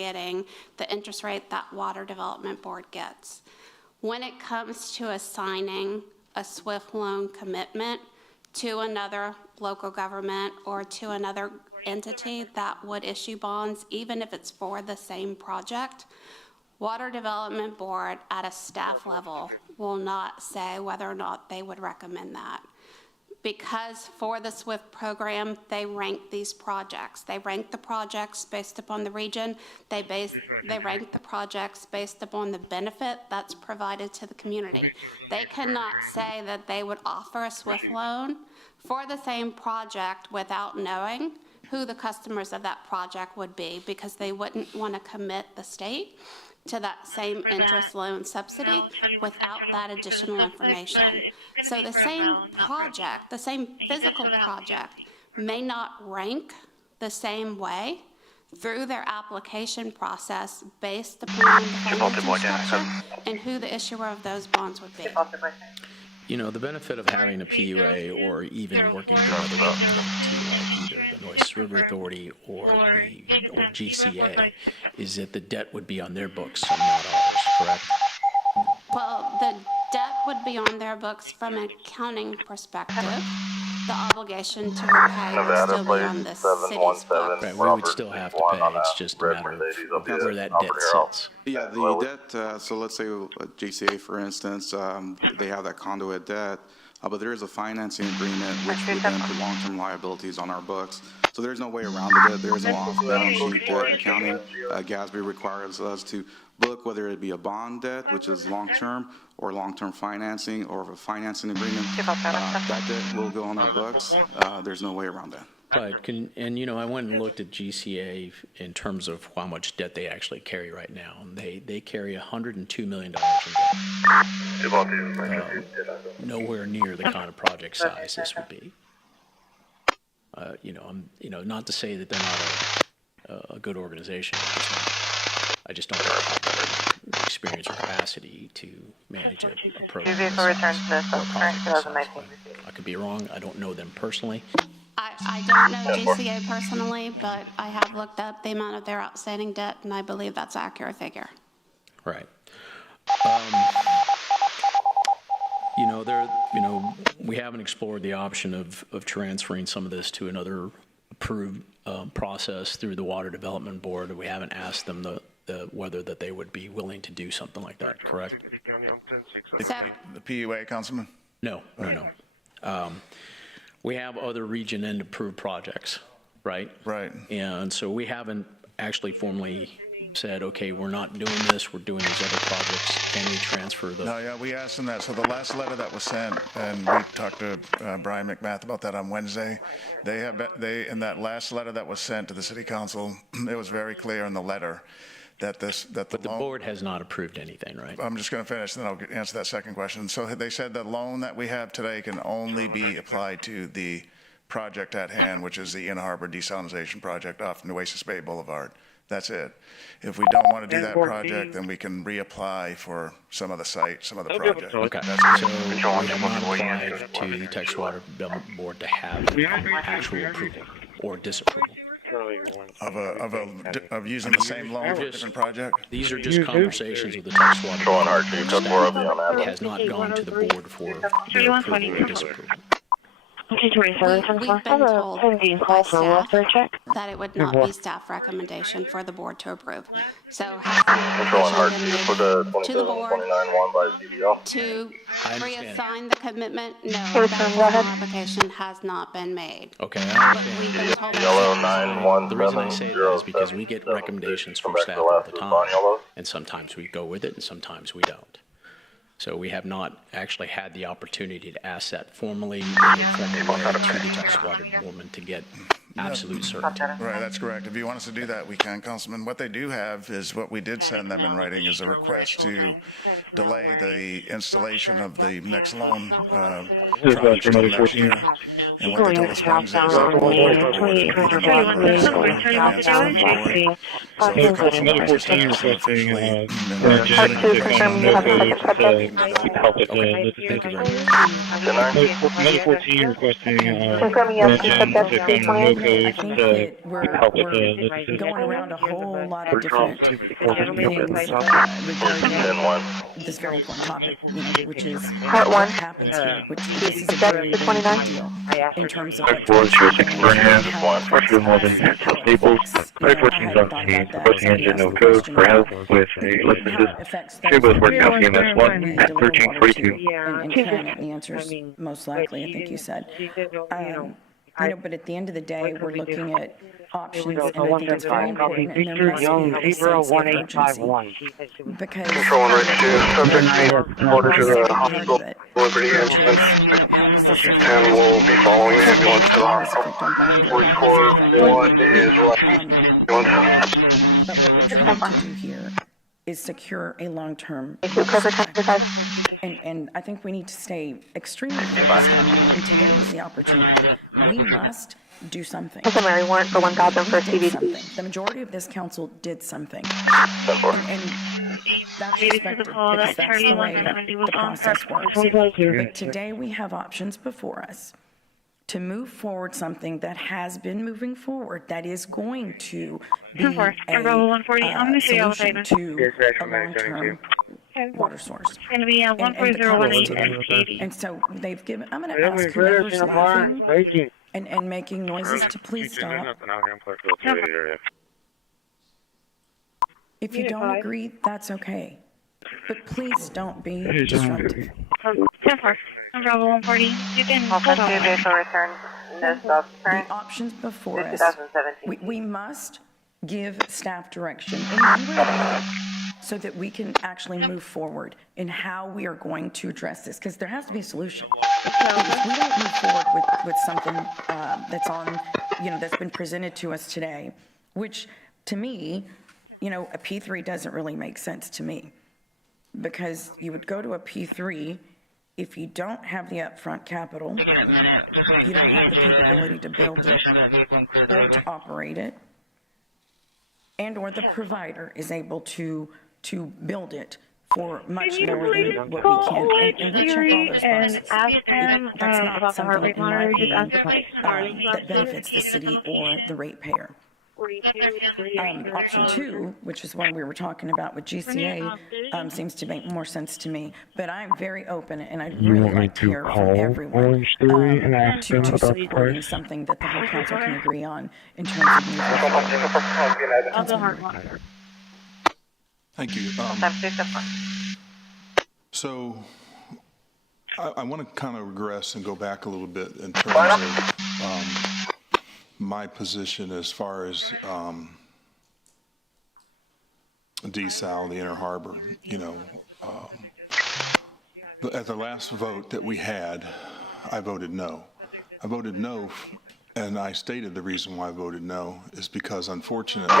getting the interest rate that Water Development Board gets. When it comes to assigning a SWIFT loan commitment to another local government or to another entity that would issue bonds, even if it's for the same project, Water Development Board at a staff level will not say whether or not they would recommend that. Because for the SWIFT program, they rank these projects. They rank the projects based upon the region. They rank the projects based upon the benefit that's provided to the community. They cannot say that they would offer a SWIFT loan for the same project without knowing who the customers of that project would be, because they wouldn't want to commit the state to that same interest loan subsidy without that additional information. So the same project, the same physical project, may not rank the same way through their application process based upon the financing structure and who the issuer of those bonds would be. You know, the benefit of having a PUA or even working for another government like either the Nueces River Authority or GCA is that the debt would be on their books and not ours, correct? Well, the debt would be on their books from an accounting perspective. The obligation to repay would still be on the city's books. Right, we would still have to pay. It's just a matter of where that debt sits. Yeah, the debt, so let's say GCA, for instance, they have that conduit debt, but there is a financing agreement which would then put long-term liabilities on our books. So there's no way around it. There is no off-balance sheet debt accounting. GASB requires us to book whether it be a bond debt, which is long-term, or long-term financing, or a financing agreement. That debt will go on our books. There's no way around that. But you know, I went and looked at GCA in terms of how much debt they actually carry right now. And they carry $102 million in debt. Nowhere near the kind of project size this would be. You know, not to say that they're not a good organization. I just don't have the experience or capacity to manage a program. I could be wrong. I don't know them personally. I don't know GCA personally, but I have looked up the amount of their outstanding debt, and I believe that's an accurate figure. Right. We haven't explored the option of transferring some of this to another approved process through the Water Development Board. We haven't asked them whether that they would be willing to do something like that, correct? The PUA, Councilman? No. We have other region and approved projects, right? Right. And so we haven't actually formally said, okay, we're not doing this, we're doing these other projects, can we transfer those? No, yeah, we asked them that. So the last letter that was sent, and we talked to Brian McMath about that on Wednesday, in that last letter that was sent to the City Council, it was very clear in the letter that the board has not approved anything, right? I'm just going to finish, then I'll answer that second question. So they said the loan that we have today can only be applied to the project at hand, which is the In-Harbor Desalinization Project off Nueces Bay Boulevard. That's it. If we don't want to do that project, then we can reapply for some of the site, some of the project. Okay. That's so we have not applied to the Texas Water Development Board to have actual approval or disapproval. Of using the same loan for a different project? These are just conversations with the Texas Water Development Board. It has not gone to the board for their approval or disapproval. We've been told by staff that it would not be staff recommendation for the board to approve. So has the application been made to the board to reassign the commitment? No, that application has not been made. Okay, But we've been told the reason I say that is because we get recommendations from staff all the time, and sometimes we go with it and sometimes we don't. So we have not actually had the opportunity to ask that formally in a formal way to the Texas Water Department to get absolute certainty. Right, that's correct. If you want us to do that, we can, Councilman. What they do have is what we did send them in writing is a request to delay the installation of the next loan tranche until next year. And what they told us Wednesday is that Number 14 requesting I think that we're going around a whole lot of different things regarding this very important topic, which is what happens here, which this is a very, very big deal in terms of what drives the damage and how it affects us, how it affects, I hadn't thought about that, somebody asked the question about how it affects those that we deliver water to, and can, and the answer is most likely, I think you said. But at the end of the day, we're looking at options, and I think it's very important, and there must be a sense of urgency, because Control and Rich 2, subject order to the hospital, Liberty ambulance, 10 will be following the ambulance to the hospital. Report 1 is ambulance. But what we're trying to do here is secure a long-term and I think we need to stay extremely focused on that, and today is the opportunity. We must do something. Customary warrant for 1,000 for CVD. The majority of this council did something. And that's respected, because that's the way the process works. But today we have options before us to move forward something that has been moving forward, that is going to be a solution to a long-term water source. And so they've given, I'm going to ask whoever's laughing and making noises to please stop. If you don't agree, that's okay. But please don't be disruptive. 10-4. Bravo 140. You can return. The options before us, we must give staff direction in one way or another so that we can actually move forward in how we are going to address this, because there has to be a solution. If we don't move forward with something that's on, that's been presented to us today, which to me, a P3 doesn't really make sense to me, because you would go to a P3 if you don't have the upfront capital, you don't have the capability to build it or to operate it, and or the provider is able to build it for much lower than what we can. And we check all those boxes. That's not something, in my opinion, that benefits the city or the ratepayer. Option 2, which is one we were talking about with GCA, seems to make more sense to me. But I'm very open, and I'd really like to hear from everyone to supporting something that the whole council can agree on in terms of moving forward. Thank you. So I want to kind of regress and go back a little bit in terms of my position as far as desal, the Inner Harbor. At the last vote that we had, I voted no. I voted no, and I stated the reason why I voted no is because, unfortunately,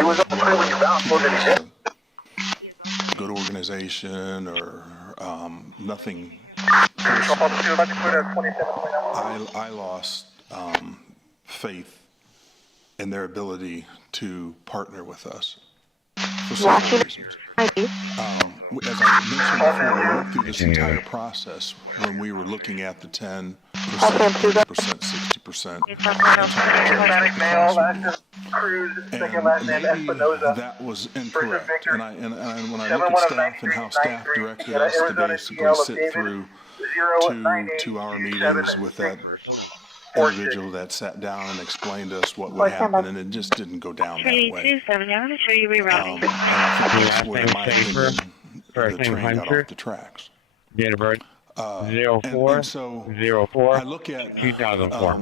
good organization or nothing personal. I lost faith in their ability to partner with us for several reasons. As I mentioned before, we went through this entire process when we were looking at the 10%, 20%, 60%. And maybe that was incorrect. And when I look at staff and how staff directed us to basically sit through 2 hour meetings with that individual that sat down and explained to us what would happen, and it just didn't go down that way. And I think that's where, in my opinion, the train got off the tracks. Date of birth, 04/04/2004. I look at 2004.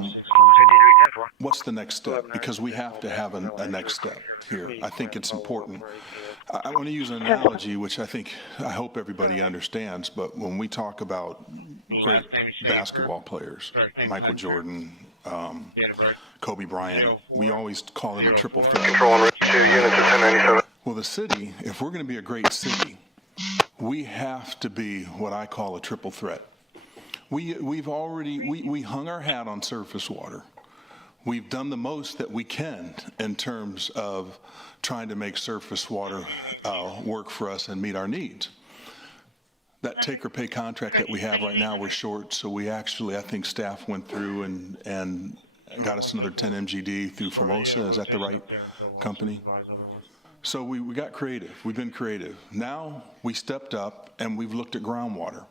what's the next step, because we have to have a next step here. I think it's important. I want to use an analogy, which I hope everybody understands, but when we talk about great basketball players, Michael Jordan, Kobe Bryant, we always call them a triple threat. Control and Rich 2, units of 1097. Well, the city, if we're going to be a great city, we have to be what I call a triple threat. We hung our hat on surface water. We've done the most that we can in terms of trying to make surface water work for us and meet our needs. That take or pay contract that we have right now, we're short, so we actually, I think staff went through and got us another 10 MGD through Formosa. Is that the right company? So we got creative. We've been creative. Now we stepped up and we've looked at groundwater.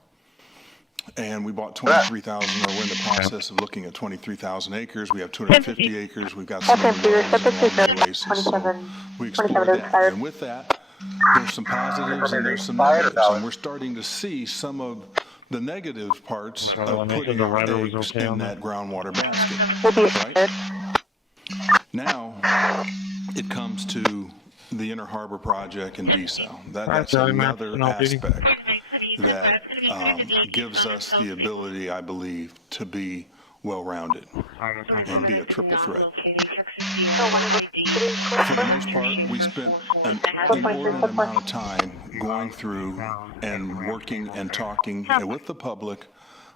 And we bought 23,000, or we're in the process of looking at 23,000 acres. We have 250 acres. We've got some of the wells along the oasis. So we explored that. And with that, there's some positives and there's some negatives. And we're starting to see some of the negative parts of putting our eggs in that groundwater basket. Right? Now, it comes to the Inner Harbor project and desal. That's another aspect that gives us the ability, I believe, to be well-rounded and be a triple threat. For the most part, we spent an inordinate amount of time going through and working and talking with the public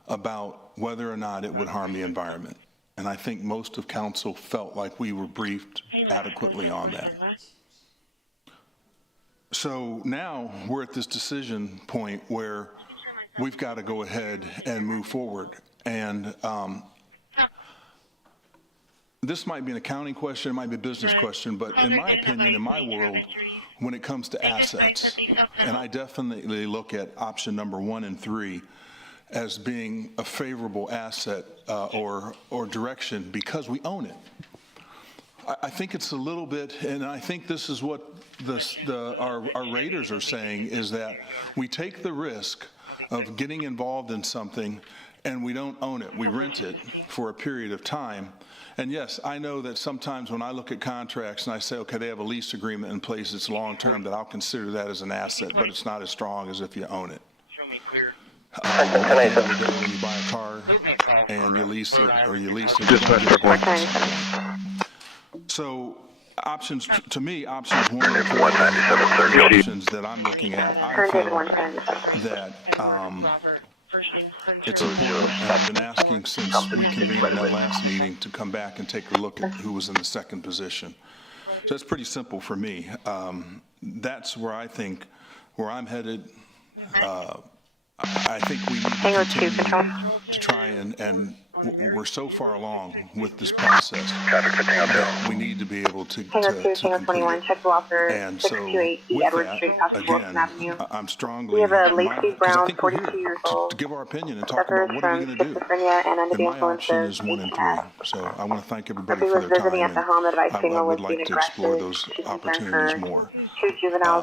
about whether or not it would harm the environment. And I think most of council felt like we were briefed adequately on that. So now we're at this decision point where we've got to go ahead and move forward. And this might be an accounting question, it might be a business question, but in my opinion, in my world, when it comes to assets, and I definitely look at option number 1 and 3 as being a favorable asset or direction because we own it. I think it's a little bit, and I think this is what our raters are saying, is that we take the risk of getting involved in something and we don't own it. We rent it for a period of time. And yes, I know that sometimes when I look at contracts and I say, okay, they have a lease agreement in place that's long-term, that I'll consider that as an asset, but it's not as strong as if you own it. At the end of the day, when you buy a car and you lease it, or you lease it, you don't get it back. So options, to me, options 1 and 3 are the options that I'm looking at. I feel that it's important, and I've been asking since we convened in that last meeting to come back and take a look at who was in the second position. So it's pretty simple for me. That's where I think, where I'm headed. I think we need to continue to try and we're so far along with this process that we need to be able to complete it. And so with that, again, I'm strongly, because I think we're here to give our opinion and talk about what are we going to do. And my option is 1 and 3. So I want to thank everybody for their time, and I would like to explore those opportunities more.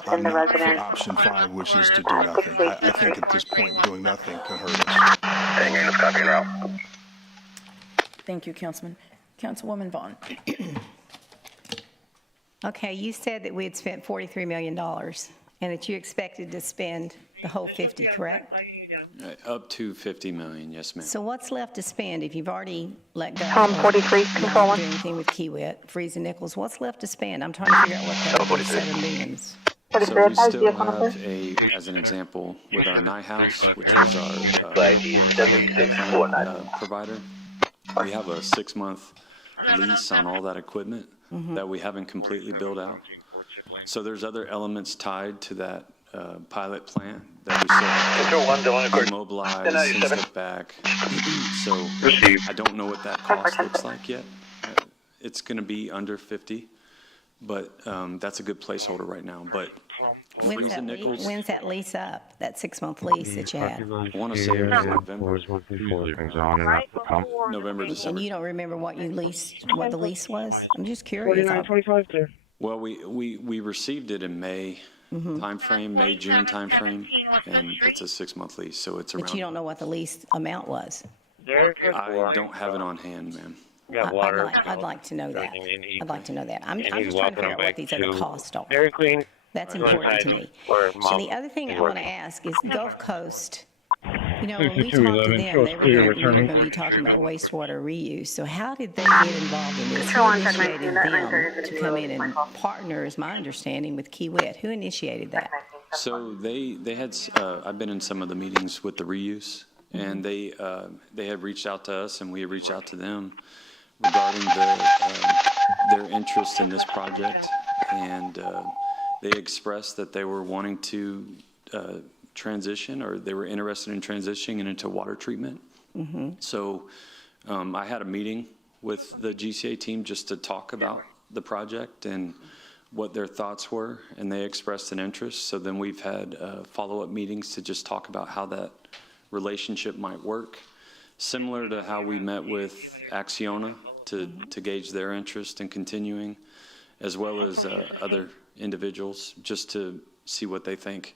I'm not for option 5, which is to do nothing. I think at this point, doing nothing can hurt us. Thank you, Councilman. Councilwoman Vaughn. Okay, you said that we had spent $43 million and that you expected to spend the whole 50, correct? Up to 50 million, yes, ma'am. So what's left to spend if you've already let go? 43, control not do anything with Kiewit, Freeze and Nichols, what's left to spend? I'm trying to figure out what that 7 million is. So we still have as an example, with our Night House, which is our provider, we have a 6-month lease on all that equipment that we haven't completely built out. So there's other elements tied to that pilot plant that we still have to mobilize and step back. So I don't know what that cost looks like yet. It's going to be under 50, but that's a good placeholder right now. But When's that lease up, that 6-month lease that you had? I want to say it was November, December. And you don't remember what you leased, what the lease was? I'm just curious. Well, we received it in May timeframe, May-June timeframe, and it's a 6-month lease, so it's around. But you don't know what the lease amount was? I don't have it on hand, ma'am. I'd like to know that. I'd like to know that. I'm just trying to figure out what these other costs are. That's important to me. So the other thing I want to ask is Gulf Coast, you know, when we talked to them, they were going to be talking about wastewater reuse. So how did they get involved in this? Who initiated them to come in and partner, is my understanding, with Kiewit? Who initiated that? So they had, I've been in some of the meetings with the reuse, and they had reached out to us, and we had reached out to them regarding their interest in this project, and they expressed that they were wanting to transition, or they were interested in transitioning into water treatment. So I had a meeting with the GCA team just to talk about the project and what their thoughts were, and they expressed an interest. So then we've had follow-up meetings to just talk about how that relationship might work, similar to how we met with Acciona to gauge their interest in continuing, as well as other individuals, just to see what they think.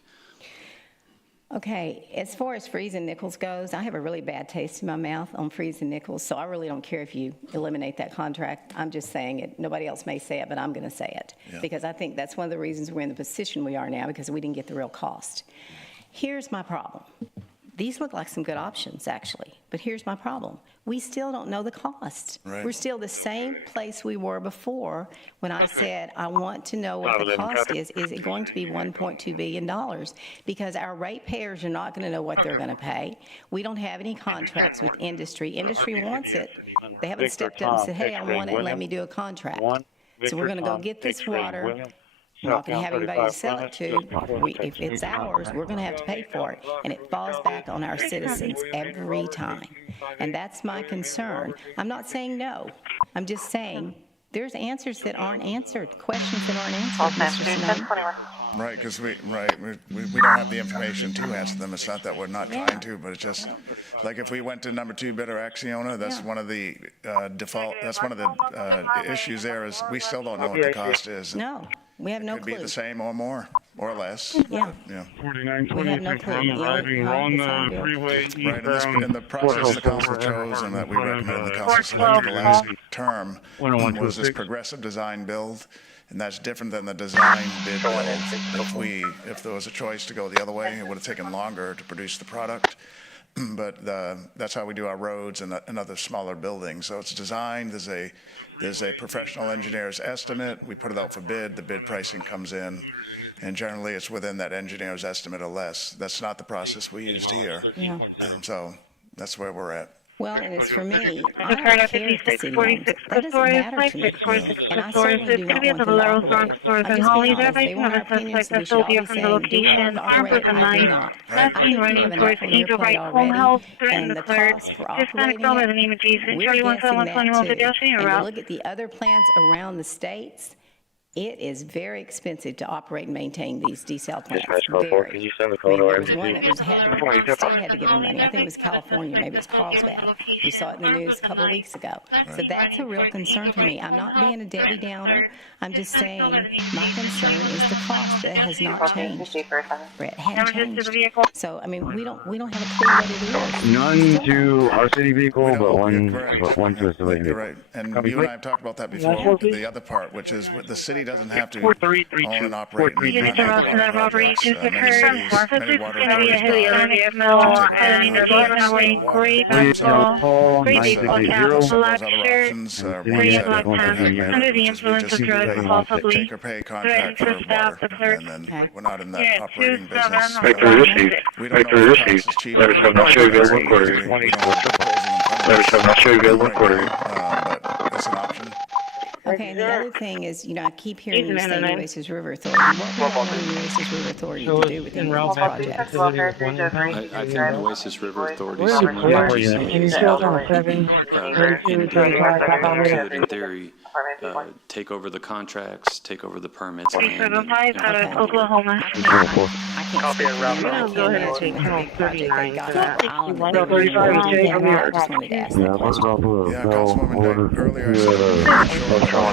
Okay, as far as freezing nickels goes, I have a really bad taste in my mouth on freezing nickels, so I really don't care if you eliminate that contract. I'm just saying it. Nobody else may say it, but I'm going to say it. Yeah. Because I think that's one of the reasons we're in the position we are now, because we didn't get the real cost. Here's my problem. These look like some good options, actually, but here's my problem. We still don't know the cost. Right. We're still the same place we were before when I said, I want to know what the cost is. Is it going to be $1.2 billion? Because our ratepayers are not going to know what they're going to pay. We don't have any contracts with industry. Industry wants it. They haven't stepped up and said, hey, I want it, and let me do a contract. So we're going to go get this water. We're not going to have anybody to sell it to. If it's ours, we're going to have to pay for it. And it falls back on our citizens every time. And that's my concern. I'm not saying no. I'm just saying there's answers that aren't answered, questions that aren't answered, Mr. Simone. Right, because we don't have the information to answer them. It's not that we're not trying to, but it's just, like if we went to number 2 bidder Acciona, that's one of the issues there is we still don't know what the cost is. No. We have no clue. clue. Could be the same or more or less. Yeah. 4926, I'm arriving on the freeway eastbound. And the process the council chose and that we recommended the council select the last term was this progressive design build. And that's different than the design bid build. If there was a choice to go the other way, it would have taken longer to produce the product. But that's how we do our roads and other smaller buildings. So it's designed, there's a professional engineer's estimate. We put it out for bid, the bid pricing comes in, and generally it's within that engineer's estimate or less. That's not the process we used here. Yeah. So that's where we're at. Well, and it's for me, I don't care if the city owns it. That doesn't matter to me. And I certainly do not want them to operate it. I'm just being honest. They want our opinions, so we should all be saying, do you want to operate? I do not. I think we have enough on your plate already, and the cost for operating it, we're guessing that too. And to look at the other plants around the states, it is very expensive to operate and maintain these desal plants. Very. Can you send the photo? There was one that the state had to give them money. I think it was California, maybe it was Carlsbad. You saw it in the news a couple of weeks ago. So that's a real concern for me. I'm not being a Debbie Downer. I'm just saying my concern is the cost that has not changed. Brett, hadn't changed. So I mean, we don't have a clue what it is. None to our city vehicle, but one to a civilian vehicle. Right, and you and I have talked about that before. The other part, which is the city doesn't have to own and operate. Many under the influence of drugs, possibly take or pay contract for water, and then we're not in that operating business. We don't know if the cost is cheap. Letters have not showed available in quarter. Letters have not showed available in quarter. But it's an option. Okay, and the other thing is, I keep hearing you say Nueces River Authority. What do you want Nueces River Authority to do with any of these projects? I think Nueces River Authority is similar to could, in theory, take over the contracts, take over the permits. 375 out of Oklahoma. I can't speak to them, but I can imagine with the big project they got on the island. I just wanted to ask that question. Yeah, Councilwoman, earlier I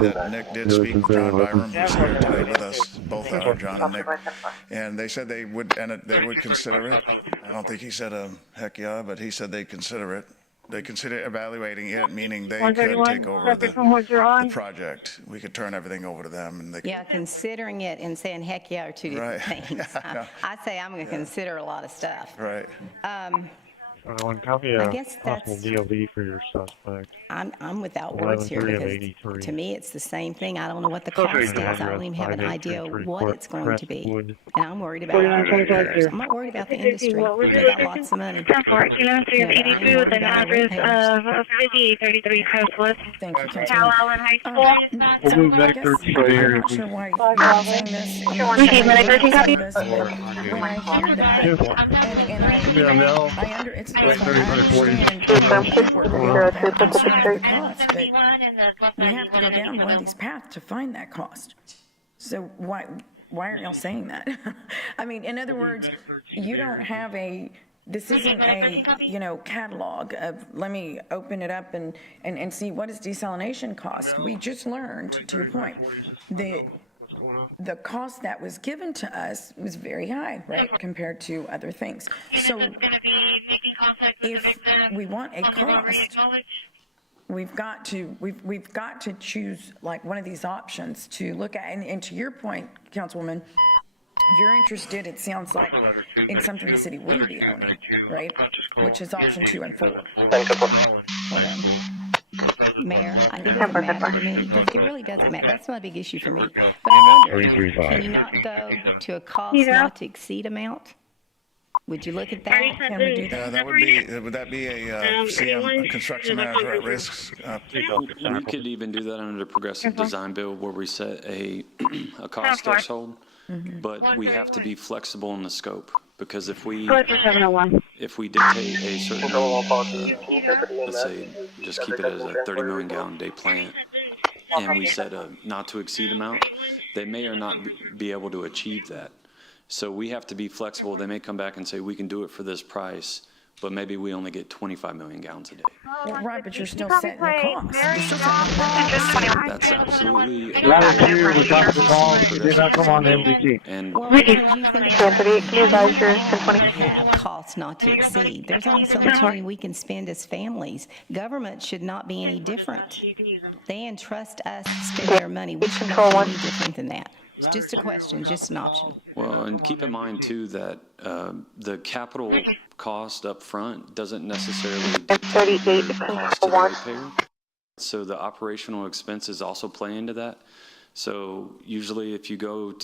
said, Nick did speak with John Byram, who's here today with us, both are John and Nick, and they said they would consider it. I don't think he said heck yeah, but he said they'd consider it. They consider evaluating it, meaning they could take over the project. We could turn everything over to them. And yeah, considering it and saying heck yeah are two different things. I say I'm going to consider a lot of stuff. Right. I guess that's DOD for your suspect. I'm without words here because to me it's the same thing. I don't know what the cost is. I don't even have an idea what it's going to be. And I'm worried about it. I'm not worried about the industry. They got lots of money. Kilometers 82 with an address of 5833 Southwest. Thank you, Cal Allen High School. We'll move back 13 right here. I'm not sure why you're saying this. Okay, when I 13 copy. When I hear that, and it's that's fine. I understand we're concerned with the cost, but we have to go down one of these paths to find that cost. So why aren't y'all saying that? I mean, in other words, you don't have this isn't a, catalog of, let me open it up and see what does desalination cost. We just learned, to your point, the cost that was given to us was very high, right, compared to other things. So if we want a cost, we've got to choose like one of these options to look at. And to your point, Councilwoman, if you're interested, it sounds like, in something the city wouldn't be owning, right? Which is option 2 and 4. Hold on. Mayor, it doesn't matter to me. It really doesn't matter. That's not a big issue for me. But I'm wondering, can you not go to a cost not to exceed amount? Would you look at that? Can we do that? Would that be a CM, construction manager at risk? We could even do that under the progressive design bill where we set a cost threshold, but we have to be flexible in the scope, because if we dictate a certain, let's say, just keep it as a 30 million gallon day plant, and we set a not to exceed amount, they may or not be able to achieve that. So we have to be flexible. They may come back and say, we can do it for this price, but maybe we only get 25 million gallons a day. Well, right, but you're still setting the cost. You're still setting the cost. That's absolutely. And because you think have costs not to exceed. There's only so much money we can spend as families. Government should not be any different. They entrust us to spend their money. We should not be any different than that. It's just a question, just an option. Well, and keep in mind too that the capital cost up front doesn't necessarily dictate the cost to the ratepayer. So the operational expenses also play into that. So usually if you go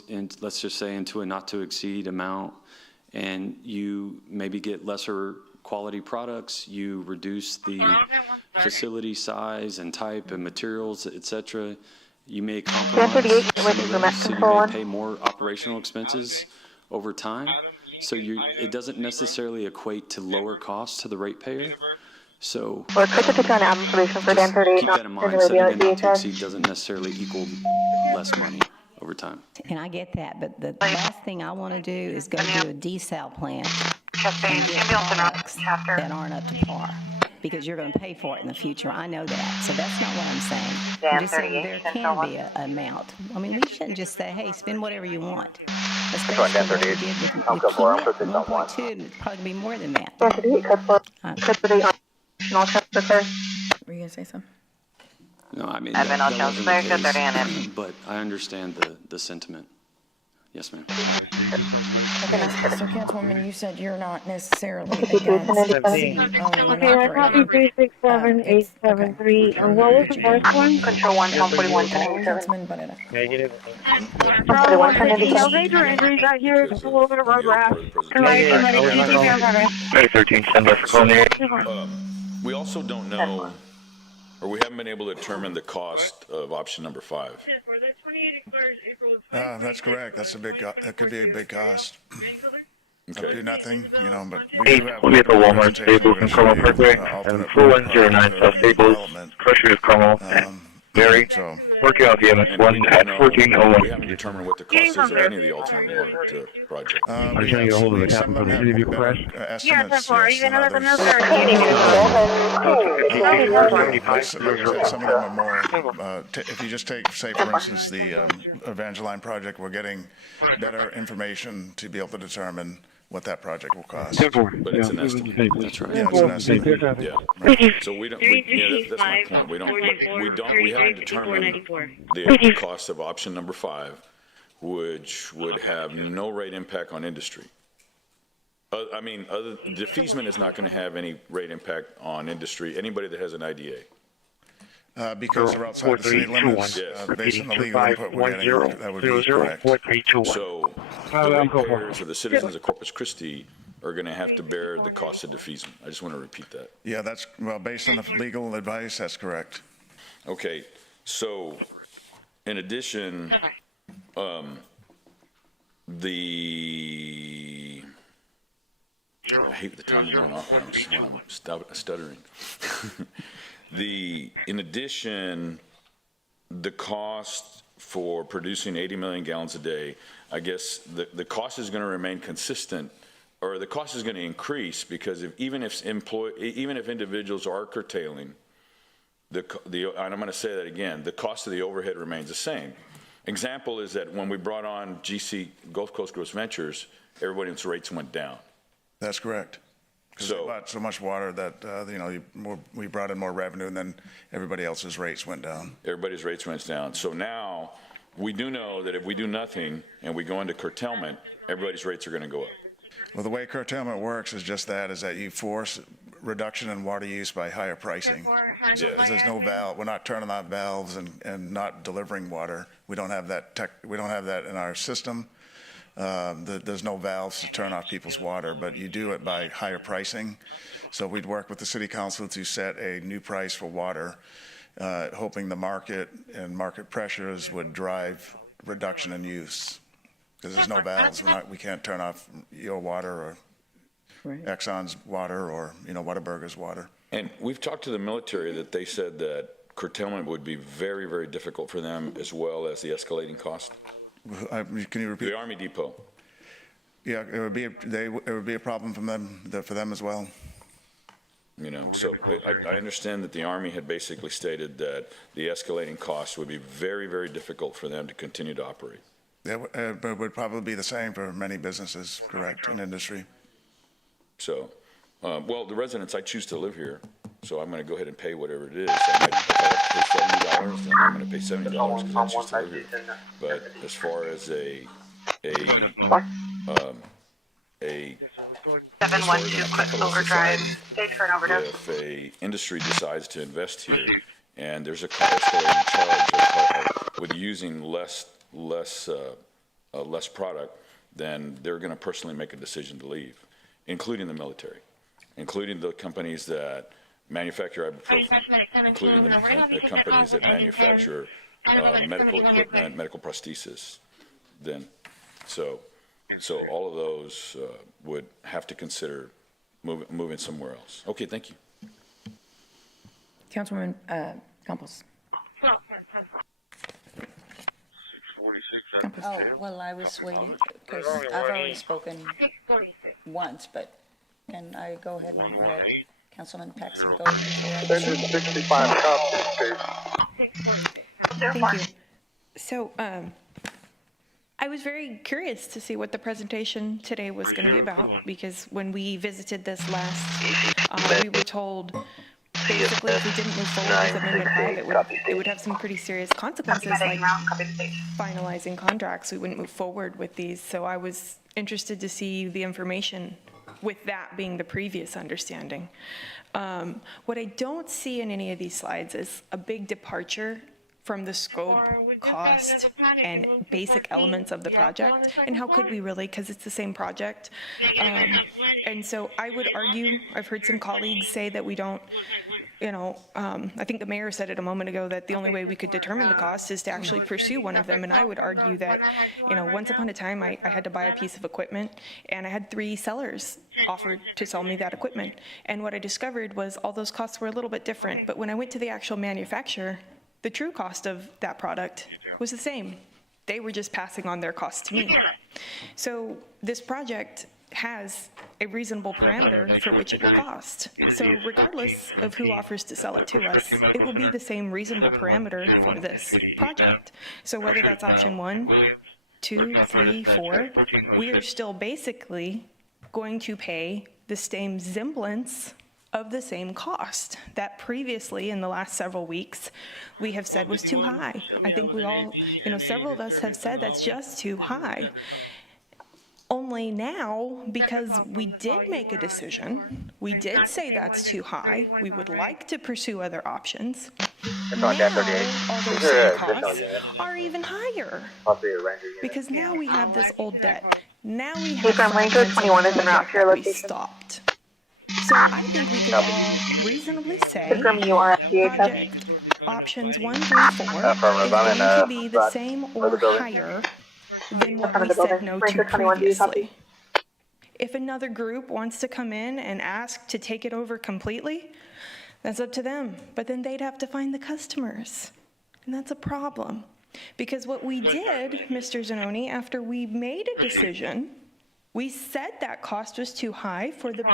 let's just say into a not to exceed amount and you maybe get lesser quality products, you reduce the facility size and type and materials, etc. You may compromise some of those, so you may pay more operational expenses over time. So it doesn't necessarily equate to lower costs to the ratepayer. So just keep that in mind. Setting a not to exceed doesn't necessarily equal less money over time. And I get that, but the last thing I want to do is go do a desal plant and get products that aren't up to par, because you're going to pay for it in the future. I know that. So that's not what I'm saying. I'm just saying there can be an amount. I mean, we shouldn't just say, hey, spend whatever you want. Especially what we did with Keith, 1.2, and it's probably be more than that. Were you going to say something? No, I mean, that wasn't the case, but I understand the sentiment. Yes, ma'am. So, Councilwoman, you said you're not necessarily against city owning and Okay, copy 367873. And what was the first one? Control 141, Councilman Bonetta. The elevator entries out here, just a little bit of road rash. Hey, 13, stand by for calling. We also don't know, or we haven't been able to determine the cost of option number 5. That's correct. That could be a big cost. Okay. Do nothing, but Hey, we'll be at the Walmart Staples in Carmel Parkway, and 4109 South Staples, pressure is Carmel, Mary, working out the MS1 at 1401. We haven't determined what the cost is of any of the alternate water projects. I'm trying to get a hold of the captain for the city of Press. Yeah, so far, even though the some of them are more, if you just take, say, for instance, the Evangeline project, we're getting better information to be able to determine what that project will cost. But it's an estimate. That's right. Yeah, it's an estimate. Yeah. Right. So we don't, that's my point. We haven't determined the cost of option number 5, which would have no rate impact on industry. I mean, the defeasement is not going to have any rate impact on industry, anybody that has an IDA. Because they're outside the city limits, based on the legal input we're getting, that would be correct. So the ratepayers or the citizens of Corpus Christi are going to have to bear the cost of defeasement. I just want to repeat that. Yeah, based on the legal advice, that's correct. Okay, so in addition, I hate the time going off when I'm stuttering. In addition, the cost for producing 80 million gallons a day, I guess the cost is going to remain consistent, or the cost is going to increase because even if individuals are curtailing, and I'm going to say that again, the cost of the overhead remains the same. Example is that when we brought on GC, Gulf Coast Gross Ventures, everybody's rates went down. That's correct. Because they bought so much water that, we brought in more revenue and then everybody else's rates went down. Everybody's rates went down. So now we do know that if we do nothing and we go into curtailment, everybody's rates are going to go up. Well, the way curtailment works is just that, is that you force reduction in water use by higher pricing. Yes. There's no valve, we're not turning on valves and not delivering water. We don't have that we don't have that in our system. There's no valves to turn off people's water, but you do it by higher pricing. So we'd work with the city council to set a new price for water, hoping the market and market pressures would drive reduction in use. Because there's no valves, we can't turn off your water or Exxon's water or, Whataburger's water. And we've talked to the military that they said that curtailment would be very, very difficult for them as well as the escalating cost. Can you repeat? The Army Depot. Yeah, it would be a problem for them as well. So I understand that the Army had basically stated that the escalating costs would be very, very difficult for them to continue to operate. But it would probably be the same for many businesses, correct, in industry. So, well, the residents, I choose to live here, so I'm going to go ahead and pay whatever it is. If I have to pay $70, then I'm going to pay $70 because I choose to live here. But as far as 712 Cliff Overdrive. Stage for an overdose. If a industry decides to invest here and there's a escalating charge with using less product, then they're going to personally make a decision to leave, including the military, including the companies that manufacture ibuprofen, including the companies that manufacture medical equipment, medical prosthesis. So all of those would have to consider moving somewhere else. Okay, thank you. Councilwoman Campos. Oh, well, I was waiting, because I've already spoken once, but can I go ahead and let Councilman Patsey go before I... 65. Thank you. So, I was very curious to see what the presentation today was going to be about, because when we visited this last, we were told basically if we didn't move forward with Amendment 5, it would have some pretty serious consequences, like finalizing contracts. We wouldn't move forward with these. So I was interested to see the information with that being the previous understanding. What I don't see in any of these slides is a big departure from the scope, cost, and basic elements of the project. And how could we really, because it's the same project. And so I would argue, I've heard some colleagues say that we don't, I think the mayor said it a moment ago that the only way we could determine the cost is to actually pursue one of them. And I would argue that, once upon a time, I had to buy a piece of equipment, and I had 3 sellers offered to sell me that equipment. And what I discovered was all those costs were a little bit different. But when I went to the actual manufacturer, the true cost of that product was the same. They were just passing on their cost to me. So this project has a reasonable parameter for which it will cost. So regardless of who offers to sell it to us, it will be the same reasonable parameter for this project. So whether that's option 1, 2, 3, 4, we are still basically going to pay the same semblance of the same cost that previously in the last several weeks we have said was too high. I think we all, several of us have said that's just too high. Only now, because we did make a decision, we did say that's too high, we would like to pursue other options. Now, all those same costs are even higher, because now we have this old debt. Now we have Ranger 21 is en route to your we location. stopped. So I think we can all reasonably say project options 1 through 4 is going to be the same or higher than what we said no to previously. If another group wants to come in and ask to take it over completely, that's up to them. But then they'd have to find the customers. And that's a problem. Because what we did, Mr. Zanoni, after we made a decision, we said that cost was too high for the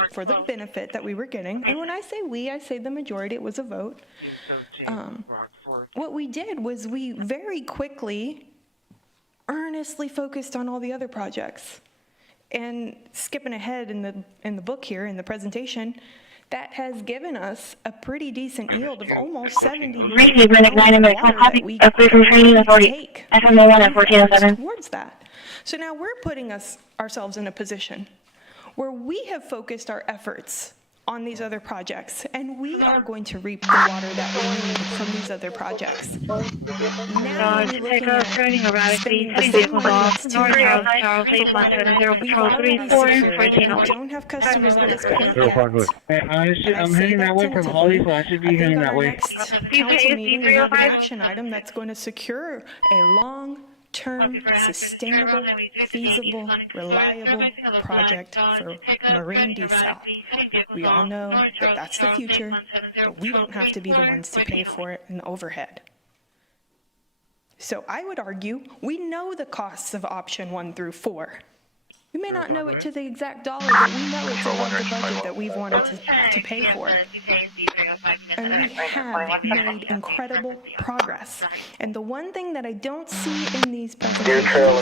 benefit that we were getting. And when I say we, I say the majority, it was a vote. What we did was we very quickly, earnestly focused on all the other projects. And skipping ahead in the book here, in the presentation, that has given us a pretty decent yield of almost 70 million that we take towards that. So now we're putting ourselves in a position where we have focused our efforts on these other projects, and we are going to reap the water that we need from these other projects. Now we're looking at spending the same money that's too high for water we've already secured. We don't have customers at this point yet. I'm heading that way from Holly, so I should be heading that way. Next council meeting, we have an action item that's going to secure a long-term, sustainable, feasible, reliable project for marine desal. We all know that that's the future, but we don't have to be the ones to pay for it in the overhead. So I would argue we know the costs of option 1 through 4. We may not know it to the exact dollar, but we know it's above the budget that we've wanted to pay for. And we have made incredible progress. And the one thing that I don't see in these presentations is the fact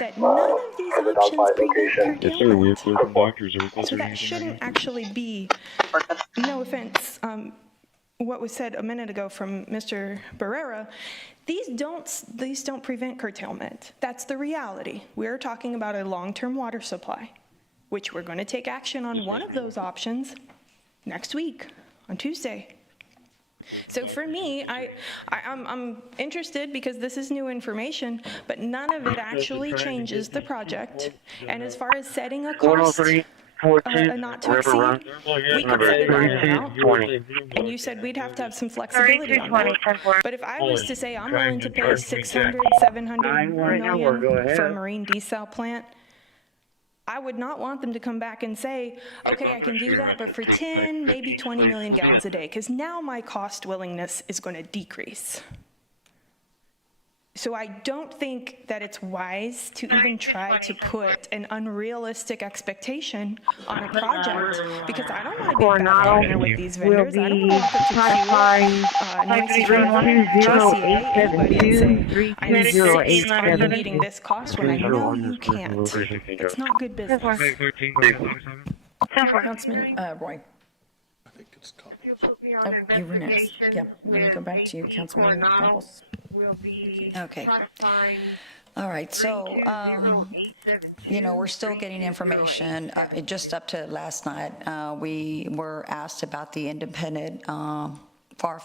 that none of these options prevent curtailment. So that shouldn't actually be, no offense, what was said a minute ago from Mr. Barrera, these don't prevent curtailment. That's the reality. We're talking about a long-term water supply, which we're going to take action on one of those options next week, on Tuesday. So for me, I'm interested because this is new information, but none of it actually changes the project. And as far as setting a cost, not to exceed, we could set a dollar amount, and you said we'd have to have some flexibility on that. But if I was to say I'm willing to pay 600, 700 million for a marine desal plant, I would not want them to come back and say, okay, I can do that, but for 10, maybe 20 million gallons a day, because now my cost willingness is going to decrease. So I don't think that it's wise to even try to put an unrealistic expectation on a project, because I don't want to be a bad partner with these vendors. I don't want to say, I insist on you meeting this cost when I know you can't. It's not good business. Councilman Roy. Oh, you were next. Yeah, let me go back to you, Councilman Campos. Okay. All right, so, we're still getting information. Just up to last night, we were asked about the independent far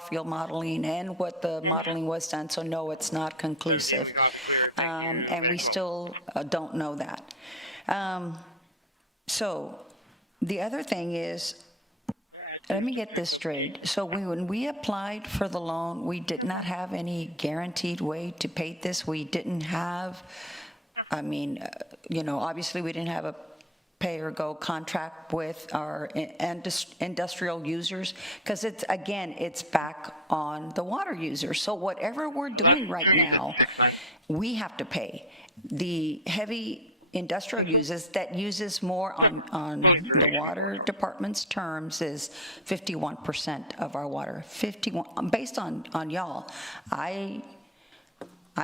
field modeling and what the modeling was done, so no, it's not conclusive. And we still don't know that. So the other thing is, let me get this straight. So when we applied for the loan, we did not have any guaranteed way to pay this. We didn't have, obviously we didn't have a pay-or-go contract with our industrial users, because it's back on the water users. So whatever we're doing right now, we have to pay. The heavy industrial uses more on the water department's terms is 51% of our water. 51 based on y'all. I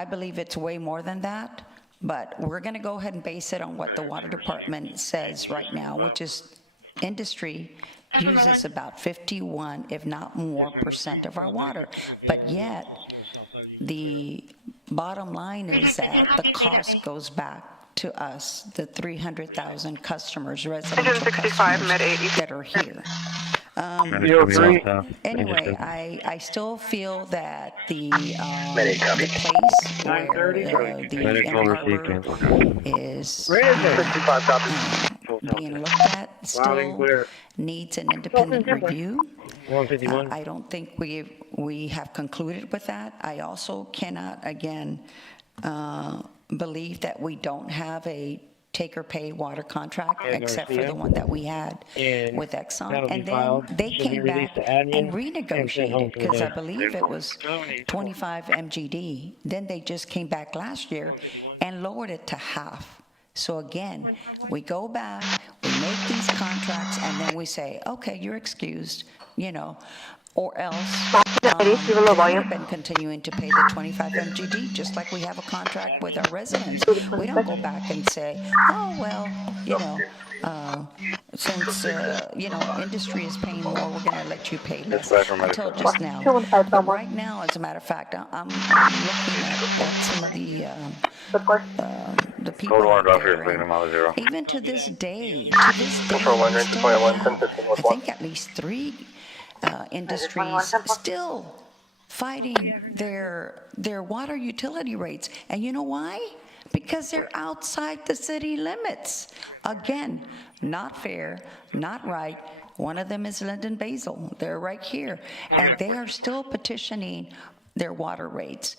believe it's way more than that, but we're going to go ahead and base it on what the water department says right now, which is industry uses about 51, if not more, % of our water. But yet the bottom line is that the cost goes back to us, the 300,000 customers, residential customers that are here. Anyway, I still feel that the place where the Inner Harbor is being looked at still needs an independent review. I don't think we have concluded with that. I also cannot, again, believe that we don't have a take-or-pay water contract, except for the one that we had with Exxon. And then they came back and renegotiated, because I believe it was 25 MGD. Then they just came back last year and lowered it to half. So again, we go back, we make these contracts, and then we say, okay, you're excused, you know, or else they would have been continuing to pay the 25 MGD, just like we have a contract with our residents. We don't go back and say, oh, well, you know, since, you know, industry is paying more, we're going to let you pay less. Until just now. But right now, as a matter of fact, I'm looking at some of the people out there. Even to this day, we still have, I think, at least 3 industries still fighting their water utility rates. And you know why? Because they're outside the city limits. Again, not fair, not right. One of them is Linden Basil. They're right here. And they are still petitioning their water rates.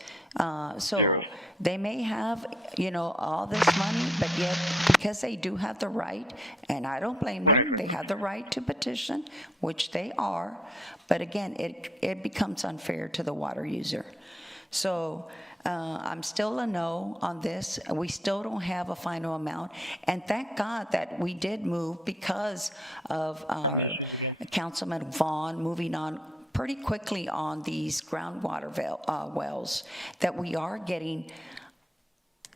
So they may have, you know, all this money, but yet because they do have the right, and I don't blame them, they have the right to petition, which they are. But again, it becomes unfair to the water user. So I'm still a no on this. We still don't have a final amount. And thank God that we did move because of our Councilman Vaughn moving on pretty quickly on these groundwater wells, that we are getting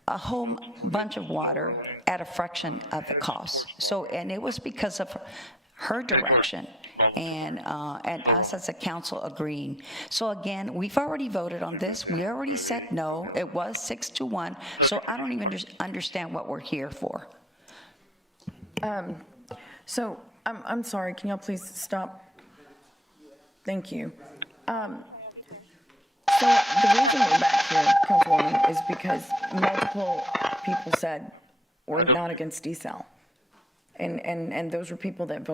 a whole bunch of water at a fraction of the cost. So, and it was because of her direction and us as a council agreeing. So again, we've already voted on this. We already said no. It was 6-1. So I don't even understand what we're here for. So I'm sorry, can y'all please stop? Thank you. So the reason we're back here, Councilwoman, is because multiple people said we're not against desal. And those were people that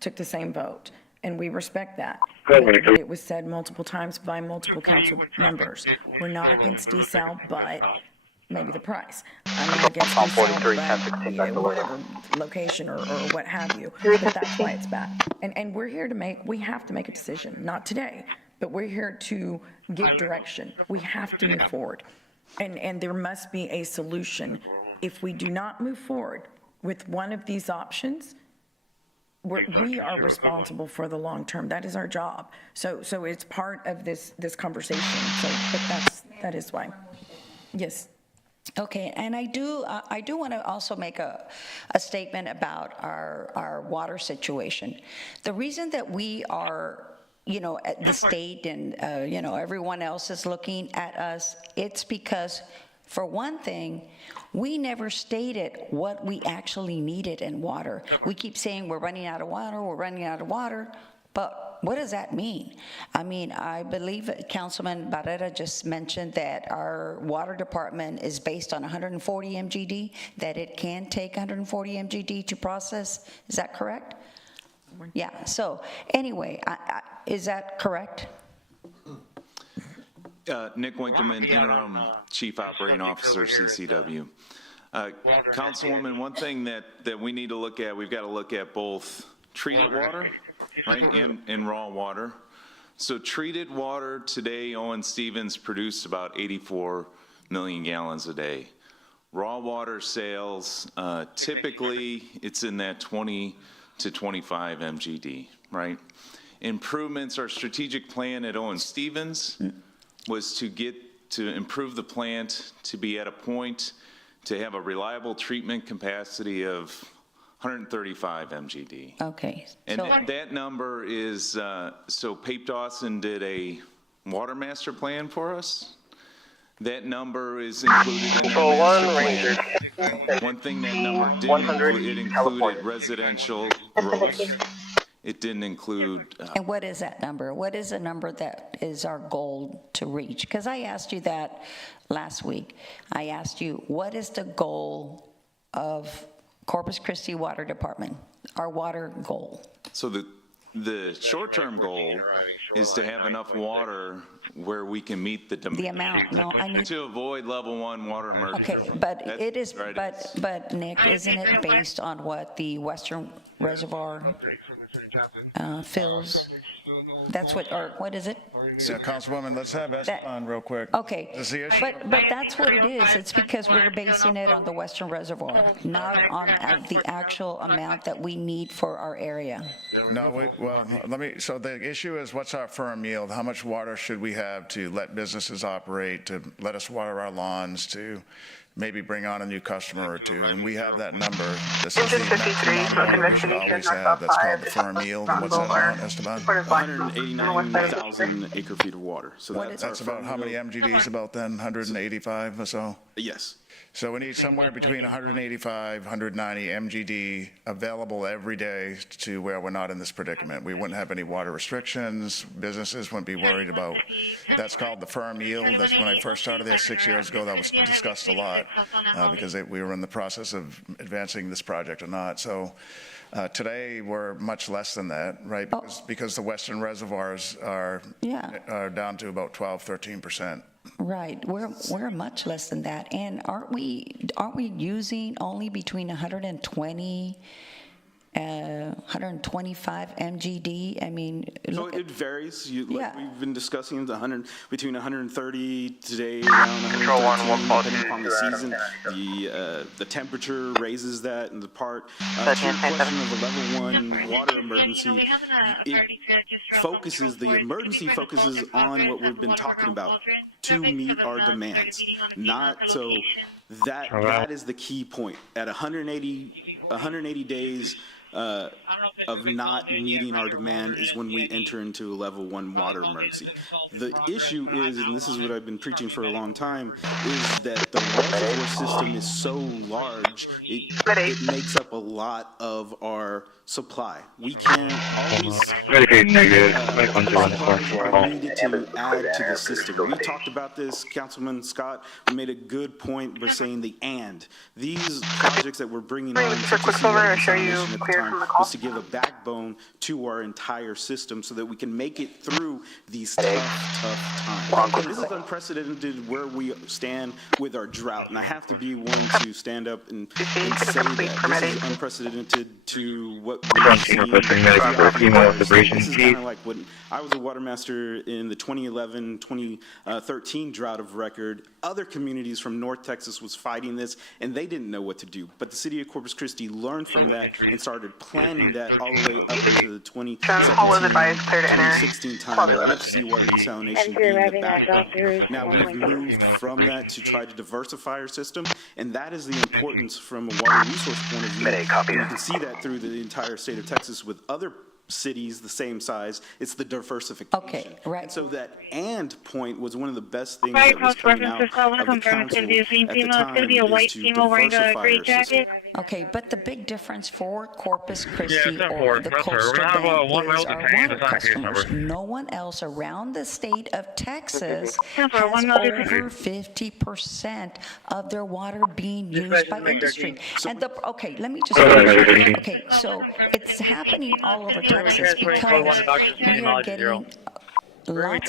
took the same vote. And we respect that. It was said multiple times by multiple council members. We're not against desal, but maybe the price. I'm not against desal, but whatever location or what have you. But that's why it's back. And we're here we have to make a decision. Not today, but we're here to give direction. We have to move forward. And there must be a solution. If we do not move forward with one of these options, we are responsible for the long term. That is our job. So it's part of this conversation. So, but that is why. Yes. Okay, and I do want to also make a statement about our water situation. The reason that we are, you know, at the state and, you know, everyone else is looking at us, it's because, for one thing, we never stated what we actually needed in water. We keep saying we're running out of water, but what does that mean? I mean, I believe Councilman Barrera just mentioned that our water department is based on 140 MGD, that it can take 140 MGD to process. Is that correct? Yeah, so anyway, is that correct? Nick Winkleman, Interim Chief Operating Officer, CCW. Councilwoman, one thing that we need to look at, we've got to look at both treated water, right, and raw water. So treated water today, Owen Stevens produced about 84 million gallons a day. Raw water sales, typically it's in that 20 to 25 MGD, right? Improvements, our strategic plan at Owen Stevens was to improve the plant to be at a point to have a reliable treatment capacity of 135 MGD. Okay. And that number is, so Pape Dawson did a water master plan for us. That number is included in the master plan. One thing that number didn't include, it included residential growth. It didn't include. And what is that number? What is the number that is our goal to reach? Because I asked you that last week. I asked you, what is the goal of Corpus Christi Water Department, our water goal? So The short-term goal is to have enough water where we can meet the demand. The amount, no, I need. To avoid level 1 water emergency. Okay, but That's it is, right. but Nick, isn't it based on what the Western Reservoir fills? That's what, or what is it? Yeah, Councilwoman, let's have Esteban real quick. Okay, Is the issue? but that's what it is. It's because we're basing it on the Western Reservoir, not on the actual amount that we need for our area. No, so the issue is, what's our firm yield? How much water should we have to let businesses operate, to let us water our lawns, to maybe bring on a new customer or two? And we have that number. This is the maximum number we should always have. That's called the firm yield. And what's that amount, Esteban? 189,000 acre feet of water. So that's about how many MGDs about then? 185 or so? Yes. So we need somewhere between 185, 190 MGD available every day to where we're not in this predicament. We wouldn't have any water restrictions. Businesses wouldn't be worried about. That's called the firm yield. That's when I first started there 6 years ago. That was discussed a lot because we were in the process of advancing this project or not. So today we're much less than that, right? Because the Western reservoirs are down to about 12, 13%. Right, we're much less than that, and aren't we using only between 120, 125 MGD? I mean, so it varies. Like we've been discussing between 130 today, around 113, depending upon the season. The temperature raises that, and the part to your question of a level 1 water emergency, the emergency focuses on what we've been talking about, to meet our demands, not so that is the key point. At 180 days of not meeting our demand is when we enter into a level 1 water emergency. The issue is, and this is what I've been preaching for a long time, is that the reservoir system is so large, it makes up a lot of our supply. We can't always needed to add to the system. We talked about this, Councilman Scott. We made a good point. We're saying these projects that we're bringing on, such as was to give a backbone to our entire system so that we can make it through these tough times. This is unprecedented where we stand with our drought, and I have to be one to stand up and say that this is unprecedented to what we've seen. This is kind of like when I was a water master in the 2011-2013 drought of record. Other communities from North Texas was fighting this, and they didn't know what to do. But the city of Corpus Christi learned from that and started planning that all the way up into the 2016 time with seawater desalination being the backbone. Now we've moved from that to try to diversify our system, and that is the importance from a water resource point of view. And you can see that through the entire state of Texas with other cities the same size. It's the diversification. Okay, right. And so that "and" point was one of the best things that was coming out of the council at the time, is to diversify our system. Okay, but the big difference for Corpus Christi or the coastal belt is our water customers. No one else around the state of Texas has over 50% of their water being used by industry. And okay, let me just finish. Okay, so it's happening all over Texas because we are getting lots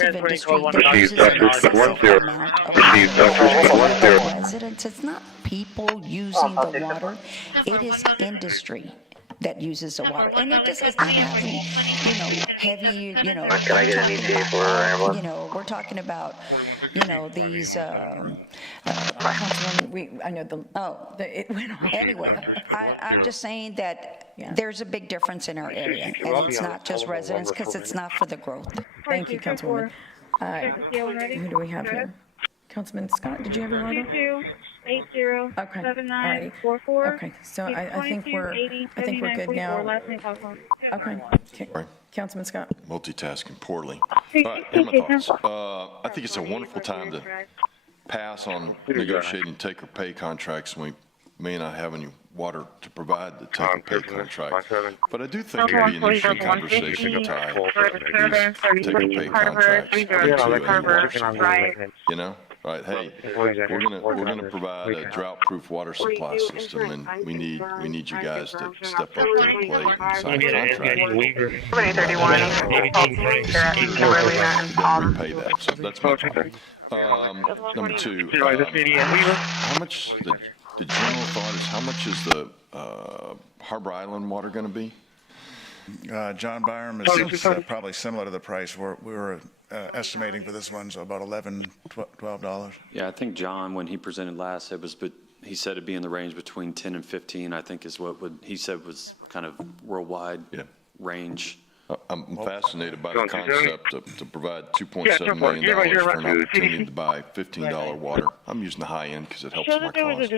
of industry that uses an excessive amount of water. Residents, it's not people using the water, it is industry that uses the water. And it just is not heavy, heavy, we're talking about, these, anyway, I'm just saying that there's a big difference in our area, and it's not just residents, because it's not for the growth. Thank you, Councilwoman. Who do we have here? Councilman Scott, did you have your line up? 807944. Okay, so I think we're good now. Okay. Councilman Scott. Multitasking poorly. All right, here are my thoughts. I think it's a wonderful time to pass on negotiating take-or-pay contracts when we may not have any water to provide the take-or-pay contract. But I do think it would be an interesting conversation to tie these take-or-pay contracts into a water supply. right? Hey, we're gonna provide a drought-proof water supply system, and we need you guys to step up to the plate and sign a contract. Then repay that. So that's my point. Number two, how much, the general thought is, how much is the Harbor Island water going to be? John Byram is probably similar to the price we were estimating for this one, so about $11, $12. Yeah, I think John, when he presented last, he said it'd be in the range between 10 and 15, I think is what he said was kind of worldwide range. I'm fascinated by the concept to provide $2.7 million for an opportunity to buy $15 water. I'm using the high end because it helps my cost.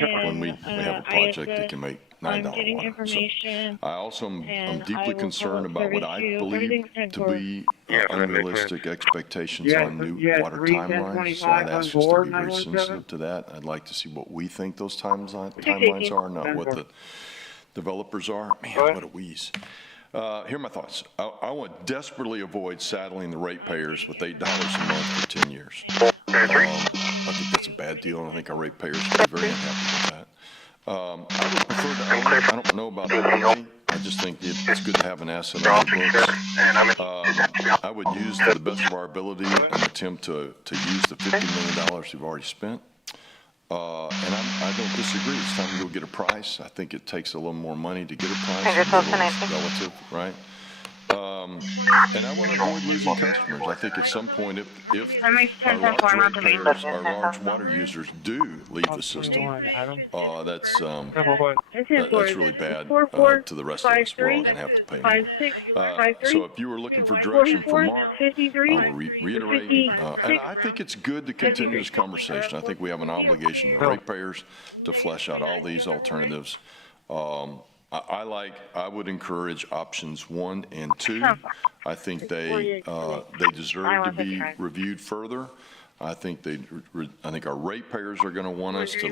When we have a project that can make $9 water. So I also am deeply concerned about what I believe to be unrealistic expectations on new water timelines. So I'd ask us to be very sensitive to that. I'd like to see what we think those timelines are, not what the developers are. Man, what a wheeze. Here are my thoughts. I want to desperately avoid saddling the ratepayers with $8 a month for 10 years. I think that's a bad deal, and I think our ratepayers would be very unhappy with that. I would prefer to own it. I don't know about owning. I just think it's good to have an asset on the books. I would use, to the best of our ability, an attempt to use the $50 million we've already spent. And I don't disagree. It's time to go get a price. I think it takes a little more money to get a price. It's relative, right? And I want to avoid losing customers. I think at some point, if our large ratepayers, our large water users do leave the system, that's really bad to the rest of us. We're all going to have to pay more. So if you were looking for direction from Mark, I will reiterate, and I think it's good to continue this conversation. I think we have an obligation to ratepayers to flesh out all these alternatives. I would encourage options 1 and 2. I think they deserve to be reviewed further. I think our ratepayers are going to want us to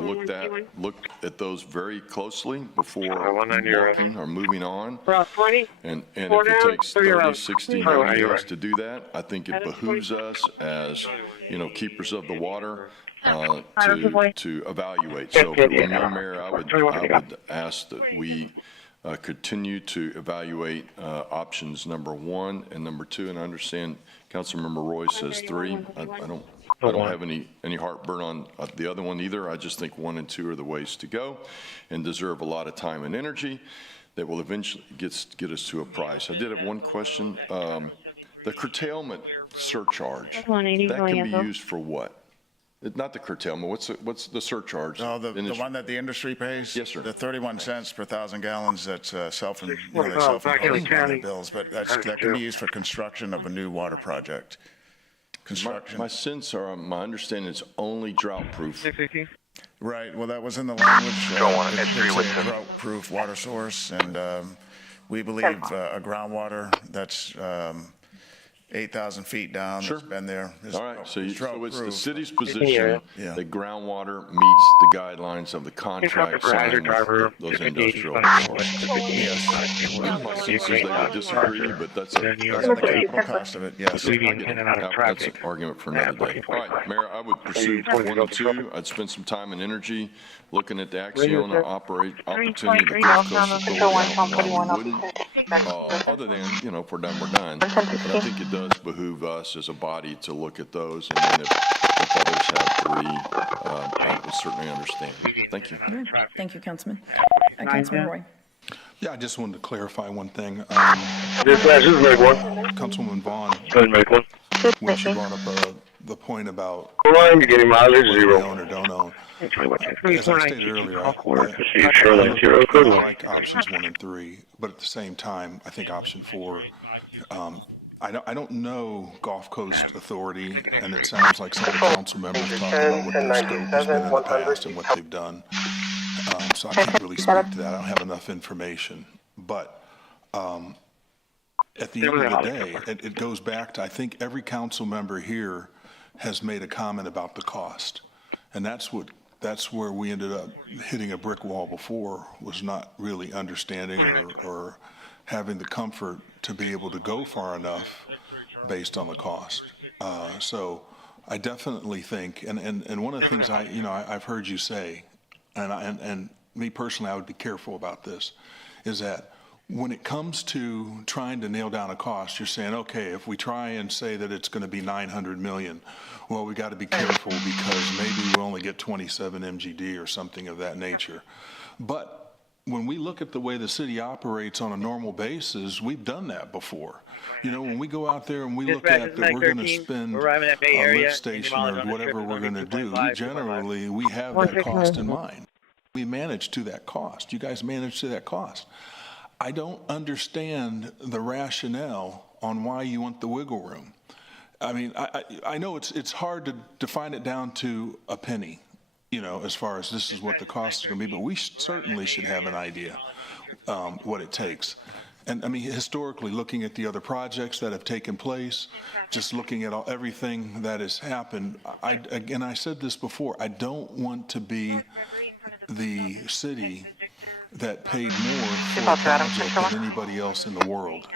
look at those very closely before walking or moving on. And if it takes 30, 60, 90 days to do that, I think it behooves us as, keepers of the water to evaluate. So if it were me, Mayor, I would ask that we continue to evaluate options number 1 and number 2. And I understand Councilmember Roy says 3. I don't have any heartburn on the other one either. I just think 1 and 2 are the ways to go and deserve a lot of time and energy that will eventually get us to a price. I did have one question. The curtailment surcharge, that can be used for what? Not the curtailment. What's the surcharge? No, the one that the industry pays? Yes, sir. The 31 cents per 1,000 gallons, that's self-imposed on their bills, but that can be used for construction of a new water project. Construction. My sense or my understanding is only drought-proof. Right. Well, that was in the language. It's a drought-proof water source, and we believe a groundwater that's 8,000 feet down. Sure. That's been there. All right. So it's the city's position that groundwater meets the guidelines of the contract signed with those industrial sources. Yes. My sense is they would disagree, but that's the capital cost of it. Yes. That's an argument for another day. All right, Mayor, I would pursue 1 and 2. I'd spend some time and energy looking at the Acciona opportunity, the Gulf Coast Authority. Other than, if we're done, we're done. But I think it does behoove us as a body to look at those, and then if others have 3, I would certainly understand. Thank you. Thank you, Councilman. Councilman Roy. Yeah, I just wanted to clarify one thing. This is make one. Councilwoman Vaughn, Make one. when she brought up the point about You're getting mileage whether 0. we own or don't own, as I stated earlier, I like options 1 and 3, but at the same time, I think option 4, I don't know Gulf Coast Authority, and it sounds like some of the council members talk about what their scope has been in the past and what they've done. So I can't really speak to that. I don't have enough information. But at the end of the day, it goes back to, I think every council member here has made a comment about the cost. And that's where we ended up hitting a brick wall before, was not really understanding or having the comfort to be able to go far enough based on the cost. So I definitely think, and one of the things I've heard you say, and me personally, I would be careful about this, is that when it comes to trying to nail down a cost, you're saying, okay, if we try and say that it's going to be 900 million, well, we got to be careful because maybe we'll only get 27 MGD or something of that nature. But when we look at the way the city operates on a normal basis, we've done that before. You know, when we go out there and we look at that we're going to spend a lift station or whatever we're going to do, generally we have that cost in mind. We manage to that cost. You guys manage to that cost. I don't understand the rationale on why you want the wiggle room. I mean, I know it's hard to define it down to a penny, you know, as far as this is what the cost is going to be, but we certainly should have an idea what it takes. And I mean, historically, looking at the other projects that have taken place, just looking at everything that has happened, again, I said this before, I don't want to be the city that paid more for a project than anybody else in the world.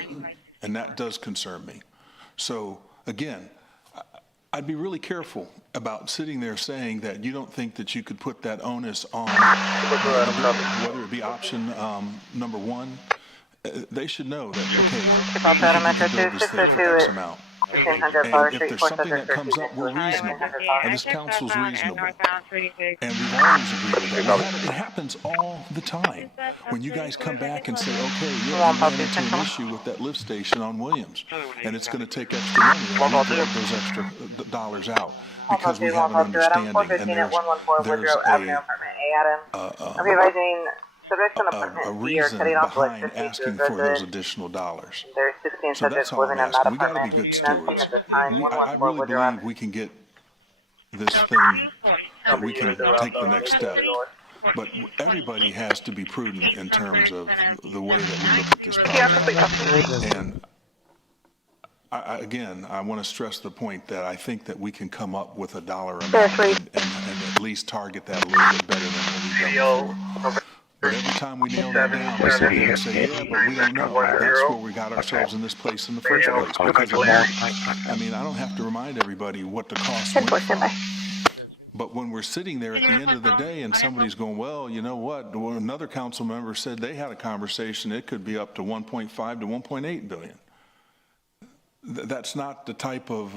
And that does concern me. So again, I'd be really careful about sitting there saying that you don't think that you could put that onus on whether it be option number one. They should know that, okay, you can build this thing for X amount. And if there's something that comes up, we're reasonable. And this council's reasonable. And we've always agreed with that. It happens all the time. When you guys come back and say, okay, yeah, we ran into an issue with that lift station on Williams, and it's going to take extra money, and we drag those extra dollars out because we have an understanding, and there's a reason behind asking for those additional dollars. So that's all I'm asking. We got to be good stewards. I really believe we can get this thing, that we can take the next step. But everybody has to be prudent in terms of the way that we look at this problem. And again, I want to stress the point that I think that we can come up with a dollar amount and at least target that a little bit better than what we've done before. But every time we nail that down, we sit there and say, yeah, but we don't know. That's where we got ourselves in this place in the first place. Because I mean, I don't have to remind everybody what the cost went from. But when we're sitting there at the end of the day and somebody's going, well, you know what? Well, another council member said they had a conversation. It could be up to 1.5 to 1.8 billion. That's not the type of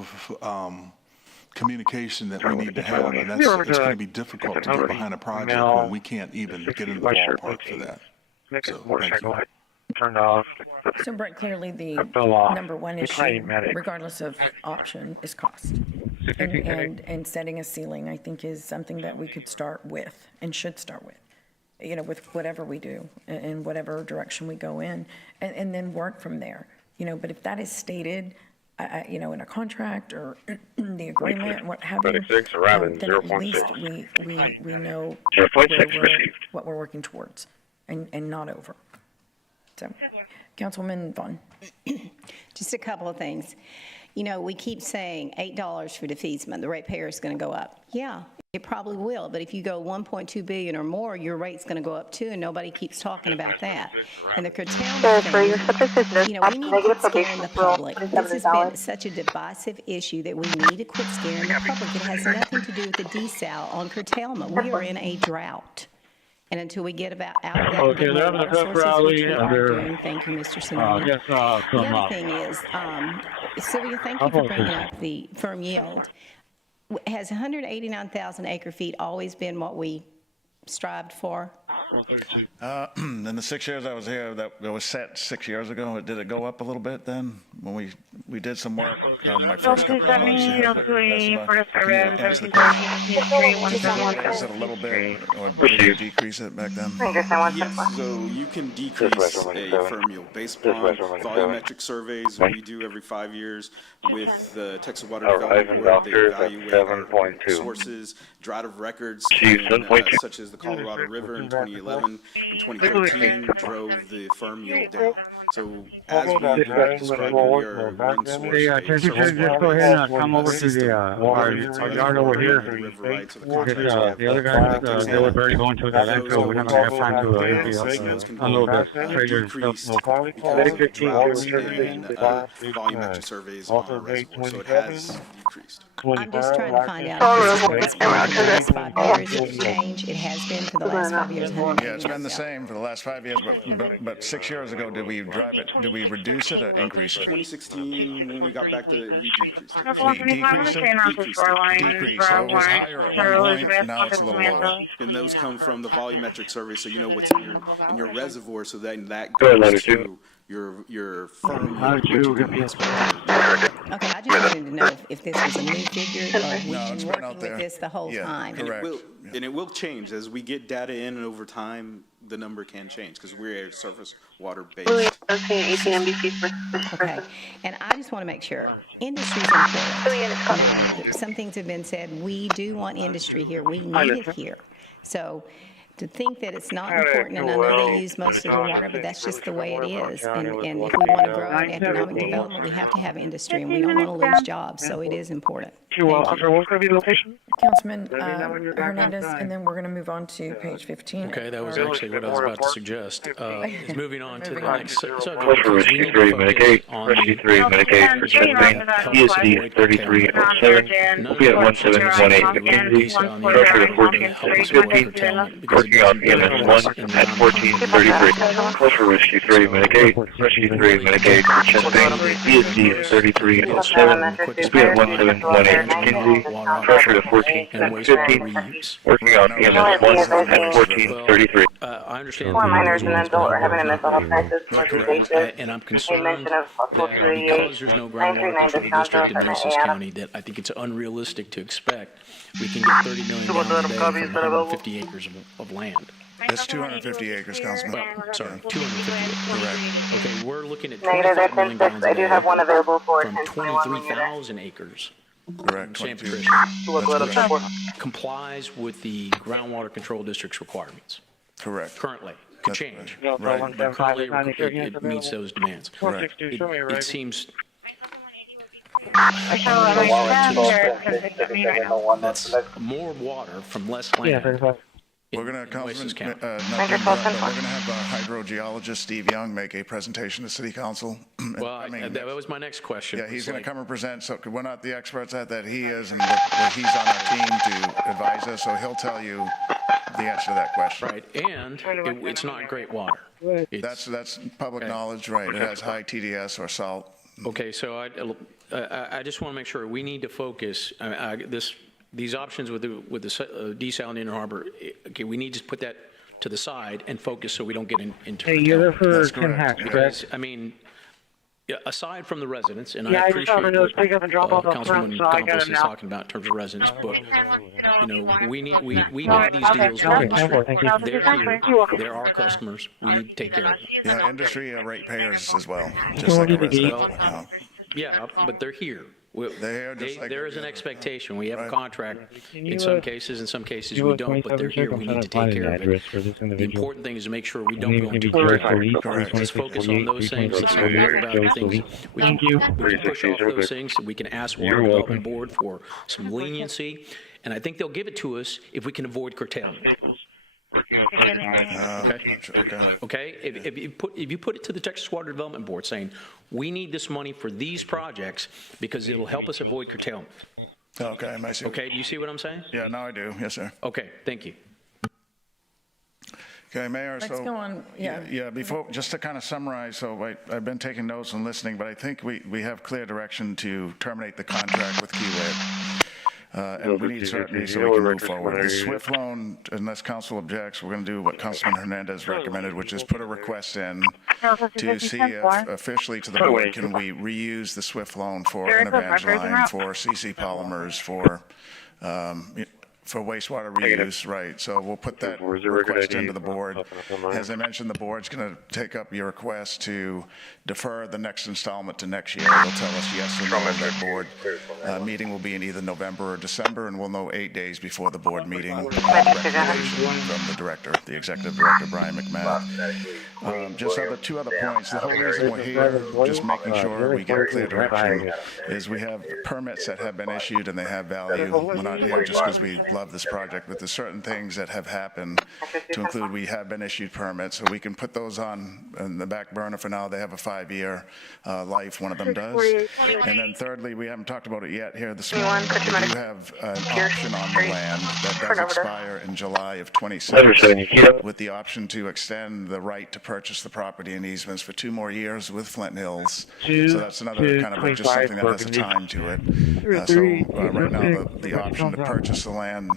communication that we need to have, and it's going to be difficult to get behind a project when we can't even get in the ballpark for that. So, thank you. Turned off. So, Brett, clearly the number one issue, regardless of option, is cost. And setting a ceiling, I think, is something that we could start with and should start with, you know, with whatever we do and whatever direction we go in, and then work from there. You know, but if that is stated, you know, in a contract or the agreement, what have you, then at least we know what we're working towards and not over. So, Councilwoman Vaughn. Just a couple of things. You know, we keep saying $8 for defeasance, the ratepayer is going to go up. Yeah, it probably will, but if you go 1.2 billion or more, your rate's going to go up too, and nobody keeps talking about that. And the curtailment thing, you know, we need to quit scaring the public. This has been such a divisive issue that we need to quit scaring the public. It has nothing to do with the desal on curtailment. We are in a drought. And until we get out of that, okay, they're on the fifth rally. Thank you, Mr. Senator. The other thing is, Sylvia, thank you for bringing up the firm yield. Has 189,000 acre feet always been what we strived for? In the 6 years I was here, that was set 6 years ago. Did it go up a little bit then when we did some work on my first couple of months? Is it a little bit, or did you decrease it back then? Yes, so you can decrease a firm yield based on volumetric surveys we do every 5 years with the Texas Water Development Board. They evaluate our sources, drought of records, such as the Colorado River in 2011 and 2013 drove the firm yield down. So as we described, we are one source. Just go ahead and come over to the yard over here. The other guys, they were barely going to the landfill. We're not going to have time to empty up a little bit. Because of droughts and volumetric surveys on our reservoir, so it has decreased. I'm just trying to find out if this is what it's been for the last 5 years. It change. It has been for the last 5 years. Yeah, it's been the same for the last 5 years, but 6 years ago, did we reduce it or increase it? 2016, when we got back to, we decreased it. We decreased it? Decreased, so it was higher at one point, now it's a little lower. And those come from the volumetric survey, so you know what's in your reservoir, so then that goes to your firm. Okay, I just wanted to know if this was a new figure or we've been working with this the whole time. And it will change as we get data in, and over time, the number can change because we're a surface water based. Okay, and I just want to make sure industry's important. Some things have been said. We do want industry here. We need it here. So to think that it's not important, and I know they use most of the water, but that's just the way it is. And if we want to grow in economic development, we have to have industry, and we don't want to lose jobs, so it is important. Thank you. Councilman Hernandez, and then we're going to move on to page 15. Okay, that was actually what I was about to suggest. Is moving on to the next subject. Rescue 3, Medicaid, Rescue 3, Medicaid for testing, ESD 3307, we'll be at 1718 McKenzie, pressure to 1450, working on EMS 1 at 1433. Closer Rescue 3, Medicaid, Rescue 3, Medicaid for testing, ESD 3307, we'll be at 1718 McKenzie, pressure to 1450, working on EMS 1 at 1433. I understand and I'm concerned that because there's no groundwater control district in nueces County, that I think it's unrealistic to expect we can get 30 million gallons a day from 150 acres of land. It's 250 acres, Councilman. Sorry, 250. Correct. Okay, we're looking at 25 million gallons a day from 23,000 acres. Correct. San Patricia complies with the groundwater control district's requirements. Correct. Currently, could change. Right. But currently, it meets those demands. Correct. It seems. That's more water from less land. We're going to have hydrogeologist Steve Young make a presentation to City Council. Well, that was my next question. Yeah, he's going to come and present. So we're not the experts at that. He is, and he's on our team to advise us. So he'll tell you the answer to that question. Right, and it's not great water. That's public knowledge, right? It has high TDS or salt. Okay, so I just want to make sure we need to focus. These options with the desal in Inner Harbor, okay, we need to put that to the side and focus so we don't get into. Hey, you're there for Tim Hacks, because, I mean, aside from the residents, and yeah, I appreciate what Councilwoman Councilwoman Campos is talking about in terms of residents, but we need these deals. They're here. They're our customers. We need to take care of them. Yeah, industry ratepayers as well. Just like residents. Yeah, but they're here. There is an expectation. We have a contract in some cases we don't, but they're here. We need to take care of it. The important thing is to make sure we don't go into correct. Let's focus on those things. Let's not worry about the things. We can push off those things. We can ask Water Development Board for some leniency, and I think they'll give it to us if we can avoid curtailment. Okay. If you put it to the Texas Water Development Board saying we need this money for these projects because it'll help us avoid curtailment. Okay, I see. Okay, do you see what I'm saying? Yeah, now I do. Yes, sir. Okay, thank you. Okay, Mayor. Let's go on. Yeah. Before, just to kind of summarize, so I've been taking notes and listening, but I think we have clear direction to terminate the contract with Keyway. And we need certainty so we can move forward. The SWIFT loan, unless council objects, we're going to do what Councilman Hernandez recommended, which is put a request in to see if officially to the board can we reuse the SWIFT loan for an Evangeline, for CC polymers, for wastewater reuse, right? So we'll put that request into the board. As I mentioned, the board's going to take up your request to defer the next installment to next year. They'll tell us yes or no. That board meeting will be in either November or December, and we'll know 8 days before the board meeting. Recommendation from the director, the executive director, Brian McMahon. Just two other points. The whole reason we're here, just making sure we get clear direction, is we have permits that have been issued and they have value. We're not here just because we love this project, but there's certain things that have happened to include we have been issued permits, so we can put those on in the back burner for now. They have a 5-year life, one of them does. And then thirdly, we haven't talked about it yet here this morning, but we do have an option on the land that does expire in July of 26, with the option to extend the right to purchase the property and easements for 2 more years with Flint Hills. So that's another kind of just something that has a time to it. Right now, the option to purchase the land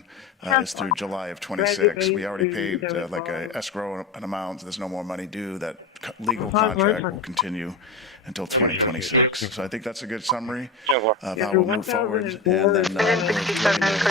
is through July of 26. We already paid like a escrow an amount. There's no more money due. That legal contract will continue until 2026. So I think that's a good summary of how we'll move forward. And then we'll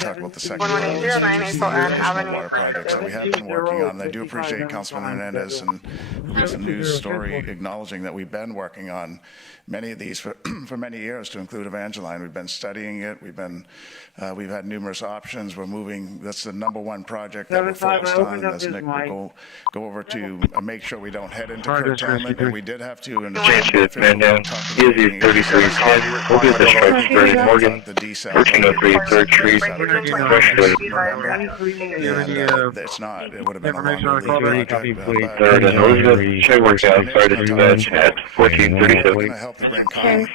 talk about the second additional water projects that we have been working on. I do appreciate Councilman Hernandez and the recent news story acknowledging that we've been working on many of these for many years, to include Evangeline. We've been studying it. We've had numerous options. We're moving. That's the #1 project that we're focused on. As Nick will go over to make sure we don't head into curtailment. And we did have to. And man down. Easy 3310. We'll get the strike Bernie Morgan. 1403 3rd Street. It's not. It would have been a longer lead project. 3rd and Elizabeth. Check works out. Started at 1437. We're going to help to bring calm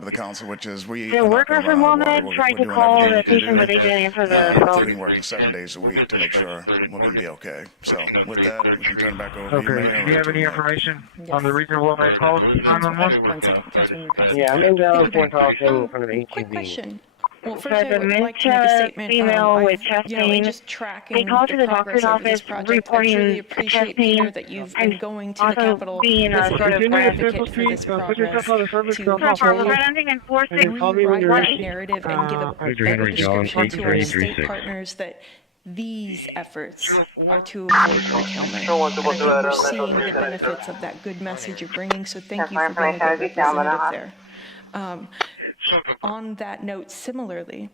to the council, which is the worker from WellMed tried to call the patient, but they didn't answer the phone. Including working 7 days a week to make sure we're going to be okay. So with that, we can turn back over to you, Mayor. Do you have any information on the reason WellMed called 911? Yeah, I'm in the phone call in front of the Quick HCV. question. Well, first I would like to make a statement. Female with chest pain. Just tracking They called to the doctor's office reporting I truly appreciate, chest pain Peter, that you've been going to the also Capitol being as a sort of advocate for Street, this put progress yourself on the service to call. ending in 46. rewrite that narrative and give a better Henry Jones, description to our state 8336. partners that these efforts are to avoid curtailment. And I think we're seeing the benefits of that good message you're bringing, so thank you for being a good representative there. On that note, similarly,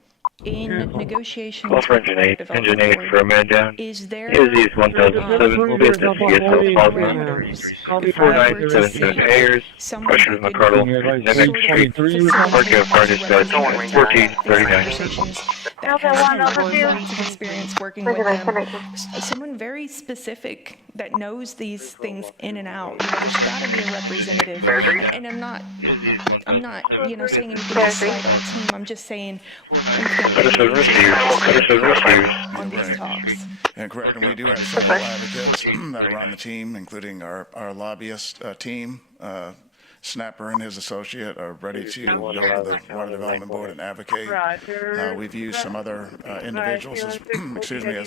in negotiations with the Engine 8 development for a man down. is there Izzy is 1007. We'll be at the parameters before 977 Ayers. Questions McCardle. Nemec Street. Parking Furnace 1439. That has loads of experience working with them. Someone very specific that knows these things in and out. There's got to be a representative. And I'm not, saying anything to slight our team. I'm just saying on these talks. And correct, and we do have several advocates that are on the team, including our lobbyist team. Snapper and his associate are ready to go to the Water Development Board and advocate. We've used some other individuals, as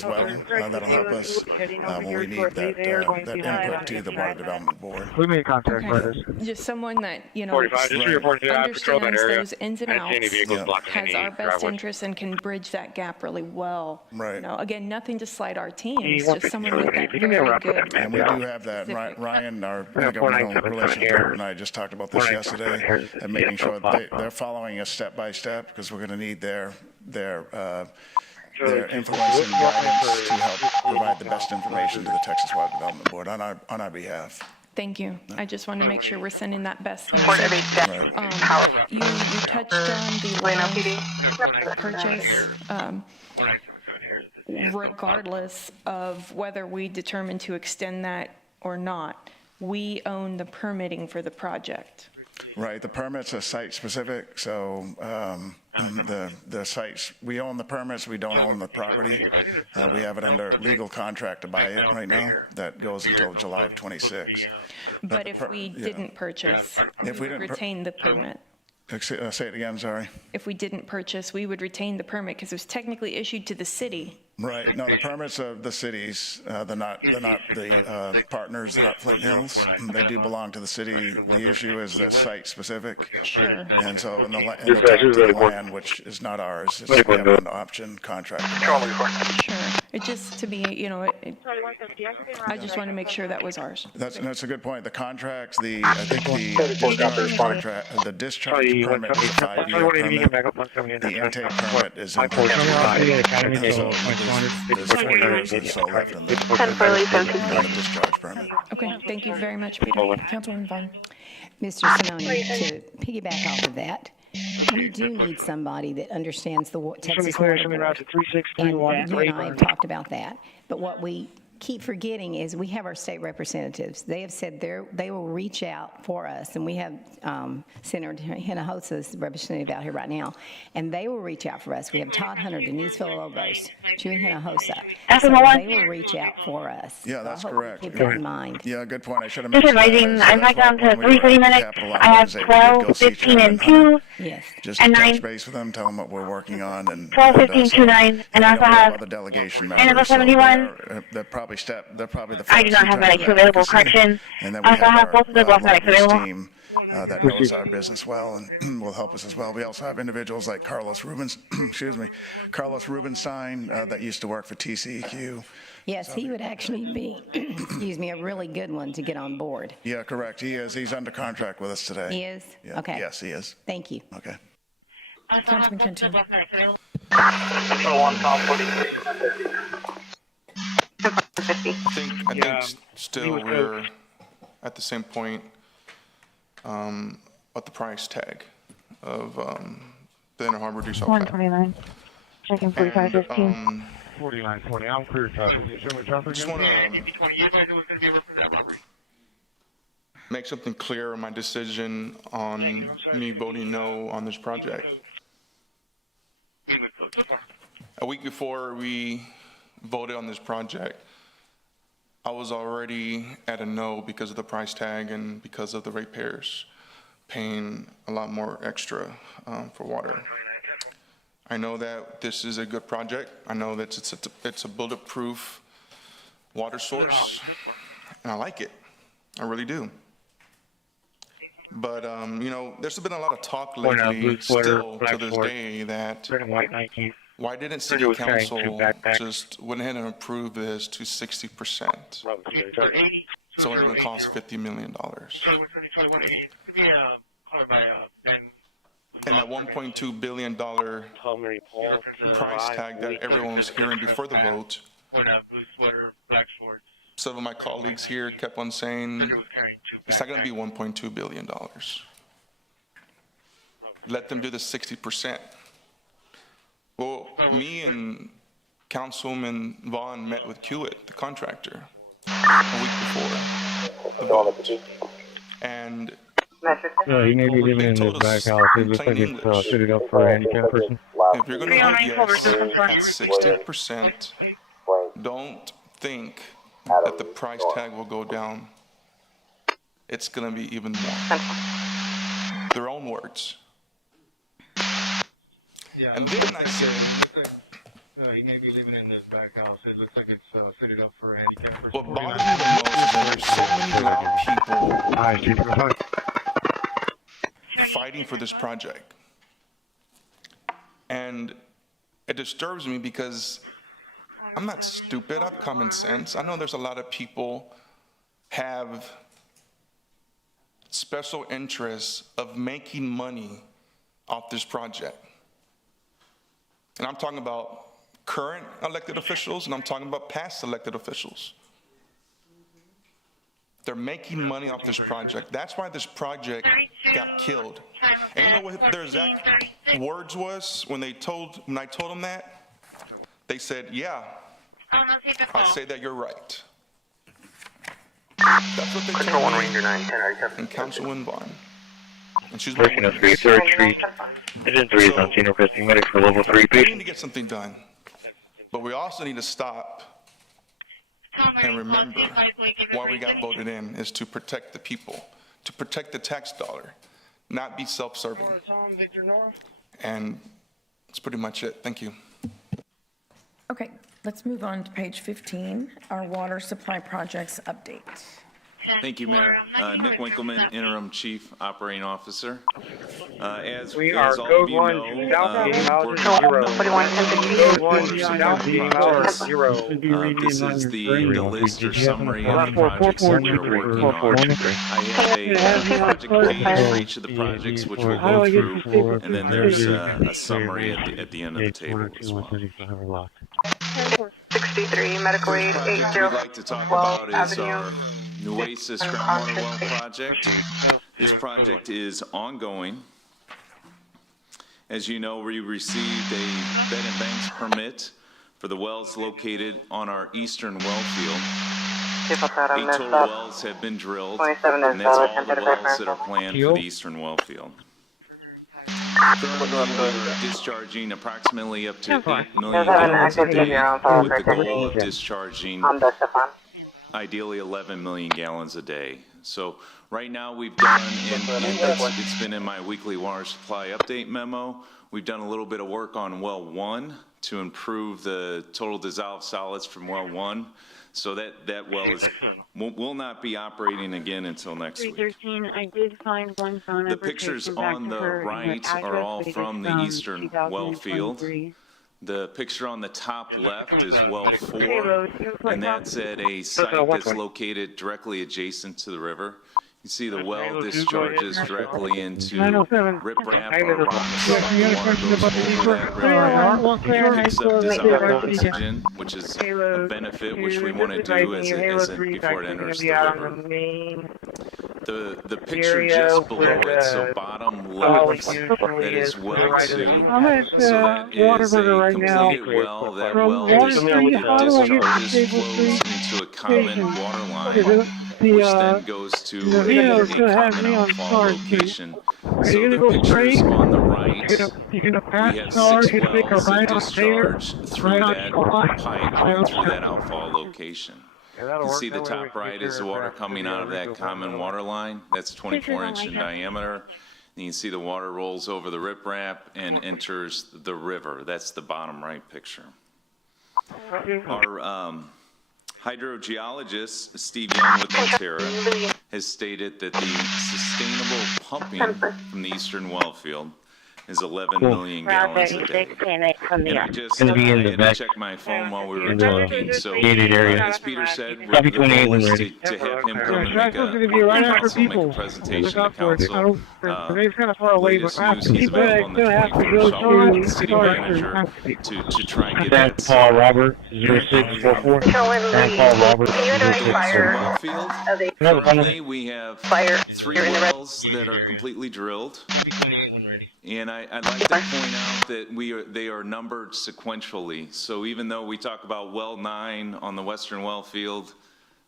well, that'll help us when we need that input to the Water Development Board. We made contact with us. Just someone that, 45, just report to patrol that understands area. those ins and I see any outs, vehicles blocking has any our best driveway. interests and can bridge that gap really well. Right. Again, nothing to slight our teams, He just someone with that very good. And we do have that. Ryan, our governmental relations director, and I just talked about this yesterday, and making sure they're following us step by step, because we're going to need their influence and guidance to help provide the best information to the Texas Water Development Board on our behalf. Thank you. I just want to make sure we're sending that best message. You touched on the land purchase. Regardless of whether we determine to extend that or not, we own the permitting for the project. Right, the permits are site-specific, so the sites, we own the permits, we don't own the property. We have it under legal contract to buy it right now. That goes until July of 26. But if we didn't purchase, we would retain the permit. Say it again, sorry. If we didn't purchase, we would retain the permit because it was technically issued to the city. Right. No, the permits are the cities. They're not the partners. They're not Flint Hills. They do belong to the city. The issue is the site specific. Sure. And so in the land, which is not ours, we have an option contract. Sure. It just to be, I just want to make sure that was ours. That's a good point. The contracts, I think the discharge contract, the discharge permit is a 5-year permit. The intake permit is in there's 4 years or so left in the discharge permit. Okay, thank you very much, Peter. Councilwoman Vaughn. Mr. Sinoni, to piggyback off of that, we do need somebody that understands the Texas clear, Water send me Board. route to 363 And West you and I have Rayburn. talked about that. But what we keep forgetting is we have our state representatives. They have said they will reach out for us, and we have Senator Hinojosa's representative out here right now, and they will reach out for us. We have Todd Hunter, Denise Villalobos, Chewy Hinojosa. So they will reach out for us. Yeah, that's So I hope correct. we keep that in mind. Yeah, good point. I should have This is mentioned that. rising. I'm back down to 3 minutes. I have 12, 15, and 2. Yes. Just and touch 9. base with them, tell them what we're working on, and 12, 15, 2, 9, and I also have other delegation Annabelle members. So 71. they're probably the I do not have medics available, correction. And then I we also have have both of the block medics our available. team that knows our business well and will help us as well. We also have individuals like Carlos Rubens, Carlos Rubenstein that used to work for TCEQ. Yes, he would actually be, excuse me, a really good one to get on board. Yeah, correct. He is. He's under contract with us today. He is? Yeah. Okay. Yes, he is. Thank you. Okay. Councilman Kenton. I think still we're at the same point at the price tag of the Inner Harbor Diesel. 129. Checking 4515. 4940, I'm clear traffic. Just want to make something clear in my decision on me voting no on this project. A week before we voted on this project, I was already at a no because of the price tag and because of the ratepayers paying a lot more extra for water. I know that this is a good project. I know that it's a bulletproof water source, and I like it. I really do. But, you know, there's been a lot of talk lately, still to this day, that why didn't City Council just went ahead and approve this to 60%? So it would cost $50 million. And that $1.2 billion price tag that everyone was hearing before the vote, some of my colleagues here kept on saying, it's not going to be $1.2 billion. Let them do the 60%. Well, me and Councilwoman Vaughn met with Hewitt, the contractor, a week before the vote. And you may be living in this back house. It looks like it's fitted up for a handicapped person. if you're going to vote yes at 60%, don't think that the price tag will go down. It's going to be even more. Their own words. And then I said, you may be living in this back house. It looks like it's fitted up for a handicapped person. what bothers me the most is that there's so many loud people fighting for this project. And it disturbs me because I'm not stupid. I have common sense. I know there's a lot of people have special interests of making money off this project. And I'm talking about current elected officials, and I'm talking about past elected officials. They're making money off this project. That's why this project got killed. And you know what their exact words was when I told them that? They said, yeah, I say that you're right. That's what they told me and Councilwoman Vaughn. And she's my witness. 3rd Street. Engine 3 is on scene requesting medics for level 3 We patient. need to get something done. But we also need to stop and remember why we got voted in is to protect the people, to protect the tax dollar, not be self-serving. And that's pretty much it. Thank you. Okay, let's move on to page 15, our water supply projects update. Thank you, Mayor. Nick Winkleman, Interim Chief Operating Officer. As We as are all code of you 1, know, south being miles we're is 0. Code 1, We're south being miles is 0. This is the list or summary of the projects that we're working on. I have a project page for each of the projects, which we'll go through, and then there's a summary at the end of the table as well. 63, medical aid, First project we'd like to talk about is our Nueces groundwater well project. This project is ongoing. As you know, we received a bed and banks permit for the wells located on our eastern well field. 8 total wells have been drilled, and that's all the wells that are planned for the eastern well field. Currently, we're discharging approximately up to 8 million gallons a day with the goal of discharging ideally 11 million gallons a day. So right now we've done, and it's been in my weekly water supply update memo, we've done a little bit of work on well 1 to improve the total dissolved solids from well 1. So that well will not be operating again until next week. 313, I did find one phone The pictures on the right are all from the eastern well field. The picture on the top left is well 4, and that's at a site that's located directly adjacent to the river. You see the well discharges directly into riprap or rocks. The water goes over that riprap. It picks up dissolved oxygen, which is a benefit which we want to do before it enters the river. The picture just below it, so bottom left, that is well 2. So that is a completed well. That well discharges flows into a common water line, which then goes to a common outfall location. So the pictures on the right, we have 6 wells that discharge through that pipe going through that outfall location. You can see the top right is the water coming out of that common water line. That's 24-inch in diameter. And you can see the water rolls over the riprap and enters the river. That's the bottom right picture. Our hydrogeologist, Steve Young with Terra, has stated that the sustainable pumping from the eastern well field is 11 million gallons a day. And I just had to check my phone while we were talking. So as Peter said, the goal is to have him come and make a presentation to council. Latest news, he's available on the 21st. So I'll work with the city manager to try and get that. Paul Robert, 0644. Paul Robert, 0644. Currently, we have 3 wells that are completely drilled. And I'd like to point out that they are numbered sequentially. So even though we talk about well 9 on the western well field,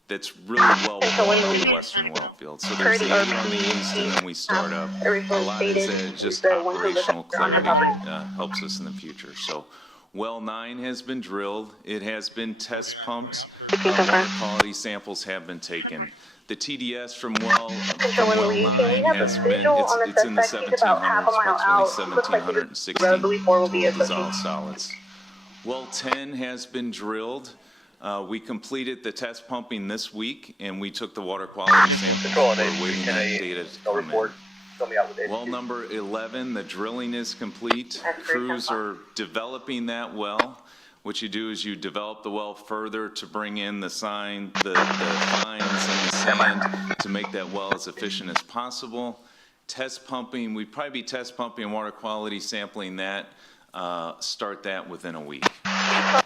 that's really well 1 on the western well field. So there's 8 on the east, and then we start up. A lot is just operational clarity helps us in the future. So well 9 has been drilled. It has been test pumped. Water quality samples have been taken. The TDS from well 9 has been, it's in the 1700s, approximately 1716 dissolved solids. Well 10 has been drilled. We completed the test pumping this week, and we took the water quality samples. We're waiting that data to come in. Well number 11, the drilling is complete. Crews are developing that well. What you do is you develop the well further to bring in the fines and the sand to make that well as efficient as possible. Test pumping, we'd probably be test pumping and water quality sampling that, start that within a week.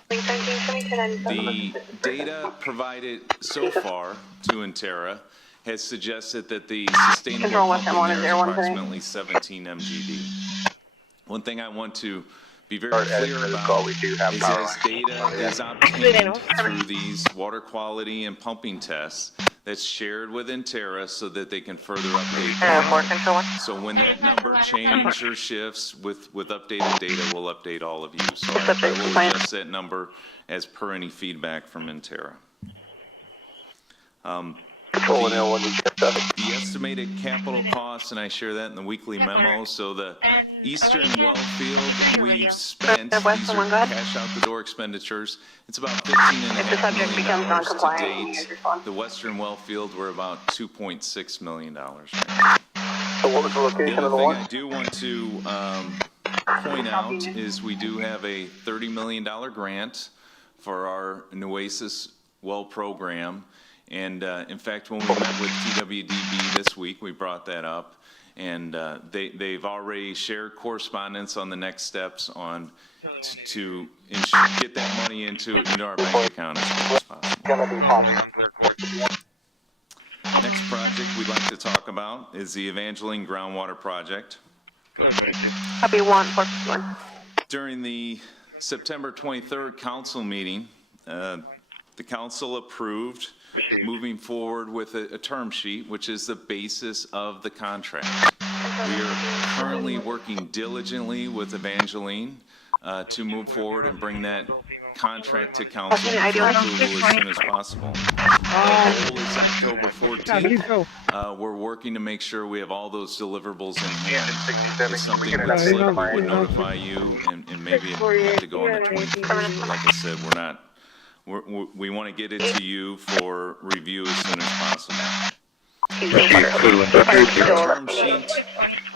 The data provided so far to Interra has suggested that the sustainable pumping there is approximately 17 MGD. One thing I want to be very clear about is as data is obtained through these water quality and pumping tests that's shared with Interra so that they can further update. So when that number changes or shifts with updated data, we'll update all of you. So I will adjust that number as per any feedback from Interra. The estimated capital costs, and I share that in the weekly memo. So the eastern well field, we've spent, these are cash out the door expenditures. It's about $15.5 million to date. The western well field, we're about $2.6 million right now. The other thing I do want to point out is we do have a $30 million grant for our nueces well program. And in fact, when we met with TWDB this week, we brought that up, and they've already shared correspondence on the next steps on to get that money into our bank account as quick as possible. Next project we'd like to talk about is the Evangeline Groundwater Project. Copy 141. During the September 23rd council meeting, the council approved moving forward with a term sheet, which is the basis of the contract. We are currently working diligently with Evangeline to move forward and bring that contract to council for approval as soon as possible. The goal is October 14th. We're working to make sure we have all those deliverables in hand. It's something that Slip would notify you, and maybe it have to go on the 21st. Like I said, we want to get it to you for review as soon as possible. Term sheet.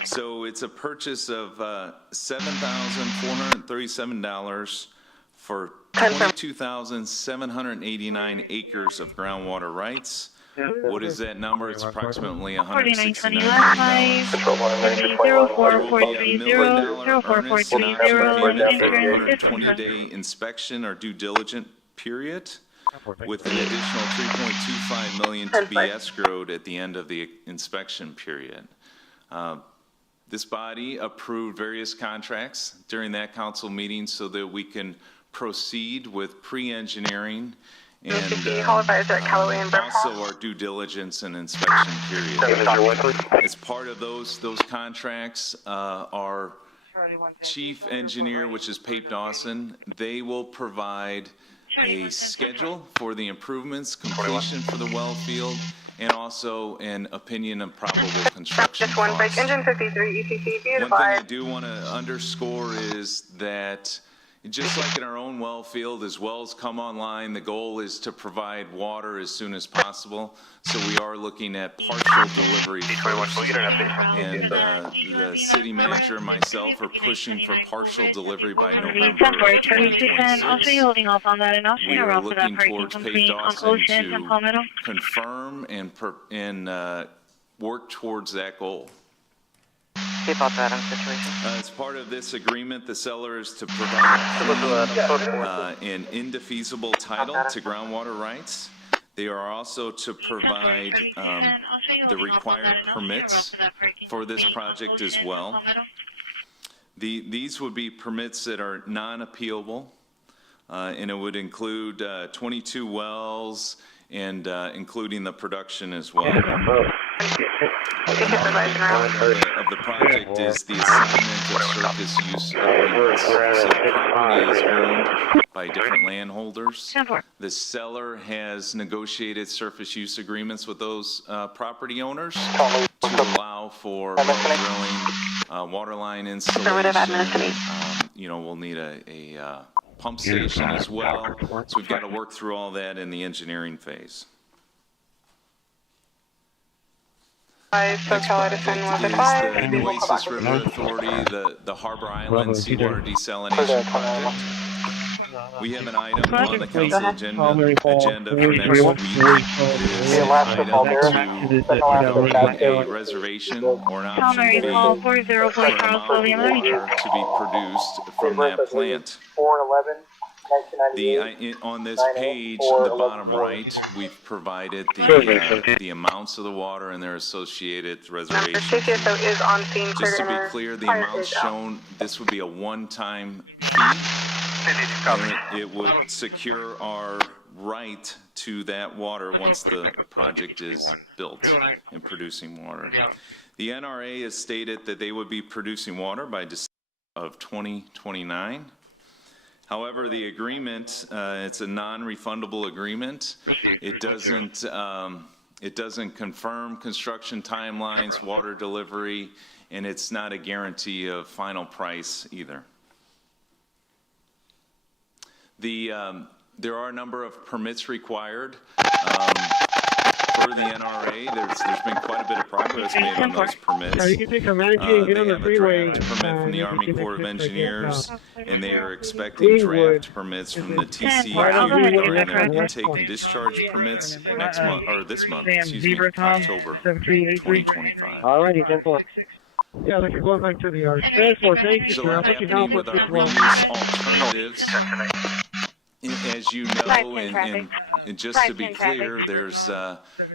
So it's a purchase of $7,437 for 22,789 acres of groundwater rights. What is that number? It's approximately $169 million. There will be a $1 million earnest for a 120-day inspection or due diligence period, with an additional $3.25 million to be escrowed at the end of the inspection period. This body approved various contracts during that council meeting so that we can proceed with pre-engineering and also our due diligence and inspection period. As part of those contracts, our chief engineer, which is Pape Dawson, they will provide a schedule for the improvements, completion for the well field, and also an opinion of probable construction costs. One thing I do want to underscore is that just like in our own well field, as wells come online, the goal is to provide water as soon as possible. So we are looking at partial delivery first. And the city manager and myself are pushing for partial delivery by November 2026. We are looking towards Pape Dawson to confirm and work towards that goal. As part of this agreement, the seller is to provide an indefeasible title to groundwater rights. They are also to provide the required permits for this project as well. These would be permits that are non-appealable, and it would include 22 wells and including the production as well. Of the project is the assignment of surface use agreements. So the property is owned by different landholders. The seller has negotiated surface use agreements with those property owners to allow for well drilling, water line installation. We'll need a pump station as well. So we've got to work through all that in the engineering phase. Next project is the Nueces River Authority, the Harbor Island Seawater Desalination Project. We have an item on the council agenda for next week. It is an item to negotiate a reservation or an option fee for amount of water to be produced from that plant. On this page, the bottom right, we've provided the amounts of the water and their associated reservations. Just to be clear, the amounts shown, this would be a one-time fee. And it would secure our right to that water once the project is built and producing water. The NRA has stated that they would be producing water by December of 2029. However, the agreement, it's a non-refundable agreement. It doesn't confirm construction timelines, water delivery, and it's not a guarantee of final price either. There are a number of permits required. For the NRA, there's been quite a bit of progress made on those permits. They have a draft permit from the Army Corps of Engineers, and they are expecting draft permits from the TCU regarding their intake and discharge permits next month, or this month, October 2025. Alrighty, 10-4. Yeah, like you're going back to the yard. Thank you, so sir. happening with our reuse alternatives, as you know, and just to be clear, there's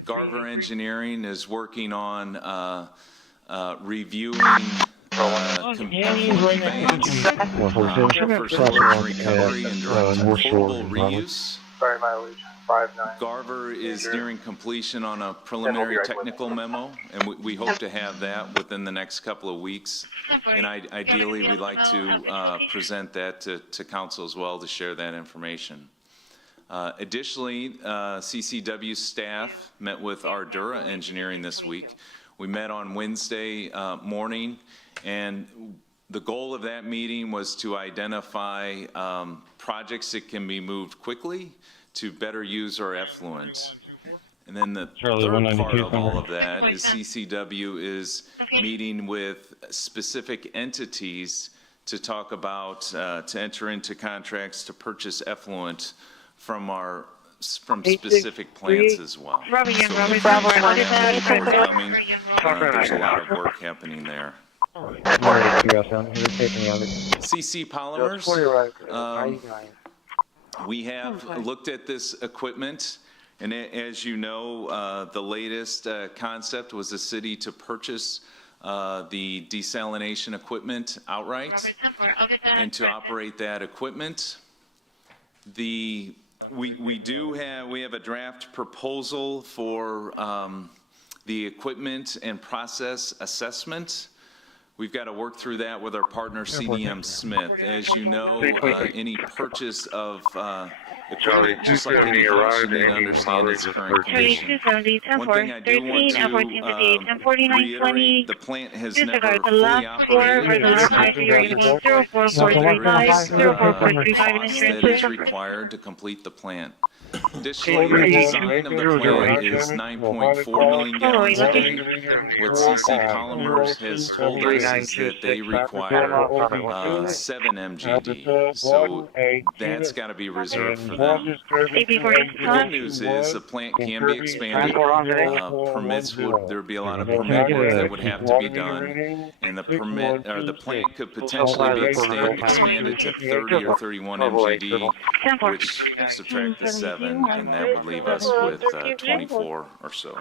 Garver Engineering is working on reviewing conveyance for storage and recovery and direct-to-potable reuse. Garver is nearing completion on a preliminary technical memo, and we hope to have that within the next couple of weeks. And ideally, we'd like to present that to council as well to share that information. Additionally, CCW staff met with Ardura Engineering this week. We met on Wednesday morning, and the goal of that meeting was to identify projects that can be moved quickly to better use our effluent. And then the third part of all of that is CCW is meeting with specific entities to talk about, to enter into contracts to purchase effluent from specific plants as well. So there's a lot of work happening there. CC Polymers, we have looked at this equipment, and as you know, the latest concept was the city to purchase the desalination equipment outright and to operate that equipment. We have a draft proposal for the equipment and process assessment. We've got to work through that with our partner CDM Smith. As you know, any purchase of equipment, just like any house, you need to understand its current condition. One thing I do want to reiterate, the plant has never fully operated. So there is that is required to complete the plant. Additionally, the design of the plant is 9.4 million gallons a day. What CC Polymers has told us is that they require 7 MGD. So that's got to be reserved for them. The good news is the plant can be expanded. Permits there would be a lot of permit work that would have to be done, and the plant could potentially be expanded to 30 or 31 MGD, which subtract the 7, and that would leave us with 24 or so.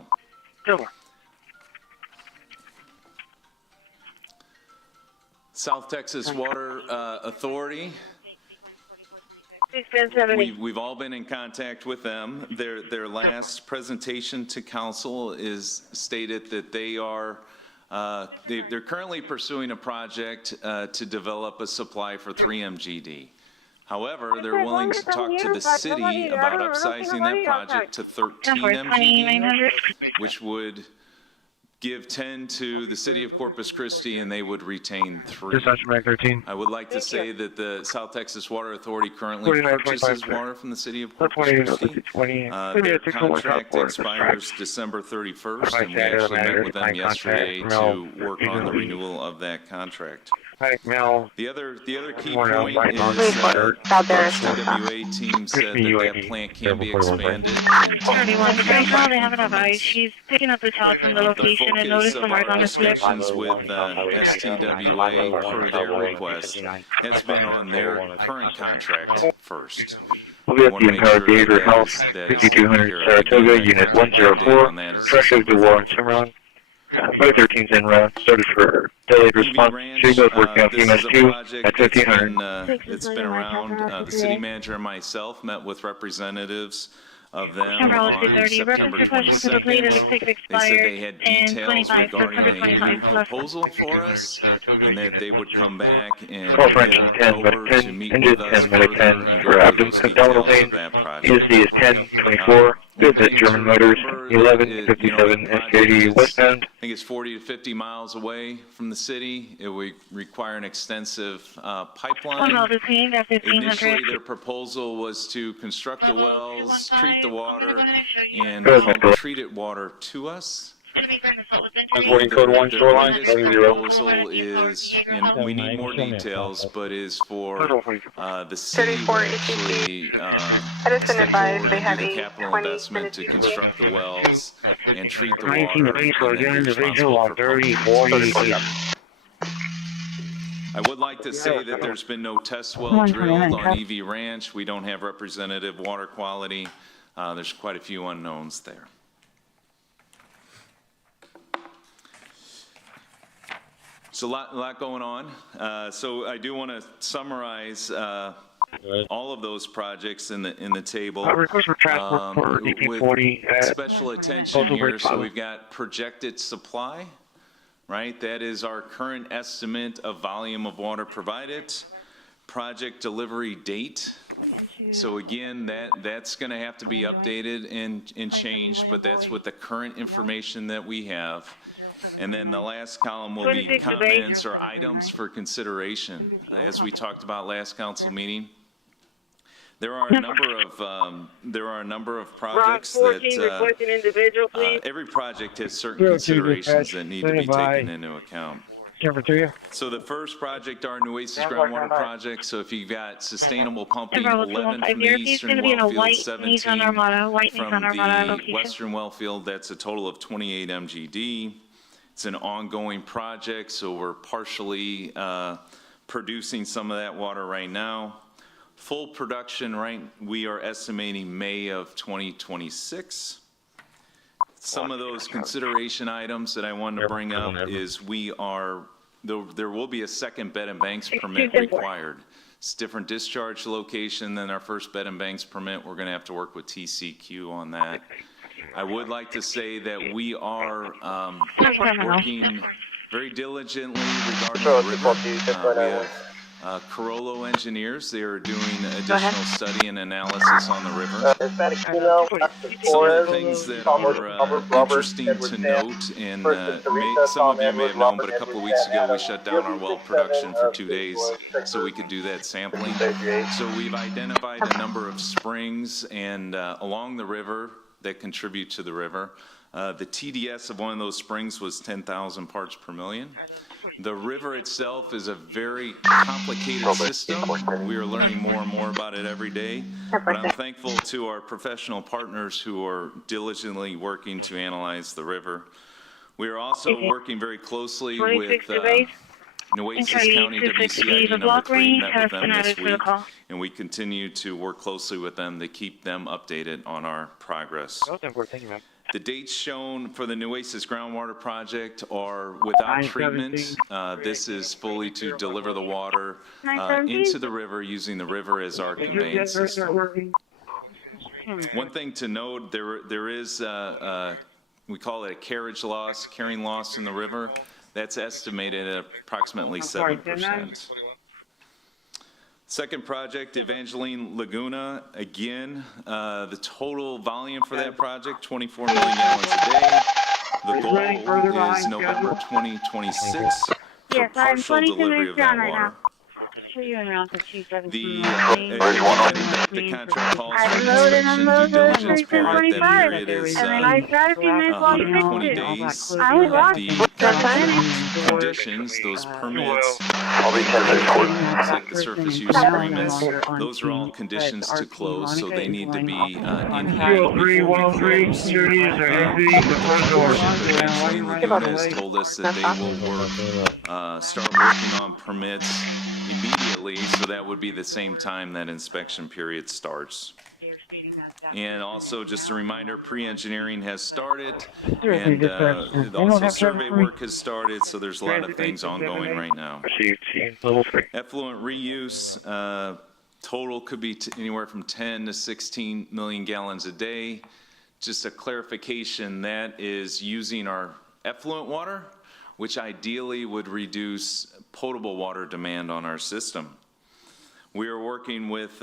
South Texas Water Authority. We've all been in contact with them. Their last presentation to council is stated that they're currently pursuing a project to develop a supply for 3 MGD. However, they're willing to talk to the city about upsizing that project to 13 MGD, which would give 10 to the city of Corpus Christi, and they would retain 3. I would like to say that the South Texas Water Authority currently purchases water from the city of Corpus Christi. Their contract expires December 31st, and we actually met with them yesterday to work on the renewal of that contract. The other key point is our CWA team said that plant can be expanded. Right now they have an advice. She's picking up the towels from the location and noticed the mark on the slip. Discussions with STWA per their request has been on their current contract first. We'll be at the Empowered Behavioral Health, 5200 Saratoga, Unit 104, directed to Warren Cimarron. 513's en route, started for delayed response. She goes working on PMS 2 at 1500. It's been around. The city manager and myself met with representatives of them on September 22nd. They said they had details regarding a new proposal for us, and that they would come back and get over to meet with us further and go through those details of that project. ESC is 1024. Good at German Motors, 1157 SKD westbound. I think it's 40 to 50 miles away from the city. It would require an extensive pipeline. Initially, their proposal was to construct the wells, treat the water, and treat it water to us. Code 1 shoreline, The proposal is, and we need more details, but is for the city to actually step forward and do the capital investment to construct the wells and treat the water, and then be responsible for pumping. I would like to say that there's been no test well drilled on EV Ranch. We don't have representative water quality. There's quite a few unknowns there. It's a lot going on. So I do want to summarize all of those projects in the table. Request for transport for DP40. With special attention here, so we've got projected supply, right? That is our current estimate of volume of water provided. Project delivery date. So again, that's going to have to be updated and changed, but that's with the current information that we have. And then the last column will be comments or items for consideration. As we talked about last council meeting, there are a number of projects that every project has certain considerations that need to be taken into account. So the first project, our nueces groundwater project. So if you've got sustainable pumping, 11 from the eastern well field, 17 from the western well field, that's a total of 28 MGD. It's an ongoing project, so we're partially producing some of that water right now. Full production, right, we are estimating May of 2026. Some of those consideration items that I wanted to bring up is there will be a second bed and banks permit required. It's a different discharge location than our first bed and banks permit. We're going to have to work with TCQ on that. I would like to say that we are working very diligently regarding the river. We have Carollo engineers. They are doing additional study and analysis on the river. Some of the things that are interesting to note, and some of you may have known, but a couple of weeks ago we shut down our well production for 2 days so we could do that sampling. So we've identified a number of springs and along the river that contribute to the river. The TDS of one of those springs was 10,000 parts per million. The river itself is a very complicated system. We are learning more and more about it every day. But I'm thankful to our professional partners who are diligently working to analyze the river. We are also working very closely with nueces County WCID number 3, met with them this week, and we continue to work closely with them to keep them updated on our progress. The dates shown for the nueces groundwater project are without treatment. This is fully to deliver the water into the river using the river as our conveyance system. One thing to note, there is, we call it a carrying loss in the river. That's estimated at approximately 7%. Second project, Evangeline Laguna. Again, the total volume for that project, 24 million gallons a day. The goal is November 2026 for partial delivery of that water. The contract calls for inspection due diligence period. That period is 120 days. The conditions, those permits, like the surface use agreements, those are all conditions to close, so they need to be in hand before we close. Eventually, Laguna has told us that they will start working on permits immediately, so that would be the same time that inspection period starts. And also, just a reminder, pre-engineering has started, and also survey work has started, so there's a lot of things ongoing right now. Effluent reuse, total could be anywhere from 10 to 16 million gallons a day. Just a clarification, that is using our effluent water, which ideally would reduce potable water demand on our system. We are working with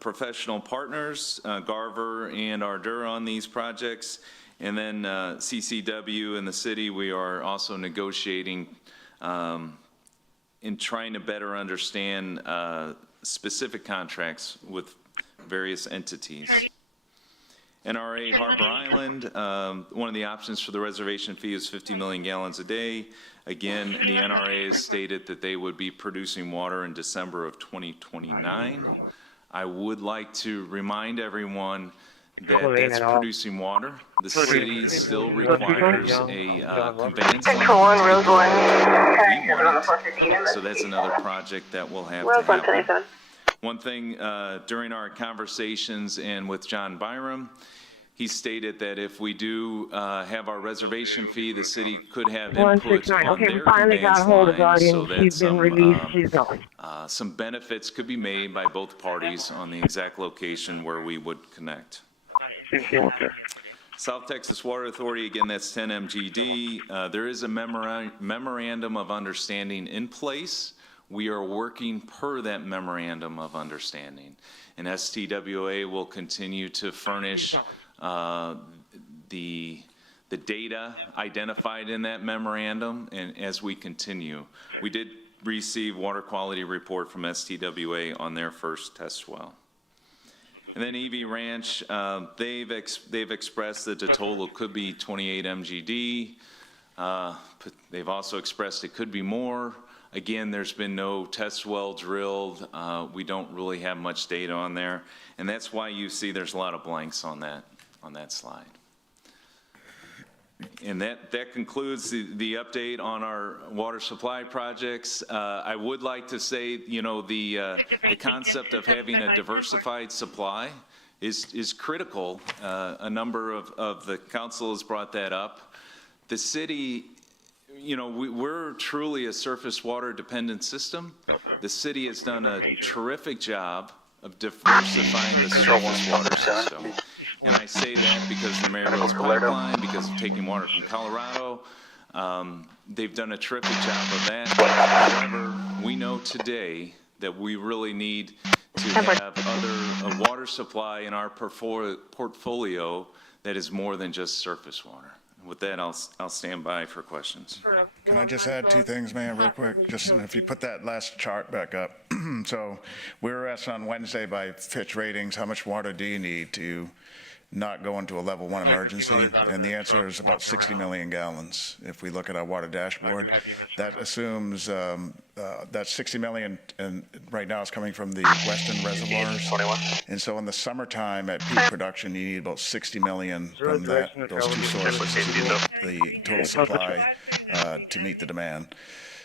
professional partners, Garver and Ardura, on these projects, and then CCW and the city. We are also negotiating in trying to better understand specific contracts with various entities. NRA Harbor Island, one of the options for the reservation fee is 50 million gallons a day. Again, the NRA has stated that they would be producing water in December of 2029. I would like to remind everyone that that's producing water. The city still requires a conveyance line to so that's another project that will have to happen. One thing during our conversations and with John Byram, he stated that if we do have our reservation fee, the city could have input on their conveyance line so that some benefits could be made by both parties on the exact location where we would connect. South Texas Water Authority, again, that's 10 MGD. There is a memorandum of understanding in place. We are working per that memorandum of understanding. And STWA will continue to furnish the data identified in that memorandum, and as we continue. We did receive water quality report from STWA on their first test well. And then EV Ranch, they've expressed that the total could be 28 MGD. They've also expressed it could be more. Again, there's been no test well drilled. We don't really have much data on there. And that's why you see there's a lot of blanks on that slide. And that concludes the update on our water supply projects. I would like to say, the concept of having a diversified supply is critical. A number of the council has brought that up. The city, we're truly a surface water dependent system. The city has done a terrific job of diversifying the surface water system. And I say that because of the Mary Rose Pipeline, because of taking water from Colorado. They've done a terrific job of that. However, we know today that we really need to have a water supply in our portfolio that is more than just surface water. With that, I'll stand by for questions. Can I just add two things, Mayor, real quick? Just if you put that last chart back up. So we were asked on Wednesday by Fitch Ratings, how much water do you need to not go into a level 1 emergency? And the answer is about 60 million gallons. If we look at our water dashboard, that assumes that 60 million, and right now it's coming from the western reservoirs. And so in the summertime at peak production, you need about 60 million from those two sources to the total supply to meet the demand.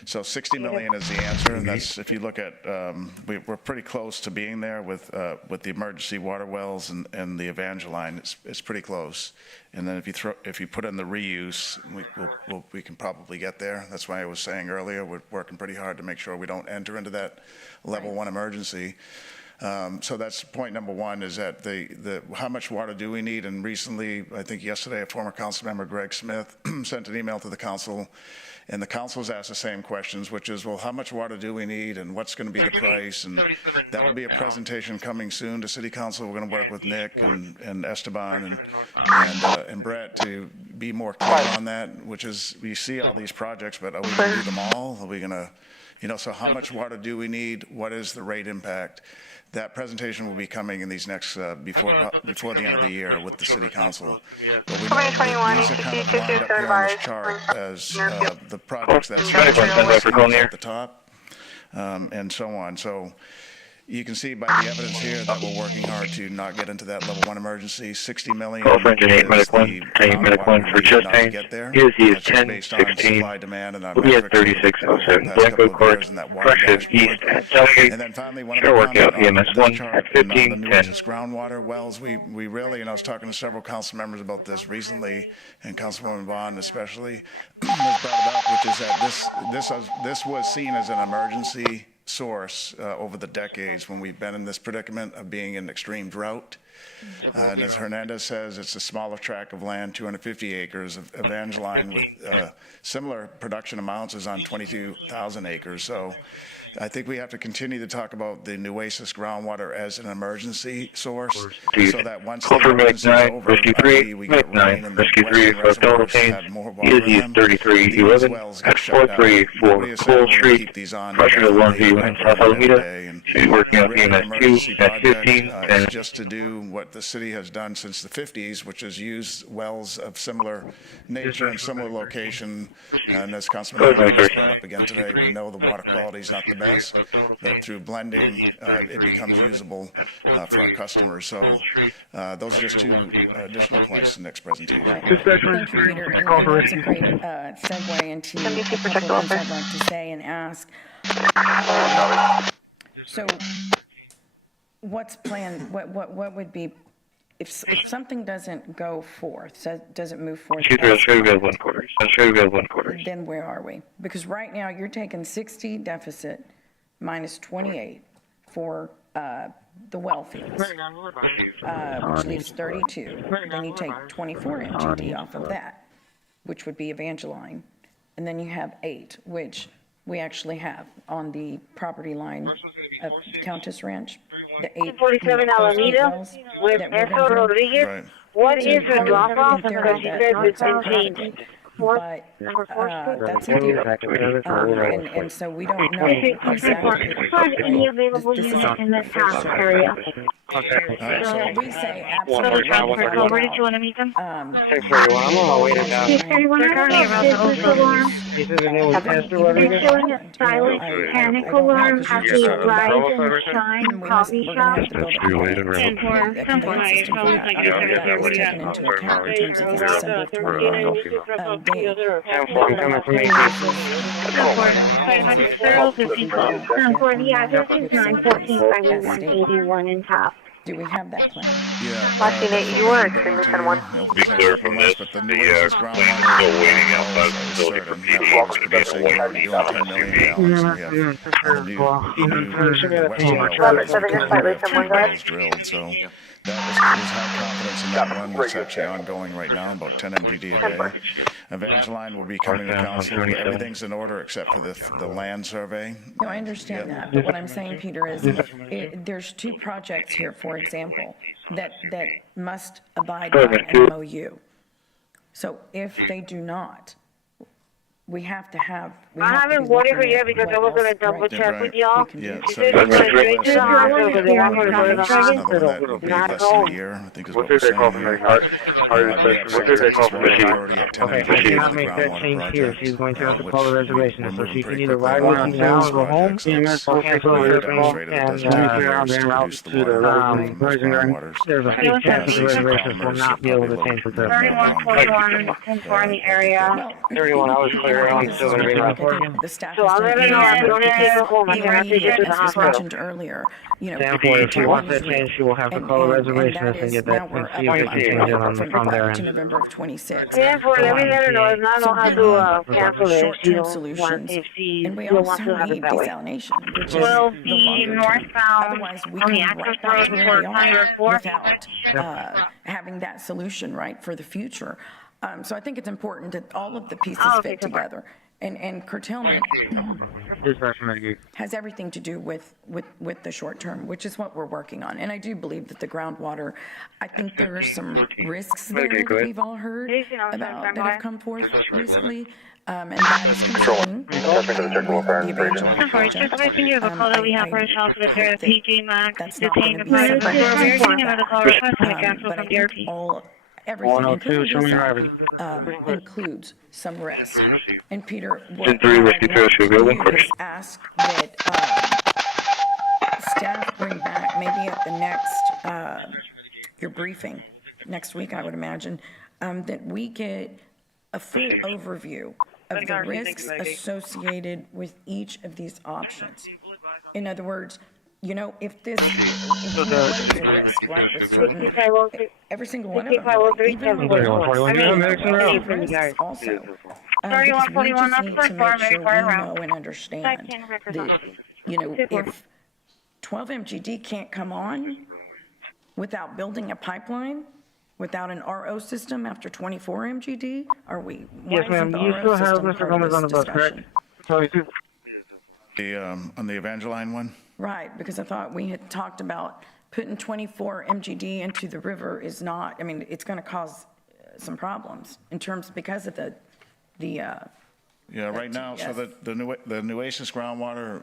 So 60 million is the answer, and that's, if you look at, we're pretty close to being there with the emergency water wells and the Evangeline. It's pretty close. And then if you put in the reuse, we can probably get there. That's why I was saying earlier, we're working pretty hard to make sure we don't enter into that level 1 emergency. So that's point number one, is that how much water do we need? And recently, I think yesterday, a former council member, Greg Smith, sent an email to the council, and the council's asked the same questions, which is, well, how much water do we need, and what's going to be the price? And that'll be a presentation coming soon to City Council. We're going to work with Nick and Esteban and Brett to be more clear on that, which is, we see all these projects, but are we going to do them all? Are we going to, so how much water do we need? What is the rate impact? That presentation will be coming in these next, before the end of the year with the City Council. But we know that these are kind of lined up here on this chart as the projects that at the top, and so on. So you can see by the evidence here that we're working hard to not get into that level 1 emergency. 60 million is the amount of water we need not to get there. That's just based on supply, demand, and our metrics over the past couple of years in that water dashboard. And then finally, one other comment on the chart on the nueces groundwater wells. We really, I was talking to several council members about this recently, and Councilwoman Vaughn especially has brought it up, which is that this was seen as an emergency source over the decades when we've been in this predicament of being in extreme drought. And as Hernandez says, it's a smaller tract of land, 250 acres. Of Evangeline with similar production amounts is on 22,000 acres. So I think we have to continue to talk about the nueces groundwater as an emergency source, so that once the emergency is over, we get rain and the western reservoirs have more water in them. These wells get shut down. Nobody is saying we'll keep these on indefinitely every day. And really, an emergency project is just to do what the city has done since the 50s, which is use wells of similar nature and similar location. And as Councilman Hernandez brought up again today, we know the water quality is not the best, but through blending, it becomes usable for our customers. So those are just two additional points in the next presentation. Thank you, Peter. And that's a great segue into a couple of things I'd like to say and ask. So what's planned, what would be if something doesn't go forth, doesn't move forth, then where are we? Because right now, you're taking 60 deficit minus 28 for the well fields, which leaves 32. Then you take 24 MGD off of that, which would be Evangeline. And then you have 8, which we actually have on the property line of Countess Ranch. The 8 47 Alameda with Erso Rodriguez. Right. What is her drop off? Because she says it's been changed. But that's a deal. And so we don't know exactly. Any available unit in the town area. So we say So absolutely. where did you want to meet them? 641, I'm on my way to down. They're currently around the business alarm. He says the name was Esther Rodriguez. They're showing a silent panic alarm at the Rise and Shine coffee shop. That's related, right? For the address is 914 Highway 181 in Top. Do we have that plan? Yeah. Watching it, you are extremely one. It'll be clear from this. But the nueces groundwater still waiting outside the facility for PD. We're producing already doing 10 million gallons. We have the west wells drilled, so that is high confidence in that one that's actually ongoing right now, about 10 MGD a day. Evangeline will be coming to council. Everything's in order except for the land survey. No, I understand that, but what I'm saying, Peter, is there's 2 projects here, for example, that must abide by an MOU. So if they do not, we have to have. I haven't voted for you because I was going to double check with y'all. Yeah, She so said it's going straight to the house over there. I'm going to go to another one that will be less than a year, I think is what we're saying here. What did they call from the sheet? Already at 10 Okay, MGD she for cannot the make that groundwater change here. project, She's going to have to which call the we're reservation, so moving she pretty can either quickly ride on around those now or go home, projects. or cancel We her demonstrated that and there's 2 clear out years there to route produce the to the water from those Virgin Garden. groundwaters. There's a huge chance that the reservations will not be able to change with this. 3141 in the area. 31 hours clear, I'm still going to be around for you. The staff So I'll let her know I'm going to go home. I'm going to have to get to the as was hospital. mentioned earlier, Therefore, if she wants that change, she will have to call the reservationist and get that and see if they can change it on their to end. November of 26. Yeah, for let me let her know. If not, I'll have to cancel it. She Short-term don't want, solutions, if she and we still also wants to have it need that way. desalination, which is Will the be longer term. northbound Otherwise, we on the can access right back road to where before we Pioneer are 4. without having that solution right for the future. So I think it's important that all of the pieces fit together. And curtailment has everything to do with the short term, which is what we're working on. And I do believe that the groundwater, I think there are some risks there that we've all heard about that have come forth recently. And that is concerning. The Evangeline project. I think you have a call that we have for a house with their PJ Maxx. That's The not going tank to of be private subject we're to getting another call request to cancel but from I DRP. think everything, 102, show me Robbie. includes some risk. And Peter, what 10-3, Whiskey Trail, should we go one is ask that staff bring back, maybe at the next, your briefing next week, I would imagine, that we get a full overview of the risks associated with each of these options. In other words, you know, if this is a risk, right, with certain, every single one of them, really, even with risks also. Because we just need to make sure we know and understand that, you know, if 12 MGD can't come on without building a pipeline, without an RO system after 24 MGD, are we? Yes, ma'am. You still have Mr. Gomez on the bus, correct? Sorry, On the Evangeline one? Right, because I thought we had talked about putting 24 MGD into the river is not, I mean, it's going to cause some problems in terms, because of the Yeah, right now, so the nueces groundwater,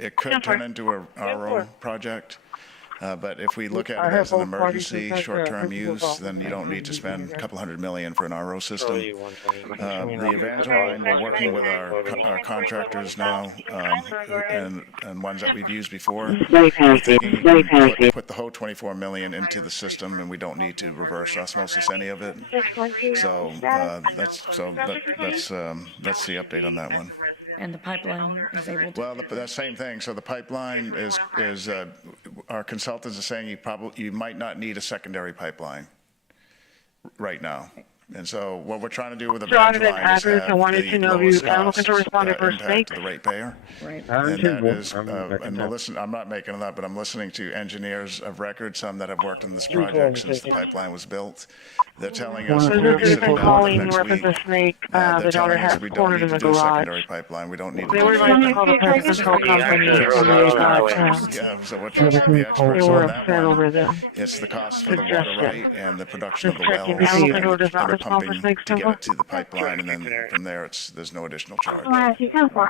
it could turn into a RO project. But if we look at it as an emergency, short-term use, then you don't need to spend a couple $100 million for an RO system. The Evangeline, we're working with our contractors now, and ones that we've used before. We're thinking you can put the whole 24 million into the system, and we don't need to reverse osmosis any of it. So that's the update on that one. And the pipeline is able to? Well, that same thing. So the pipeline is our consultants are saying you might not need a secondary pipeline right now. And so what we're trying to do with the branch line is have I wanted to know if you animal control responded for impact to snake. the ratepayer. Right. And that is, and listen, I'm not making it up, but I'm listening to engineers of record, some that have worked on this project since the pipeline was built. They're telling us that we're sitting down with them next week. They're telling us we don't need to do a secondary pipeline. We don't need to do a Trying to call the pest control company. Yeah, so we're trusting the experts on that one. It's the cost for the water right and the production of the wells and the pumping to get it to the pipeline, and then from there, there's no additional charge,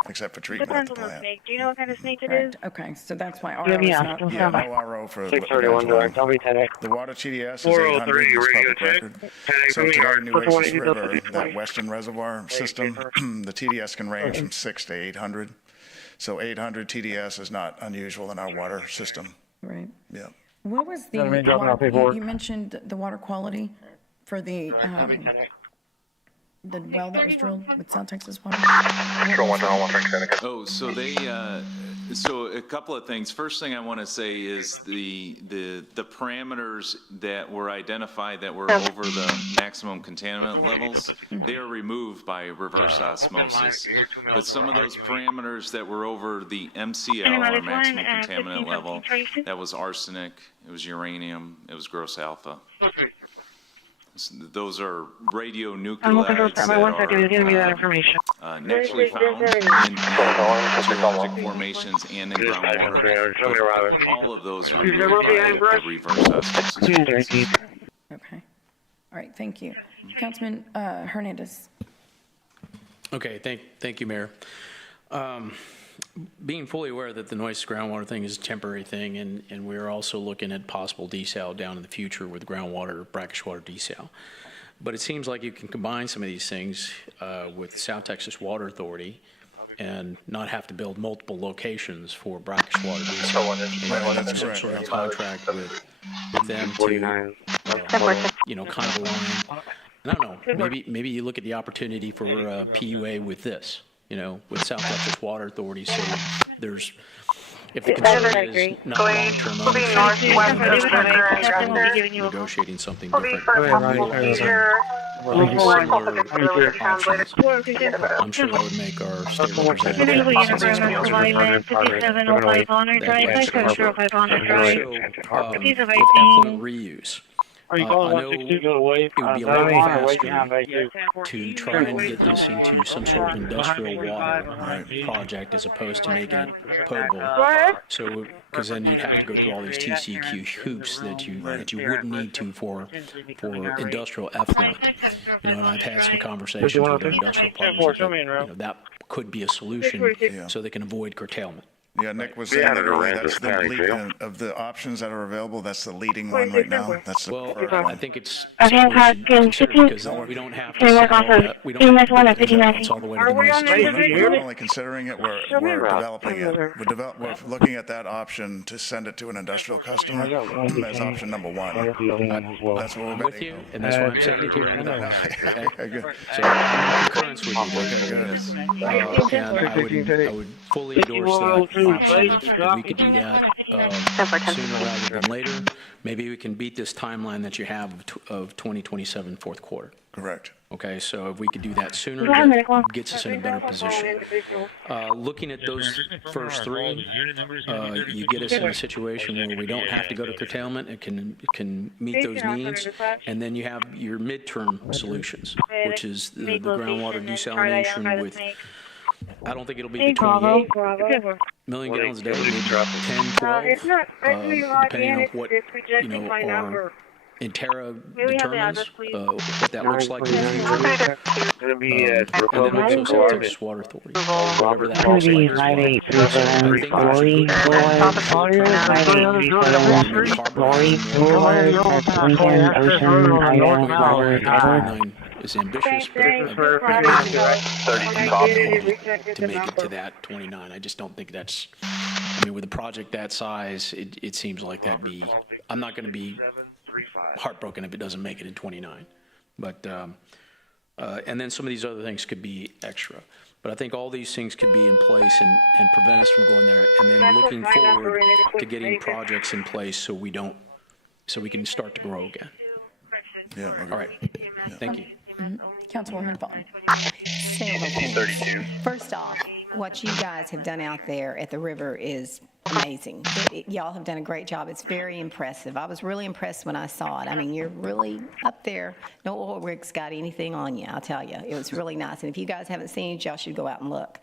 except for treatment at the plant. Do you know what kind of snake it is? Right, okay, so that's why RO is not. Yeah, no RO for the water TDS is 800, it's public record. So today, Nueces River, that western reservoir system, the TDS can range from 600 to 800. So 800 TDS is not unusual in our water system. Right. Yeah. What was the, you mentioned the water quality for the well that was drilled with South Texas Water? Oh, so so a couple of things. First thing I want to say is the parameters that were identified that were over the maximum contaminant levels, they are removed by reverse osmosis. But some of those parameters that were over the MCL, or maximum contaminant level, that was arsenic, it was uranium, it was gross alpha. Those are radionuclides that are naturally found in geologic formations and in groundwater. All of those are removed by the reverse osmosis. Okay. All right, thank you. Councilman Hernandez. Okay, thank you, Mayor. Being fully aware that the noise groundwater thing is a temporary thing, and we're also looking at possible desal down in the future with groundwater, brackish water desal. But it seems like you can combine some of these things with South Texas Water Authority and not have to build multiple locations for brackish water desal. And some sort of contract with them to, kind of align. And I don't know, maybe you look at the opportunity for PUA with this. With South Texas Water Authority, so if the concern is not long-term ownership, negotiating something different. I'm sure that would make our state representative reuse. Are you calling 162 away? It would be a lot faster to try and get this into some sort of industrial water project as opposed to making it potable. So, because then you'd have to go through all these TCQ hoops that you wouldn't need to for industrial effluent. And I've had some conversations with our industrial partners that, that could be a solution so they can avoid curtailment. Yeah, Nick was saying that earlier, that's the lead, of the options that are available, that's the leading one right now. That's the I think it's something we should consider because we don't have to sell that. We don't have to it's all the way to the north. We're not only considering it, we're developing it. We're looking at that option to send it to an industrial customer as option number one. That's what we're with you, and that's why I'm saying it here on the okay? So I'm in concurrence with you. And I would fully endorse that. If we could do that sooner rather than later, maybe we can beat this timeline that you have of 2027 fourth quarter. Correct. Okay, so if we could do that sooner, that gets us in a better position. Looking at those first three, you get us in a situation where we don't have to go to curtailment and can meet those needs, and then you have your midterm solutions, which is the groundwater desalination with. I don't think it'll be the 28 million gallons a day, maybe 10, 12, depending on what, our Intera determines what that looks like in the future. And then also South Texas Water Authority, whatever that looks like as well. Is ambitious, but to make it to that 29. I just don't think that's, with a project that size, it seems like that'd be, I'm not going to be heartbroken if it doesn't make it in 29. But, and then some of these other things could be extra. But I think all these things could be in place and prevent us from going there, and then looking forward to getting projects in place so we can start to grow again. Yeah. Okay. All right. Thank you. Councilwoman Vaughn. Several things. First off, what you guys have done out there at the river is amazing. Y'all have done a great job. It's very impressive. I was really impressed when I saw it. I mean, you're really up there. No oil rigs got anything on you, I'll tell you. It was really nice. And if you guys haven't seen it, y'all should go out and look.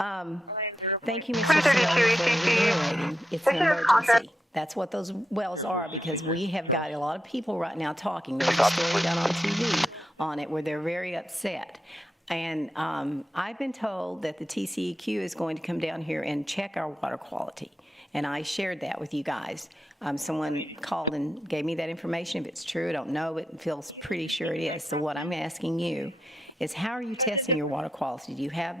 Thank you, Mr. Simone, for reiterating it's an emergency. That's what those wells are, because we have got a lot of people right now talking. There's a story done on TV on it where they're very upset. And I've been told that the TCEQ is going to come down here and check our water quality. And I shared that with you guys. Someone called and gave me that information. If it's true, I don't know, but it feels pretty sure it is. So what I'm asking you is, how are you testing your water quality? Do you have,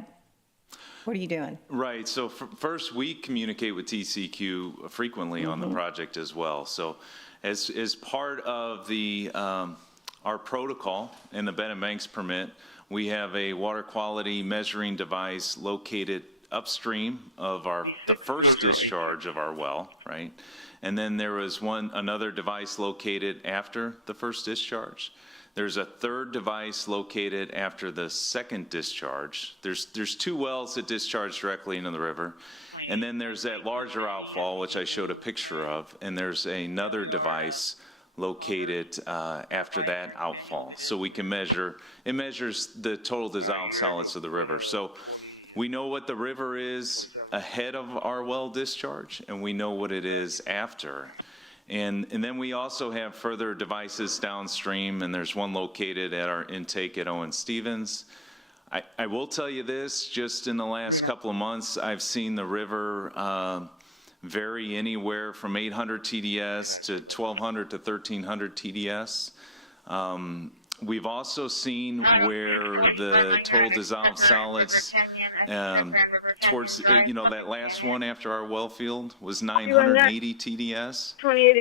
what are you doing? Right, so first, we communicate with TCEQ frequently on the project as well. So as part of the our protocol in the Bed and Banks permit, we have a water quality measuring device located upstream of the first discharge of our well, right? And then there was another device located after the first discharge. There's a third device located after the second discharge. There's 2 wells that discharge directly into the river. And then there's that larger outfall, which I showed a picture of, and there's another device located after that outfall. So we can it measures the total dissolved solids of the river. So we know what the river is ahead of our well discharge, and we know what it is after. And then we also have further devices downstream, and there's one located at our intake at Owen Stevens. I will tell you this, just in the last couple of months, I've seen the river vary anywhere from 800 TDS to 1,200 to 1,300 TDS. We've also seen where the total dissolved solids towards, that last one after our well field was 980 TDS.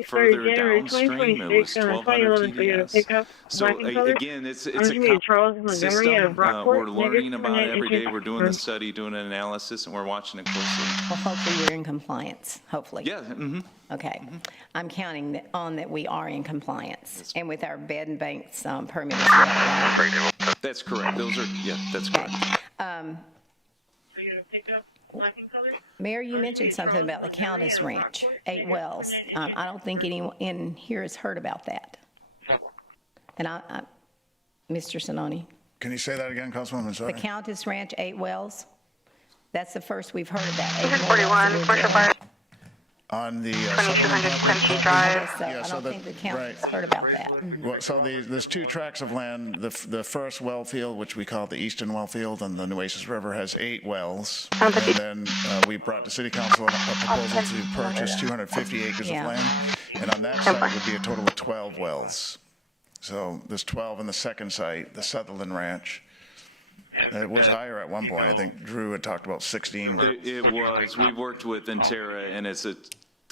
Further downstream, it was 1,200 TDS. So again, it's a system. We're learning about it every day. We're doing the study, doing an analysis, and we're watching it closely. Well, hopefully we're in compliance, hopefully. Yeah. Mm-hmm. Okay. I'm counting on that we are in compliance, and with our Bed and Banks permit as well, right? That's correct. That's correct. Mayor, you mentioned something about the Countess Ranch, 8 wells. I don't think anyone in here has heard about that. And Mr. Sinoni. Can you say that again, Councilwoman? Sorry. The Countess Ranch, 8 wells. That's the first we've heard of that. 41, on the 2200 Quincy Drive. I don't think the county's heard about that. Well, so there's 2 tracts of land. The first well field, which we call the Eastern Well Field, on the Nueces River, has 8 wells. And then we brought to City Council a proposal to purchase 250 acres of land. And on that site would be a total of 12 wells. So there's 12 in the second site, the Sutherland Ranch. It was higher at one point. I think Drew had talked about 16 wells. It was. We worked with Interra, and it's a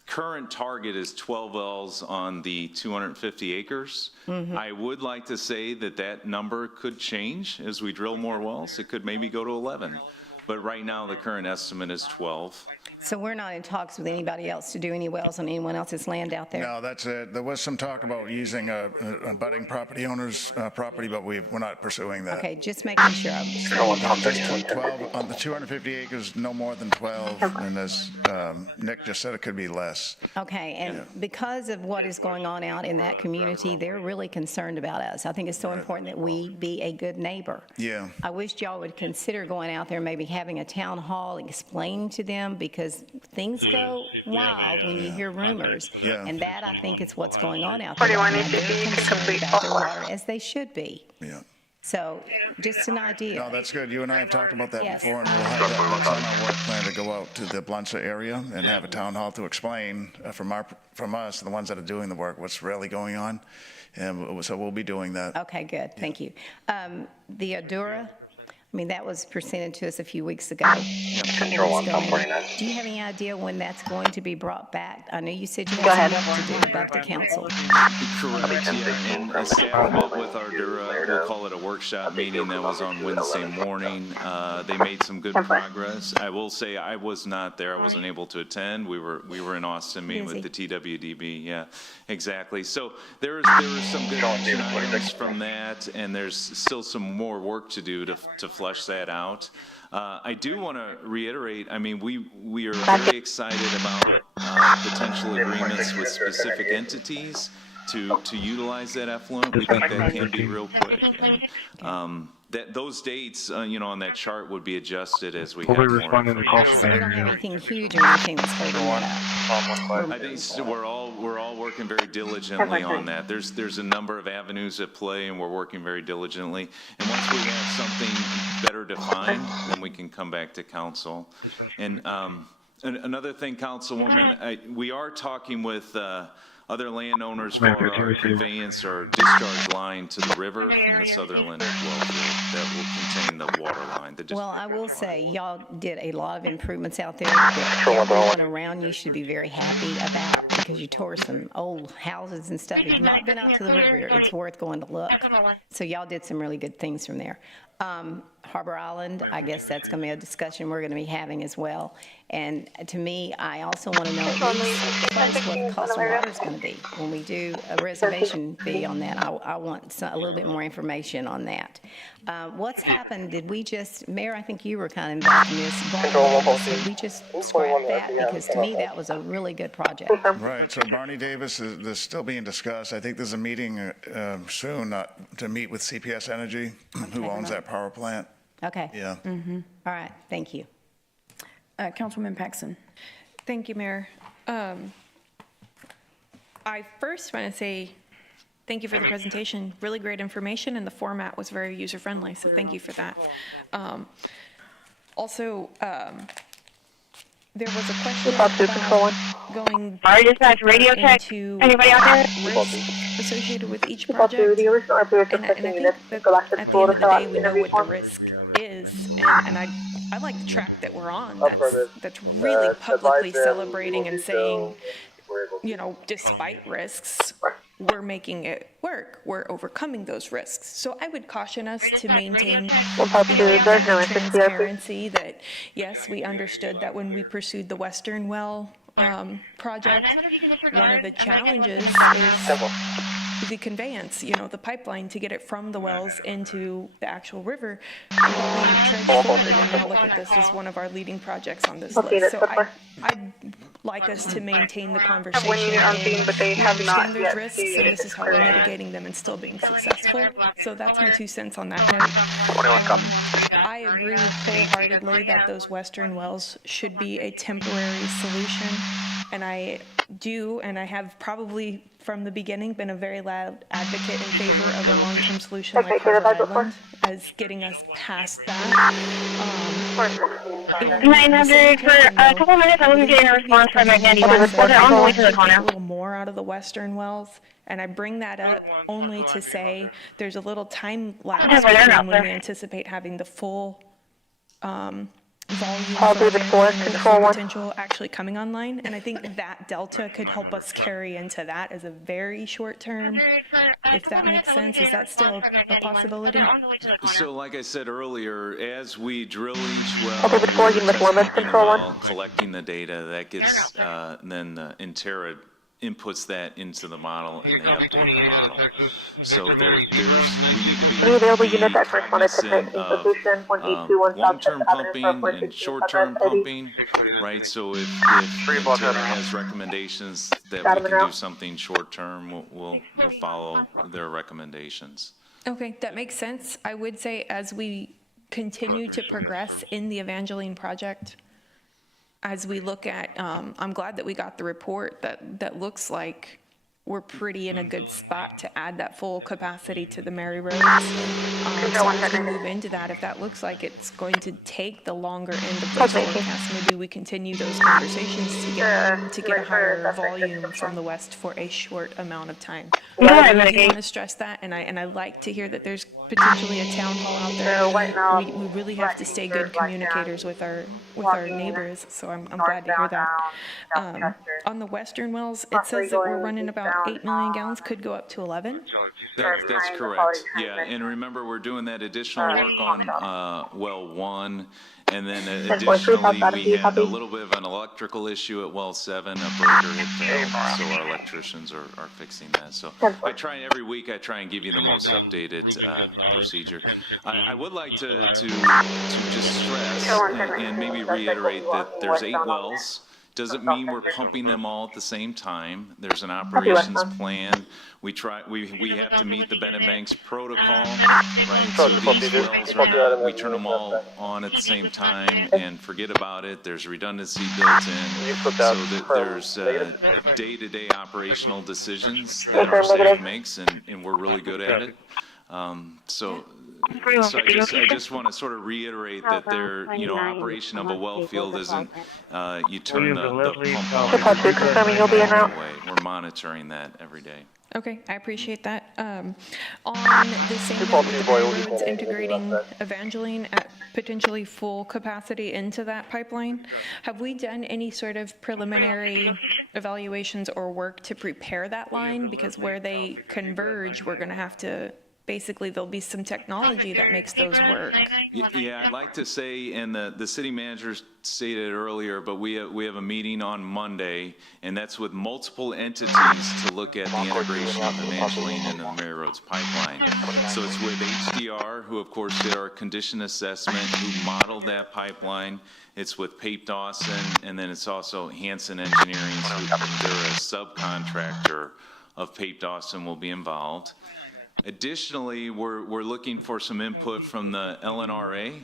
current target is 12 wells on the 250 acres. Mm-hmm. I would like to say that number could change as we drill more wells. It could maybe go to 11. But right now, the current estimate is 12. So we're not in talks with anybody else to do any wells on anyone else's land out there? No, that's it. There was some talk about using a budding property owner's property, but we're not pursuing that. Okay, just making sure. Just 12 on the 250 acres, no more than 12, and as Nick just said, it could be less. Okay, and because of what is going on out in that community, they're really concerned about us. I think it's so important that we be a good neighbor. Yeah. I wish y'all would consider going out there, maybe having a town hall, explaining to them, because things go wild when you hear rumors. Yeah. And that, I think, is what's going on out there. They're concerned about their water, as they should be. Yeah. So, just an idea. No, that's good. You and I have talked about that before, and we'll have that's on our work plan to go out to the Bluntza area and have a town hall to explain from us, the ones that are doing the work, what's really going on. And so we'll be doing that. Okay, good. Thank you. The Adura, I mean, that was presented to us a few weeks ago. Do you have any idea when that's going to be brought back? I know you said you had some work to do back to council. Correct, yeah, and staff met with our, we'll call it a workshop meeting that was on Wednesday morning. They made some good progress. I will say I was not there, I wasn't able to attend. We were in Austin meeting with the TWDB, yeah, exactly. So there was some good action items from that, and there's still some more work to do to flesh that out. I do want to reiterate, I mean, we are very excited about potential agreements with specific entities to utilize that effluent. We think that can be real quick. And those dates, on that chart would be adjusted as we have more information. So we don't have anything huge or anything that's holding that up. I think we're all working very diligently on that. There's a number of avenues at play, and we're working very diligently. And once we have something better defined, then we can come back to council. And another thing, Councilwoman, we are talking with other landowners for our conveyance or discharge line to the river from the Sutherland well field that will contain the water line. Well, I will say, y'all did a lot of improvements out there that everyone around you should be very happy about, because you tore some old houses and stuff. If you've not been out to the river, it's worth going to look. So y'all did some really good things from there. Harbor Island, I guess that's going to be a discussion we're going to be having as well. And to me, I also want to know at least what the cost of water is going to be. When we do a reservation fee on that, I want a little bit more information on that. What's happened? Did we just, Mayor, I think you were kind of involved in this. Did we just scrap that? Because to me, that was a really good project. Right, so Barney Davis is still being discussed. I think there's a meeting soon to meet with CPS Energy, who owns that power plant. Okay. Yeah. All right, thank you. Councilwoman Paxson. Thank you, Mayor. I first want to say thank you for the presentation. Really great information, and the format was very user-friendly, so thank you for that. Also, there was a question about going into risk associated with each project, and I think that at the end of the day, we know what the risk is, and I like the track that we're on. That's really publicly celebrating and saying, despite risks, we're making it work. We're overcoming those risks. So I would caution us to maintain transparency that, yes, we understood that when we pursued the Western Well project, one of the challenges is the conveyance, the pipeline to get it from the wells into the actual river. We trudged forward and now look at this as one of our leading projects on this list. So I'd like us to maintain the conversation and understand there's risks, and this is how we're mitigating them and still being successful. So that's my 2 cents on that note. I agree wholeheartedly that those Western wells should be a temporary solution, and I do, and I have probably from the beginning been a very loud advocate in favor of a long-term solution like Harbor Island as getting us past that. For a couple minutes, I wasn't getting a response from Magnetti. Was it on the way to the corner? A little more out of the Western wells, and I bring that up only to say there's a little time lapse between when we anticipate having the full volume and the full potential actually coming online, and I think that delta could help us carry into that as a very short term, if that makes sense. Is that still a possibility? So like I said earlier, as we drill each well, collecting the data, that gets then Intera inputs that into the model and they update the model. So we need to be cognizant of long-term pumping and short-term pumping, right? So if Intera has recommendations that we can do something short-term, we'll follow their recommendations. Okay, that makes sense. I would say as we continue to progress in the Evangeline project, as we look at, I'm glad that we got the report that looks like we're pretty in a good spot to add that full capacity to the Mary Roads. So as we move into that, if that looks like it's going to take the longer end of the forecast, maybe we continue those conversations to get a higher volume from the west for a short amount of time. I really want to stress that, and I like to hear that there's potentially a town hall out there. We really have to stay good communicators with our neighbors, so I'm glad to hear that. On the western wells, it says that we're running about 8 million gallons, could go up to 11. That's correct. Yeah, and remember, we're doing that additional work on well 1, and then additionally, we had a little bit of an electrical issue at well 7. A breaker had failed, so our electricians are fixing that. So every week I try and give you the most updated procedure. I would like to just stress and maybe reiterate that there's 8 wells. Doesn't mean we're pumping them all at the same time. There's an operations plan. We have to meet the bed and banks protocol, right? So these wells are not, we turn them all on at the same time and forget about it. There's redundancy built in, so that there's day-to-day operational decisions that our staff makes, and we're really good at it. So I just want to sort of reiterate that operation of a well field isn't, you turn the pump on. We're monitoring that every day. Okay, I appreciate that. On the same note with the roads, integrating Evangeline at potentially full capacity into that pipeline, have we done any sort of preliminary evaluations or work to prepare that line? Because where they converge, we're going to have to, basically there'll be some technology that makes those work. Yeah, I'd like to say, and the city manager stated earlier, but we have a meeting on Monday, and that's with multiple entities to look at the integration of Evangeline into the Mary Roads pipeline. So it's with HDR, who of course did our condition assessment, who modeled that pipeline. It's with Pape Dawson, and then it's also Hanson Engineering, who they're a subcontractor of Pape Dawson, will be involved. Additionally, we're looking for some input from the LNRA.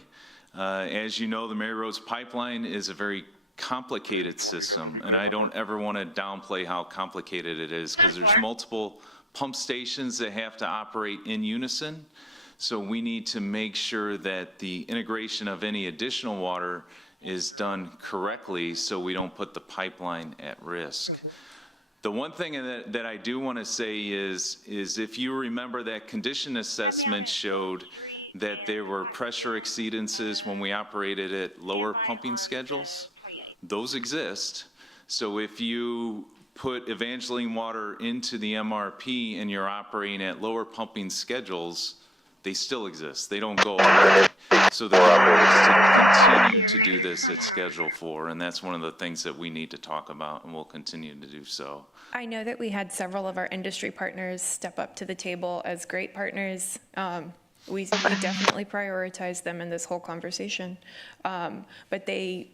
As you know, the Mary Roads pipeline is a very complicated system, and I don't ever want to downplay how complicated it is, because there's multiple pump stations that have to operate in unison. So we need to make sure that the integration of any additional water is done correctly, so we don't put the pipeline at risk. The one thing that I do want to say is if you remember, that condition assessment showed that there were pressure exceedances when we operated at lower pumping schedules. Those exist. So if you put Evangeline water into the MRP and you're operating at lower pumping schedules, they still exist. They don't go away. So the goal is to continue to do this at Schedule 4, and that's one of the things that we need to talk about, and we'll continue to do so. I know that we had several of our industry partners step up to the table as great partners. We definitely prioritize them in this whole conversation. But they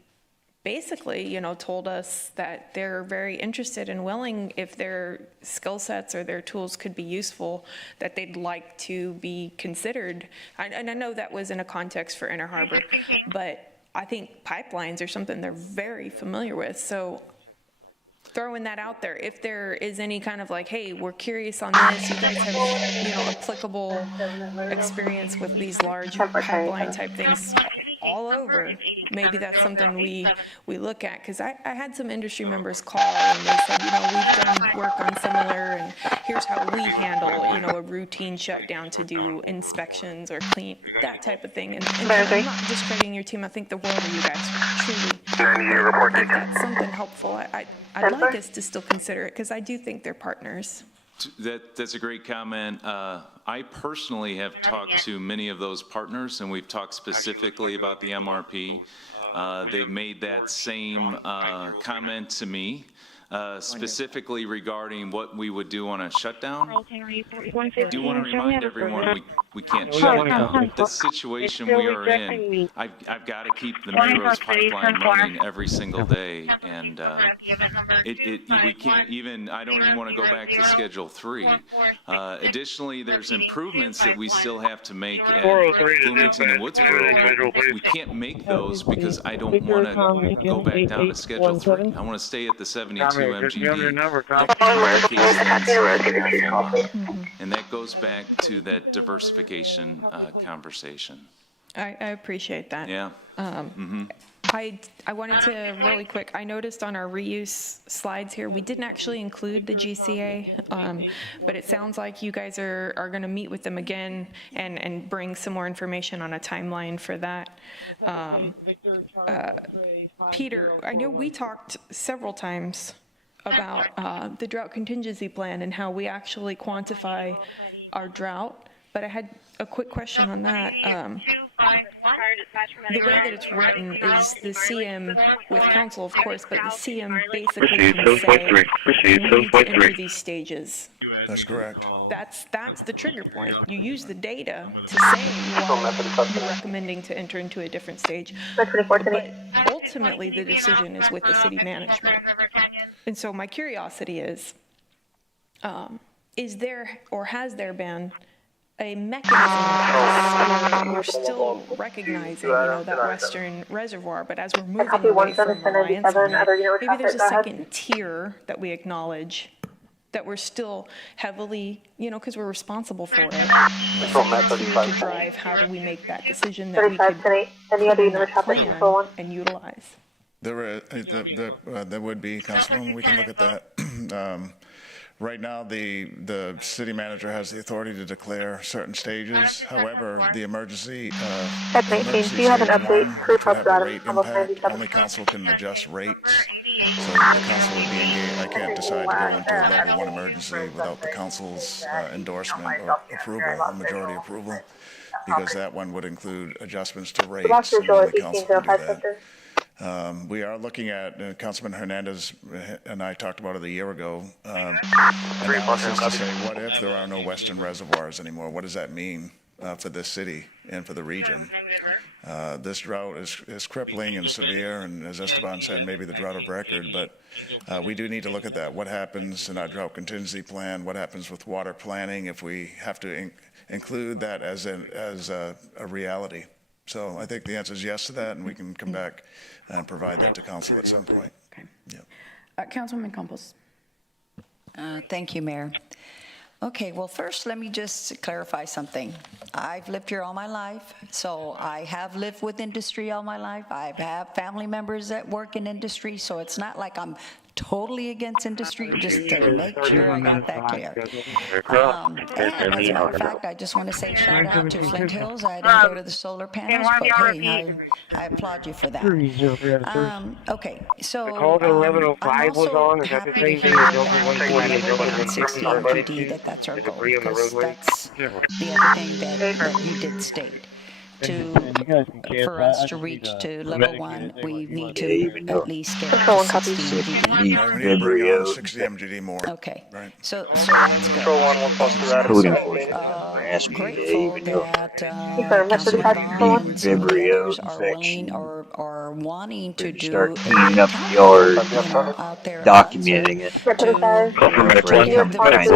basically, told us that they're very interested and willing, if their skill sets or their tools could be useful, that they'd like to be considered. And I know that was in a context for Inner Harbor, but I think pipelines are something they're very familiar with. So throwing that out there, if there is any kind of like, hey, we're curious on this, you guys have, applicable experience with these large pipeline type things all over, maybe that's something we look at. Because I had some industry members call and they said, we've done work on similar, and here's how we handle, a routine shutdown to do inspections or clean, that type of thing. And I'm not discrediting your team. I think the world of you guys, truly. If that's something helpful, I'd like us to still consider it, because I do think they're partners. That's a great comment. I personally have talked to many of those partners, and we've talked specifically about the MRP. They've made that same comment to me, specifically regarding what we would do on a shutdown. I do want to remind everyone we can't the situation we are in, I've got to keep the Melrose pipeline running every single day, and we can't even, I don't even want to go back to Schedule 3. Additionally, there's improvements that we still have to make at Bloomington and Woodsboro, but we can't make those because I don't want to go back down to Schedule 3. I want to stay at the 72 MGD. And that goes back to that diversification conversation. I appreciate that. Yeah. I wanted to really quick, I noticed on our reuse slides here, we didn't actually include the GCA, but it sounds like you guys are going to meet with them again and bring some more information on a timeline for that. Peter, I know we talked several times about the drought contingency plan and how we actually quantify our drought, but I had a quick question on that. The way that it's written is the CM with council, of course, but the CM basically can say, we need to enter these stages. That's correct. That's the trigger point. You use the data to say you're recommending to enter into a different stage. But ultimately, the decision is with the city management. And so my curiosity is there or has there been a mechanism we're still recognizing, that western reservoir, but as we're moving away from reliance on it, maybe there's a second tier that we acknowledge that we're still heavily, because we're responsible for it, but to drive how do we make that decision that we could plan and utilize. There would be, Councilwoman, we can look at that. Right now, the city manager has the authority to declare certain stages. However, the emergency, Do you have an update? could have a rate impact. Only council can adjust rates. So the council would be engaged. I can't decide to go into a level 1 emergency without the council's endorsement or approval, or majority approval, because that one would include adjustments to rates, and only the council can do that. We are looking at, Councilman Hernandez and I talked about it a year ago, analysis to say, what if there are no western reservoirs anymore? What does that mean for this city and for the region? This drought is crippling and severe, and as Esteban said, maybe the drought of record, but we do need to look at that. What happens in our drought contingency plan? What happens with water planning if we have to include that as a reality? So I think the answer is yes to that, and we can come back and provide that to council at some point. Okay. Yeah. Councilwoman Campos. Thank you, Mayor. Okay, well, first, let me just clarify something. I've lived here all my life, so I have lived with industry all my life. I have family members that work in industry, so it's not like I'm totally against industry, just to make sure I got that clear. And as a matter of fact, I just want to say shout out to Flint Hills. I didn't go to the solar panels, but hey, I applaud you for that. Okay, so The call to 1105 was on. Is that the same thing as on 60 MGD, that's our goal, because that's the other thing that you did state. For us to reach to level 1, we need to at least get to 60 MGD. We need to bring on 60 MGD more. Okay, right. so that's good. Grateful that Councilman Vaughn and some of the others are willing or wanting to do start cleaning up the yard, documenting it.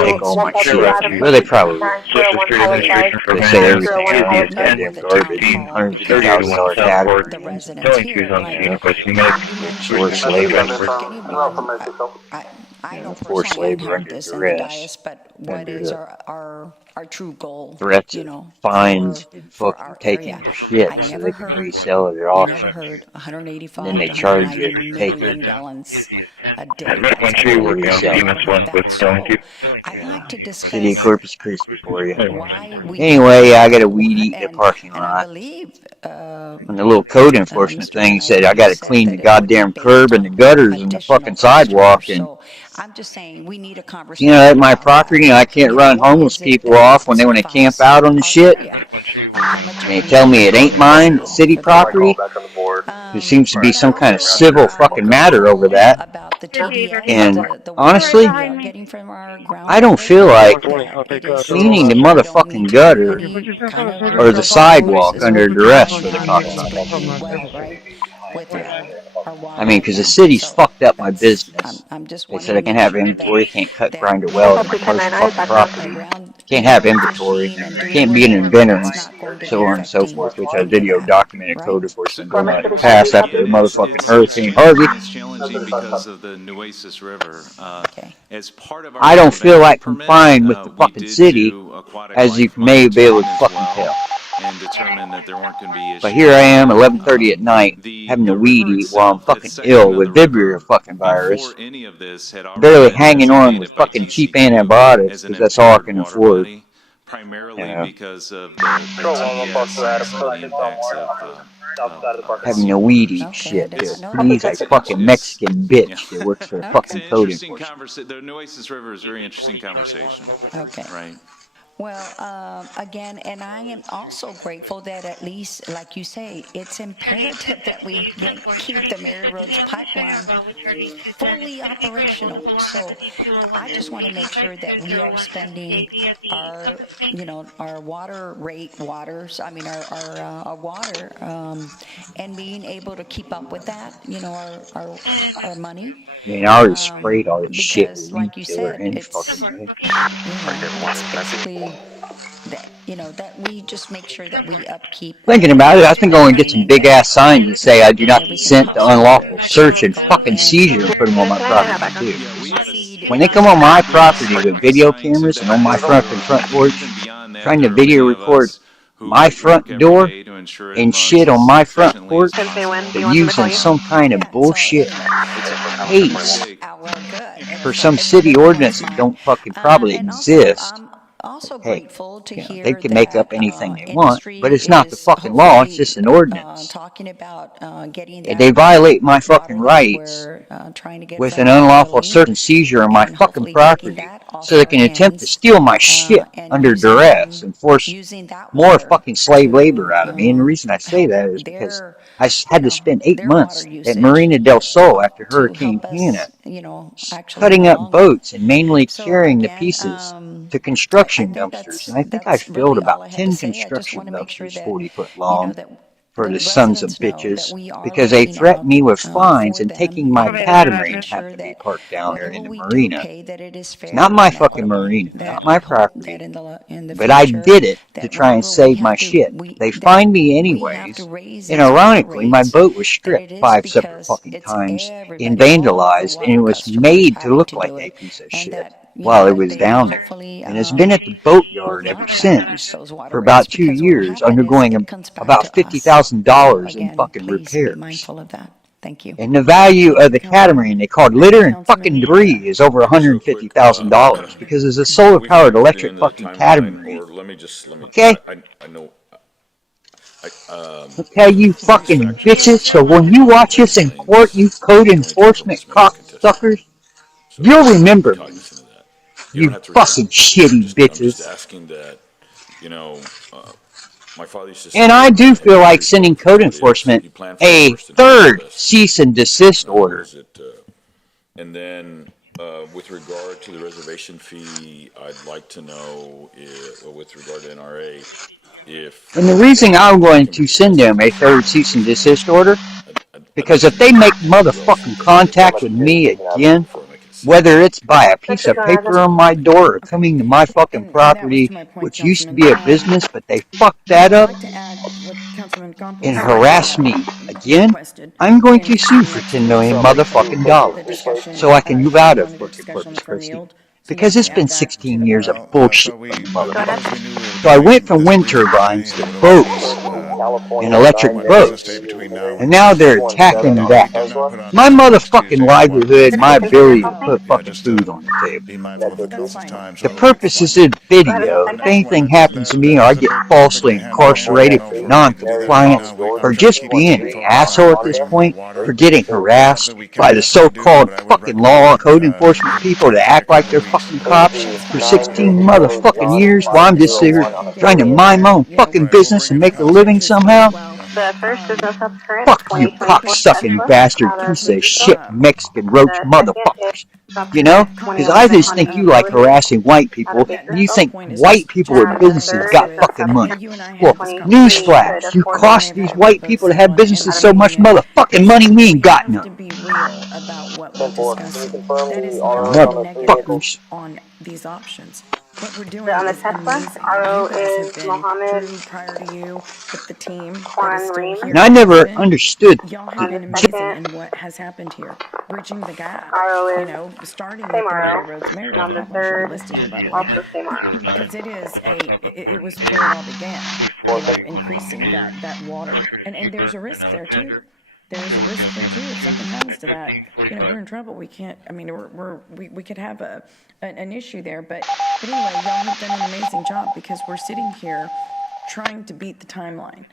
Take all my shit. Well, they probably they say everything should be goddamn garbage. $150,000 tax. Forced labor. I know personally I've heard this in the dais, but what is our true goal? Threats, fines, and fucking taking your shit so they can resell it at auction. I never heard 185 then they charge you to take million it. gallons a day. I like to discuss City of Corpus Christi for you. Anyway, I got a weed eat in the parking lot. And the little code enforcement thing said I got to clean the goddamn curb and the gutters and the fucking sidewalk. And I'm just saying we need a conversation. at my property, I can't run homeless people off off when they want to camp out on the shit. And they tell me it ain't mine, it's city property. There seems to be some kind of civil fucking matter over that. And honestly, I don't feel like cleaning the motherfucking gutter or the sidewalk under duress for the cocksucker. I mean, because the city's fucked up my business. They said I can't have inventory, can't cut, grind, or weld on my personal fucking property. Can't have inventory, can't be an inventor, and so on and so forth, which I video documented code enforcement going on in the past after the motherfucking Hurricane Harvey. It's challenging because of the Nueces River. As part of our I don't feel like complying with the fucking city, as you may be able to fucking tell. And determined that there weren't going to be issues. But here I am, 11:30 at night, having a weed eat while I'm fucking ill with Vibrio fucking virus, barely hanging on with fucking cheap antibiotics, because that's all I can afford. Primarily because of the TS and some of the impacts of having a weed eat shit. He's a fucking Mexican bitch that works for a fucking code enforcement. The Nueces River is a very interesting conversation. Okay. Right. Well, again, and I am also grateful that at least, like you say, it's imperative that we keep the Mary Roads pipeline fully operational. So I just want to make sure that we are spending our, our water rate waters, I mean, our water, and being able to keep up with that, our money. I mean, I already sprayed all this shit with like you said, it's fucking it's basically that we just make sure that we upkeep. Thinking about it, I think I'm going to get some big ass signs that say I do not consent to unlawful search and fucking seizure and put them on my property too. When they come on my property with video cameras and on my front porch, trying to video record my front door and shit on my front porch, they're using some kind of bullshit case for some city ordinance that don't fucking probably exist. Hey, they can make up anything they want, but it's not the fucking law, it's just an ordinance. They violate my fucking rights with an unlawful search and seizure on my fucking property so they can attempt to steal my shit under duress and force more fucking slave labor out of me. And the reason I say that is because I had to spend 8 months at Marina del Sol after Hurricane Hannah, cutting up boats and mainly carrying the pieces to construction dumpsters. And I think I filled about 10 construction dumpsters 40 foot long for the sons of bitches, because they threatened me with fines and taking my catamaran have to be parked down there in the marina. It's not my fucking marina, not my property, but I did it to try and save my shit. They fined me anyways, and ironically, my boat was stripped 5 separate fucking times and vandalized, and it was made to look like a piece of shit while it was down there, and it's been at the boatyard ever since for about 2 years, undergoing about $50,000 in fucking repairs. Thank you. And the value of the catamaran they called litter and fucking debris is over $150,000 because it's a solar-powered electric fucking catamaran. Okay? Okay, you fucking bitches. So when you watch this in court, you code enforcement cocksuckers, you'll remember me. You fucking shitty bitches. And I do feel like sending code enforcement a third cease and desist order. And then with regard to the reservation fee, I'd like to know with regard to NRA if... And the reason I'm going to send them a third cease and desist order, because if they make motherfucking contact with me again, whether it's by a piece of paper on my door or coming to my fucking property, which used to be a business, but they fucked that up and harass me again, I'm going to sue for $10 million motherfucking dollars so I can move out of Corpus Christi. Because it's been 16 years of bullshit from you motherfuckers. So I went from wind turbines to boats and electric boats, and now they're attacking that. My motherfucking livelihood, my ability to put fucking food on the table. The purpose is in video. If anything happens to me or I get falsely incarcerated for non-compliance, for just being an asshole at this point, for getting harassed by the so-called fucking law and code enforcement people that act like they're fucking cops for 16 motherfucking years while I'm just here trying to mind my own fucking business and make a living somehow? Fuck you cocksucking bastard piece of shit Mexican roach motherfuckers. You know? Because I just think you like harassing white people, and you think white people with businesses got fucking money. Well, newsflash, you cost these white people to have businesses so much motherfucking money, we ain't got none. Be real about what we're discussing. That is not Motherfuckers. on these options. What we're doing is amazing. You guys have been, Drew, prior to you, with the team that is still here. And I never understood. Y'all have been amazing in what has happened here. Bridging the gap, you know, starting with the Mary Roads Marathon. I should be listed here, by the way. Because it was where it all began, you know, increasing that water. And there's a risk there, too. There's a risk there too. If something happens to that, you know, we're in trouble. We can't. I mean, we could have an issue there. But anyway, y'all have done an amazing job because we're sitting here trying to beat the timeline.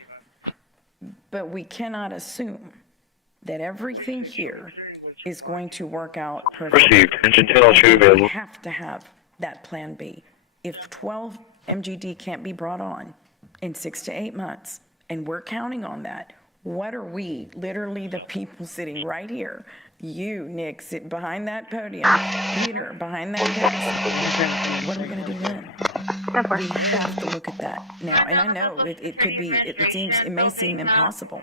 But we cannot assume that everything here is going to work out perfectly. We have to have that plan B. If 12 MGD can't be brought on in 6 to 8 months, and we're counting on that. What are we, literally the people sitting right here, you, Nick, sit behind that podium, Peter, behind that desk, what are we going to do then? We have to look at that now. And I know it could be, it may seem impossible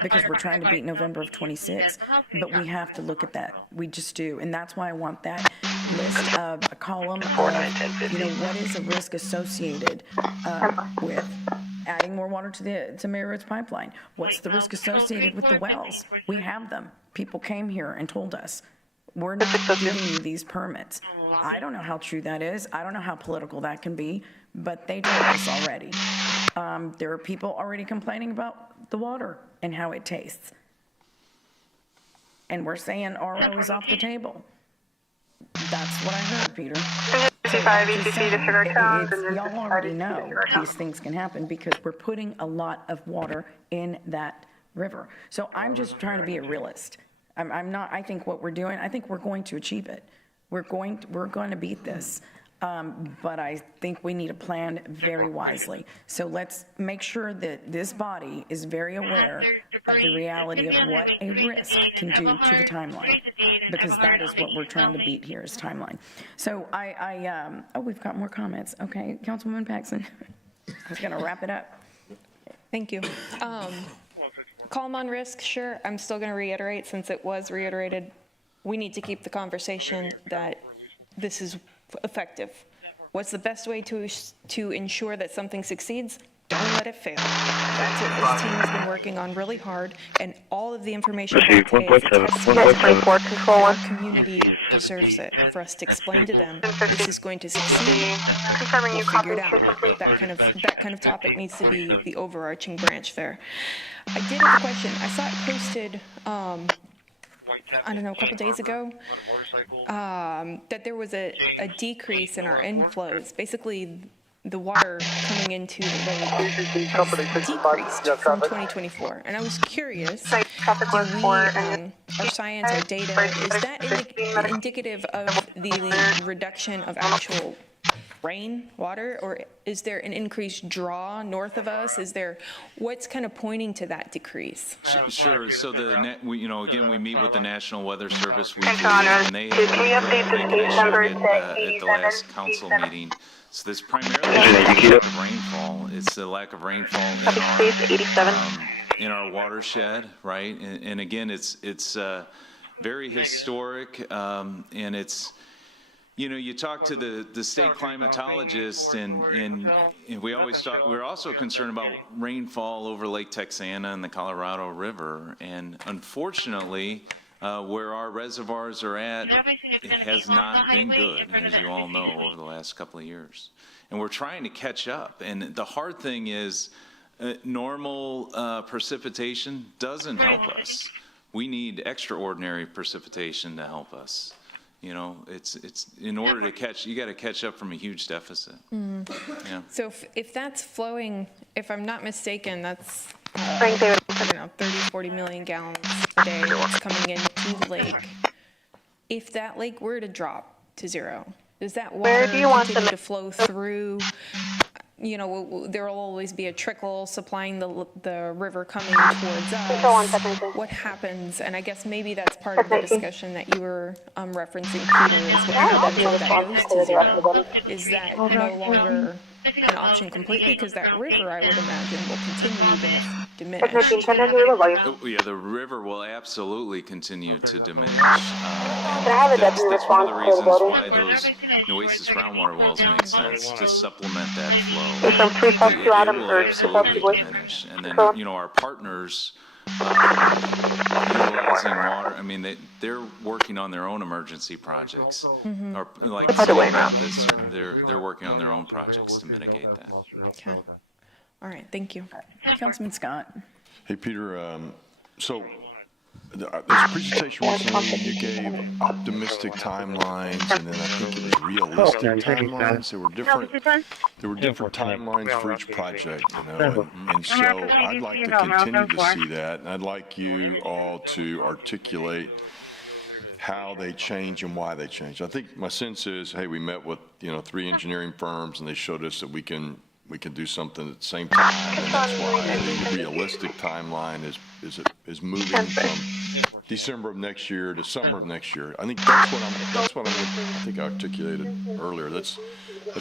because we're trying to beat November of 26, but we have to look at that. We just do. And that's why I want that list of a column of, you know, what is a risk associated with adding more water to Mary Roads pipeline. What's the risk associated with the wells? We have them. People came here and told us, we're not giving you these permits. I don't know how true that is. I don't know how political that can be, but they told us already. There are people already complaining about the water and how it tastes. And we're saying RO is off the table. That's what I heard, Peter. Y'all already know these things can happen because we're putting a lot of water in that river. So I'm just trying to be a realist. I'm not, I think what we're doing, I think we're going to achieve it. We're going to beat this. But I think we need to plan very wisely. So let's make sure that this body is very aware of the reality of what a risk can do to the timeline, because that is what we're trying to beat here is timeline. So oh, we've got more comments. Okay, Councilwoman Paxson, I was going to wrap it up. Thank you. Calm on risk, sure. I'm still going to reiterate, since it was reiterated, we need to keep the conversation that this is effective. What's the best way to ensure that something succeeds? Don't let it fail. That's what this team has been working on really hard, and all of the information about today is a testament. Our community deserves it, for us to explain to them this is going to succeed. We'll figure it out. That kind of topic needs to be the overarching branch there. I did have a question. I saw it posted I don't know, a couple days ago, that there was a decrease in our inflows. Basically, the water coming into the lake has decreased from 2024. And I was curious, do we, our science, our data, is that indicative of the reduction of actual rain, water, or is there an increased draw north of us? What's kind of pointing to that decrease? Sure. So again, we meet with the National Weather Service weekly, and they showed it at the last council meeting. So this primarily is the lack of rainfall. It's the lack of rainfall in our watershed, right? And again, it's very historic, and it's. You know, you talk to the state climatologist, and we always talk. We're also concerned about rainfall over Lake Texana and the Colorado River, and unfortunately, where our reservoirs are at, it has not been good, as you all know, over the last couple of years. And we're trying to catch up. And the hard thing is, normal precipitation doesn't help us. We need extraordinary precipitation to help us. You know, it's in order to catch, you got to catch up from a huge deficit. Yeah. So if that's flowing, if I'm not mistaken, that's, I don't know, 30, 40 million gallons a day that's coming into the lake. If that lake were to drop to zero, does that water continue to flow through? You know, there will always be a trickle supplying the river coming towards us. What happens, and I guess maybe that's part of the discussion that you were referencing, Peter, is what happens if that goes to zero. Is that no longer an option completely? Because that river, I would imagine, will continue to diminish. Oh, yeah, the river will absolutely continue to diminish. That's one of the reasons why those nueces groundwater wells make sense, to supplement that flow. It will absolutely diminish. And then, you know, our partners utilizing water, I mean, they're working on their own emergency projects. Or like they're working on their own projects to mitigate that. Okay. All right, thank you. Councilman Scott. Hey, Peter, so there's a presentation recently you gave optimistic timelines, and then I think it was realistic timelines. There were different timelines for each project, you know, and so I'd like to continue to see that, and I'd like you all to articulate how they change and why they change. I think my sense is, hey, we met with, you know, 3 engineering firms, and they showed us that we can do something at the same time, and that's why the realistic timeline is moving from December of next year to summer of next year. I think that's what I think I articulated earlier. That's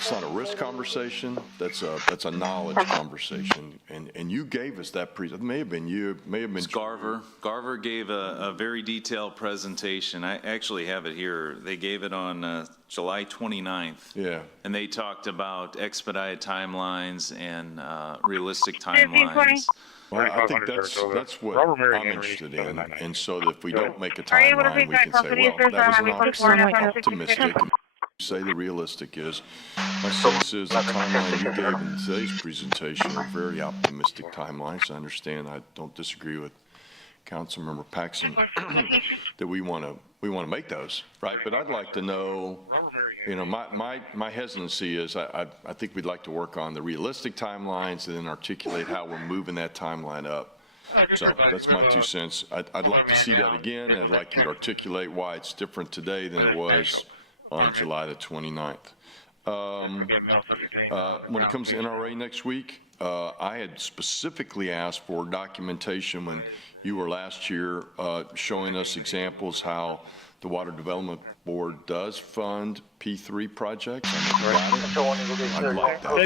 not a risk conversation. That's a knowledge conversation. And you gave us that it may have been you, it may have been Garver. Garver gave a very detailed presentation. I actually have it here. They gave it on July 29th. Yeah. And they talked about expedited timelines and realistic timelines. Well, I think that's what I'm interested in, and so that if we don't make a timeline, we can say, well, that was an optimistic, and say the realistic is. My sense is the timeline you gave in today's presentation are very optimistic timelines. I understand, I don't disagree with Councilmember Paxson that we want to make those, right? But I'd like to know, you know, my hesitancy is I think we'd like to work on the realistic timelines and then articulate how we're moving that timeline up. So that's my 2 cents. I'd like to see that again, and I'd like you to articulate why it's different today than it was on July the 29th. When it comes to NRA next week, I had specifically asked for documentation when you were last year showing us examples how the Water Development Board does fund P3 projects. I'd like that.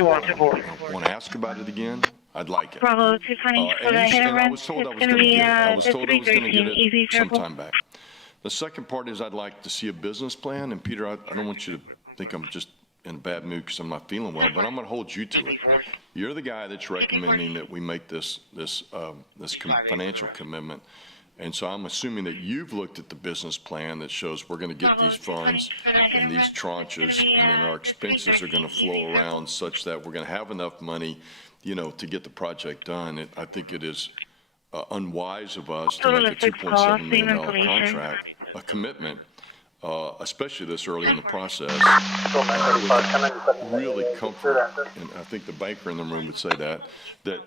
Want to ask about it again? I'd like it. And I was told I was going to get it. I was told I was going to get it sometime back. The second part is I'd like to see a business plan. And Peter, I don't want you to think I'm just in a bad mood because I'm not feeling well, but I'm going to hold you to it. You're the guy that's recommending that we make this financial commitment. And so I'm assuming that you've looked at the business plan that shows we're going to get these funds in these tranches, and then our expenses are going to flow around such that we're going to have enough money, you know, to get the project done. I think it is unwise of us to make a $2.7 million contract, a commitment, especially this early in the process, with really comfort, and I think the banker in the room would say that there's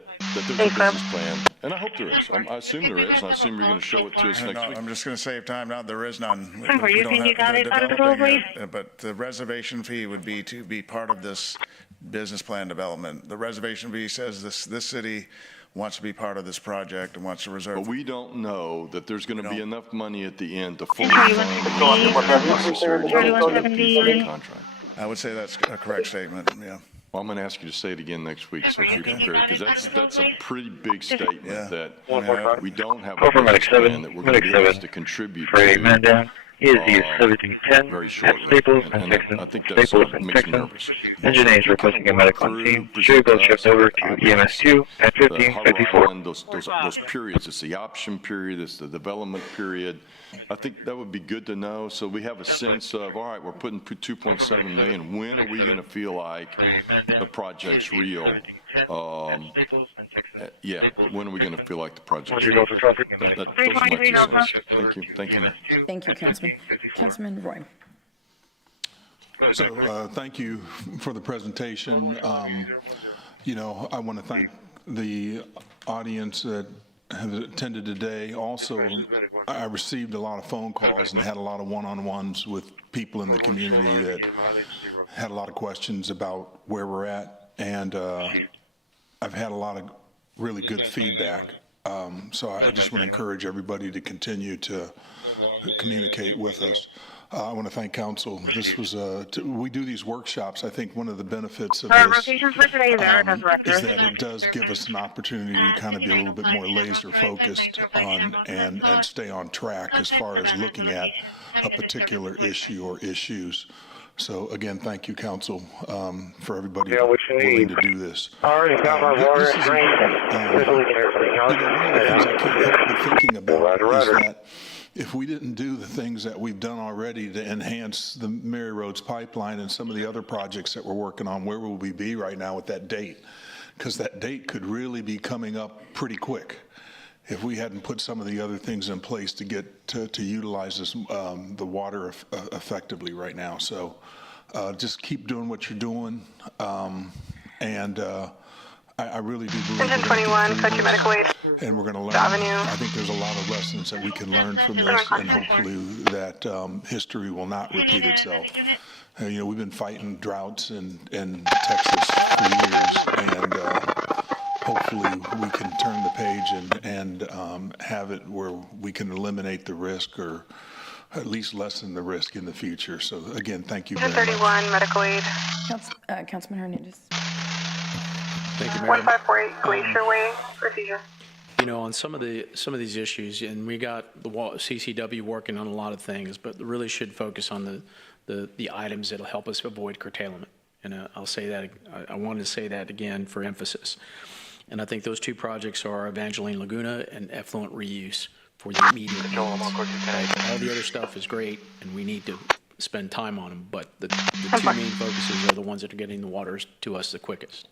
a business plan, and I hope there is. I assume there is, and I assume you're going to show it to us next week. I'm just going to save time. No, there is none. You think you got it under control, please? But the reservation fee would be to be part of this business plan development. The reservation fee says this city wants to be part of this project and wants to reserve. But we don't know that there's going to be enough money at the end to fully fund the necessary to get to the P3 contract. I would say that's a correct statement, yeah. Well, I'm going to ask you to say it again next week, so if you're prepared, because that's a pretty big statement that we don't have a business plan that we're going to be able to contribute to. Very shortly. Staples and I think that's what makes me nervous. Engineers requesting a medical team. Should go shift over to EMS2 at 1554. Those periods, it's the option period, it's the development period. I think that would be good to know, so we have a sense of, all right, we're putting 2.7 million. When are we going to feel like the project's real? Yeah, when are we going to feel like the project's real? Those are my 2 cents. Thank you. Thank you. Thank you, Councilman. Councilman Roy. So thank you for the presentation. You know, I want to thank the audience that have attended today. Also, I received a lot of phone calls and had a lot of one-on-ones with people in the community that had a lot of questions about where we're at, and I've had a lot of really good feedback. So I just want to encourage everybody to continue to communicate with us. I want to thank council. This was we do these workshops. I think one of the benefits of this is that it does give us an opportunity to kind of be a little bit more laser focused on and stay on track as far as looking at a particular issue or issues. So again, thank you, council, for everybody willing to do this. One of the things I can't help but thinking about is that if we didn't do the things that we've done already to enhance the Mary Roads pipeline and some of the other projects that we're working on, where will we be right now with that date? Because that date could really be coming up pretty quick if we hadn't put some of the other things in place to get to utilize this, the water effectively right now. So just keep doing what you're doing. I really do believe we're 21, Country Medical Aid. And we're going to learn. I think there's a lot of lessons that we can learn from this, and hopefully that history will not repeat itself. You know, we've been fighting droughts in Texas for years, and hopefully we can turn the page and have it where we can eliminate the risk or at least lessen the risk in the future. So again, thank you very much. 31, Medical Aid. Councilman Hernandez. Thank you, Mayor. 1548 Glacier Way, procedure. You know, on some of these issues, and we got the CCW working on a lot of things, but really should focus on the items that'll help us avoid curtailment. And I'll say that, I wanted to say that again for emphasis. And I think those two projects are Evangeline Laguna and effluent reuse for the immediate needs. All the other stuff is great, and we need to spend time on them, but the two main focuses are the ones that are getting the water to us the quickest.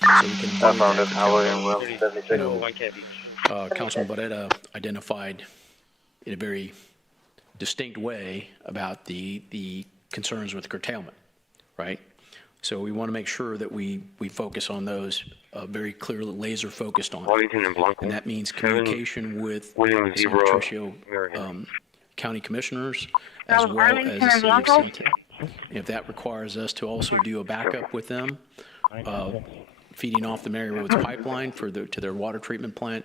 So we can avoid that. You know, Councilman Barrera identified in a very distinct way about the concerns with curtailment, right? So we want to make sure that we focus on those very clearly, laser focused on. And that means communication with San Patricio County Commissioners as well as the City of Sinton. If that requires us to also do a backup with them, feeding off the Mary Roads pipeline to their water treatment plant,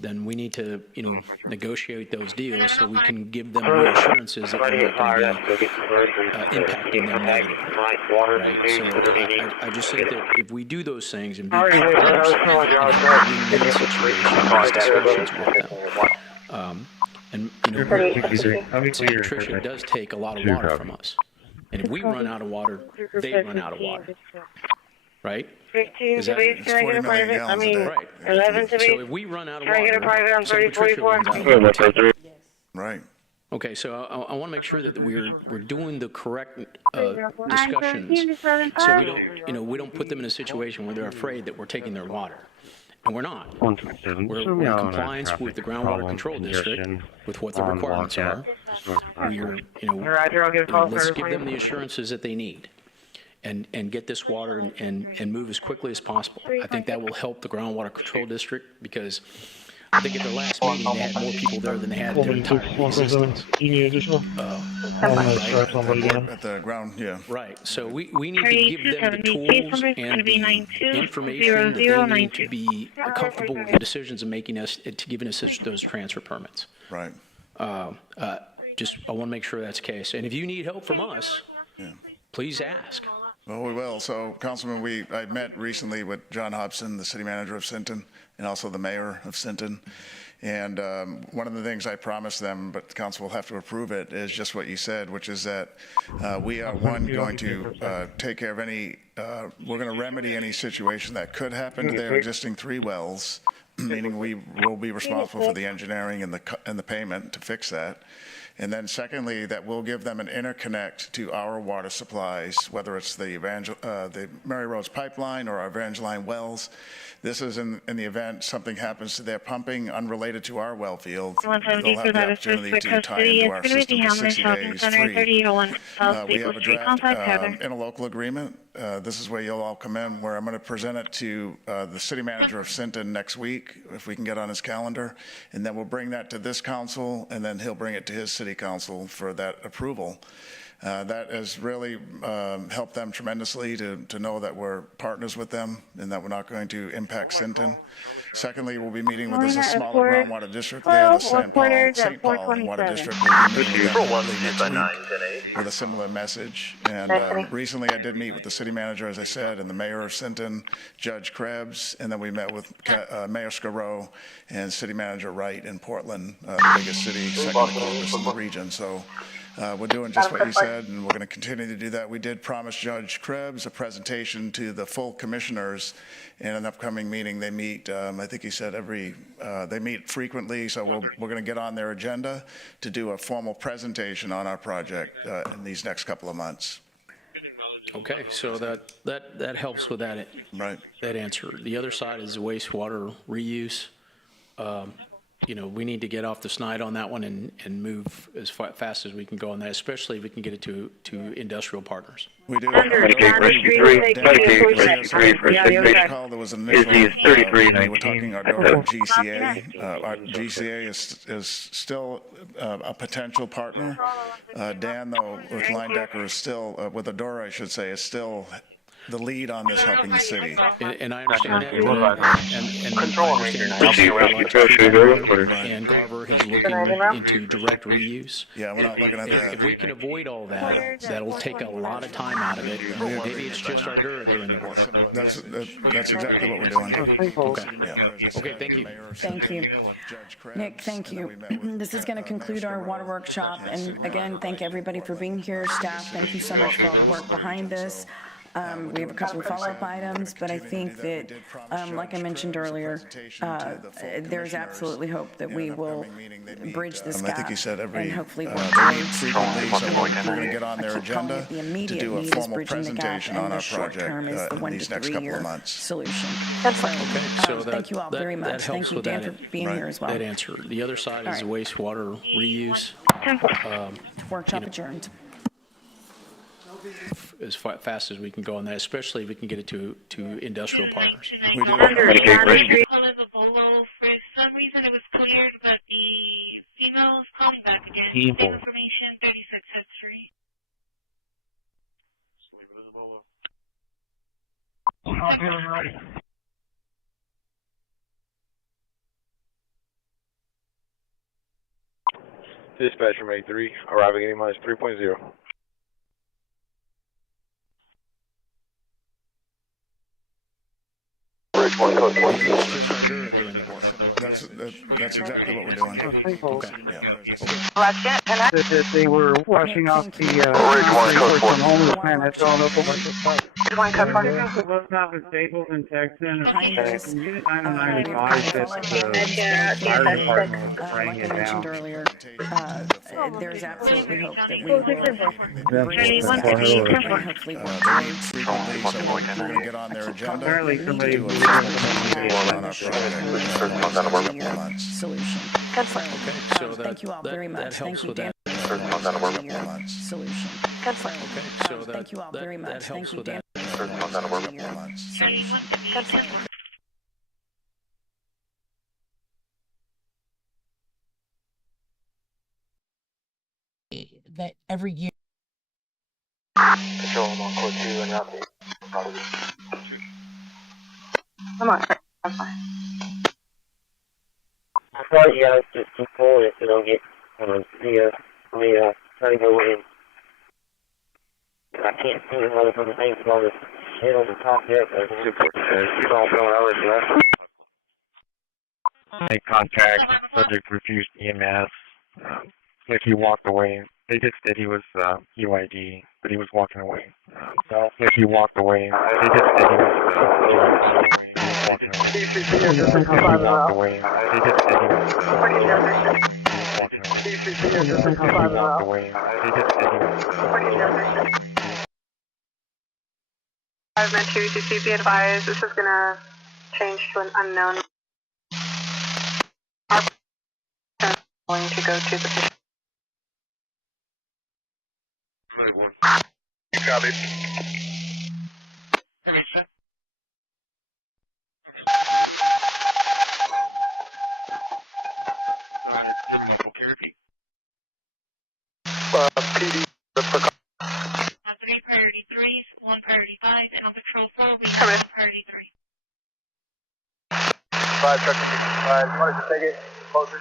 then we need to, you know, negotiate those deals so we can give them reassurances that we're not going to be impacting them negatively, right? So I just think that if we do those things and be partners in these situations, discussions with them, and you know, St. Patricia does take a lot of water from us, and if we run out of water, they run out of water, right? Is that, it's 40 million gallons a day. Right. 11 to so if we run out of water, St. Patricia runs out of water. Right. Okay, so I want to make sure that we're doing the correct discussions, so we don't put them in a situation where they're afraid that we're taking their water, and we're not. We're in compliance with the groundwater control district with what the requirements are. Let's give them the assurances that they need. And get this water and move as quickly as possible. I think that will help the groundwater control district, because I think at the last meeting they had more people there than they had their entire existence. At the ground, yeah. Right. So we need to give them the tools and the information that they need to be comfortable with the decisions of making us to giving us those transfer permits. Right. I want to make sure that's the case. And if you need help from us, please ask. Well, we will. So, Councilman, I met recently with John Hobson, the city manager of Sinton, and also the mayor of Sinton. And one of the things I promised them, but the council will have to approve it, is just what you said, which is that we are, going to take care of any, we're going to remedy any situation that could happen to their existing 3 wells, meaning we will be responsible for the engineering and the payment to fix that. And then secondly, that we'll give them an interconnect to our water supplies, whether it's the Mary Rose pipeline or our Evangeline wells. This is in the event something happens to their pumping unrelated to our well field. They'll have the opportunity to tie into our system for 60 days free. We have a draft interlocal agreement. This is where you'll all come in, where I'm going to present it to the city manager of Sinton next week, if we can get on his calendar. And then we'll bring that to this council, and then he'll bring it to his city council for that approval. That has really helped them tremendously to know that we're partners with them and that we're not going to impact Sinton. Secondly, we'll be meeting with this smaller groundwater district there, the St. Paul Water District. We'll be meeting with them next week with a similar message. And recently I did meet with the city manager, as I said, and the mayor of Sinton, Judge Krebs, and then we met with Mayor Scaro and City Manager Wright in Portland, the biggest city, second to Corpus in the region. So we're doing just what you said, and we're going to continue to do that. We did promise Judge Krebs a presentation to the full commissioners in an upcoming meeting. They meet, I think he said they meet frequently, so we're going to get on their agenda to do a formal presentation on our project in these next couple of months. Okay, so that helps with that, right? That answer. The other side is wastewater reuse. We need to get off the schneid on that one and move as fast as we can go on that, especially if we can get it to industrial partners. We do. Medicaid Rescue 3, Medicaid Rescue 3 for 6 call there was an initial, 3319. we're talking our GCA. Our GCA is still a potential partner. Dan, though, with Linedecker is still, with Adora, I should say, is still the lead on this helping the city. And I understand that. And Garver is looking into direct reuse. Yeah, we're not looking at that. If we can avoid all that, that'll take a lot of time out of it. Maybe it's just our doing the work. That's exactly what we're doing. Okay. Yeah. Okay, thank you. Thank you. Nick, thank you. This is going to conclude our water workshop. And again, thank everybody for being here. Staff, thank you so much for all the work behind this. We have a couple of follow-up items, but I think that, like I mentioned earlier, there's absolutely hope that we will bridge this gap. I think he said and hopefully work frequently, so we're going to get on their agenda to do a formal presentation on our project in these next couple of months. Solution. So thank you all very much. Thank you, Dan, for being here as well. That answer. The other side is wastewater reuse. Workshop adjourned. As fast as we can go on that, especially if we can get it to industrial partners. We do. For some reason it was cleared, but the female is calling back again. Information 36 at 3. Dispatcher May 3, arriving at minus 3.0. That's exactly what we're doing. Okay. Yeah. That they were washing off the concrete from home to plant. That's all local market. It was not with Staples in Texas. I'm advised that the fire department was bringing it down. Earlier, there's absolutely hope that we will bridge this gap and hopefully work towards we're going to get on their agenda. Apparently somebody on our solution. So thank you all very much. Thank you, Dan. Solution. Thank you all very much. Thank you, Dan. That every year. Control, I'm on code 2 and out there. Come on, I'm fine. I thought you guys just keep pulling it so don't get trying to go in. I can't see the motherfucking thing from all this shit on the top yet, but it's all going over left. Make contact, subject refused EMS. If he walked away, they just said he was UID, but he was walking away. So if he walked away, they just said he was UID. He was walking away. If he walked away, they just said he was UID. meant to CCPD advise, this is gonna change to an unknown. Our going to go to the. Copy. PD, Three priority 3s, 1 priority 5, and on patrol 4, we have priority 3. 5 truck 65, you want to take it closer?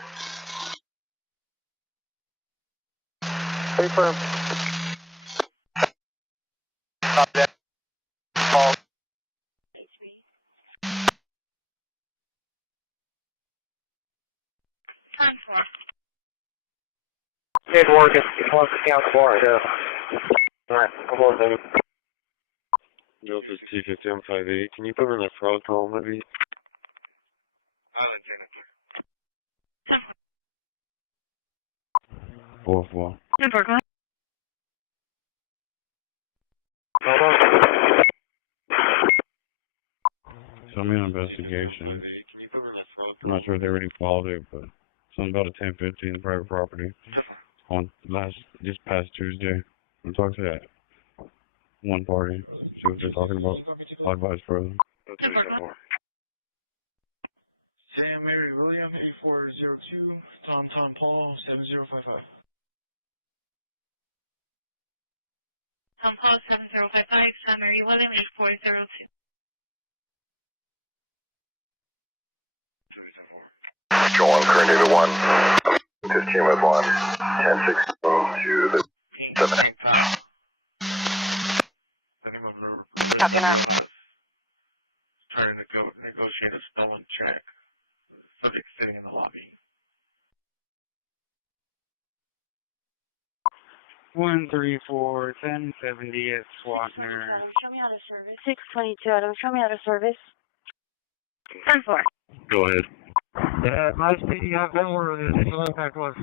Stay firm. Copy that. Call. Time for. Good work, it's count 4, so. Alright, come on, then. Nueces T-50M58, can you put her in the front hole, maybe? Fourth one. Number 1. Show me an investigation. I'm not sure if they already followed it, but something about a 1015 private property on just past Tuesday. I'm talking to that one party. See what they're talking about. I'll advise further. Sam Mary William 8402, Tom Paul 7055. Tom Paul 7055, Sam Mary William 8402. Joel, current data 1, 15 with 1, 1016 to the 7. Copy now. Trying to negotiate a stolen check. Subject sitting in the lobby. 134 1070 at Swatner. Show me how to service. 622 Adam, show me how to service. 10-4. Go ahead. My speedy, I don't know where the initial impact was.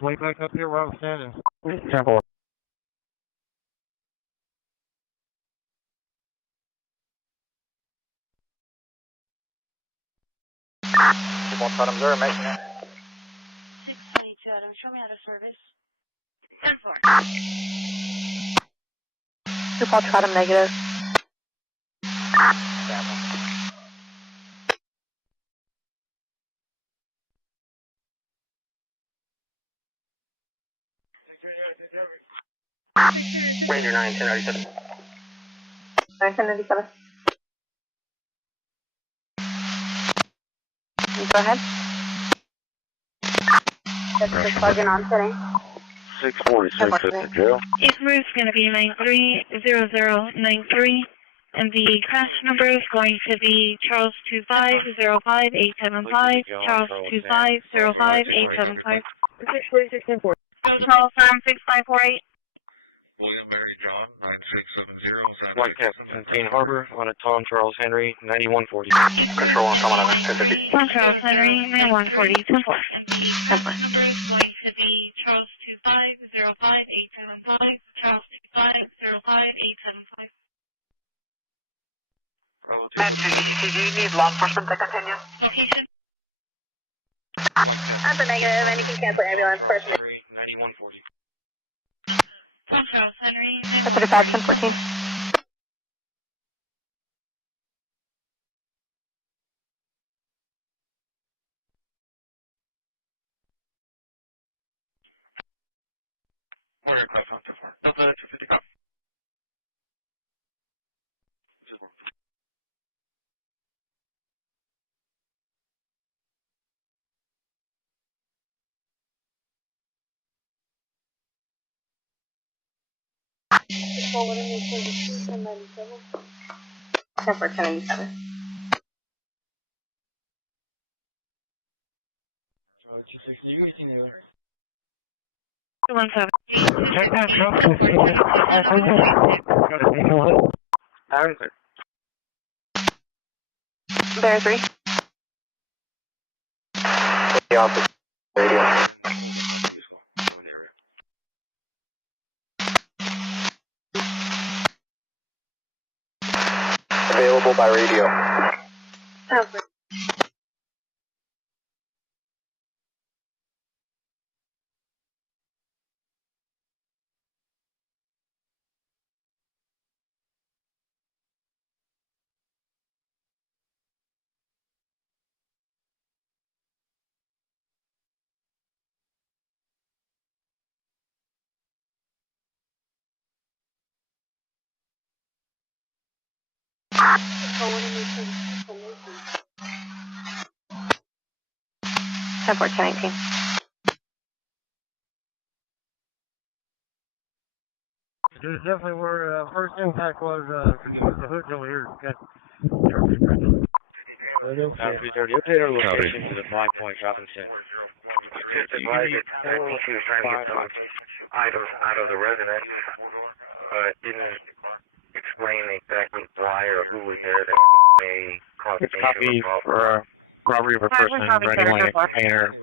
Way back up here where I was standing. 10-4. One bottom there, making it. 622 Adam, show me how to service. 10-4. Super bottom negative. Ranger 9, 1097. 997. Go ahead. Just plugging on today. 646 at the jail. His route's going to be 930093, and the crash number is going to be Charles 2505875, Charles 2505875. 646-10-4. Charles 6548. William Mary John 9670. White Cap 15 Harbor on a Tom Charles Henry 9140. Control on someone on 1050. Tom Charles Henry 9140. 10-4. Number is going to be Charles 2505875, Charles 2505875. And to ECTD, need law enforcement to continue. Location. That's a negative, and you can cancel ambulance person. 9140. Tom Charles Henry. That's 35, 1014. Order class on 2-4. Delta 250 cop. What are you saying? 1097. 1097. Bear 3. The office radio. Available by radio. Support 19. Definitely where first impact was the hood over here. Copy 30. Update our location to the 5 point shopping center. Advise it. She was trying to get some out of the residence, but didn't explain exactly why or who was there that may cause an issue or problem. Robbery of a person,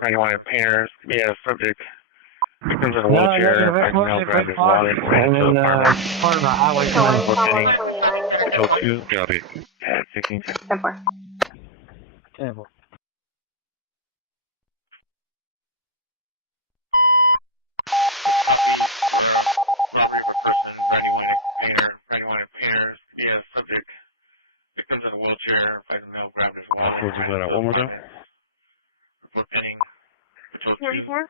anyone in painters, yeah, subject, victims in a wheelchair, male grab his wallet, and then part of the highway sign bookending, Patrol 2, copy, at 16. 10-4. 10-4. Forward to that out one more time. 44?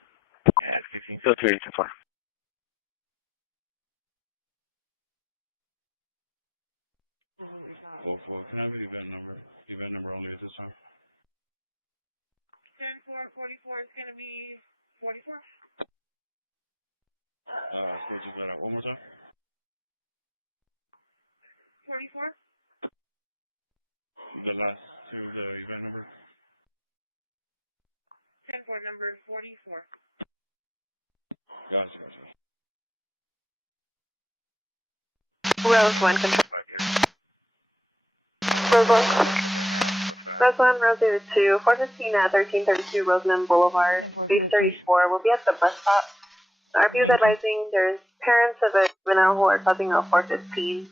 Still 2 8 4. Can I have the event number? The event number only at this time. 10-4-44 is going to be 44? Forward to that out one more time. 44? The last two, the event number. 10-4 number 44. Gotcha. Rose 1, control. Rose 1. Rose 1, Rose 2, 415 at 1332 Roseman Boulevard, base 34. We'll be at the bus stop. RP is advising there's parents of a juvenile who are causing a 415.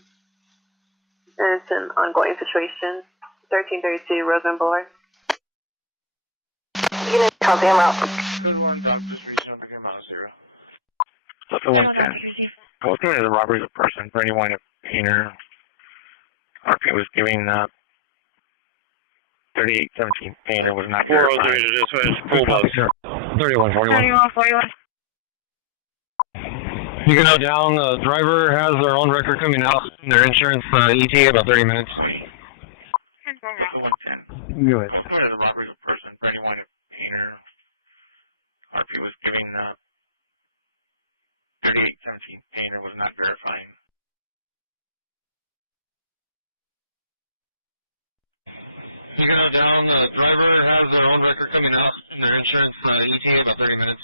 And it's an ongoing situation. 1332 Roseman Boulevard. You can call them out. Delta 110. Posting as a robbery of a person for anyone a painter. RP was giving 3817 painter was not verified. 3141. You can note down the driver has their own record coming out. Their insurance ETA about 30 minutes. Go ahead. RP was giving 3817 painter was not verifying. You can note down the driver has their own record coming out. Their insurance ETA about 30 minutes.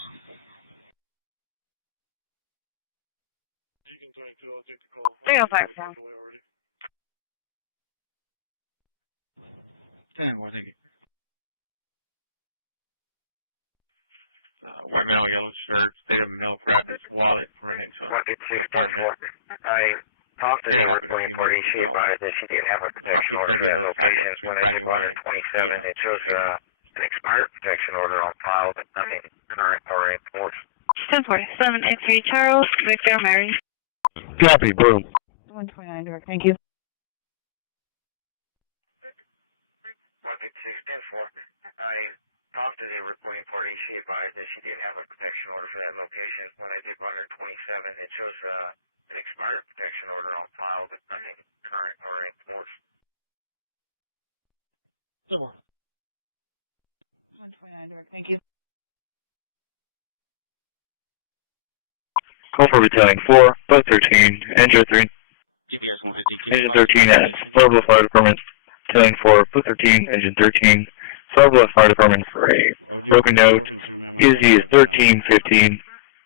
Three oh five down. 10, what is it? White male, yellow shirt, state of milk, grab his wallet, running to 186-10-4. I talked to the reporting party. She advised that she didn't have a protection order for that location. When I did 127, it shows an expired protection order on file, but nothing current or enforced. 10-4-783 Charles, Victor, Mary. Copy, boom. 129 direct, thank you. 186-10-4. I talked to the reporting party. She advised that she didn't have a protection order for that location. When I did 127, it shows an expired protection order on file, but nothing current or enforced. 129 direct, thank you. Call for retailing 4, bus 13, engine 3. Engine 13 at Starville Fire Department. Retailing 4, bus 13, engine 13. Starville Fire Department for a broken note. EZ is 1315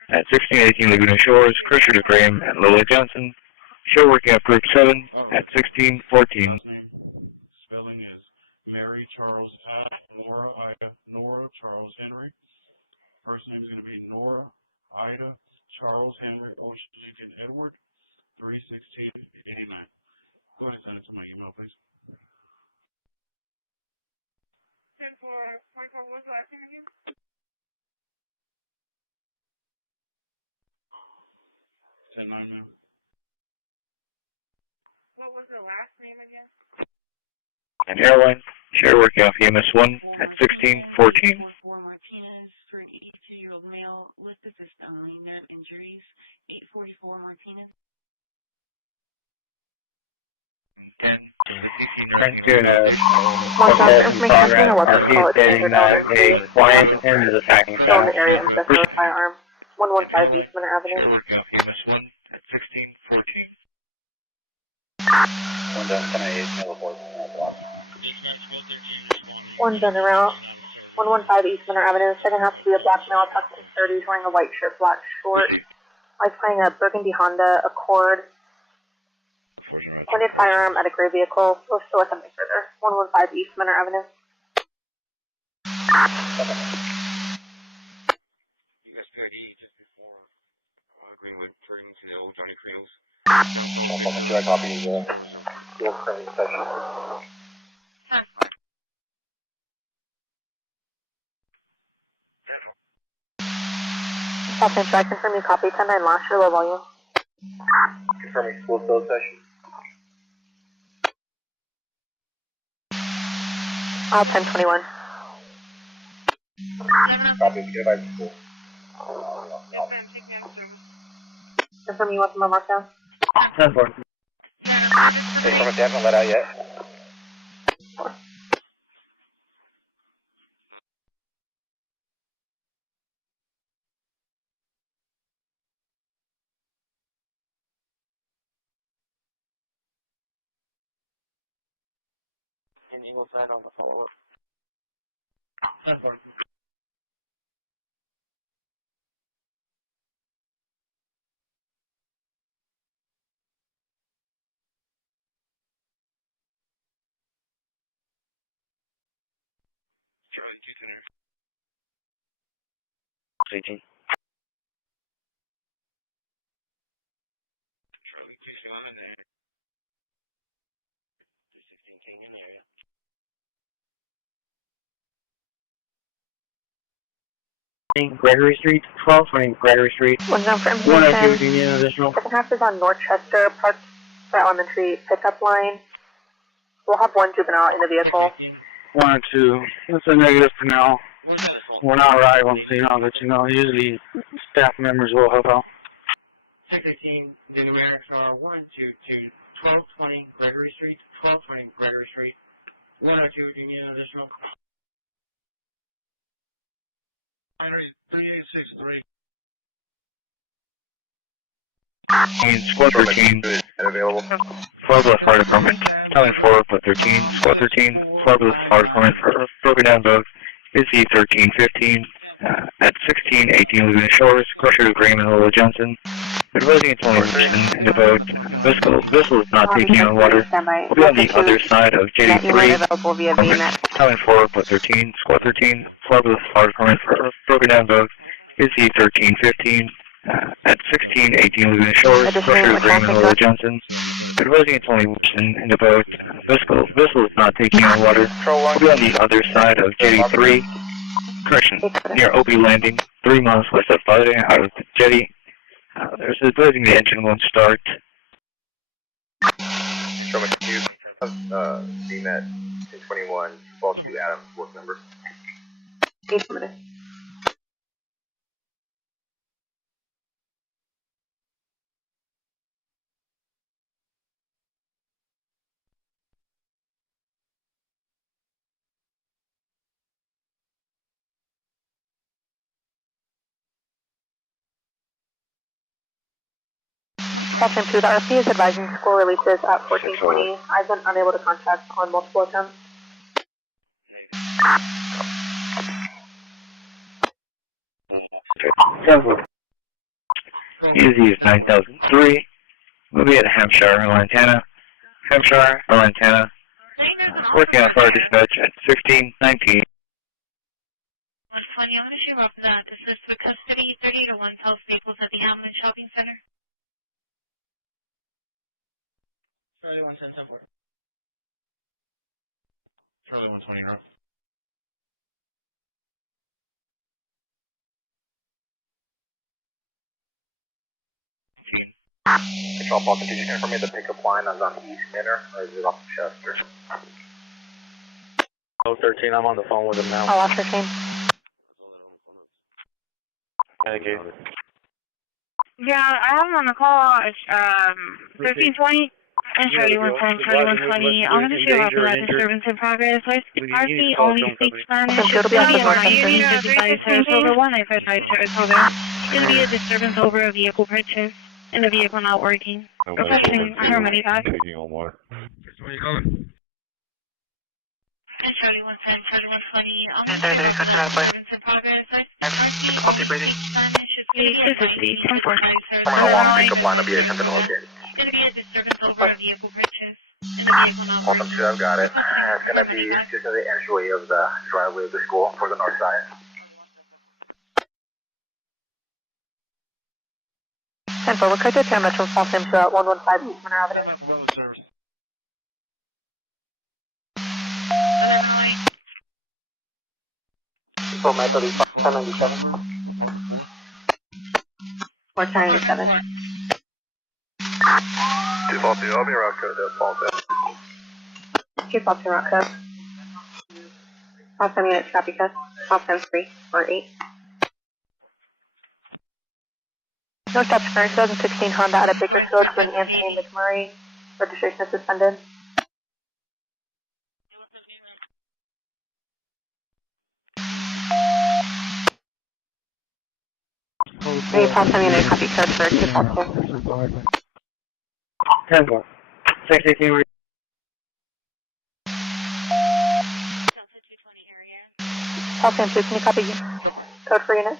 at 1618 Laguna Shores. Crusher to Graham at Lola Johnson. Show working up group 7 at 1614. Spelling is Mary Charles Nora Charles Henry. First name is going to be Nora, Ida, Charles, Henry, Bush, Lincoln, Edward, 31689. Go ahead and send it to my email, please. And for Michael, what's the last name again? Ma'am. What was the last name again? An airline, share working off EMS 1 at 1614. Martinez for an 82-year-old male with system nerve injuries, 844 Martinez. 10. Doing a process in progress. RP stating that a client is attacking Still in staff. the area of Industrial Firearm, 115 East Manor Avenue. Working off EMS 1 at 1614. One done around 115 East Manor Avenue. Second has to be a black male, approximately 30, wearing a white shirt, black short. Like playing a burgundy Honda Accord. Pointed firearm at a gray vehicle. We'll still with something further. 115 East Manor Avenue. Greenwood, turning to the old Johnny Creels. Should I copy the current session? Captain, should I confirm you copy 10-9 last year, low volume? Confirming school field session. 1021. Copy, we get by school. Confirm you want them on markdown? 10-4. Okay, from a haven't let out yet. And you will sign on the follow-up. 10-4. Charlie 2 Center. 18. Charlie 2 still on in there. 216 in the area. Gregory Street, 1220 Gregory Street. One down for One information. activity, you know, additional. Second half is on Northchester, parked for elementary pickup line. We'll have one juvenile in the vehicle. 1 or 2. That's a negative for now. We're not arriving, so but usually staff members will help out. 618, the numerics are 122 1220 Gregory Street, 1220 Gregory Street. 102, do you need an additional? 3863. Squad 13, Florida Fire Department, telling 4 but 13, Squad 13, Florida Fire Department for broken down dog, is E1315, at 1618 Laguna Shores, Crusher to Graham and Lola Johnson. Advising it's only in the boat, vessel is not taking on water, will be on the other side of JD3, telling 4 but 13, Squad 13, Florida Fire Department for broken down dog, is E1315, at 1618 Laguna Shores, Crusher to Graham and Lola Johnson. Advising it's only in the boat, vessel is not taking on water, will be on the other side of JD3, correction, near OB Landing, 3 miles west of Friday, out of the jetty. There's advising the engine won't start. Sherman Hughes, CMET 221, 12-2 Adams, work number. 8 minutes. Section 2, the RP is advising school releases at 1420. I've been unable to contact on multiple attempts. Easy is 9003. We'll be at Hampshire, Lantana. Hampshire, Lantana. Working on fire dispatch at 1619. 3120, I'm going to show up that this is for custody, 30 to 1 South Staples at the Hamlin Shopping Center. 3110, 3120, bro. Control Paulson, did you confirm me the pickup line is on East Minner, or is it off of Chester? 013, I'm on the phone with him now. I'll off 13. Thank you. Yeah, I have him on the call. It's 1320 and 3110, 3120. I'm going to show up that disturbance in progress. RP only speaks Spanish. It's going to be on 955 Sarasota, 1955 Sarasota. It's going to be a disturbance over a vehicle purchase and the vehicle not working. Requesting Harmony back. Taking on water. Where you going? And 3110, 3120. I'm And 30, cut it out, please. in progress. Copy, breathing. This is the 10-4. Someone along the pickup line will be attempting to locate. It's going to be a disturbance over a vehicle purchase and the vehicle not working. Awesome, 2, I've got it. It's going to be just in the entryway of the driveway of the school for the north side. 10-4, we're corrected to Metro South Sims at 115 East Monroe Avenue. So, Metro 1097. 497. 242, I'll be around code to Paulson. 242 route code. Awesome units, copy code. Awesome 3 or 8. No stops for 2016 Honda out of Bakersfield to an Anthony McMurray. Registration is suspended. Any Paulson unit, copy code for 242. 10-4. 618, Paulson 2, can you copy code for unit?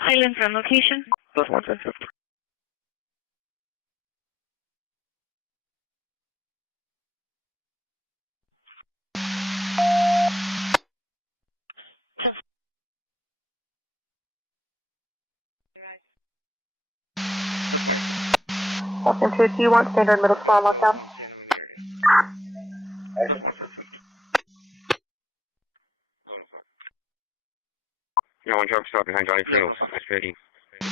Island from location. Plus 110. Paulson 2, do you want standard middle school on lockdown? Yeah, one truck stop behind Johnny Pringles. It's 30. This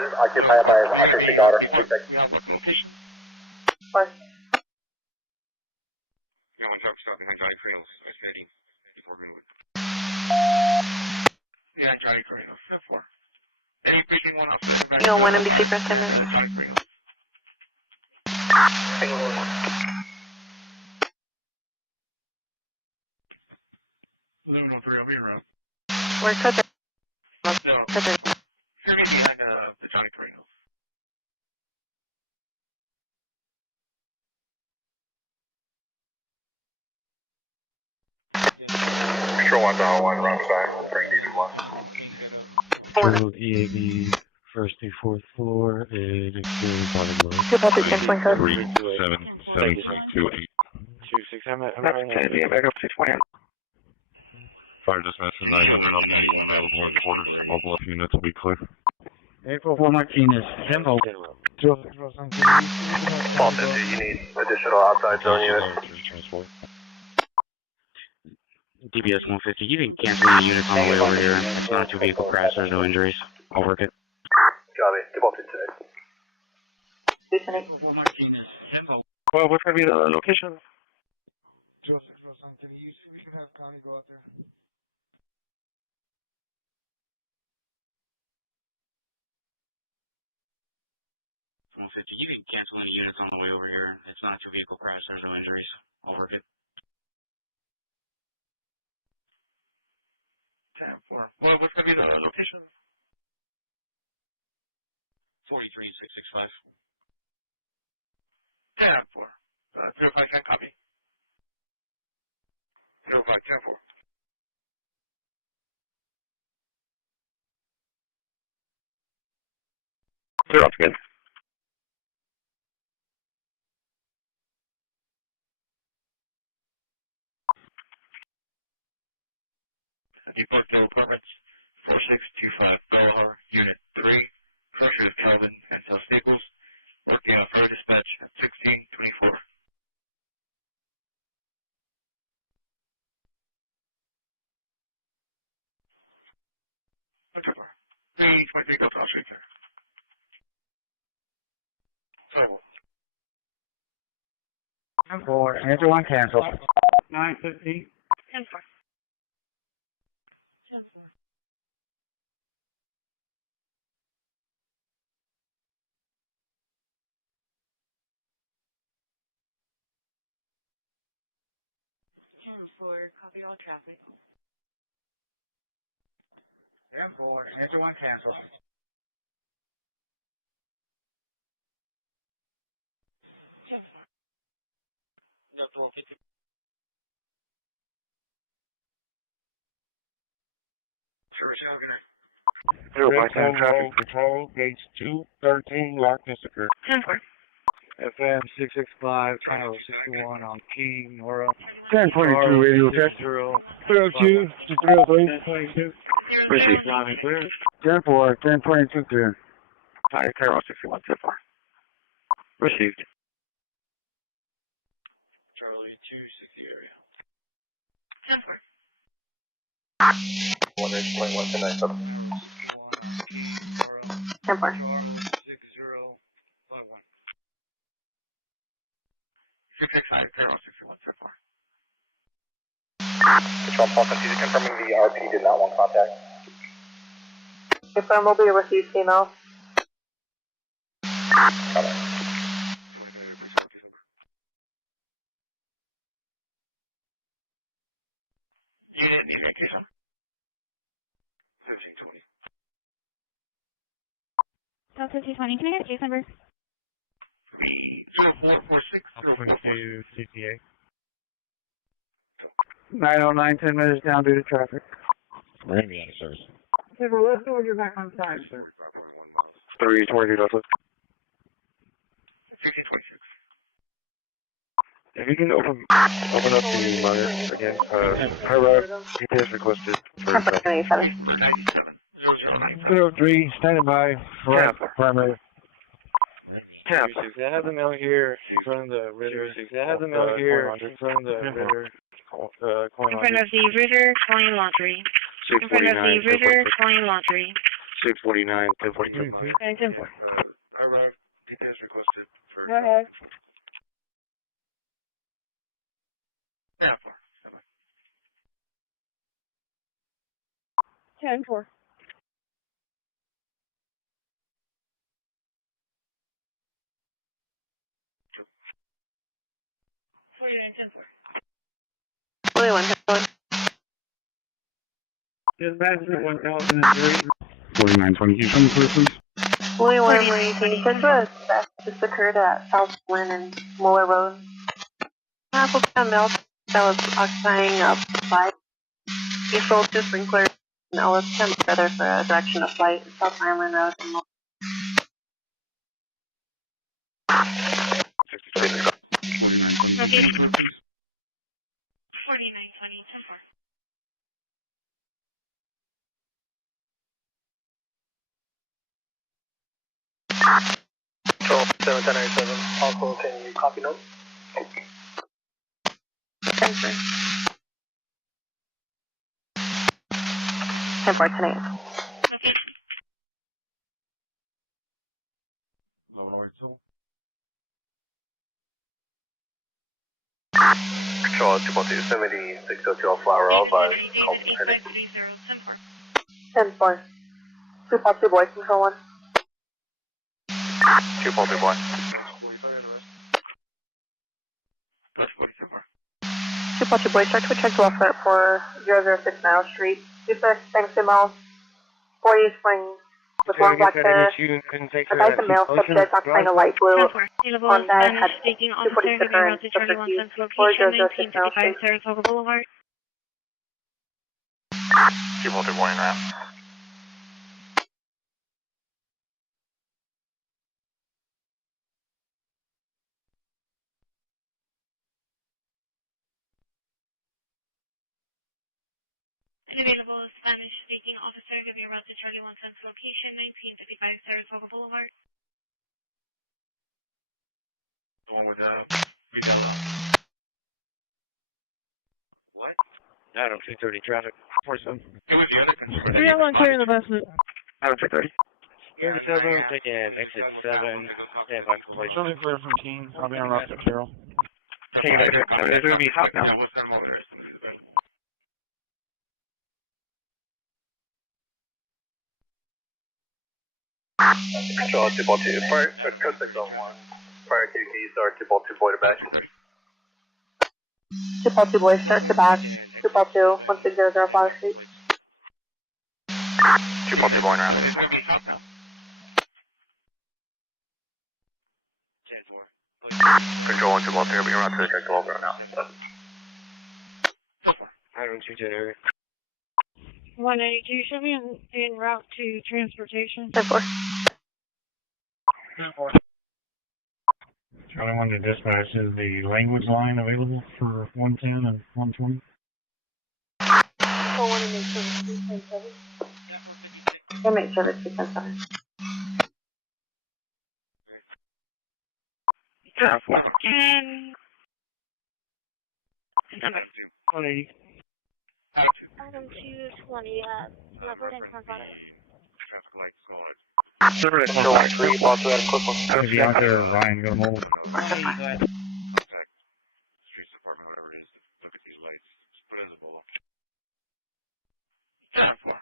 is occupied by an autistic daughter. What? Yeah, one truck stop behind Johnny Pringles. It's 30. Yeah, Johnny Pringles. 4. You don't want NBC first time then? Luminal 3, I'll be around. We're cooking. No. You're meeting behind the Johnny Pringles. Control 101, wrong side. Bring DB1. EAB, first through fourth floor, and experience bottom row. 2 code. 377328. 26, I'm back up 620. Fire dismissal 900, I'll be available in quarters. All bluff units will be clear. April 4 Martinez, tempo. Paulson, do you need additional outside zone units? DBS 150, you can cancel the units on the way over here. It's not a vehicle crash, there's no injuries. I'll work it. Copy, defaulted today. Well, what's going to be the location? You can cancel any units on the way over here. It's not a vehicle crash, there's no injuries. I'll work it. What's going to be the location? 43665. 10-4. 05 can copy. 05 10-4. Zero again. Deport Bill permits 4625 Bellhar, Unit 3, Crusher Calvin and South Staples, working on road dispatch at 1624. Whatever. 323 Gulf Street, sir. So. 10-4, answer one cancel. 950. 10-4. Copy all traffic. 10-4, answer one cancel. Control, gates 213, lock district. 10-4. FM 665, channel 61 on King, Nora. 1022 radio check. 302, 303, 1022. Receive. 10-4, 1022 clear. Hi, Carol 61 10-4. Received. Charlie 260 area. 10-4. 121 to 97. 10-4. 665, Carol 61 10-4. Control Paul, continue confirming the RP did not want contact. Confirm will be received female. Unit evacuation. 1520. South 1520, can I get a case number? 0446. 22 CPA. 909, 10 minutes down due to traffic. We're going to be out of service. Okay, well, let's go. You're back on time, sir. 320 Delta. 1626. If you can open up the monitor again, details requested for 303, standing by for primary. I have the mail here in front of the Ritter. I have the mail here in front of the Ritter. In front of the Ritter Coin Laundry. In front of the Ritter Coin Laundry. 649, 1042. And 10-4. Arrived. Details requested for. Go ahead. 10-4. 10-4. Dispatch 1003. 4922, come through, please. 41 that just occurred at South Lynn and Muller Road. Apple milk that was occupying a flight. He sold two sprinklers and Ellis came together for a direction of flight South Island Road and Muller. Okay. 4920, 10-4. Control 71097. Also, can you copy notes? 10-4. 10-4 tonight. Control 2.270, 602 Flower All by call Lieutenant. 10-4. 2.2 boys, control 1. 2.2 boy. 2.2 boys, start to check to offer for 006 Nile Street. Super, thanks to Mel. 40 Springs with long black hair. Advise the male subject occupying a light blue on that had 240 different subterfuge 4006 Saratoga Boulevard. Keep on the warning route. Available Spanish-speaking officer, give me a route to Charlie 110's location, 1955 Saratoga Boulevard. The one with the retail. What? Adam 230 traffic. 47. It was the other concern. 301 clear the buses. Adam 230. 37, taking exit 7. Stand by completion. Something clear from King. I'll be on route to Carroll. King, it's going to be hot now. Control 2-2. Prior to code 601. Prior to keys are 2-2 boy to back. 2-2 boys, start to back. 2-2, 1600 Flower Street. 2-2 going around. Control 1-2-2, be around to the check 12 right now. Adam 210. 192, show me en route to transportation. 10-4. Charlie 1 to dispatch, is the language line available for 110 and 120? We'll make service 210. We'll make service 210. And number 180. Adam 220, leopard and corpus. Control 1-3, watch that quick one. If you're out there, Ryan, go hold. Streets department, whatever it is, look at these lights. It's visible. 10-4.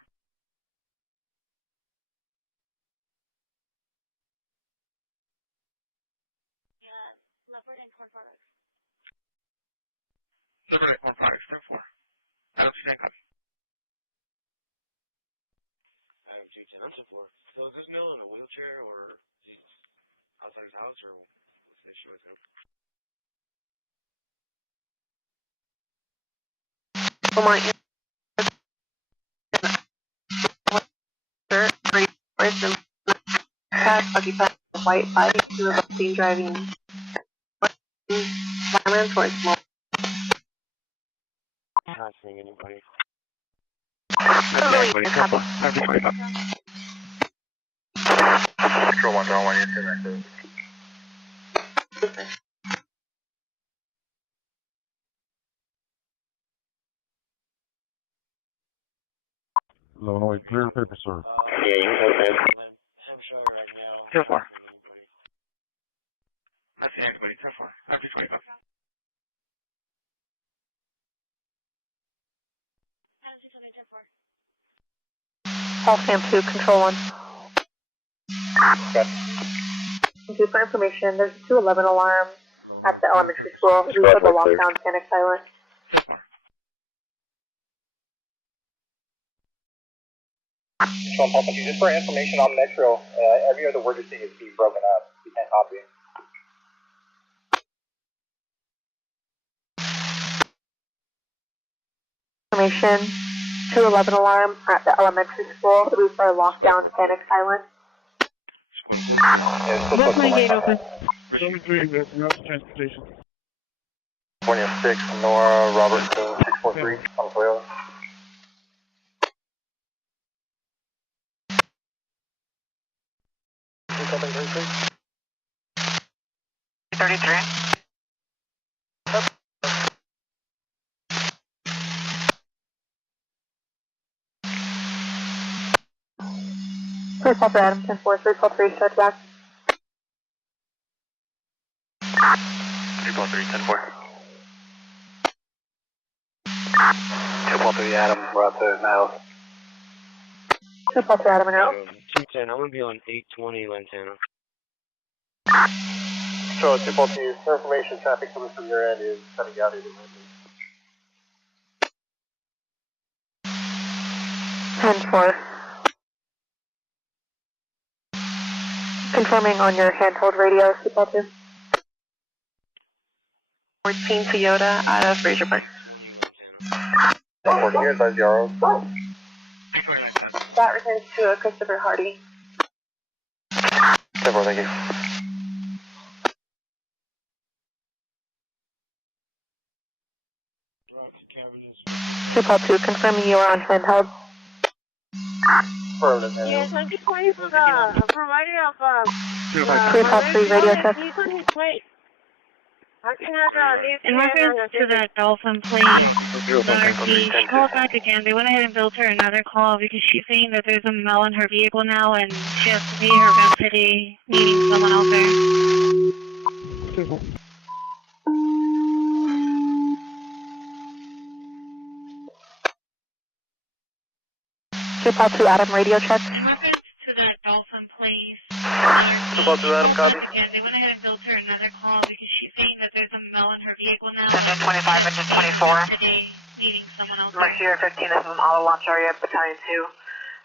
Leopard and corpus. Leopard and corpus, 10-4. Adam 210. Adam 210, 10-4. So is this male in a wheelchair or is he outside his house or what's the issue with him? Occupied a white bike who was seen driving violence towards small. Not seeing anybody. Control 1-1, you're turn active. Illinois, clear paper, sir. Yeah, you can go ahead. 10-4. Not seeing anybody, 10-4. After 25. Call Sam 2, control 1. Okay. Thank you for information. There's a 211 alarm at the elementary school. We put the lockdown panic silent. Control Pulse, just for information on Metro, every other word you're saying is being broken up. We can't copy it. Information. 211 alarm at the elementary school. We put lockdown panic silent. What's my gate open? 73, transportation. 26, Nora Robertson, 643, on Toyota. 33. Please call for Adam 10-4, 3-3, start back. 3-3, 10-4. 2-3, Adam, we're out to Niles. 2-3, Adam and out. 210, I'm going to be on 820 Lantana. So 2-2, for information, traffic coming from your end is cutting out either way. 10-4. Confirming on your handheld radio, Seatbelt 2. 14 Toyota out of Fraser Park. 14 years, that's Yarrow. That returns to a Christopher Hardy. 10-4, thank you. Seatbelt 2, confirming you are on handheld. Yes, I'm just waiting for the provider of Seatbelt 3, radio check. he's on his way. In reference to that Dolphin plane, the RP, she called back again. They went ahead and built her another call because she's saying that there's a male in her vehicle now and she has to pay her rent today, meaning someone out there. Seatbelt 2, Adam, radio check. In reference to that Dolphin plane, Seatbelt 2, Adam, copy. again, they went ahead and built her another call because she's saying that there's a male in her vehicle now. Engine 25, engine 24. Today, meeting someone else. Mercier 15, this is an auto launch area, Battalion 2.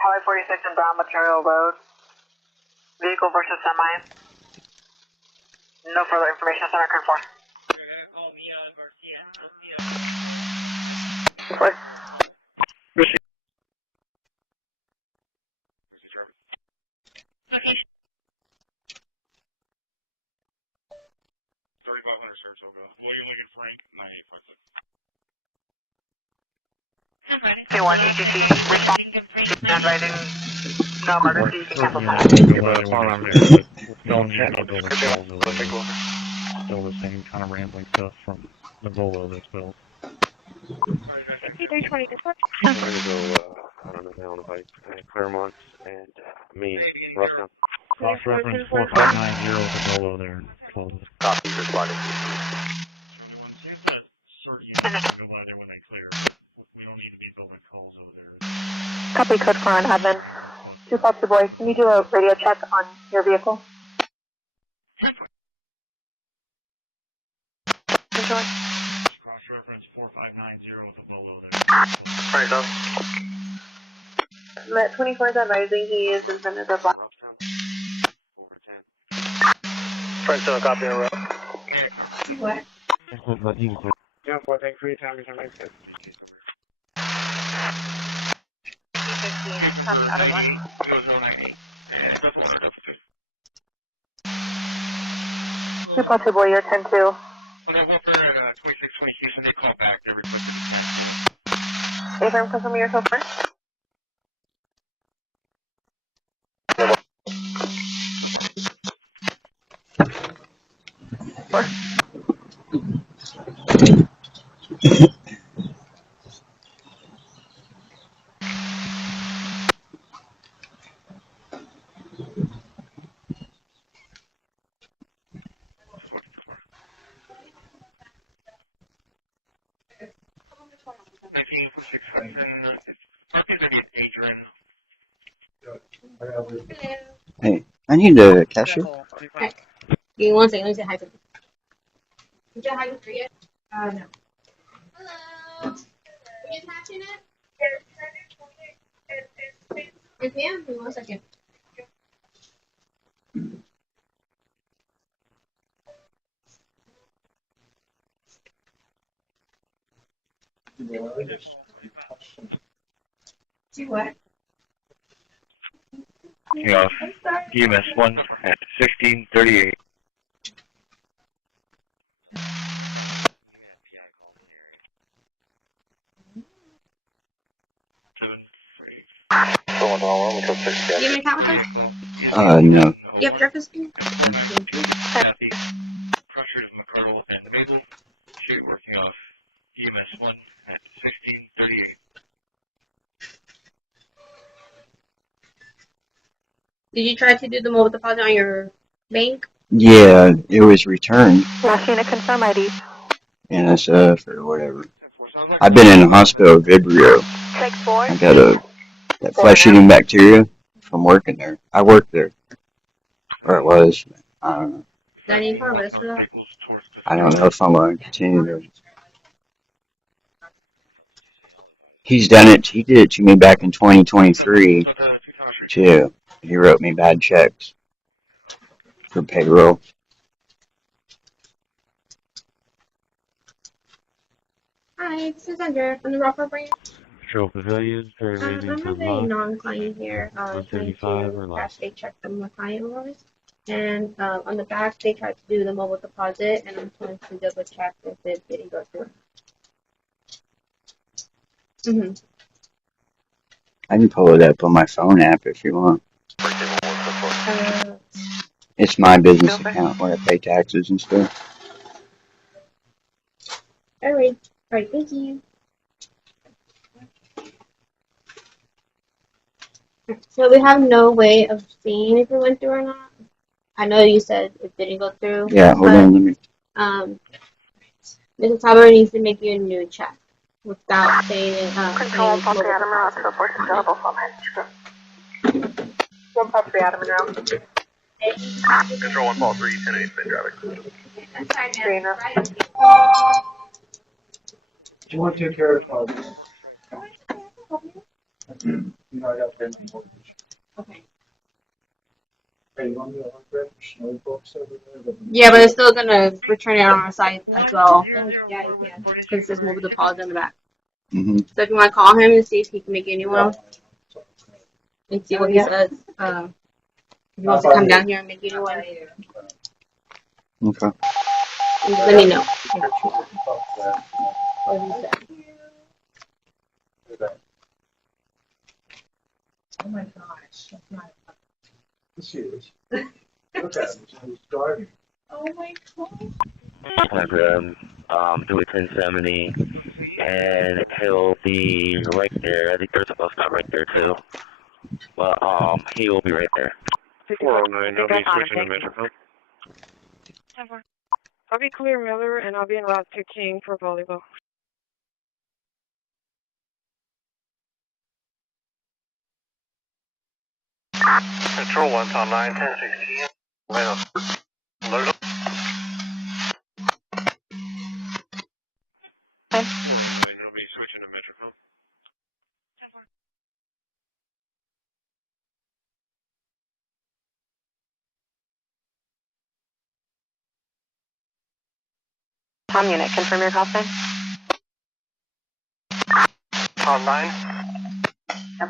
Highway 46 and Brown Material Road. Vehicle versus semi. No further information, center current 4. 4. Okay. 3500 Saratoga. William Lincoln Frank, 9856. 2-1 ETC, response. Handwriting. No emergency, you can cancel time. Still the same kind of rambling stuff from the Volo that's built. 5320, dispatch. I'm going to go, I don't know now, like Claremont and me, Rustin. Cross reference 4590 with the Volo there. Close. Copy, responding. Copy code 4 on admin. 2 Foxy Boy, can you do a radio check on your vehicle? Enjoy. Cross-reference 4590 with a Volo there. Alright, done. Met 24 is advising he is in front of the block. Friends, don't copy on road. What? Yeah, boy, thanks for your time. It's nice. 15, copy out of line. 2 Foxy Boy, you're 10-2. Well, that Whooper at 2620 Houston, they call back, they requested dispatch. Affirm, confirm your so far. Hey, I need a cashier. Give me 1 second, let me say hi to them. Did you hi to yet? No. Hello. Are you attaching it? Yes, ma'am. Give me 1 second. See what? Off EMS 1 at 1638. Do you have any comments? No. You have breakfast? Pressure is McCardle and the Basil. Shoot working off EMS 1 at 1638. Did you try to do the mobile deposit on your bank? Yeah, it was returned. Last unit confirm ID. NSF or whatever. I've been in the hospital with Vibrio. 6-4. I got that flesh-eating bacteria from working there. I worked there. Or it was. I don't know. Is that any progress for that? I don't know if I'm going to continue to He's done it. He did it to me back in 2023 too. He wrote me bad checks for payroll. Hi, this is Andrea from the Rockford branch. Patrol Pavilion, Ferry I Raising have to a Lock, non-client here trying 175 to or cash less. a check from a client of ours. And on the back, they tried to do the mobile deposit, and I'm trying to double check if it didn't go through. Mm-hmm. I can pull it up on my phone app if you want. It's my business account where I pay taxes and stuff. All right, thank you. So we have no way of seeing if it went through or not. I know you said it didn't go through. Yeah, hold on, let me. Mrs. Hubbard needs to make you a new check without saying Control pump the Catamaran to the forces available from it. One pump the Catamaran. Control 1 Paul 3, 10-8, been traffic. Trina. Do you want to take care of you know, I got to pay my mortgage. Okay. Hey, you want me to look at snow books over there? Yeah, but it's still gonna return it on our site as well. Yeah, you can. Because it says mobile deposit on the back. Mm-hmm. So if you want to call him and see if he can make a new one and see what he says, if he wants to come down here and make a new one, Okay. and just let me know. What he said. Oh my gosh, that's not. She is. Look at him, he's driving. Oh my god. Do a 1070, and he'll be right there. I think there's a bus stop right there too. But he will be right there. 409, I'll be switching to Metrophone. I'll be clear Miller, and I'll be en route to King for volleyball. Control 1 on 9, 10, 16. Well, alert up. I'll be switching to Metrophone. Tom unit, confirm your call sign. On 9. Yep.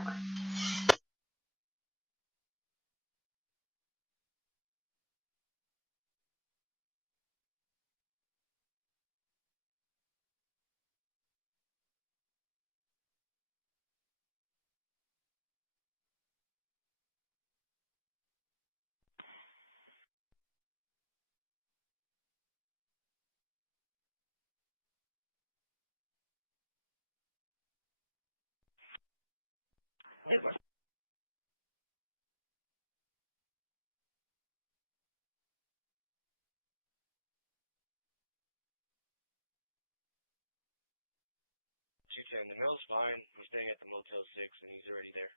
Hell's fine. I'm staying at the Motel 6, and he's already there.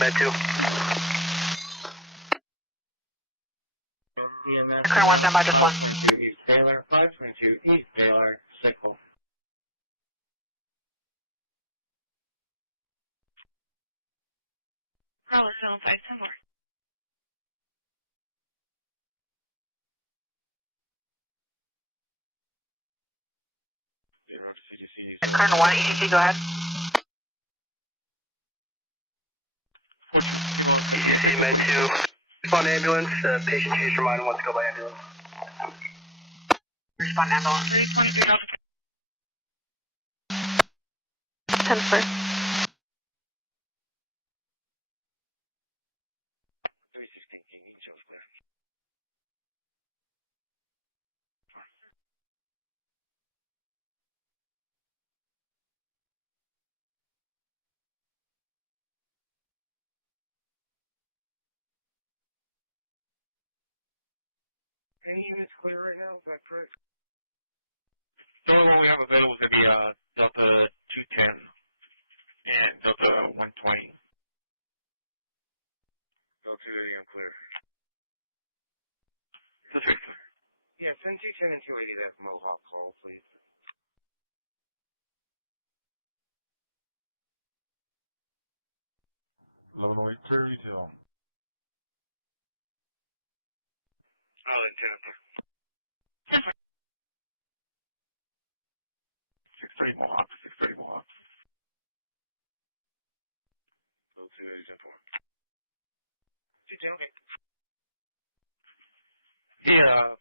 Med 2. Current 1 standby, just 1. East Taylor, 522 East Taylor, signal. Oh, it's on site somewhere. Current 1, ECC, go ahead. ECC Med 2. Respond ambulance. Patient changed her mind and wants to go by ambulance. Respond ambulance. 10 first. Any units clear right now? Is that correct? The only one we have available could be Delta 210 and Delta 120. Delta 280, I'm clear. Send 210 and 280 that Mohawk call, please. Illinois 32. Oh, it's 630 Mohawk, 630 Mohawk. So 280 Did you okay? Yeah,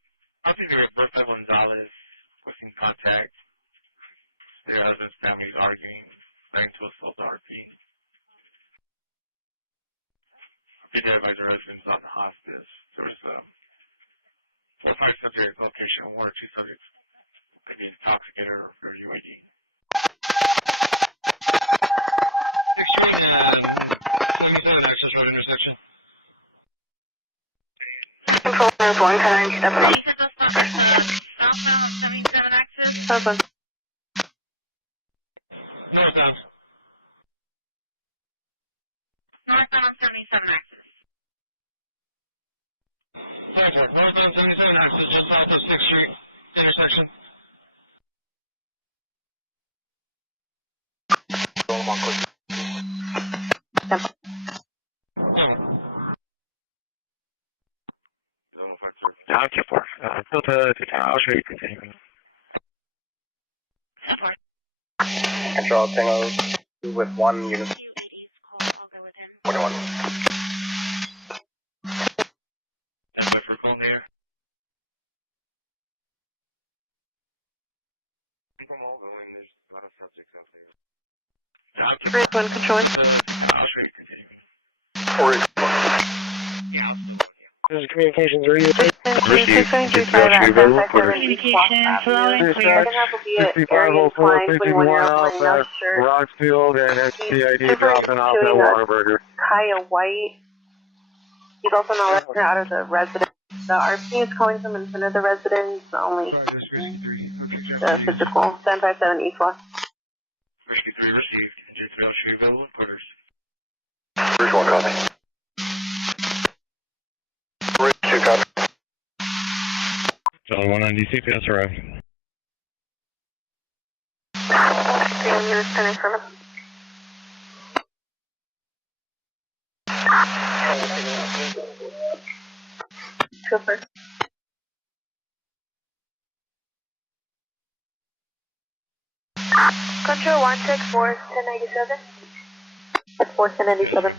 I think they're both up on dollars, what's in contact. Their husband's family is arguing, trying to assault the RP. They identified their husband's on hospice. There was 4 or 5 subject location, 1 or 2 subjects. Maybe intoxicated or UAD. 6 and 77 access road intersection. Control, there's 1 10, step up. Southbound 77 access. Southbound. Northbound. Northbound 77 access. Northbound 77 access, just south of 6th Street intersection. Down to 4. Delta to town. I'll show you continuing. Control Tango with 1 unit. 41. That's what we're going there. There's a lot of subjects out there. Bridge 1 controlling. I'll show you continuing. This is communications radio. Communications loud and clear. 6504, 51 off at Roxfield and SCID dropping off at Waterburger. Kaya White. He's also not letting her out of the residence. The RP is calling from in front of the residence, only the physical. 757 East West. 63 received. Engine failure available in quarters. Bridge 1 copy. Bridge 2 copy. John 1 on DCPS arrived. Units 10 informant. Go first. Control 164 1097. That's 1097.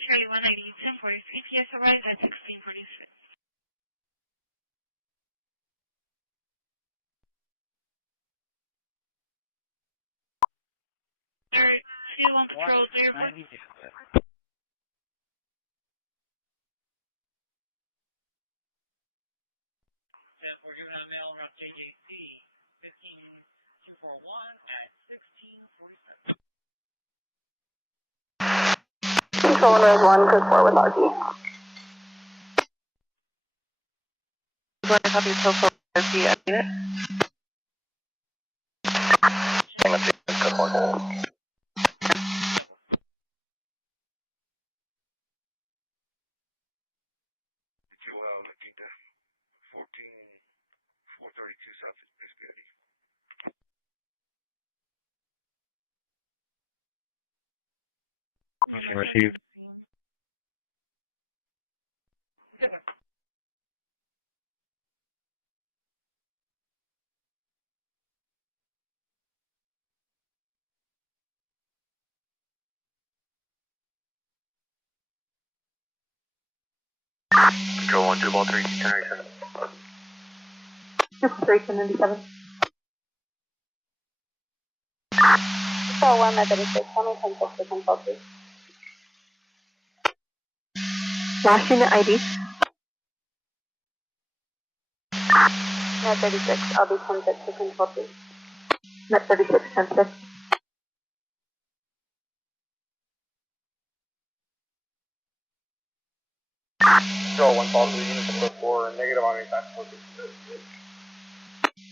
Charlie 190, 1040, CPS arrives at 1646. There, 2 on patrol, 0. We're giving a mail around JJC 15241 at 1647. Control Rose 1, code 4 with RP. Want to copy so far RP at unit? Hang on, code 4. Motion received. Control 1, 2 ball 3, 1097. 1097. Control 1, method is 6. How many times off the control 3? Last unit ID. Net 36, I'll be 10-6 to control 3. Net 36, 10-6. Control 1 ball 3 units to code 4, negative on any time.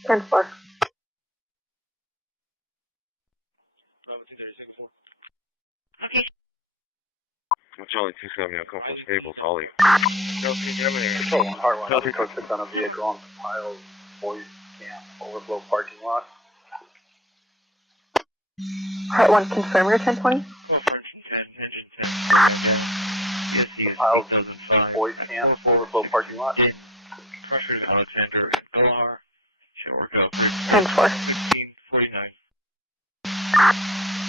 10-4. Okay. Charlie 270, a couple of stables, Holly. Control 1, Heart 1, Healthy Code 6 on a vehicle on the Piles Boys Camp overflow parking lot. Heart 1, confirm your 1020. Piles Boys Camp overflow parking lot. 10-4.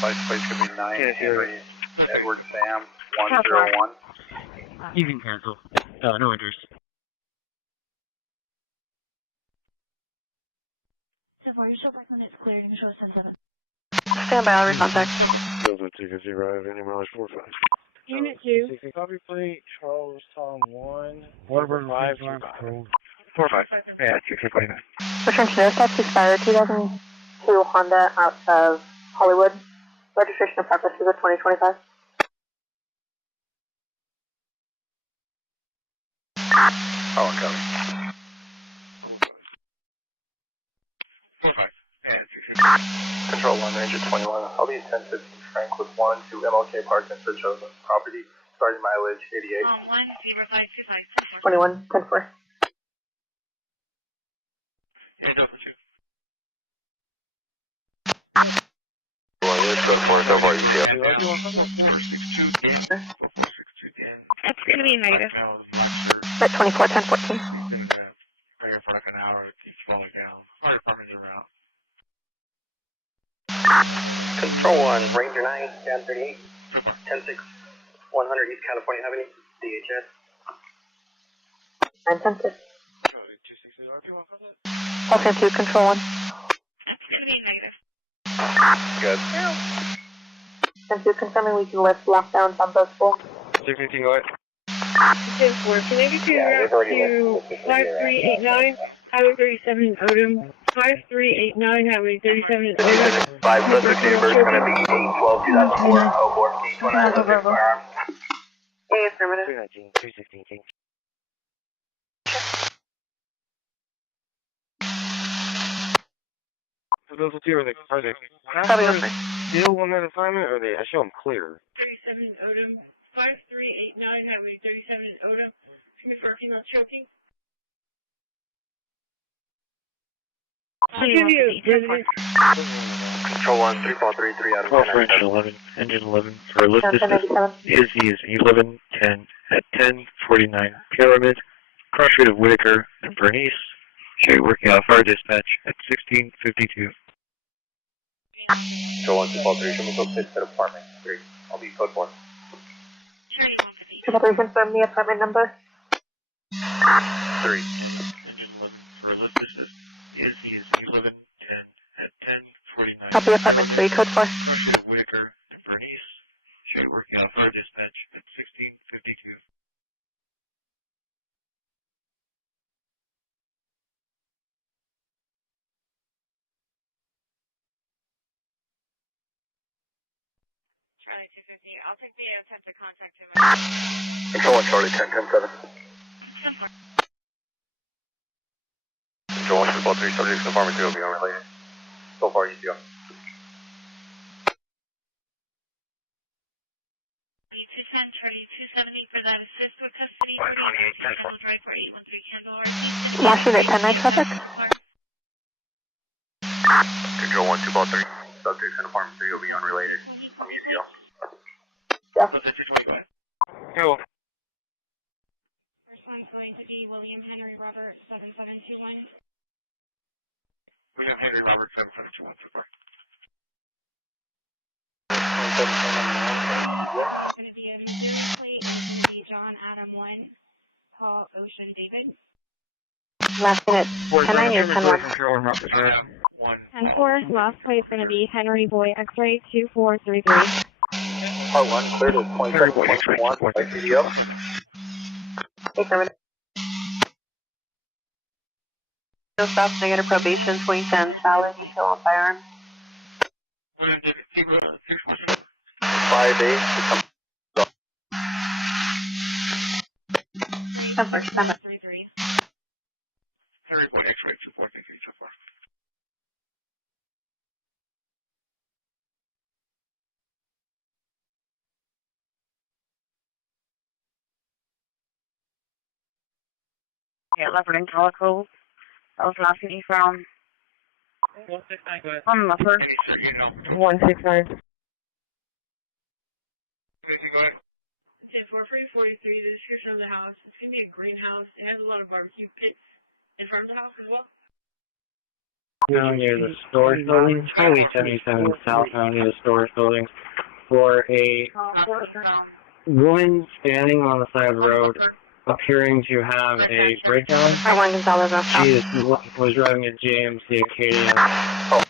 License plate's gonna be 9 Henry Edward Sam 101. You can cancel. No interest. Stand by, I'll recontact. Delta 250, arrive, any mileage 45. Unit 2. Copy plate, Charles Tom 1. Waterburn 5, 45. Yeah, 249. Return to nose tax expired 2002 Honda out of Hollywood. Registration of purpose is a 2025. Oh, okay. Control 1, Ranger 21. I'll be at 1015 Frank with 1 to MLK Park and search of property. Starting mileage 88. 21, 10-4. It's going to be negative. At 24, 10-14. Control 1, Ranger 9, Jan 38, 10-6, 100 East California Avenue, DHS. 9-10-6. Falcon 2, Control 1. Good. 10-2, confirming we can lift lockdowns on both schools. 16, go ahead. 10-4, can I get you route to 5389, Highway 37 in Odom? 5389, Highway 37 in Odom. 5 subject date of birth is going to be 8/12/2004, Obor, K29, subject firearm. A, affirmative. 219, 216, King. Those two are they still on that assignment, or I show them clear? 37 in Odom, 5389, Highway 37 in Odom. Confirm female choking. I'll give you resident. Control 1, 3433 out of 12 French 11, engine 11. For list distance is 11, 10 at 10:49 Pyramid. Cross rate of Whitaker and Bernice. Show you working out fire dispatch at 16:52. Control 1, 243, show me code 6 at apartment 3. I'll be code 4. 243, confirm the apartment number. 3. For list distance is 11, 10 at 10:49. Copy apartment 3, code 4. Cross rate of Whitaker and Bernice. Show you working out fire dispatch at 16:52. I'll take the attempt to contact him. Control 1, Charlie 10-10-7. Control 1, 243, subjects in apartment 3 will be unrelated. So far, you do. Charlie 270 for that assist with custody. 28, 10-4. Last unit 10-9 traffic. Control 1, 243, subjects in apartment 3 will be unrelated. I'm UCL. Yeah. Go. First one's going to be William Henry Robert 7721. William Henry Robert 7721 so far. It's going to be a Missouri plate. It's going to be John Adam 1, Paul Ocean David. Last unit 10-9 or 10-1. 10-4, last plate's going to be Henry Boy X-ray 2433. Part 1, cleared at 27.1 by CDO. Affirmative. No stops, negative probation, 2010, valid, detail on firearms. 5-8, 10-4, stand by. Henry Boy X-ray 2433 so far. Yeah, leopard and calico. I was asking you from. 169, On the first. 169. Okay, for 343, the description of the house. It's going to be a greenhouse. It has a lot of barbecue pits in front of the house as well. Now near the storage building, Highway 77 south, now near the storage building, for a woman standing on the side of the road, appearing to have a breakdown. She was driving a GMC Acadia.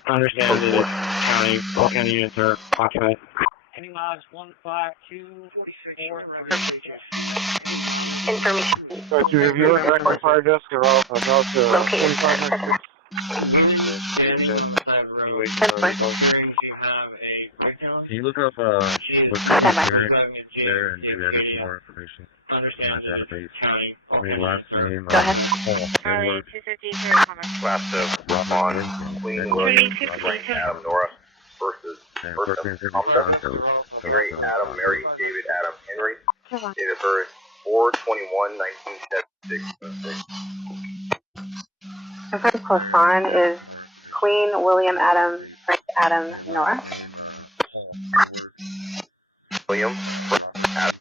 Understand that it's county, all county units are occupied. Any miles 15244. Information. So do you have your record fire desk or about to 45 Can you look up what's the there and maybe I get some more information on my database? I mean, last name, Edward. Last of Ron, Queen William, Adam, Nora versus Mary, Adam, Mary, David, Adam, Henry. Date of birth 4/21/1976. The first close on is Queen William, Adam, Frank, Adam, Nora. William, Adam.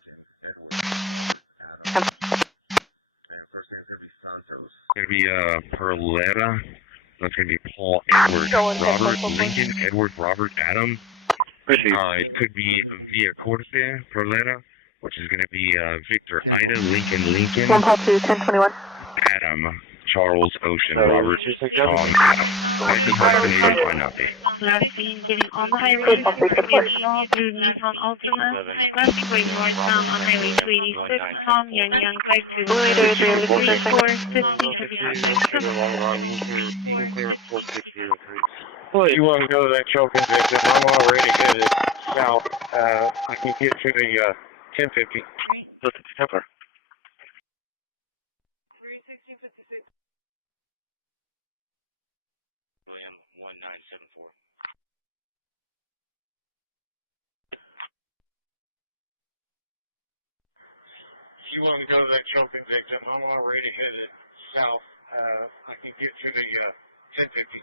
It's going to be Perletta. That's going to be Paul Edward Robert Lincoln Edward Robert Adam. It could be Via Corte Perletta, which is going to be Victor Ida Lincoln 1-2-1021. Adam Charles Ocean Robert Tom Adam. License vaccinated by Nazi. Last seen getting on the highway, through Nissan Altima. Last seen going northbound on Highway 286, Tom Young 52. Well, you want to go to that choking victim? I'm already headed south. I can get to the 1050. Look at the Templar. William 1974. If you want to go to that choking victim, I'm already headed south. I can get to the 1050.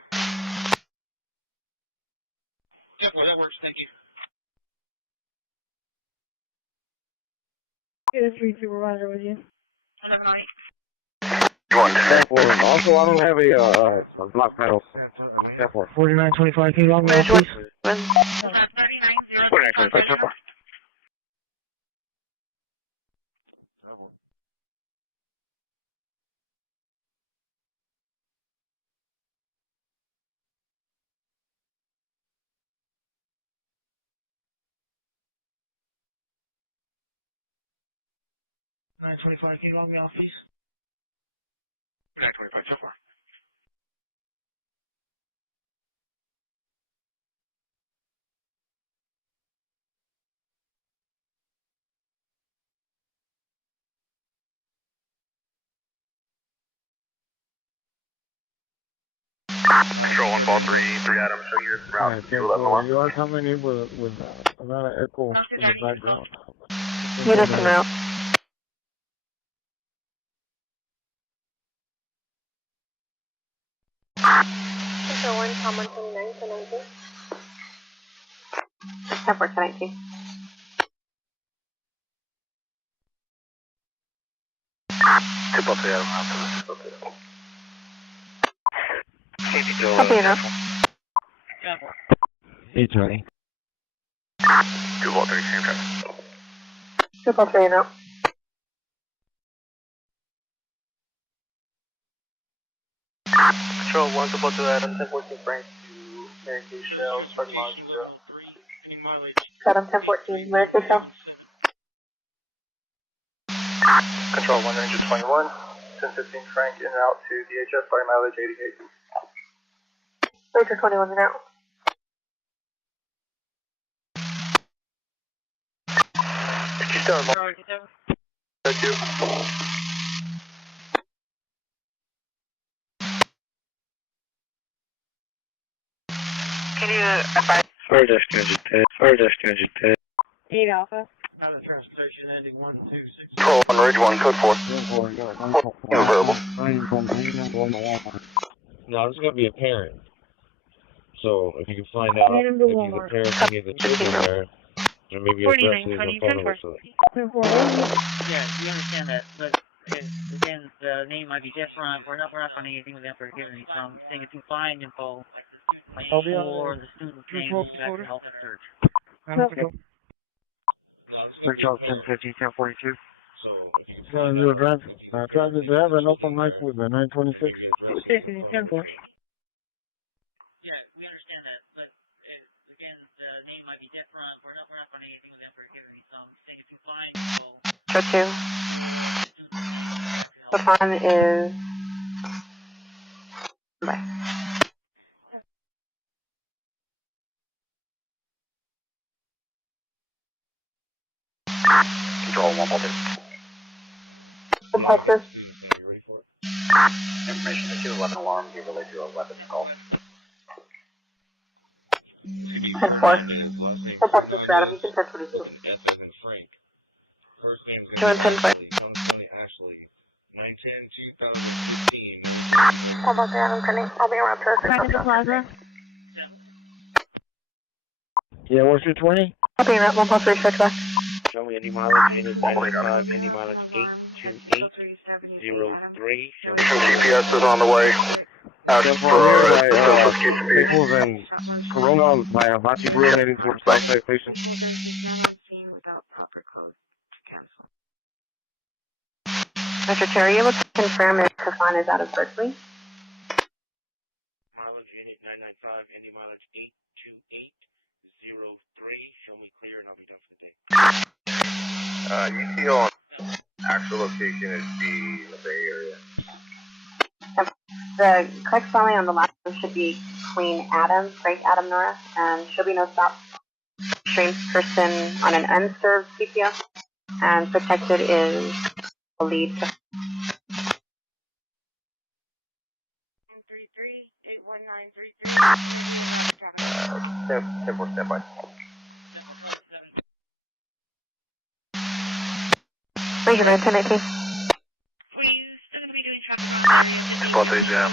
Yeah, well, that works. Thank you. Get a street supervisor with you. Also, I don't have a block pedal. 4925, can you log me out, please? 4925, 925, can you log me off, please? 925 so far. Control 1 ball 3 Adam, show your route. You are coming in with a lot of echo in the background. Units en route. Control 1, Tom 129, 1019. September 1019. Tip up the Adam, out to the tip up the Adam. Copy enough. 820. 2 ball 3, same traffic. 2 ball 3 now. Control 1, 2 ball 2 Adam, 1014 Frank to Mary Kay Shell, starting mileage 0. Adam 1014, Mary Kay Shell. Control 1, Ranger 21, 1015 Frank, en route to DHS, starting mileage 88. Ranger 21 in out. Did you start? Thank you. Can you advise? Fire desk engine 10. 8 Alpha. Control 1, Ridge 1, code 4. Verbal. No, this is going to be a parent. So if you can find out if he's a parent and he has the children there, or maybe address his phone number. Yeah, we understand that, but again, the name might be different. We're not finding anything with them for giving some saying it's find info for the student name that can help us search. Search out 1050, 1042. So you drive this app and open mic with the 926. 10-4. Yeah, we understand that, but again, the name might be different. We're not finding anything with them for giving some saying it's find info. Show 2. The fun is. Bye. Control 1, Walter. The Texas. Information issue, 11 alarm, be relayed to a weapons call. 10-4. The Texas Stratum, you can touch 42. 2 and 10-5. How about that? I'm turning. I'll be around to Private Plaza. Yeah, what's your 20? I'll be around 1 plus 3, 6 back. Show me any mileage, unit 995, any mileage 82803. Some GPS is on the way. Staples and Corona by Abachi Brew heading towards Southside Station. Mr. Terry, able to confirm if Kafan is out of Berkeley? Mileage unit 995, any mileage 82803. Show me clear and I'll be done for the day. UTO actual location is in the Bay Area. The correct spelling on the last one should be Queen Adam, Frank Adam Nora, and should be no stop. Strange person on an unserved CPO, and protected is a lead. 33-819-33. Stand by. Ranger 1018. Spot these down,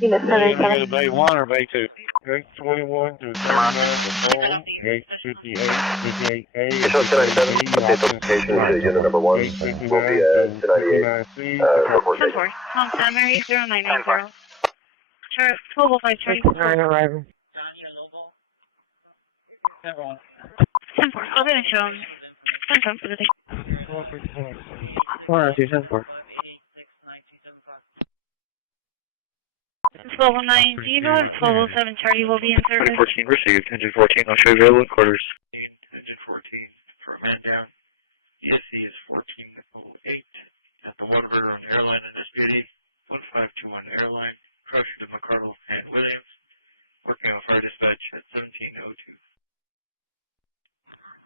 Unit 77. Bay 1 or Bay 2? Gate 21 to 39 to 4. Gate 58, 58A. Control 1097, update the location to unit number 1. We'll be at 298. 10-4. Long Mary 0990. Chart 1205 Charlie. 9 arriving. 10-4. I'll be show him. 10-4 for the day. 10-4. 1209 Diva, 1207 Charlie will be in service. 14 received, engine 14, I'll show you available quarters. Engine 14 for a man down. ESC is 1408 at the Waterbury on airline in this beauty. 1521 airline, approaching to McCardle and Williams. Working on fire dispatch at 1702.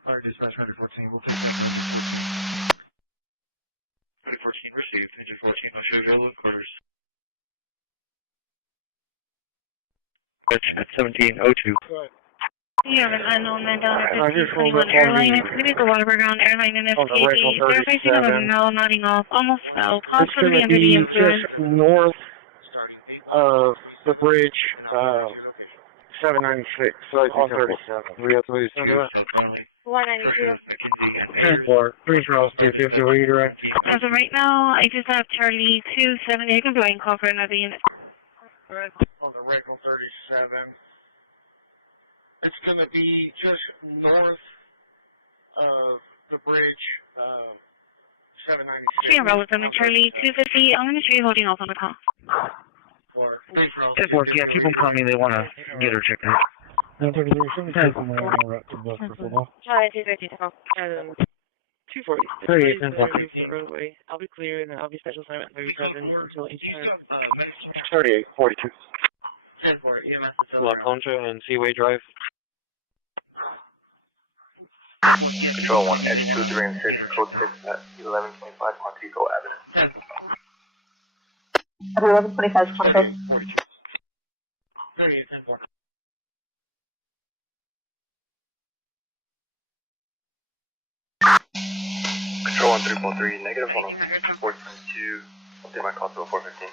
Fire dispatch 114 will take 114 received, engine 14, I'll show you available quarters. At 1702. You have an unknown man down at 1521 airline. It's going to be the Waterbury on airline in FKD. Verification of a no nodding off. Almost fell. Possibly under the influence. Just north of the bridge, 796, so it's 37. 192. 10-4. 3 Charles 250, will you direct? As of right now, I just have Charlie 27. You can go ahead and call for another unit. On the Regal 37. It's going to be just north of the bridge, 796. Being relevant, Charlie 250. I'm going to show you holding off on the call. 10-4, yeah, people call me, they want to get her checked out. 933, Charlie 250, call. 240. Roadway. I'll be clear, and I'll be special assignment 37 until 18. 3842. 10-4, EMS. La Concha and Seaway Drive. Control 1, Edge 2, 3 and 6, code 6 at 1125 Montego Avenue. 1125, 25. 38, 10-4. 422, update my call to a 415.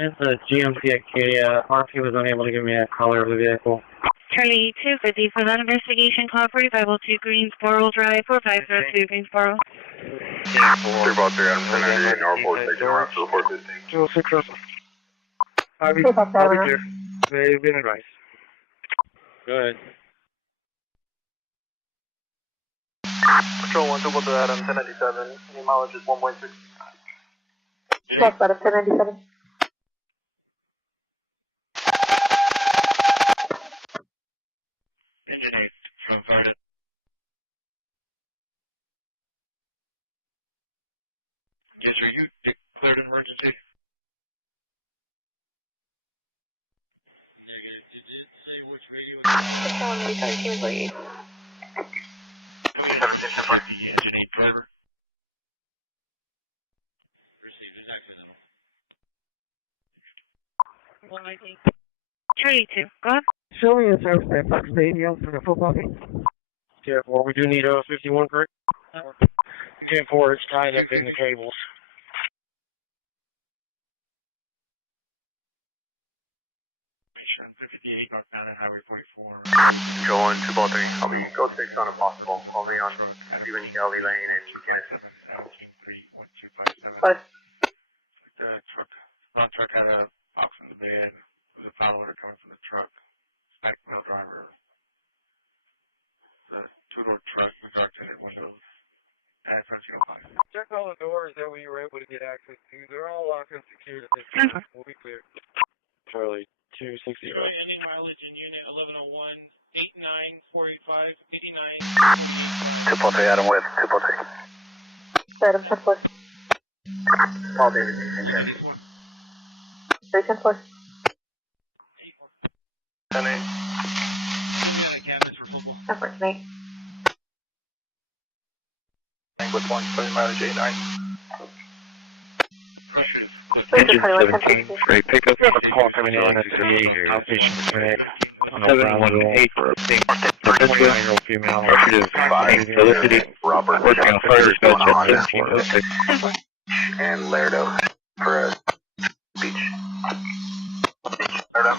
It's a GMC Acadia. RP was unable to give me a color of the vehicle. Charlie 250 for that investigation, call 4502 Greensboro Drive, 4502 Greensboro. 343, Adam 1098, Norfolk, taking around to the 415. 206. I'll be clear. They've been advised. Good. Control 1, double to Adam 1097, any mileage is 1.6. Check out of 1097. Intimidate from Florida. Yes, sir, you declared an emergency? Negative. Did it say which radio? Intimidate driver. Received attack visible. 119. Charlie 2, go ahead. Show me a suspect for stadium for the football game. 10-4, we do need 51, correct? 10-4, it's tied up in the cables. Patient 58 northbound on Highway 44. Control 1, 2 ball 3, I'll be go 6 on if possible. I'll be on Stephen Kelly Lane and Guinness. 1257. The truck had a box in the bed with a foul order coming from the truck. Snack wheel driver. The two-door truck with dark tinted windows. And Check all the doors that we were able to get access to. They're all locked and secured at this time. We'll be clear. Charlie 260. Any mileage in unit 1101, 89, 485, 89. 2 ball 3, Adam with 2 ball 3. Adam 10-4. Small David, 310-4. 10-8. Unfortunate. With 1, 7 mileage 89. Engine 17, straight pickup. A call coming in at the outpatient clinic. 718 for a 39-year-old female. Operative 5, solicited. Robert, working on fire dispatch at 1706. And Laredo for a beach. Laredo.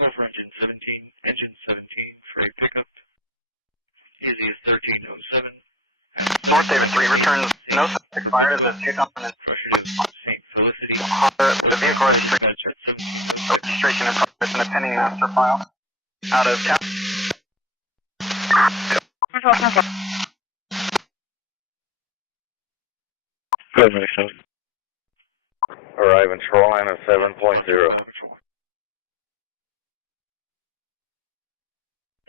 Over engine 17, freight pickup. Easy is 1307. North David 3 returns no expires at 2000. St. Felicity. The vehicle registration and progress in a pending master file. Out of town. Good, Mason. Arrive in shoreline of 7.0.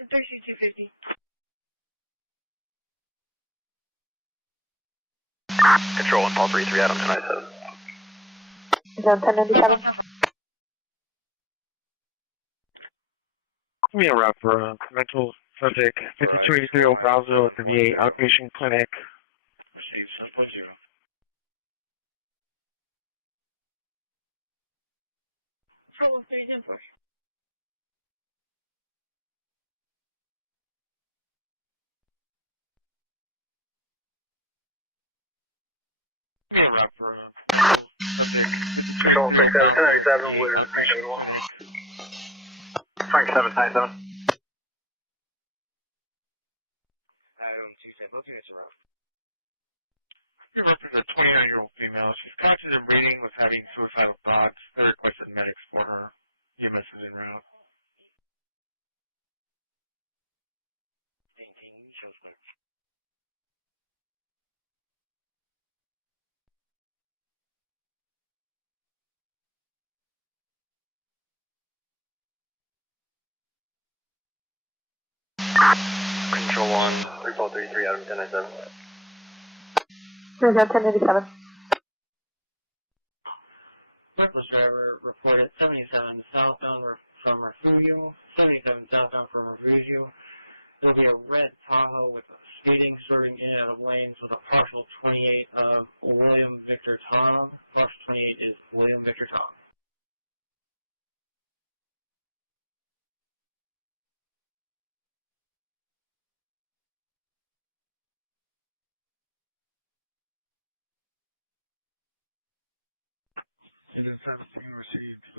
3250. Control 1, Paul 3-3, Adam 1097. Zone 1097. Give me a route for mental subject 5283 Old Brownsville at the VA outpatient clinic. Receive 7.0. Control 310-4. Control Frank 797 with Frank 71. Frank 797. You're referring to a 29-year-old female. She's conscious and breathing, was having suicidal thoughts. They requested medics for her. EMS is en route. Control 1, 333, Adam 1097. Zone 1097. Reckless driver reported 77 southbound from Refugio, 77 southbound from Refugio. There'll be a red Tahoe with speeding swerving in and out of lanes with a partial 28 of William Victor Tom. Partial 28 is William Victor Tom.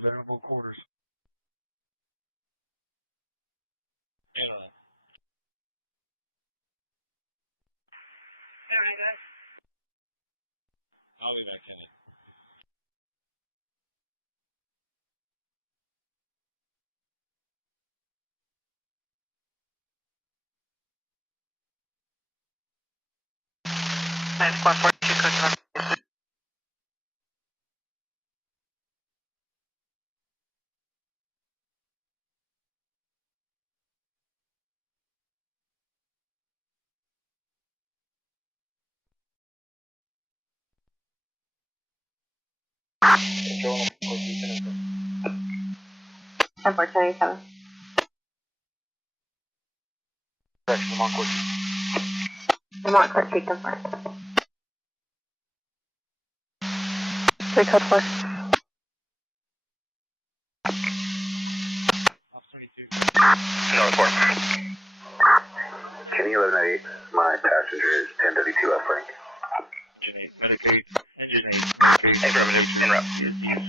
Venerable quarters. Alright, guys. I'll be back, Kenny. Control 10-4, Vermont Court, take 10-4. 3 code 4. No report. Kenny 1198, my passenger is 1032 F Frank. Medicaid, engine 8. Affirmative, en route.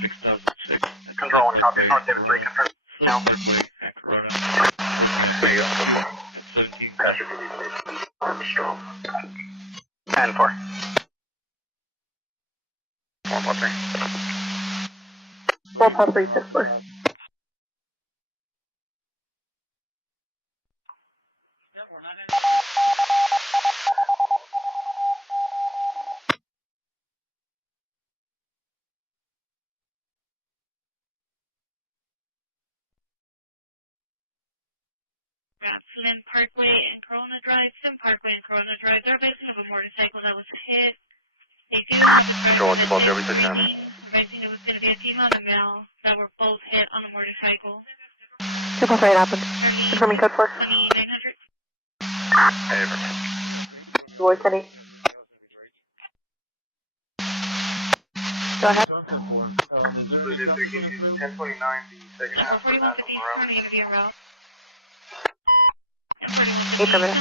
6006. Control 1, copy, North David 3, confirm. Now. There you go, 4. Passenger PD, Armstrong. 10-4. 4-3. 4-3-6-4. Flynn Parkway and Corona Drive, Flynn Parkway and Corona Drive. They're basing of a motorcycle that was hit. They do have the Control 1, both everything now. Advising there was going to be a female and a male that were both hit on a motorcycle. 2-4 happened. Confirming code 4. 2900. Roy Kenny. Go ahead. 1029, the second half of that around. Affirmative.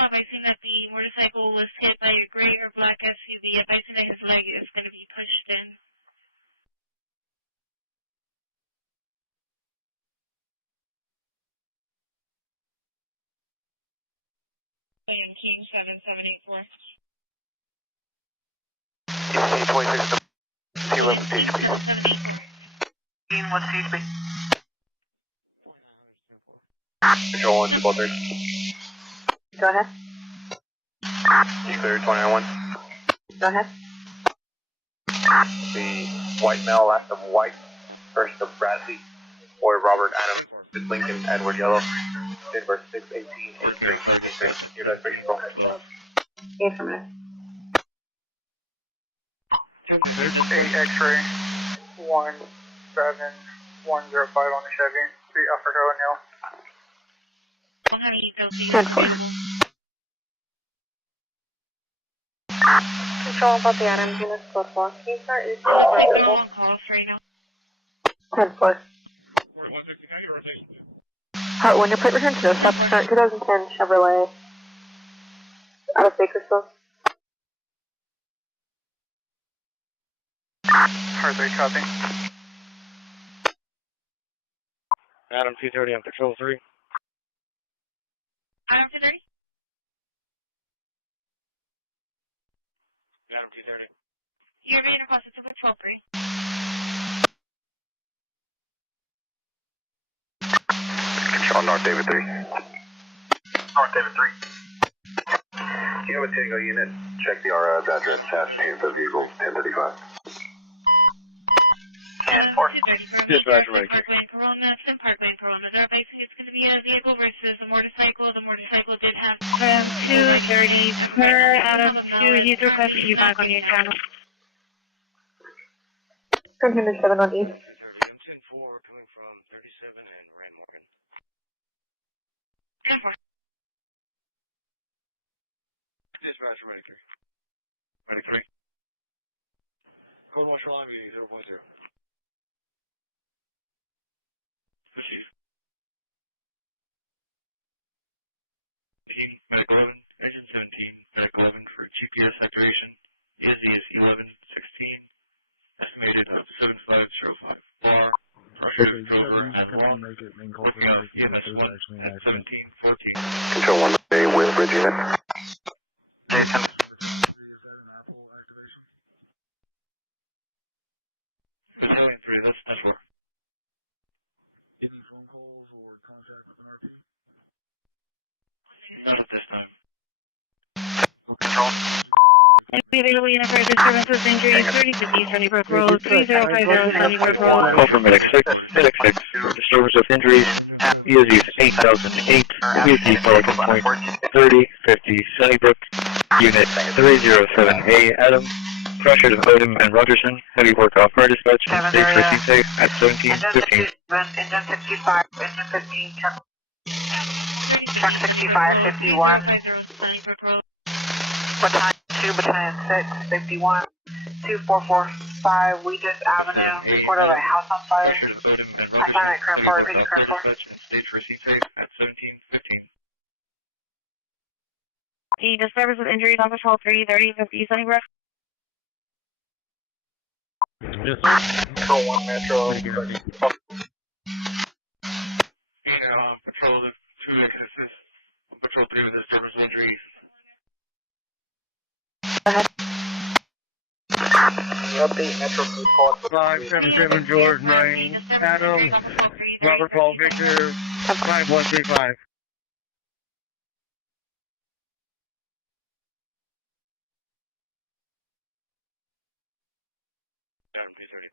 Advising that the motorcycle was hit by a gray or black SUV. Advising that his leg is going to be pushed in. King 7784. 26, T11 CHP. King 1 CHP. Control 1, 2-3. Go ahead. You clear 29-1. Go ahead. The white male, last of white, first of Bradley, or Robert Adams, Lincoln, Edward Yellow, Denver 61883. Your destination phone. Affirmative. 8 X-ray 17105 on the Chevy, 3 Alfred O'Neill. 10-4. Control about the Adams units, code 4. Can you start using the 10-4. Part 1, your plate return to no stop current 2010 Chevrolet. Out of Bakersfield. Heart rate copy. Adam 230 on Patrol 3. Adam 230? Adam 230. You're ready to cross it to Patrol 3. Control North David 3. North David 3. You have a Tango unit. Check the RO's address, chassis, the vehicle, 1035. And 4. Dispatch ready. Parkway and Corona, Flynn Parkway and Corona. They're basically it's going to be a vehicle versus a motorcycle. The motorcycle did have 230 per Adam 2. He's requesting you back on your channel. Contender 7 on East. 10-4 coming from 37 and Rand Morgan. 10-4. Dispatch ready 3. Ready 3. Code 1 shall be 0.0. The Chief. Team, Medic 11, Engine 17, Medic 11 for GPS activation. ESD is 1116, estimated of 7505. bar, pressure is over and long. Working out EMS 1 at 1714. Control 1, stay with bridge unit. Jason. Pursuing 3, that's 10-4. None at this time. Control. Available unit for disturbance with injuries, 3050 Sunnybrook Road, 3050 Sunnybrook Road. Call from Medic 6, disturbance with injuries, ESE 8008, ESE Pelican Point 3050 Sunnybrook, Unit 307A, Adam, pressure to Odom and Rogerson, heavy work off fire dispatch, stage received safe at 1715. Engine 65, engine 15, truck 65, 51. Battalion 2, Battalion 6, 51, 2445, Weegis Avenue, report of a house on fire. I find it current 4, repeating current 4. Stage received safe at 1715. The disturbance with injuries on patrol 3050 Sunnybrook. Yes, sir. Control 1 Metro. Patrol 2 assist. Patrol 3 with disturbance with injuries. Update Metro Food Call. 577 George 9, Adam, Robert Paul Victor, 5135.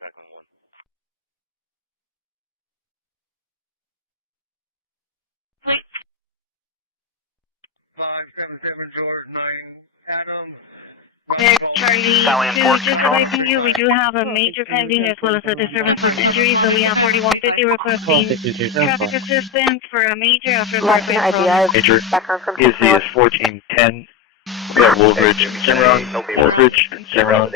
back on 1. Wait. 577 George 9, Adam. Charlie 2, just advising you, we do have a major pending as well as a disturbance with injuries, so we have 4150 requesting traffic assistance for a major after Major is 1410. We got Woolridge and Cimarron, Woolridge and Cimarron,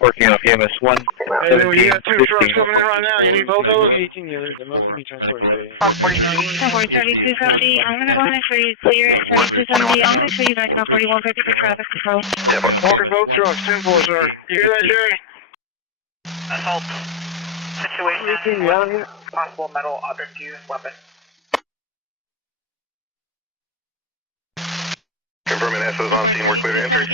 working off EMS 1, 17, 16. Coming in right now, you need both of those? 18 years, and most can be transported. 4270, I'm going to go ahead and show you clear at 4270. I'm going to show you back now 4150 for traffic control. Walker boat trucks, 10-4, sir. You hear that, Jerry? Assault situation. Possible metal object use weapon. Confirming SOs on scene, we're clear to enter.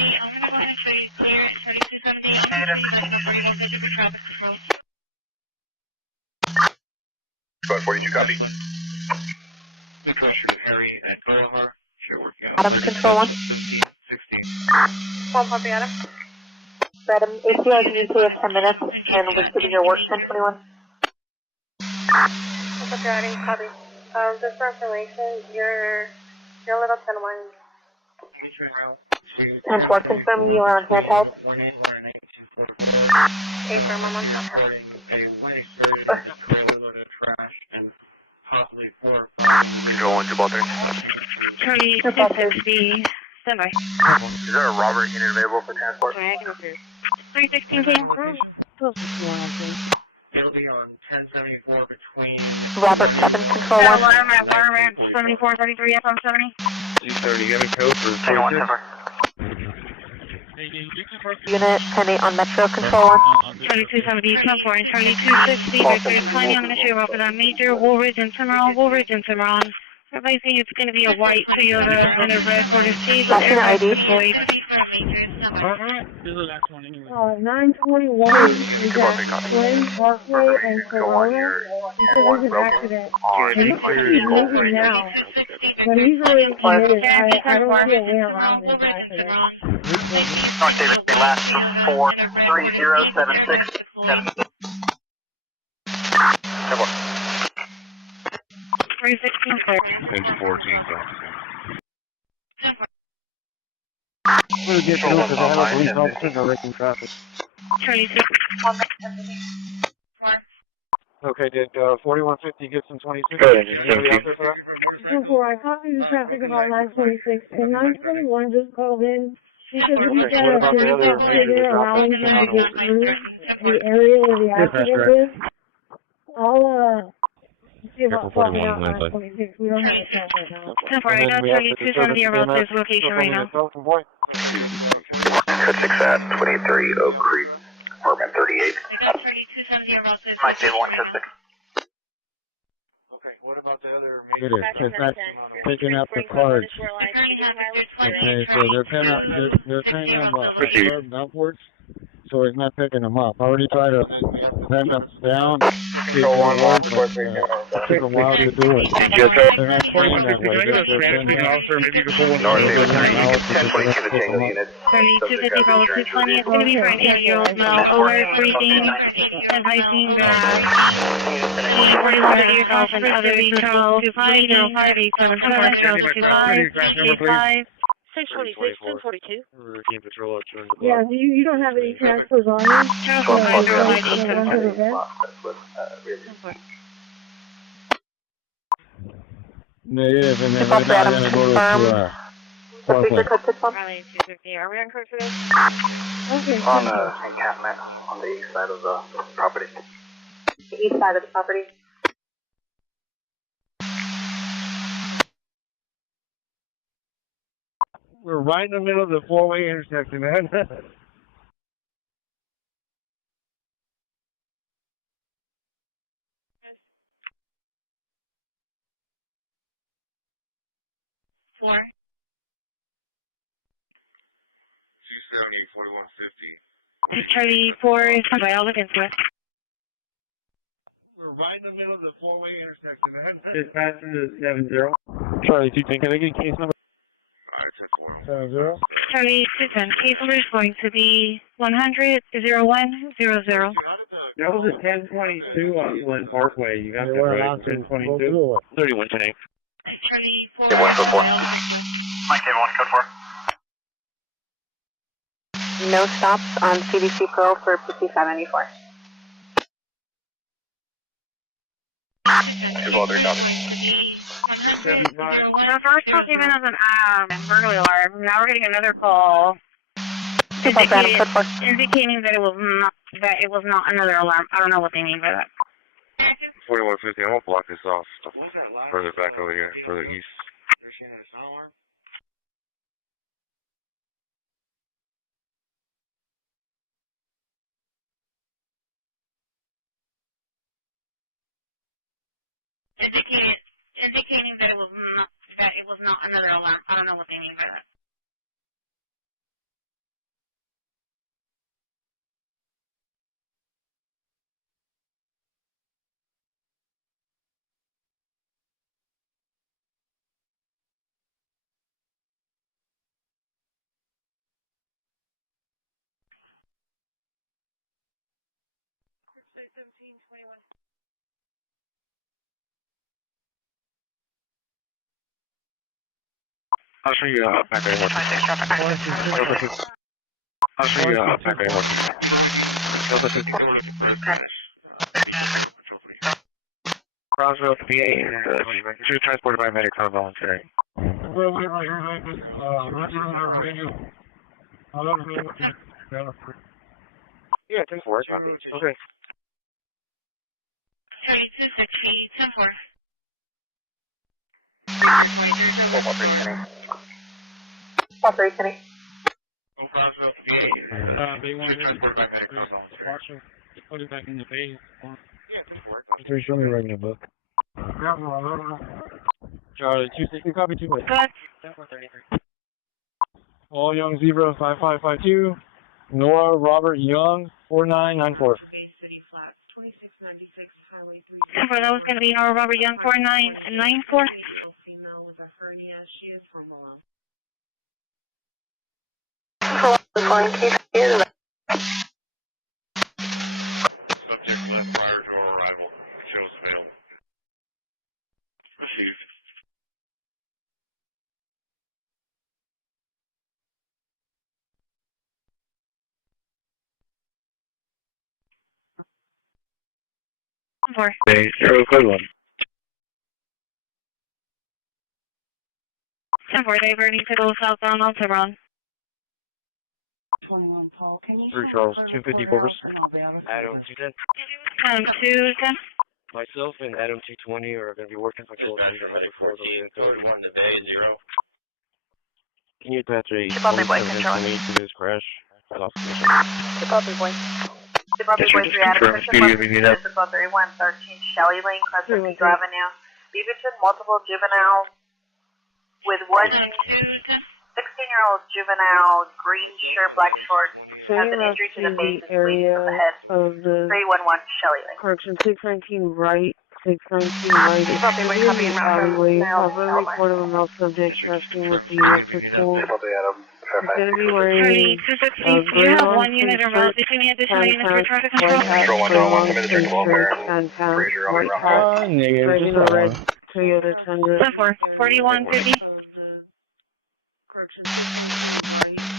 Squad 42, copy. Good pressure, Harry at Guadalajara. Sure, working out. Adam, control 1. 16. 1 copy, Adam. Adam, ACI can use 10 minutes, and we're giving your work 1021. What's up, Adam? Copy. Just for information, your little 10-1. And for confirming you are on handheld. Affirm, I'm on handheld. Control 1 to Baltimore. Charlie 260, standby. Is there a Robert unit available for transport? 316 King. It'll be on 1074 between... Robert 7, control 1. Alarm at 7433 FM 70. 230, you have a code for 46? Unit 10-8 on Metro, control 1. Charlie 270, 10-4, and Charlie 260, Victor declining. I'm going to show you over that major, Woolridge and Cimarron, Woolridge and Cimarron. Advising it's going to be a white Toyota and a red Ford Escape with airbag deployed. This is the last one anyway. 921 is at Twin Parkway and Corona. He said there's an accident. And he's moving now. But he's already committed. I don't see a way around this accident. North David, last 43076 316 clear. Engine 14, I'm going to get through because I have a police officer directing traffic. Charlie 6. Okay, did 4150 get some 26? Before I copied the traffic about 926, and 921 just called in because he's got a police officer there allowing him to get through the area where the accident is. I'll see about swapping out 926. We don't have a count right now. 10-4, I got Charlie 270 around this location right now. Cut 6 at 23 Oak Creek, apartment 38. I got Charlie 270 Mike Table 126. Okay, what about the other? It is, it's not picking up the cards. Okay, so they're paying them upwards, so it's not picking them up. I already tried to bend them down. Control 1, It took a while to do it. They're not playing that way. North David 3, 1022 the Tango unit. 3250 Bravo 220, it's going to be for an 8-year-old male, alert, breathing, advising that he 41 yourself and other details 250 5 646, 242. Routine patrol at Turn Yeah, you don't have any transfers on you? It is, and then right now I'm going to go to Parkway. Are we on course for this? Okay. On encampment on the east side of the property. The east side of the property. We're right in the middle of the four-way intersection, man. Four. 270, 4150. Charlie 4 is by all looking for it. We're right in the middle of the four-way intersection, man. Dispatch is 70. Charlie 210, can I get case number? 70. Charlie 210, case number is going to be 100-0100. That was a 1022 on Glen Parkway. You got that right? 1022. 3110. Charlie 4. Code 1 code 4. Mike Table 1 code 4. No stops on CDC Pro for PC 594. 243 copy. The first call came in as an burglary alarm. Now we're getting another call indicating that it was not another alarm. I don't know what they mean by that. 4150, I won't block this off. Further back over here, further east. Indicating that it was not another alarm. I don't know what they mean by that. I'll show you back there. I'll show you back there. Roswell PA, she was transported by medics on voluntary. Yeah, 10-4, copy. Okay. 3260, 10-4. 4-3, Put it back in the base. Show me right in the book. Charlie 260, copy 2 way. All Young Zebra 5552. Nora Robert Young 4994. That was going to be Nora Robert Young 4994. Subject left prior to our arrival. Shows failed. Received. Okay, code 1. 10-4, diverting to go southbound on Tiburon. 3 Charles, 250 Corpus. Adam 210. 210. Myself and Adam 220 are going to be working patrol to before the authority. Can you attach a 27 to this crash? Copy, boy. Boys 3 Adam, Christian Physical 3113 Shelley Lane, Crescent Peak Avenue. Be between multiple juveniles with one 16-year-old juvenile, green shirt, black shorts, has an injury to the face and bleeding from the head. 311 Shelley Lane. Correction, 619 right, 619 right. It's in the alleyway. Cover report of a male subject resting with the electric pool. It's going to be wearing do you have one unit or relative to any additional units for traffic control? Shirt and pants, white hat, driving a red Toyota Tundra. 4150.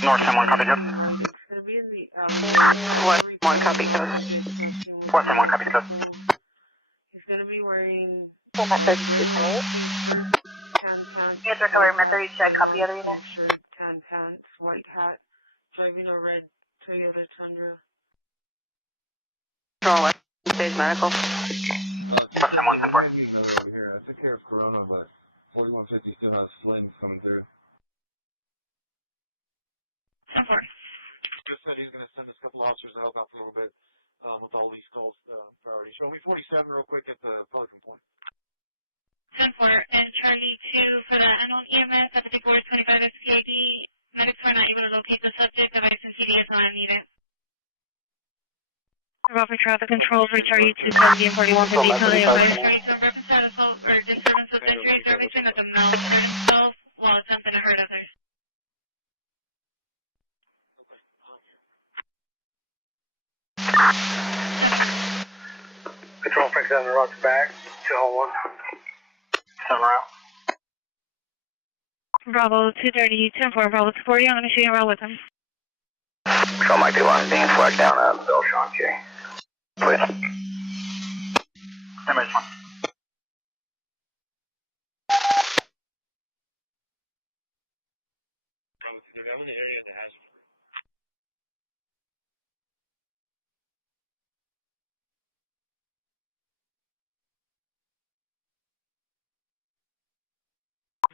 North 10-1, copy code. West 1, copy code. West 10-1, copy code. He's going to be wearing... Met 3228. Units recovered, Met 32, copy other unit. Shirt, tan pants, white hat, driving a red Toyota Tundra. Control West, stage medical. West 10-1, 10-4. Over here. I took care of Corona, but 4150 still has slings coming through. Just said he's going to send us a couple officers to help out for a little bit with all these calls priority. Show me 47 real quick at the Pelican Point. 10-4 and Charlie 2 for the unknown EMS at the 425 SCAD. Medics were not able to locate the subject. Device and CDS on needed. Robert traffic control for Charlie 270 and 4150. Tell the advice. Reference to assault or disturbance of injuries or everything that the male hurt himself while attempting to hurt others. Control Frank 7 rocks back, 201. 7 route. Bravo 230, 10-4, Bravo 240, I'm going to shoot you around with him. Control Mike 2-1 being flagged down at Bell Sean K. Please. 10 minutes 1.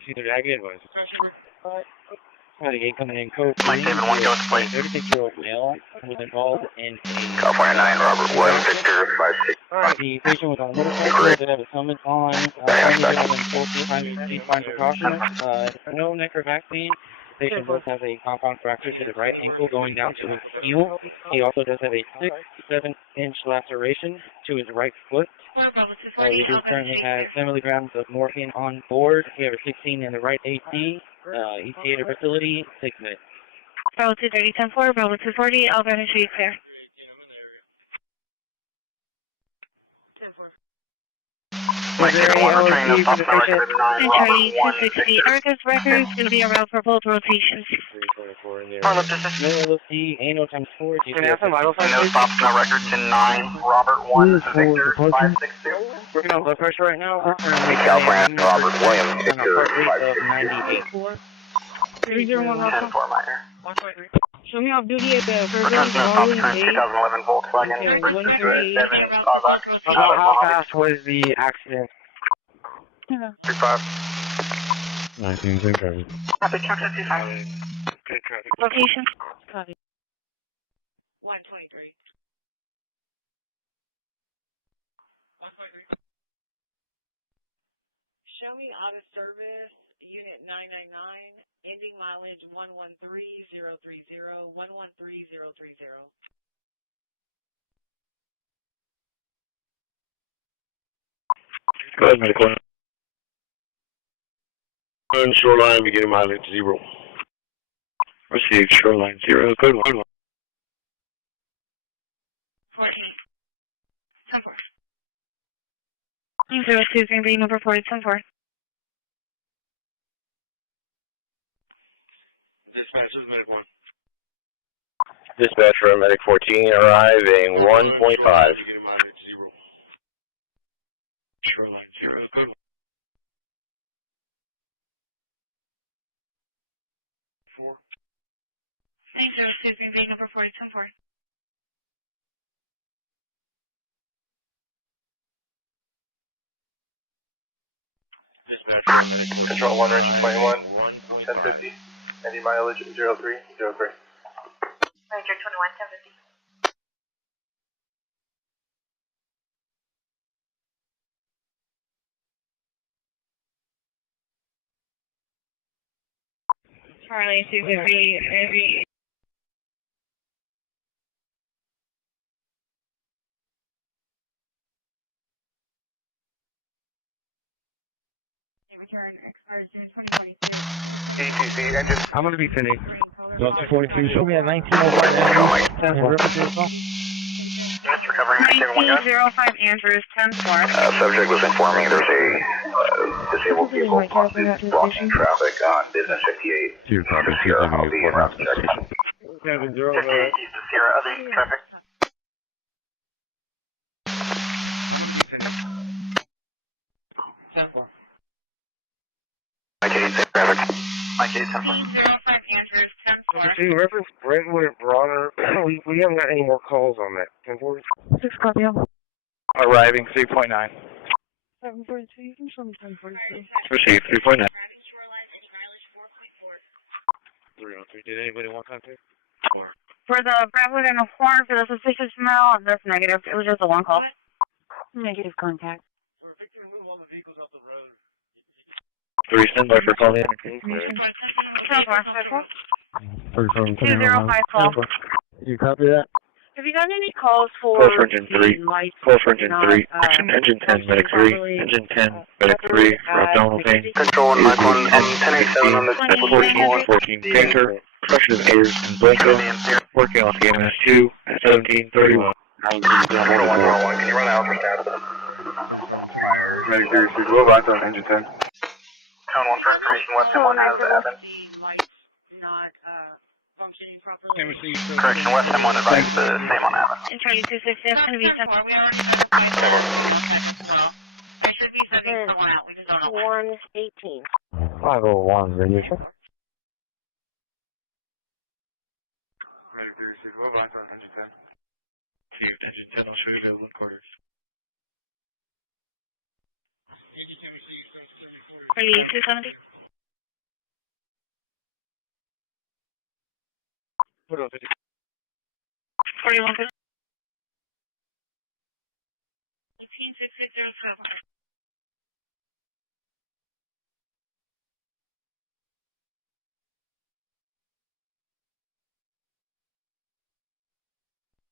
Either Aggie advice. California coming in code 3, 36-year-old male was involved in a California 9, Robert Williams, Victor 56. The patient was on a motorcycle that had a summons on, speed fine precautions, no necro vaccine. The patient does have a compound fracture to the right ankle going down to his heel. He also does have a 6-7-inch laceration to his right foot. We do currently have 7 milligrams of morphine on board. We have a 16 in the right AC. ETA to facility, 6 minutes. Bravo 230, 10-4, Bravo 240, I'll go ahead and show you clear. Mike 7-1, returning no stops, no record, 9, and Charlie 260, Erica's record is going to be a route for both rotations. No LFC, ANO times 4, no stops, no record, 10-9, Robert 1, Victor 562. Working on blood pressure right now. California, Robert Williams, Victor 562. 301 10-4 minor. Show me off duty at the first Return to no stops, 2011 Volkswagen, 7, How fast was the accident? 35. 19, same traffic. Copy, truck 55. Good traffic. Location? Copy. 123. Show me out of service, unit 999, ending mileage 113030, 113030. Go ahead, medical. On shoreline, beginning mileage 0. Received shoreline 0, good one. 14. 10-4. 02 is going to be number 40, 10-4. Dispatch is medic 1. Dispatch for medic 14 arriving 1.5. Shoreline 0, good. 4. Thanks, 02 is going to be number 40, 10-4. Dispatch Control 1, range 21, 1050, ending mileage 0303. Ranger 21, 1050. Charlie 250, return expired June 2022. ETC engine. I'm going to be finished. Delta 42, show me at 1905 Andrews, 10-4. Units recovering 1905 Andrews, 10-4. Subject was informing there's a disabled vehicle possibly blocking traffic on Business 58. Two copy, I'll be around to check. 7-0, 58 east of Sierra, other traffic. Mike 8, traffic. Mike 8, 10-4. 1905 Andrews, 10-4. See, reference Brentwood and Bronner. We haven't got any more calls on that. 10-4. 6 copy. Arriving 3.9. 742, you can show me 1042. Received 3.9. 303. Did anybody want contact? For the Brentwood and the Horn, for the suspicious smell, that's negative. It was just a one call. Negative contact. 3 standby for call in. 205 call. You copy that? Have you gotten any calls for Call for engine 3. Call for engine 3. Engine 10, medic 3. Engine 10, medic 3. For abdominal pain. Control 1, Mike 1, 1087 on the 14, painter. Pressure of air in Blanco. Working off the AMS 2 at 1731. 401, can you run out for status? Medic 3, receive low lights on engine 10. Tone 1 for information, West 1 has Evan. Correction, West 1 advised the same on Evan. And Charlie 260, that's going to be 10. 118. 501, radio show. Engine 10, I'll show you the look quarters. Ready, 270? What else? 41. 186607.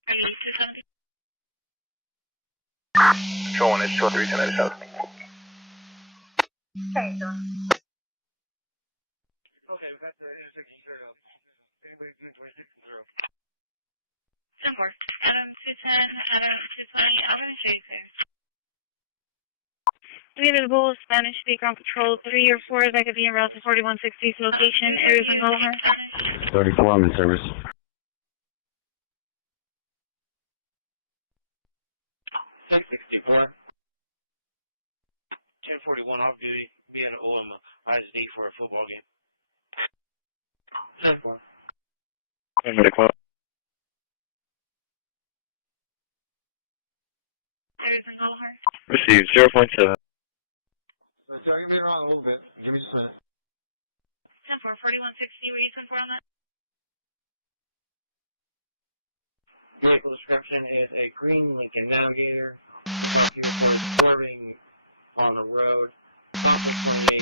Ready, 270? Control 1 is 203, 1087. Okay, done. Somewhere. Adam 210, Adam 220, I'm going to show you there. We have a bull Spanish speaker on patrol 3 or 4 that could be en route to 4160 location, areas and Gulliver. 34, I'm in service. 664. 1041 off duty, be at OM ISD for a football game. 10-4. Medic 1. Areas and Gulliver. Received 0.7. So give me around a little bit. Give me just a minute. 10-4, 4160, were you 10-4 on that? Vehicle description is a green Lincoln Navigator. Swerving on the road. Compton 28.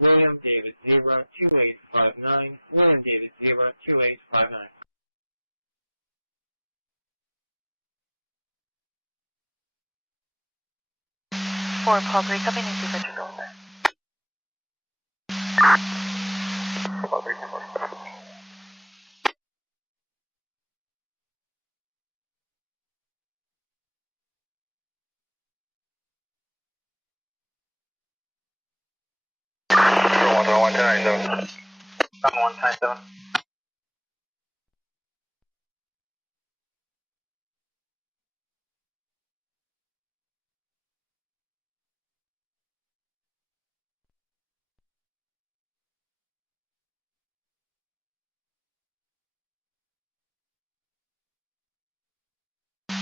William David Zebra 2859. William David Zebra 2859. For Paul 3, coming in to Richard Golder. Paul 3, 10-4. Control 1, 1097. 197.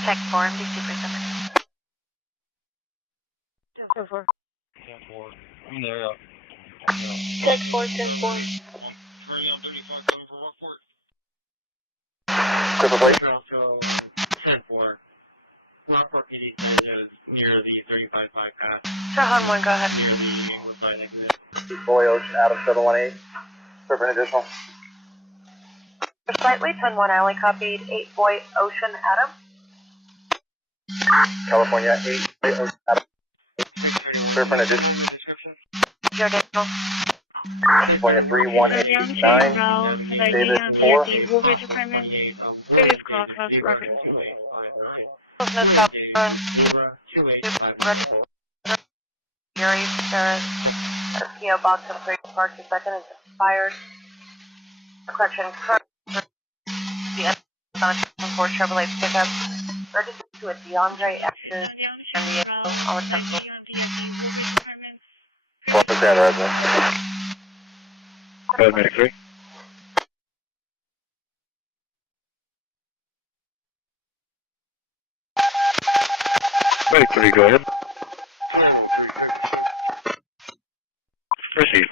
Check for MDC for 7. 10-4. 10-4. I'm there. Check 4, 10-4. Cripple plate. 10-4. Rockport PD is near the 35-5 path. Sir, 1, go ahead. Near the Woodside exit. Boy Ocean, Adam 718. For an additional. Slightly 10-1 alley copied 8-boy Ocean Adam. California 8 Ocean Adam. For an additional. Your additional. California 31889. David 4. Woolwich Apartment. Previous call, cost reference. Gary Ferris, PO Box of 3 Park the second is expired. Correction, the for Chevrolet pickup. Registered to a DeAndre X's and the all attempts. What was that, resident? Paramedic 3. Medic 3, go ahead. Proceed.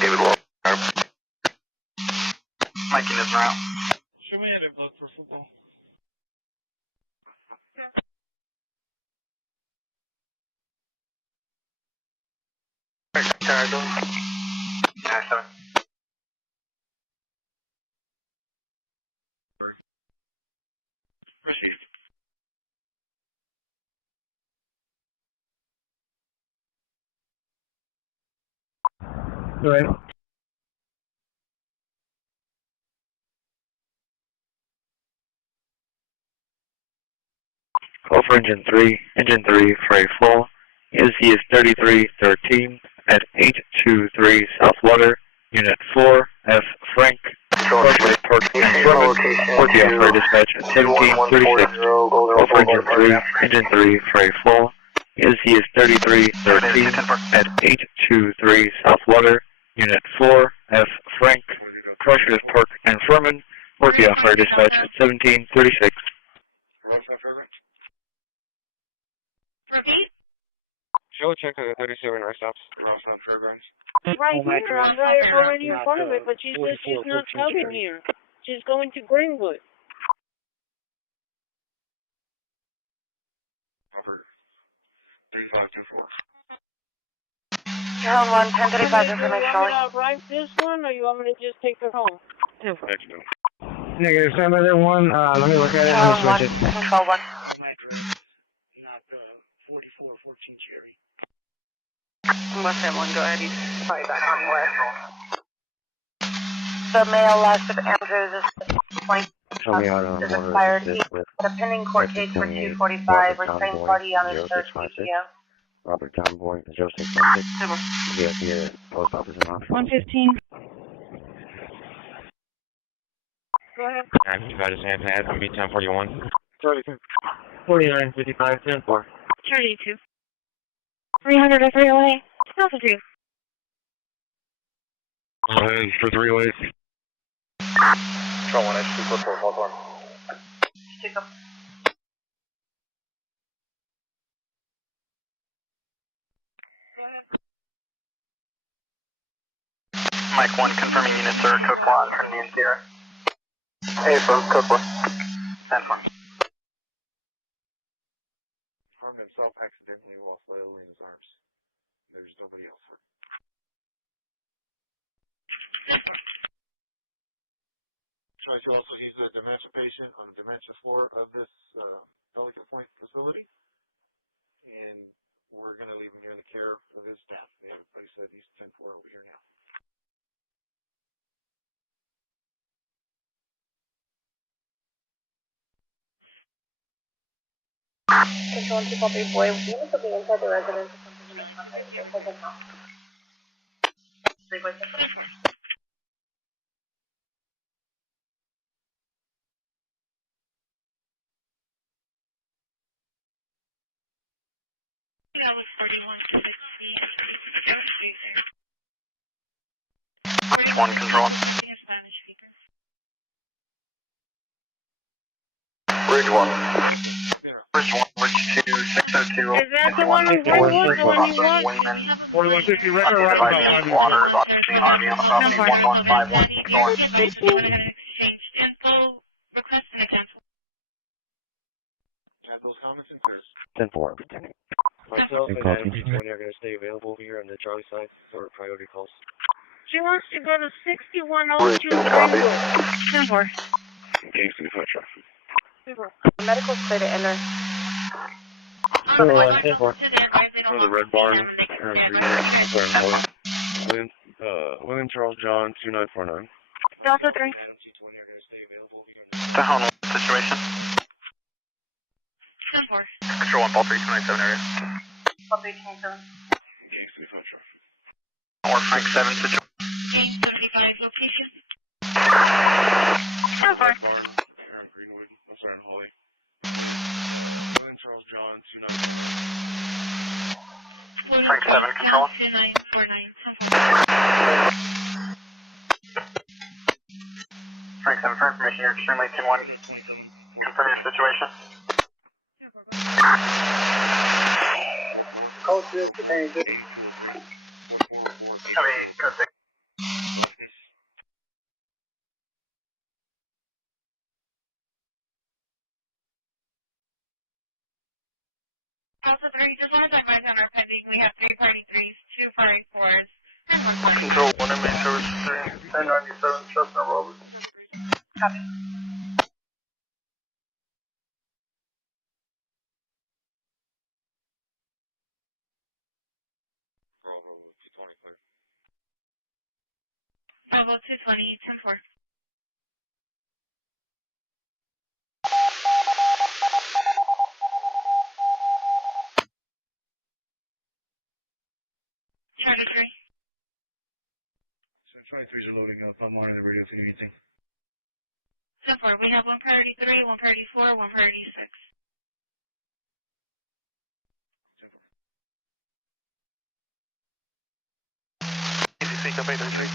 David Wall. Mike in his route. Show me a book for football. Proceed. Go ahead. Call for engine 3 for a full. He is 3313 at 823 South Water, Unit 4, F. Frank. Corpus Park Informant. Working off for dispatch at 1736. Call for engine 3 for a full. He is 3313 at 823 South Water, Unit 4, F. Frank. Corpus Park Informant. Working off for dispatch at 1736. Repeat? Show check at 37 rest stops. Right here, I'm right already in front of it, but she says she's not coming here. She's going to Greenwood. Over 3524. Ground 1, 1035 information. You want me to outright this one, or you want me to just take her home? Negative, send me that one. Let me look at it. Ground 1, control 1. West Ham 1, go ahead. He's probably back on west. The male last of Andrews is 20. Is expired. He had a pending court case for 245. Restrained party on his third PCO. Robert John Boy, 0616. Yeah, post office and office. 115. Go ahead. You guys have had me 1041. 49, 55, 10 4. 32. 300 or 308. Altitude. For 308. Control 1, H2, put 4, hold on. Mike 1, confirming units are Cook 1 from the interior. Hey, folks, Cook 1. 10 4. Harm himself accidentally while flailing his arms. There's nobody else hurt. Try to also use a dementia patient on the dementia floor of this Pelican Point facility. And we're going to leave him here in the care of his staff. Everybody said he's 10-4 over here now. Control 2 copy boy. Units will be inside the residence. One control. Bridge 1. Bridge 1, Bridge 2, 602. Is that the one in Greenwood, the one you want? 4150, record right about 5 minutes. Water is occupancy and RV on the property, 1151 north. Those comments and 10-4. Myself and Adam are going to stay available here on the Charlie side for priority calls. She wants to go to 6102 10-4. Kingston Country. Medical's clear to enter. For the Red Barn, William Charles John 2949. Delta 3. The home situation. 10-4. Control 1, ball 3297 area. Ball 327. Kingston Country. Or Frank 7 situation. James 75 location. 10-4. Greenwood, I'm sorry, Holly. William Charles John 2949. Frank 7, control. 2949. Frank 7, for information, you're extremely 10-1. Confirm your situation. Code 6, contain 6. Copy, code 6. Delta 3, just want to advise on our pending. We have 3 party 3s, 2 party 4s, and 1 party. Control 1, main service 1097, Chestnut Road. Copy. Bravo 220, 10-4. Charlie 3. 23s are loading up. I'm on the radio if you need anything. 10-4. We have 1 priority 3, 1 priority 4, 1 priority 6. ECC, company 33.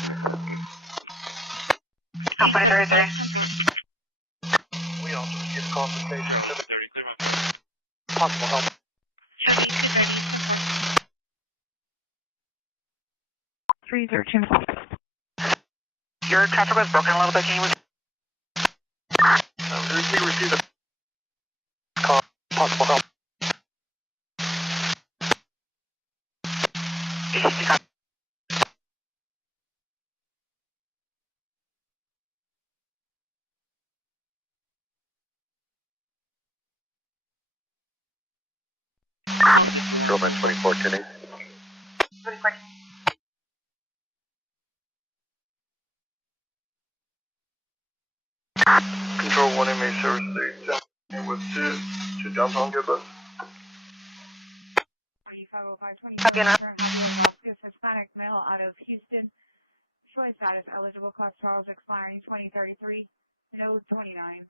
Company 33. We also received a call from station 730. Possible help. Charlie 230. 313. Your traffic was broken a little bit. Can you? We received a call. Possible help. Roman 24 10. Control 1 inmate service 3 with 2 dumbfuck good bus. Copy enough. Hispanic male out of Houston. Choice status eligible class Charles expiring 2033. No 29.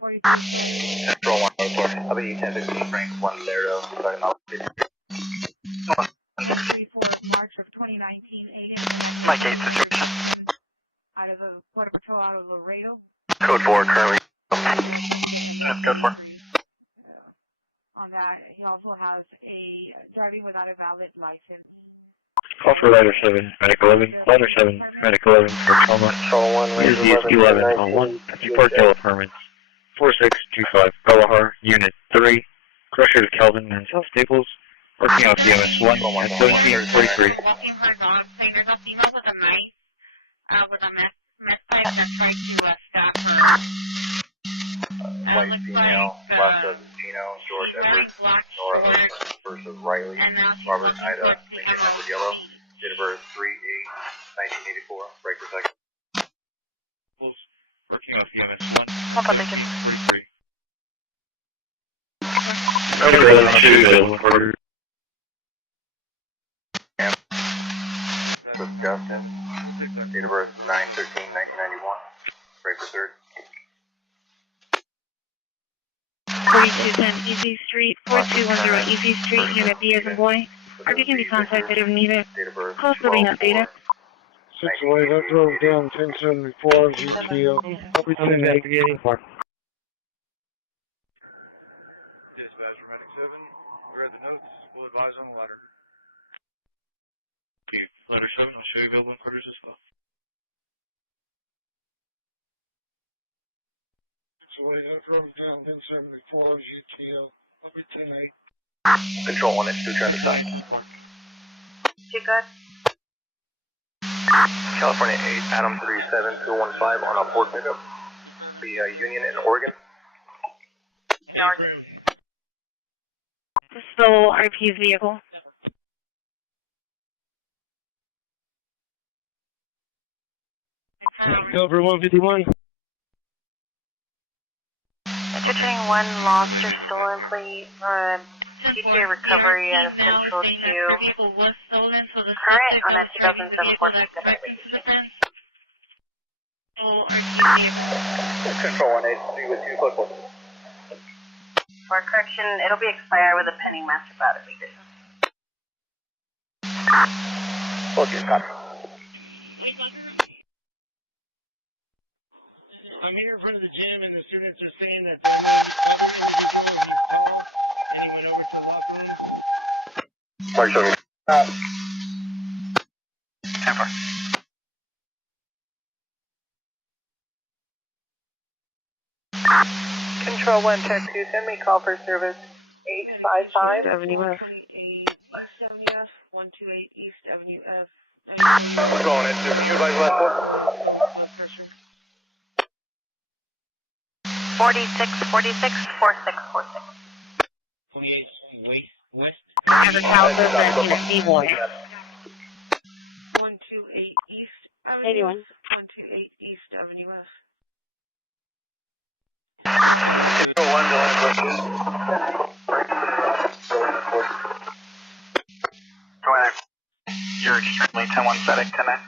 40. Control 1 I'll be 1050 Frank 1 Lerdo. Starting off 34 March of 2019 AM. My gate situation. Out of the Border Patrol out of Laredo. Code 4 currently. That's code 4. On that, he also has a driving without a valid license. Call for ladder 7, medic 11, ladder 7, medic 11 for trauma. Control 1 Easy 11 on 1, 54 Tail Apartments, 4625 Bellahar, Unit 3, Crusher to Kelvin and South Staples, working off EMS 1 at 1743. Walking for a dog, saying there's a female with a knife, with a meth pipe that tried to stab her. White female, last of Gino, George Edwards, Nora Oakland versus Riley, Robert Ida, Lincoln Edward Yellow, date of birth 3/8/1984, break for second. Working off EMS 1. Hold on, thank you. Justin, date of birth 9/13/1991, break for third. 4210 Easy Street, 4210 Easy Street, Unit B as in boy. RD can be contacted if needed. Call Selena Data. 608, I drove down 1074 GTO. I'll be navigating. Dispatcher, medic 7, we're at the notes, we'll advise on the ladder. Okay, ladder 7, I'll show you available in quarters as well. 608, I drove down 1074 GTO. I'll be 10-8. Control 1, it's 2 traffic side. You good? California 8, Adam 37215 on a Ford pickup. The Union in Oregon. This is still RP's vehicle. Over 151. Entertaining one lost or stolen plate for GTA recovery out of Central to current on a 2007 Ford pickup. Control 183 with 2 football. For correction, it'll be expired with a pending master battery. Okay, copy. I'm here in front of the gym, and the students are saying that there's other individuals who called, and he went over to the locker room. Mark 7. 10-4. Control 1, check 2, send me call for service 855. Avenue F. 128 East Avenue F. What's going on? Can you advise last one? 46, 46, 4646. 28 West. Average houses at Seaboy. 128 East Avenue. 81. 128 East Avenue F. You're extremely 10-1 static, 10-9.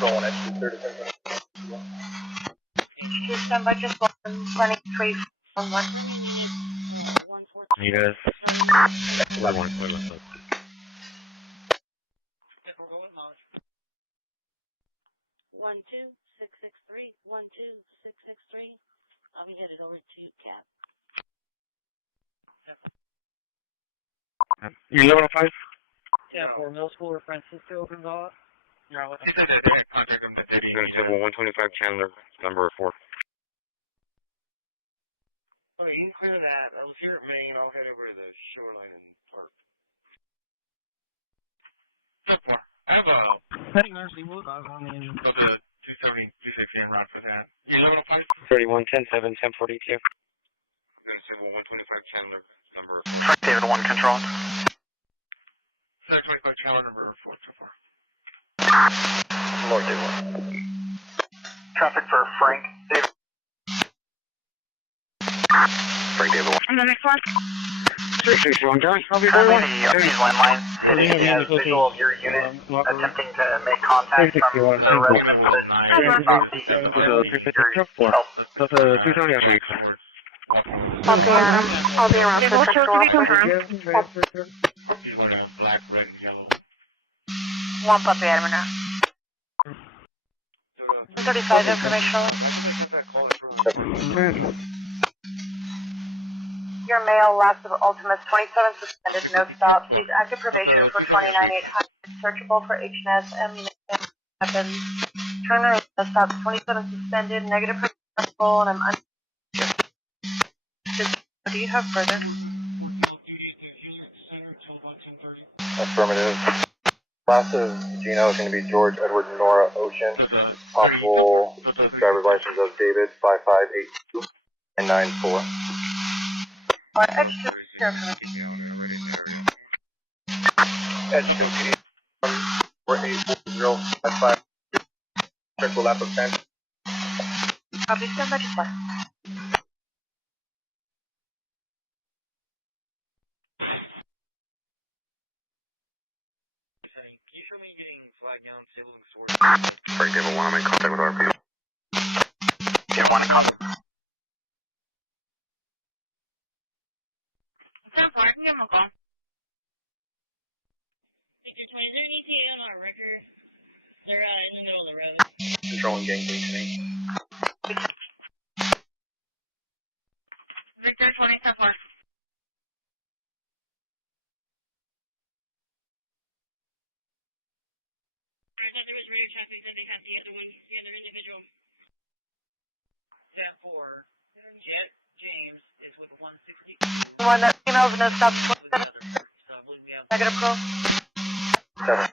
Going at 230. Stand by, just running 311. You guys. 1, 1, 1, 1. 12663, 12663. I'll be headed over to Cap. You 1105? Yeah, for middle school or Francisco Gonzalez. Yeah, let's see that they contact them. 125 Chandler, number 4. Okay, you can clear that. I was here at Maine. I'll head over to the shoreline and park. I have a... Petty Mercy Wood on the engine. Of the 270, 260 en route for that. You 1105? 31, 10-7, 1042. 125 Chandler, number... Frank David 1, control. 125 Chandler, number 424. Lord David 1. Traffic for Frank David. Frank David 1. And the next one? 361, John. I'll be Currently, there. the landline has visual of your unit attempting to make contact from the residence that is not seeking your help. That's a 270 week. I'll be around for to be confirmed. Black, red, and yellow. One puppy, Adam now. 35 information. Your mail last of Ultimus 27 suspended, no stop. Please active probation for 29,800. Searchable for HNS, ammunition, weapons. Turner, no stop. 27 suspended, negative principal, and I'm do you have further? Affirmative. Last of Gino is going to be George Edward Nora Ocean. Possible driver's license of David 5582 and 94. Edge 2, Edge 2, PD 484055. Central lap of 10. Copy, stand by, just one. Frank David 1, I'm in contact with RP. David 1 in contact. Give him a call. Victor 20, is there an ETA on our record? They're in the middle of the road. Controlling gang lead to me. Victor 20, step 1. I thought there was radio traffic that they had the other individual. Step 4, Jet James. 1, that female's no stop. Negative call. 7.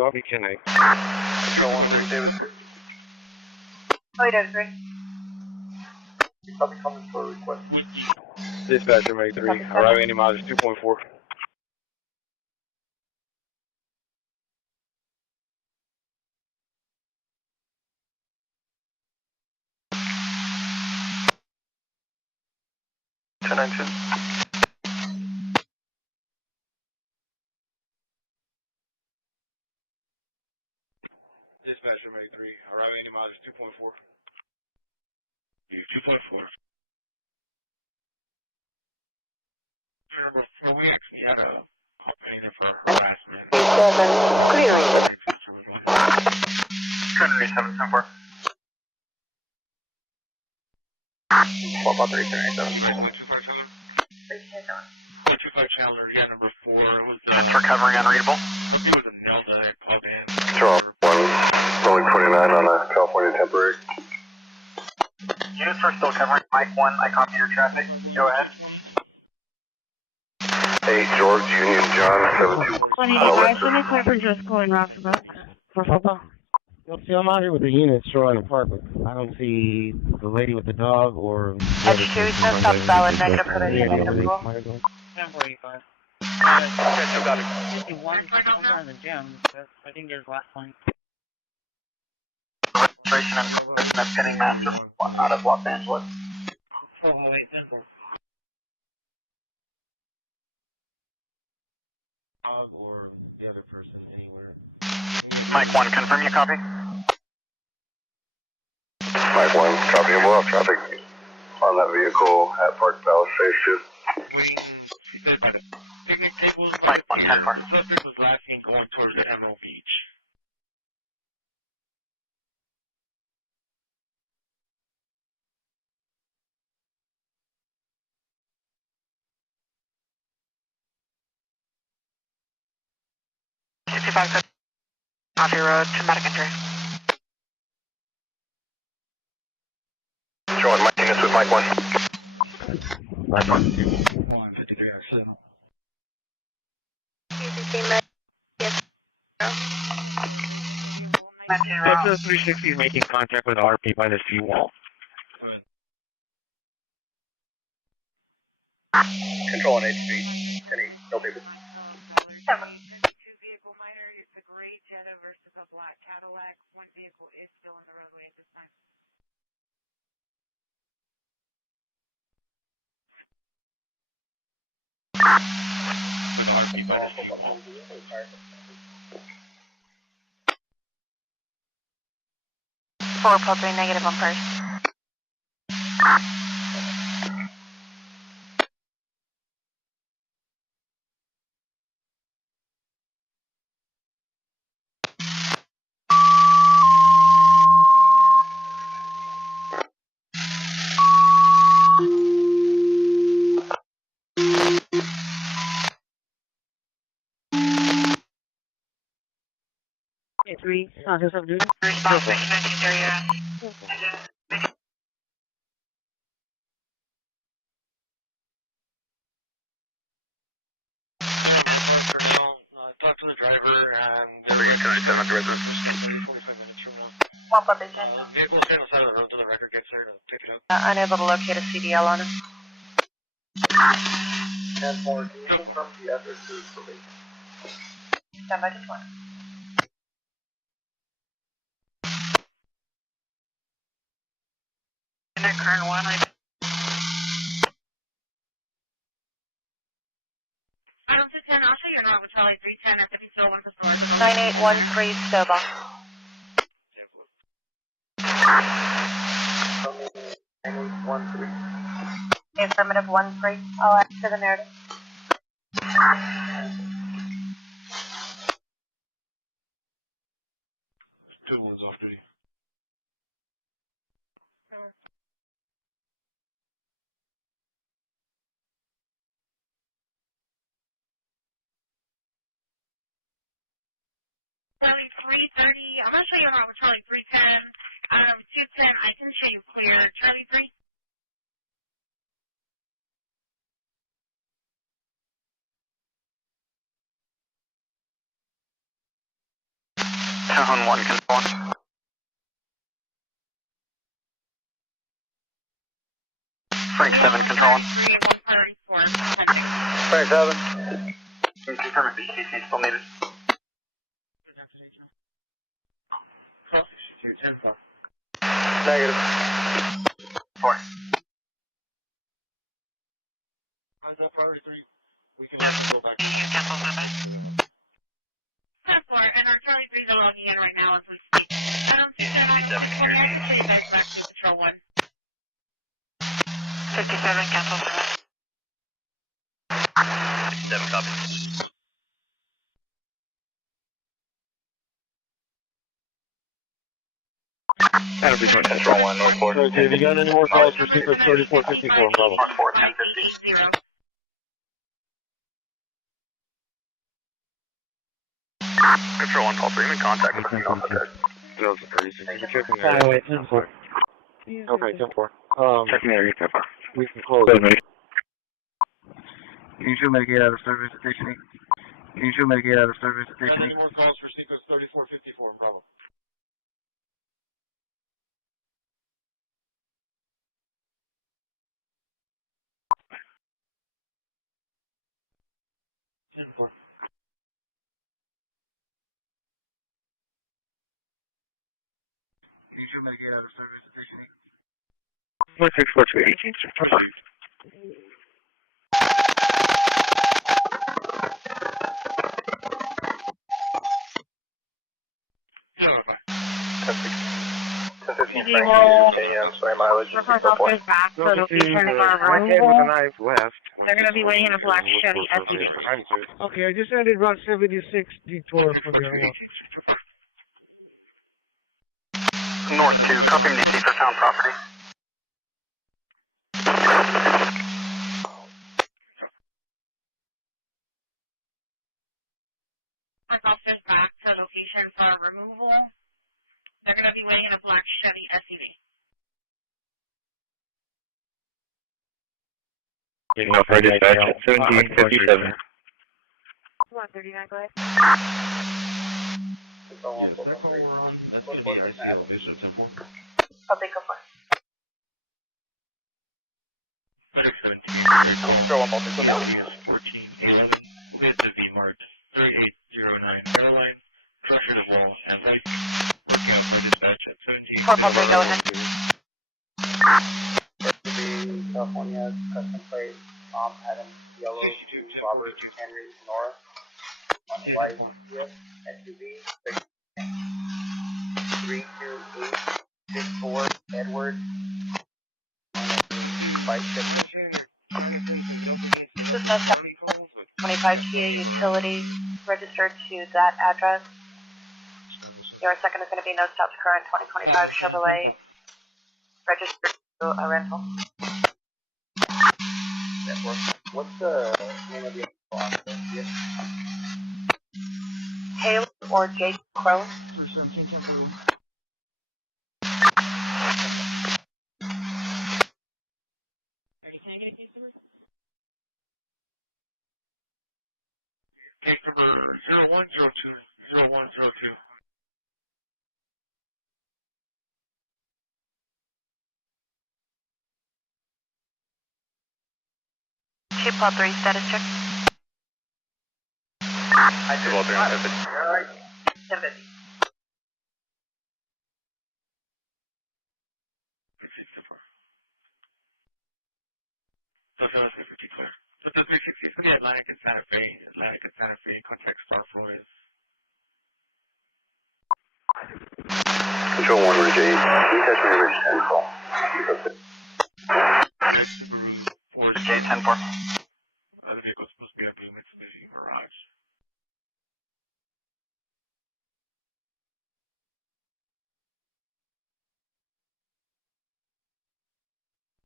I'll be 10-8. Control 1, read Davis. Oh, you did, great. Copy comments for request. Dispatcher May 3, arriving any mileage 2.4. Dispatcher May 3, arriving any mileage 2.4. 2.4. We actually had a opinion for harassment. 7, clearing. 287, 10 4. Swap out 387. 255 Chandler, yeah, number 4. It was, It's recovering unreadable. it was a nail that I pulled in. Control 1, rolling 29 on a California temporary. Units are still covering. Mike 1, I copy your traffic. Go ahead. 8 George Union John 72. 25, so my corpus just going off about. You'll see, I'm out here with the unit showing apartment. I don't see the lady with the dog or. Edge 2, no stop valid, negative provision, negative call. 1045. 51, somewhere in the gym, but I think there's last one. Registration and collection of Penny Master out of Los Angeles. Oh, wait, this one. Dog or the other person anywhere. Mike 1, confirm you copy. Mike 1, copy, and we'll have traffic on that vehicle at Park Palace Phase 2. Picnic tables. Mike 1, 10 4. The suspect was last seen going towards the Emerald Beach. Off your road, traumatic injury. Showing Mike units with Mike 1. Mike 1. Texas 360 is making contact with RP by the seawall. Control on HP. Any, no people. Two-vehicle minor, it's a gray Jetta versus a black Cadillac. One vehicle is still on the roadway at this time. Four propane negative on first. Okay, 3, just have duty. Response, Talk to the driver and... Can I send residence? 45 minutes from now. One propane. Vehicle stay on the side of the road till the record gets there to pick it up. Unable to locate a CDL on him. 10 4, can you confirm the addresses for me? Stand by to 20. Current 1, I don't see 10, I'll show you an Robert Charlie 310 at 51 for storage. 9813 Stoba. 9813. Affirmative 13. I'll add to the narrative. Good ones off duty. 330. I'm going to show you around with Charlie 310. 210, I can show you clear. Charlie 3. Town 1, control. Frank 7, control. Frank 7. Can you confirm if ECC still needed? Negative. 4. We can go back. And our Charlie 3 is logging in right now as we speak. 279, I can show you guys back to Patrol 1. 57, cancel. 57, copy. That'll be control 1, North 4. Okay, have you got any more calls for secret 3454, Bravo? 4, 1050. Control 1, call 3, I'm in contact with the officer. Those are pretty easy. Wait, 10-4. Okay, 10-4. Checking the area, 10-4. We can close it. You should make it out of service at station 8. You should make it out of service at station 8. Any more calls for sequence 3454, Bravo? You should make it out of service at station 8. 164218. PD will report officers back to the location for removal. They're going to be waiting in a black Chevy SUV. Okay, I just ended Route 76 detour for the area. North 2, copy DC for town property. Report officers back to the location for removal. They're going to be waiting in a black Chevy SUV. Getting off our dispatch at 1757. 139, go ahead. I'll take a flight. Control 1, multiple 1411, with the V marked 3809 airline, pressure to wall and light. Working out my dispatch at 17. Go ahead. California, custom plate, Tom, Adam, Yellow, Robert, Henry, Nora. On the white, SUV, 32864, Edward. This is no 25 Kia utility registered to that address. Your second is going to be no stops current 2025 Chevrolet registered to a rental. What's the name of the officer? Taylor or Jake Crow. Case number 0102. 0102. Chief Plot 3, status check. I do. 1050. The 360 for the Atlantic and Santa Fe, contact Star Flores. Control 1, Ridge 8. You catch me Ridge 10 call. Ridge 8, 10-4. The vehicle's supposed to be a blue Mitsubishi Mirage.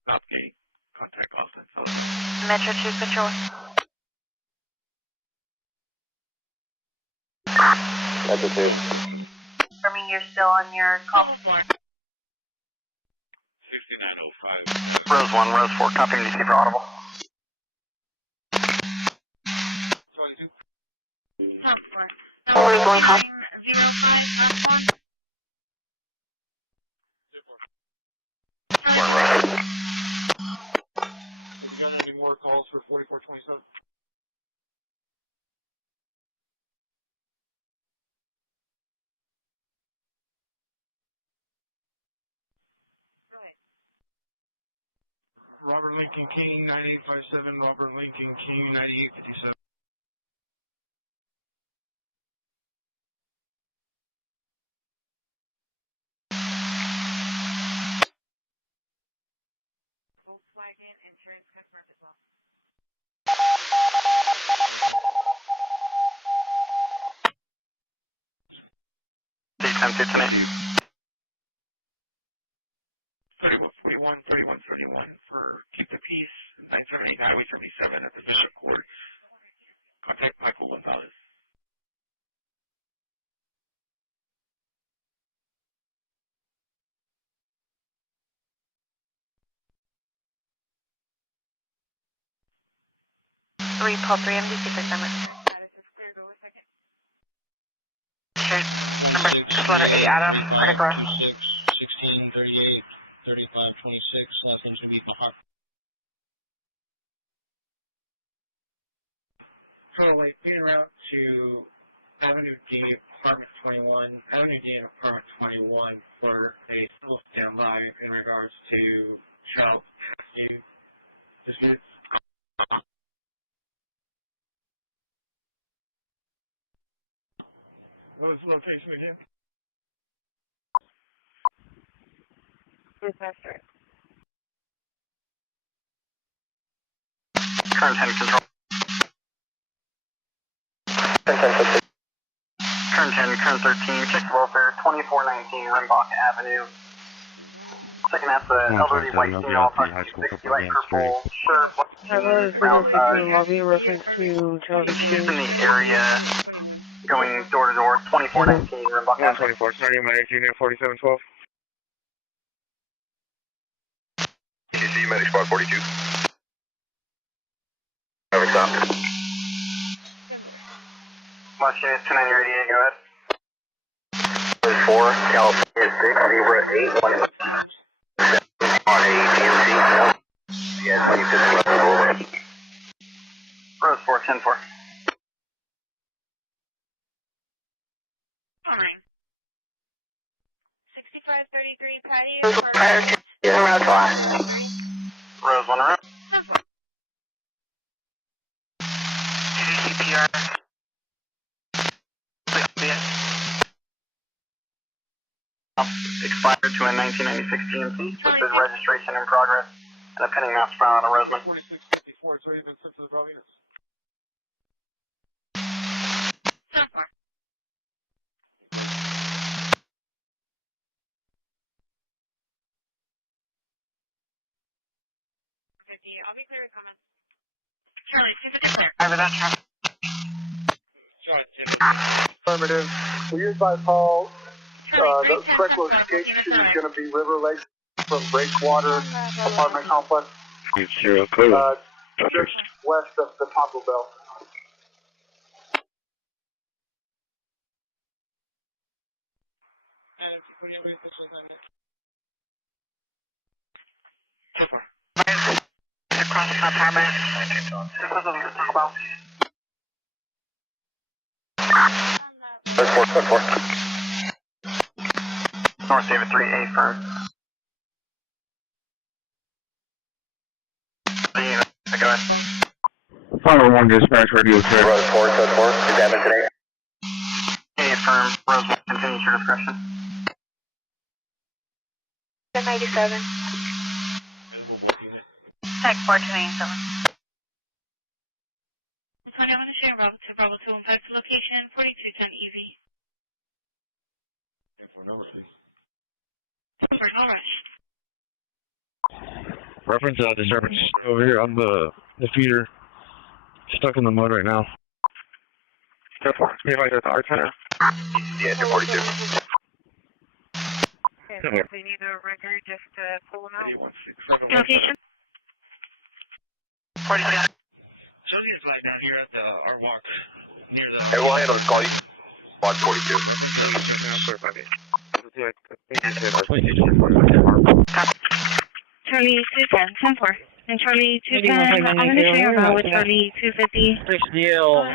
Southgate, contact Austin. Metro 2 Control. Metro 2. Confirming you're still on your call. 6905. Rose 1, Rose 4, copying DC for audible. Rose 1, copy. 05. Have you got any more calls for 4427? Robert Lincoln King 9857, Robert Lincoln King 9857. Volkswagen insurance customer as well. D10 3131 for Keep the Peace, 978 Highway 77 at the Bishop Court. Contact Michael Gonzalez. Paul 3 MDC for summit. Sure. Number just letter 8 Adam, critical. 16, 38, 35, 26. Last name's going to be Bahar. Total in route to Avenue D, Apartment 21. Avenue D and Apartment 21 for a full standby in regards to child disputes. What is the location again? Dispatcher. Current 10 control. Current 10, current 13, check welfare, 2419 Rimbach Avenue. Second half, the elderly white female, approximately 60, light purple shirt, Lobby reference to child she's in the area, going door to door, 2419 Rimbach Avenue. 124, starting my 18 at 4712. CC, medic squad 42. Over stop. Watch units 2988, go ahead. 4, California 6, Zebra 8, 1 on a DMC, no. Yeah, 25th level. Rose 4, 10 4. Fine. 6533 patio. Prior to the road block. Rose 1 around. CPR. Expired to a 1996 GMC, listed registration in progress, and a pending mouse found out of Roseman. 4654, it's already been sent to the Providence. I'll be clear with comments. Charlie, see if it's clear. Over that truck. Affirmative. We use by Paul. The correct location is going to be River Lake from Breakwater Apartment Complex. Zero code. Just west of the Taco Bell. Across the apartment. This is over the Taco Bell. Code 4. North David 3A firm. Go ahead. Final 1 dispatch radio check. Rose 4, code 4. Examine today. A firm. Rose 1, continues your discretion. 1097. Tech 427. 20, I'm going to share Bravo 2, Bravo 2, and 5 to location 4210 EV. For no rush. Reference disturbance over here on the feeder. Stuck in the mud right now. 10-4. Be advised at the R10. Yeah, 42. if they need a record, just pull them out. Location? 47. So he's right down here at the our walk near the. Hey, we'll handle this call. You watch 42. Charlie 210, 10-4. And Charlie 210, I'm going to show you about with Charlie 250. Fixed deal.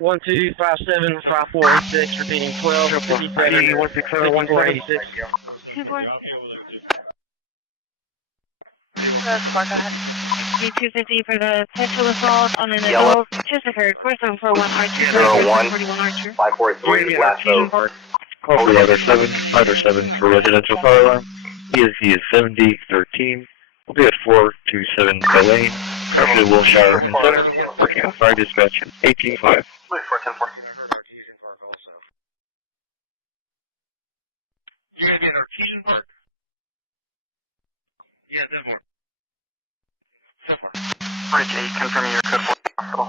12575486, repeating 1257 5486. 10-4. $250 for the sexual assault on an adult. Just occurred. Course 741 Archer. 41 Archer. 543 Lasso. Call either 7 for residential fire alarm. He is 7013. We'll be at 427 Lane. Capture the Wilshire and Center. Working on fire dispatch 18-5. You're going to be at Artesian Park? Yeah, Denver. Bridge 8, confirming your code 4 hospital.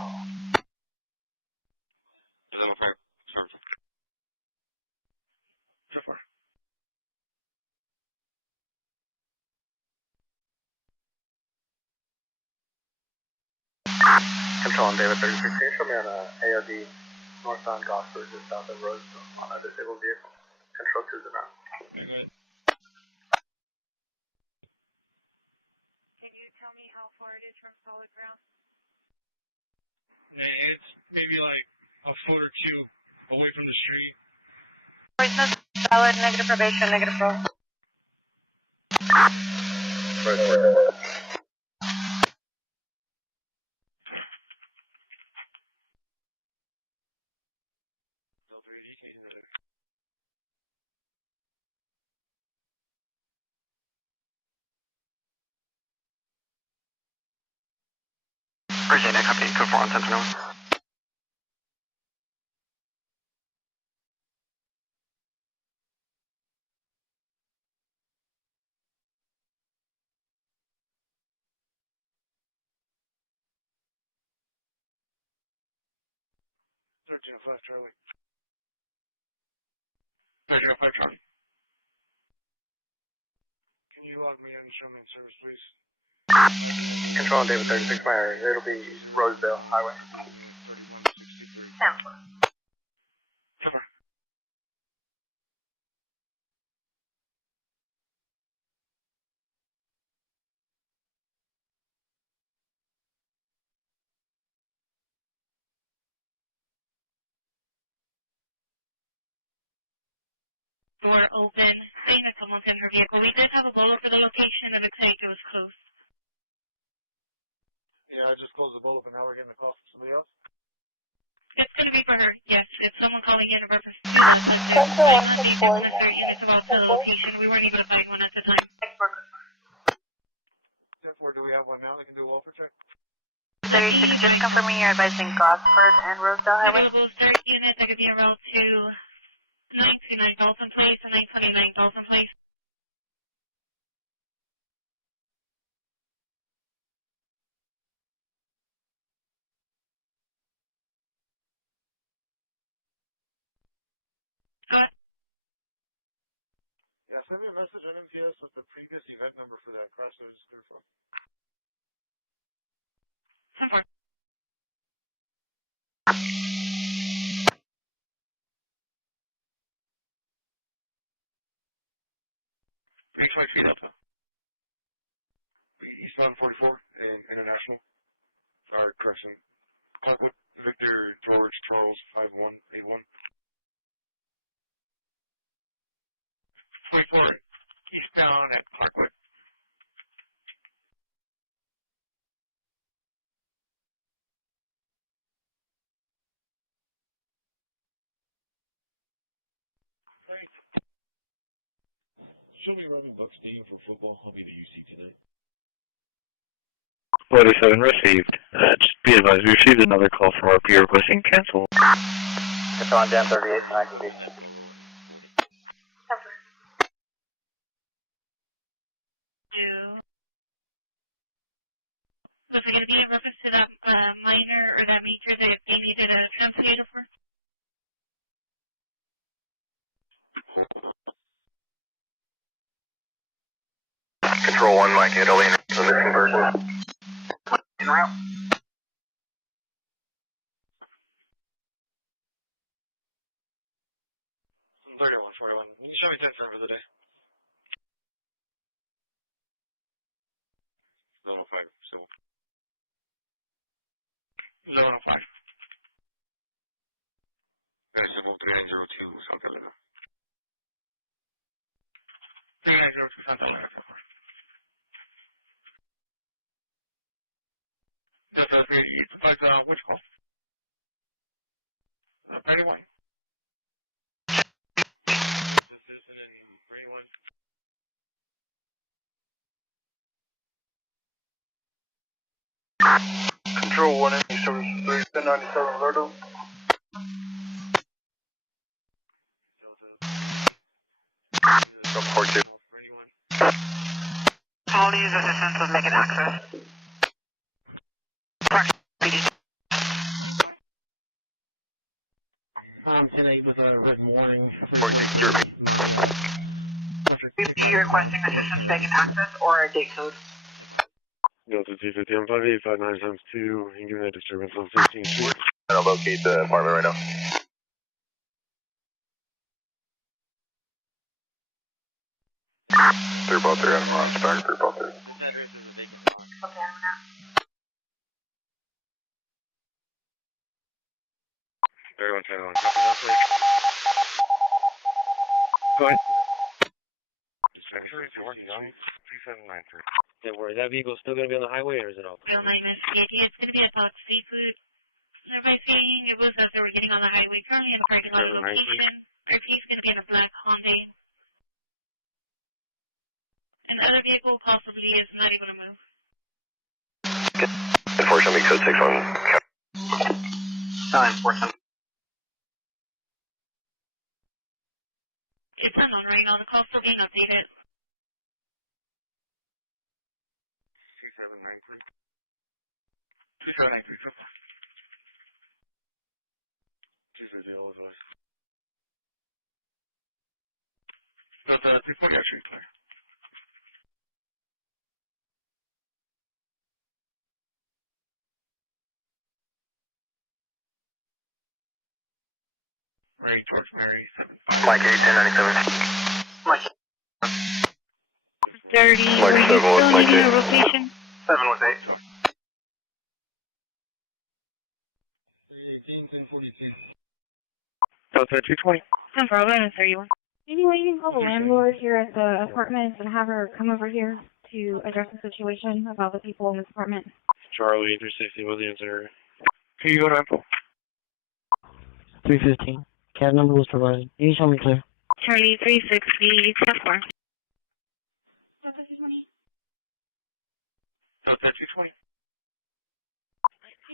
Control on David 36. Can you show me on ARD northbound Gosford just south of Roseville on a disabled vehicle? Control 2 is around. It's maybe like a foot or two away from the street. Valid, negative probation, negative roll. Virginia, copy, code 4 on Sentinel. Charlie. 1305 Charlie. Can you log me in and show me in service, please? Control on David 36, my area. It'll be Rosedale Highway. 10-4. Door open, seeing that someone's in her vehicle. We did have a bolo for the location and it looks like it was closed. Yeah, I just closed the bullet, and now we're getting a call from somebody else. It's going to be for her, yes. It's someone calling in a reference to units about the location. We weren't able to find one at the time. Therefore, do we have one now that can do a welfare check? 36, just confirming you're advising Gosford and Rosedale Highway. Available start unit that could be around to 929 Dalton Place and 929 Dalton Place. Yeah, send me a message on MTS with the previous event number for that crash that was just there from. H-White Feet Delta. Eastbound 44, International. Sorry, correction. Clarkwood, Victor, George, Charles, 5181. 24, eastbound at Clarkwood. Show me around the Buck Stadium for football. I'll be the UC tonight. 47 received. Just be advised, we received another call from RP requesting cancel. It's on Dan 38 tonight, Beach. Was it going to be in reference to that minor or that meter that they needed a translator for? 1, Mike Italy, the missing person. En route. 3141. You can show me 10 for the day. 005, so. 005. Decimal 3902, Santa Elena. 3902, Santa Elena. That's a 38, but which call? 31. Control 1, any service 3, 1097 Verdo. Report 2. All use assistance with making access. Tonight with a written warning. Are you requesting assistance making access or a date code? Delta 250 on 585 times 2. You can give me that disturbance on 15 Street. I'll locate the apartment right now. They're both there, Adam Ron's back, they're both there. Okay, I'm out. 3121. Copy that, please. Go ahead. Dispatcher, it's working on 3793. Yeah, where is that vehicle still going to be on the highway, or is it off? Real name is CCPD. It's going to be about seafood. Everybody saying it was as they were getting on the highway. Currently in the parking lot location. RP's going to be in a black Hyundai. And the other vehicle possibly is not able to move. Unfortunately, code 61. Unfortunately. It's unknown right now. The call's still being updated. 2793. 2793. 230 Illinois. That's 340 actually clear. Ray George Mary 75. Mike 81097. Mike 30. Mike 7 was Mike 8. A rotation? 7 was 8. 318, 1042. Delta 220. 10-4-11-31. Anyway, you can call the landlord here at the apartment and have her come over here to address the situation about the people in this apartment. Charlie 360 was the answer. Can you go to Apple? 315. Cab number was provided. You can show me clear. Charlie 360, 10-4. Delta 220.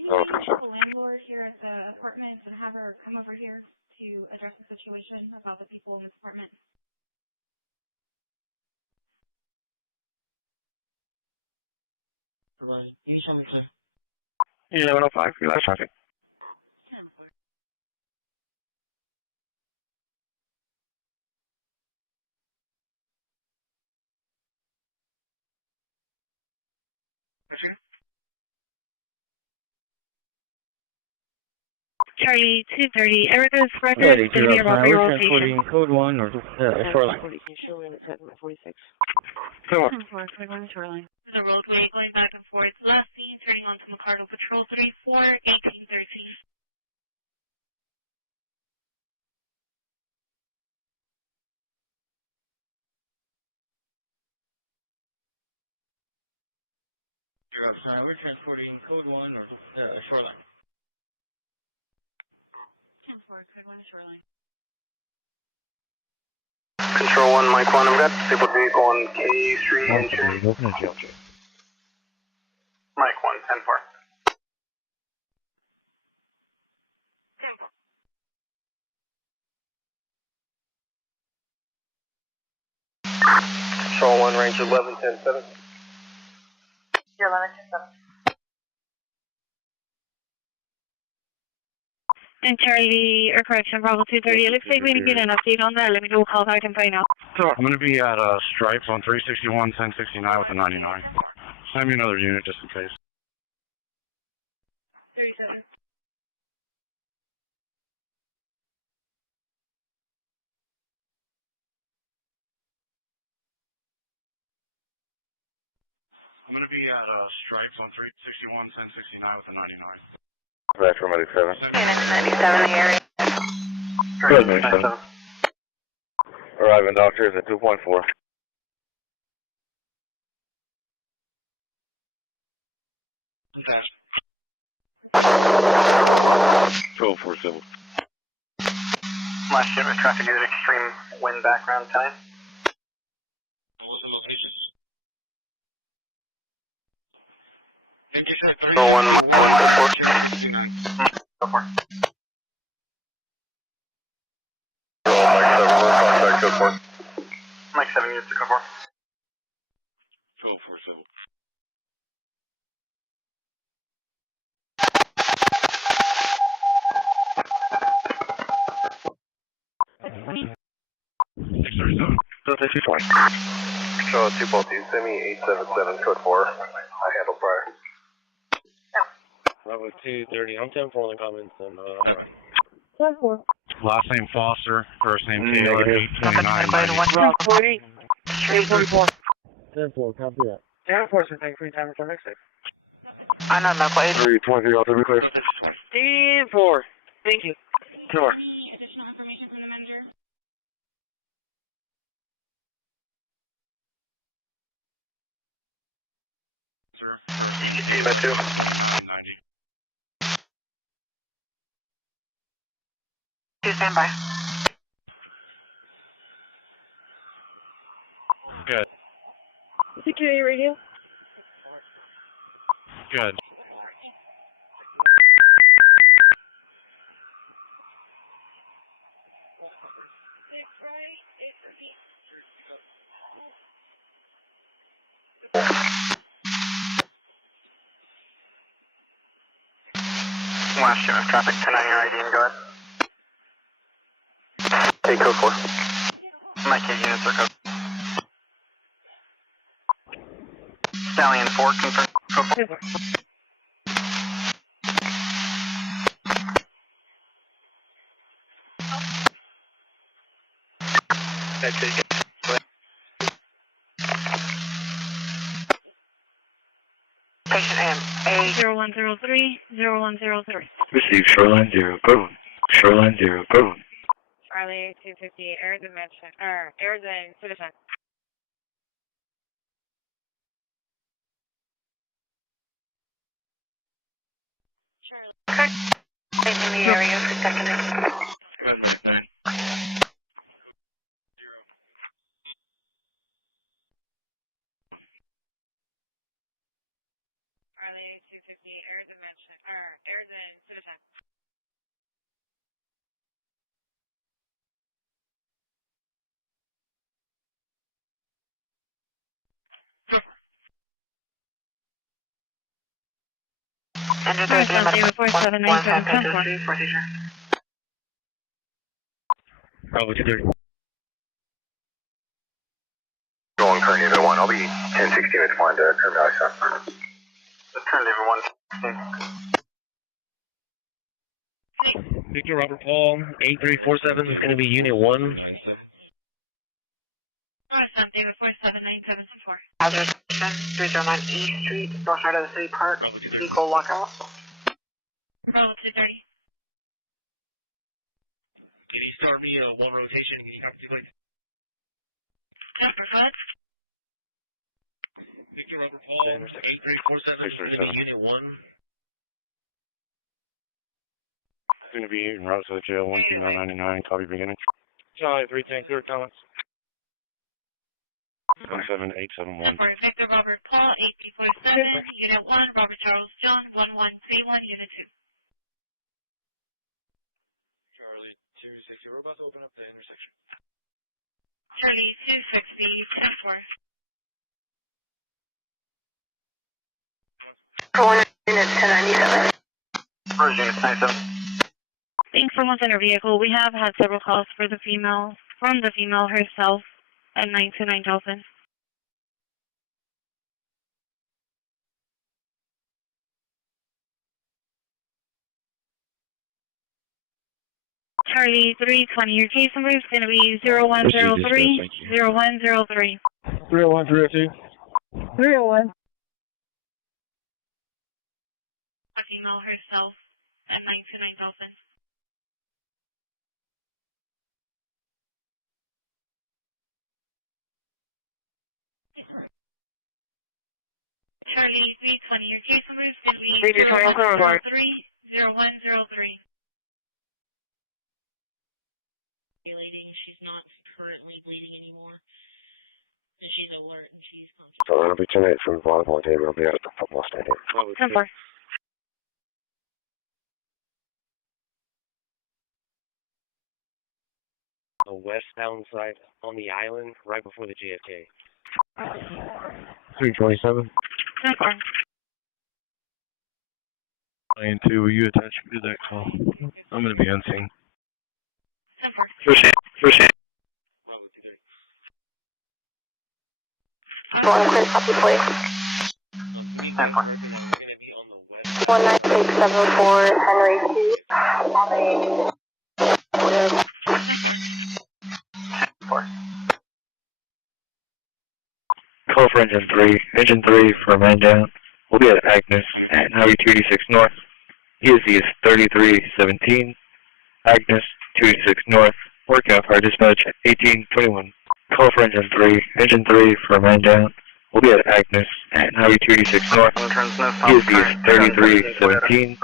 Oh, okay. Call the landlord here at the apartment and have her come over here to address the situation about the people in this apartment. Provided. You can show me clear. 1105, your last traffic. Charlie 230. Erica's record is going to be about your rotation. Code 1 or shoreline. Can you show me the 46? Go on. 10-4-21 shoreline. The roadway going back and forth. Last seen turning onto McCardle Patrol 34, 1813. We're transporting code 1 or shoreline. 10-4, code 1 shoreline. Control 1, Mike 1, I've got disabled vehicle on K Street entrance. Mike 1, 10-4. Control 1, range 11-10-7. You're 11-7. And Charlie, or correction, Bravo 230. It looks like we didn't get an update on that. Let me do a call back and find out. So I'm going to be at Stripes on 361, 1069 with a 99. Send me another unit just in case. 37. I'm going to be at Stripes on 361, 1069 with a 99. That's for 97. Unit 97 in the area. Good, 97. Arriving doctors at 2.4. 1247. Last ship of traffic due to extreme wind background time. Go one, Mike 7, Contact code 4. Mike 7 units to code 4. 1247. Control 2.2, send me 877 code 4. I handle prior. Bravo 230. I'm 10 for the comments and alright. 10-4. Last name Foster, first name Taylor, 829. 10-40. 8-44. 10-4, copy that. Air Force, thank you for your time for next day. I'm on local 8. 320, all to be clear. 10-4. Thank you. Sure. CCPD by 2. 2 standby. Good. Security radio. Good. Last ship of traffic 10 on your ID and go ahead. Hey, code 4. Mike 8 units are code. Stallion 4, confirm code 4. That's it. Patient A. 0103, 0103. Receive Shoreline 0, code 1. Shoreline 0, code 1. Charlie 250, Arizona Mansion, Arizona Citizen. Okay. Stay in the area for secondary. Charlie 250, Arizona Mansion, Arizona Citizen. Enter 13 medical 1 procedure. Bravo 230. Going current David 1. I'll be 1016 with one to current Valley Sun. Turn David 1. Victor Robert Paul, 8347 is going to be Unit 1. David 479774. Hazard 309 East Street, north side of the city park. Vehicle lockout. Bravo 230. Can you start me one rotation? Can you copy 2 like Jumper foot. Victor Robert Paul, 8347 is going to be Unit 1. Going to be en route to the jail, 12999, copy beginning. Charlie 310, clear comments. 17871. Victor Robert Paul, 8347, Unit 1, Robert Charles John, 1131, Unit 2. Charlie 260, we're about to open up the intersection. Charlie 260, 10-4. Go on unit 1097. Where's unit 97? Being someone's in her vehicle, we have had several calls from the female herself at 929 Dolphin. Charlie 320, your case number is going to be 0103 0103. 301 301. The female herself at 929 Dolphin. Charlie 320, your case number is going to be 0103 0103. She's not currently bleeding anymore. And she's alert and she's So that'll be tonight from the volleyball game. I'll be out at the football stadium. 10-4. The westbound side on the island, right before the JFK. 327. 10-4. 9-2, will you attach me to that call? I'm going to be unseen. 10-4. First hand. Copy, please. 10-4. 19674 Henry 2. 4. Call for engine 3. Engine 3 for a man down. We'll be at Agnes at Highway 286 North. ESC is 3317. Agnes 286 North. Working off our dispatch at 1821. Call for engine 3. Engine 3 for a man down. We'll be at Agnes at Highway 286 North. ESC is 3317.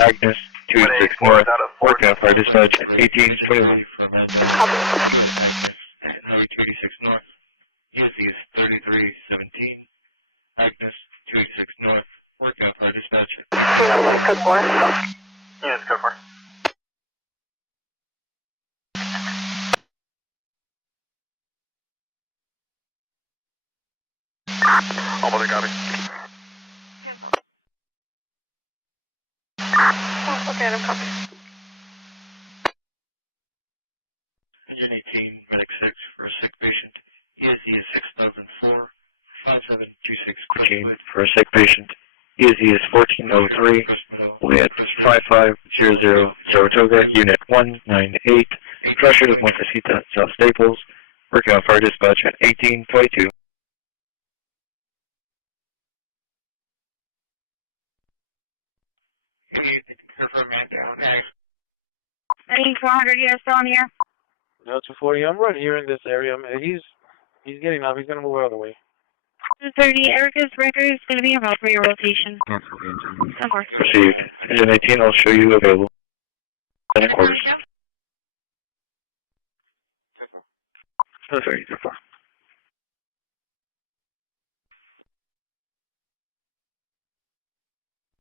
Agnes 286 North. Working off our dispatch at 1821. Highway 286 North. ESC is 3317. Agnes 286 North. Working off our dispatch at Code 4. Yes, code 4. All but copy. Okay, I'm copy. Engine 18, medic 6 for a sick patient. ESC is 6004, 5726. For a sick patient. ESC is 1403. We had 5500 Saratoga, Unit 198. Pressure of Montecita, South Staples. Working off our dispatch at 1822. Confirm man down. 9400, you are still on here? No, 240. I'm right here in this area. He's getting up. He's going to move out of the way. 230, Erica's record is going to be about for your rotation. 10-4. Received. Engine 18, I'll show you available. 10 quarters. Oh, sorry, 10-4.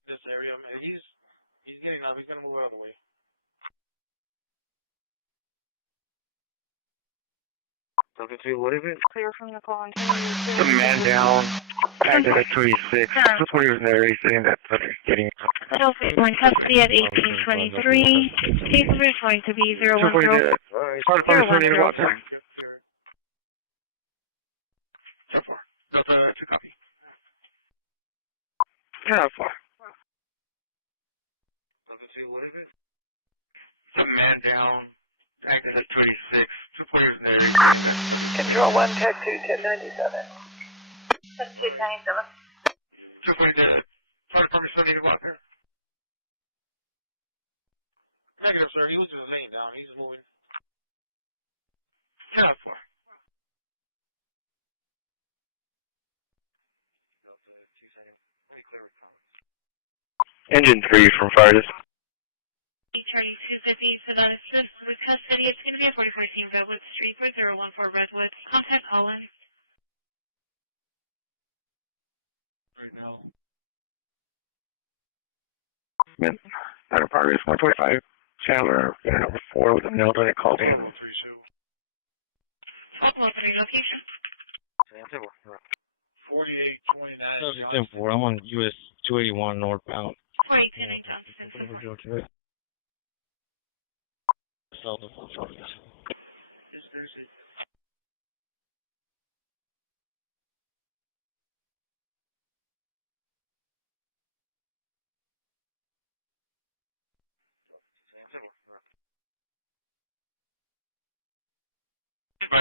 This area, he's getting up. He's going to move out of the way. What is it? Clear from the call. The man down. Back to the 26. That's what he was there. He's saying that getting up. Battlefield going custody at 1823. Case number is going to be 010. It's hard to find somebody to watch time. 10-4. Delta to copy. Yeah, far. What is it? The man down. Back to the 26. 2 players there. Control 1, Tech 2, 1097. That's 297. 2 players there. Fire department still need to go out there. Negative, sir. He was just laying down. He's moving. 10-4. Engine 3 from fire dispatch. Charlie 250, so that is just with custody. It's going to be at 4414 Redwood Street for 014 Redwood. Contact Holland. Right now. Better progress 125. Chandler, number 4 with a nail that called in. Upload to your location. 4829. 10-4. I'm on US 281 northbound. 4829 Johnson. Right,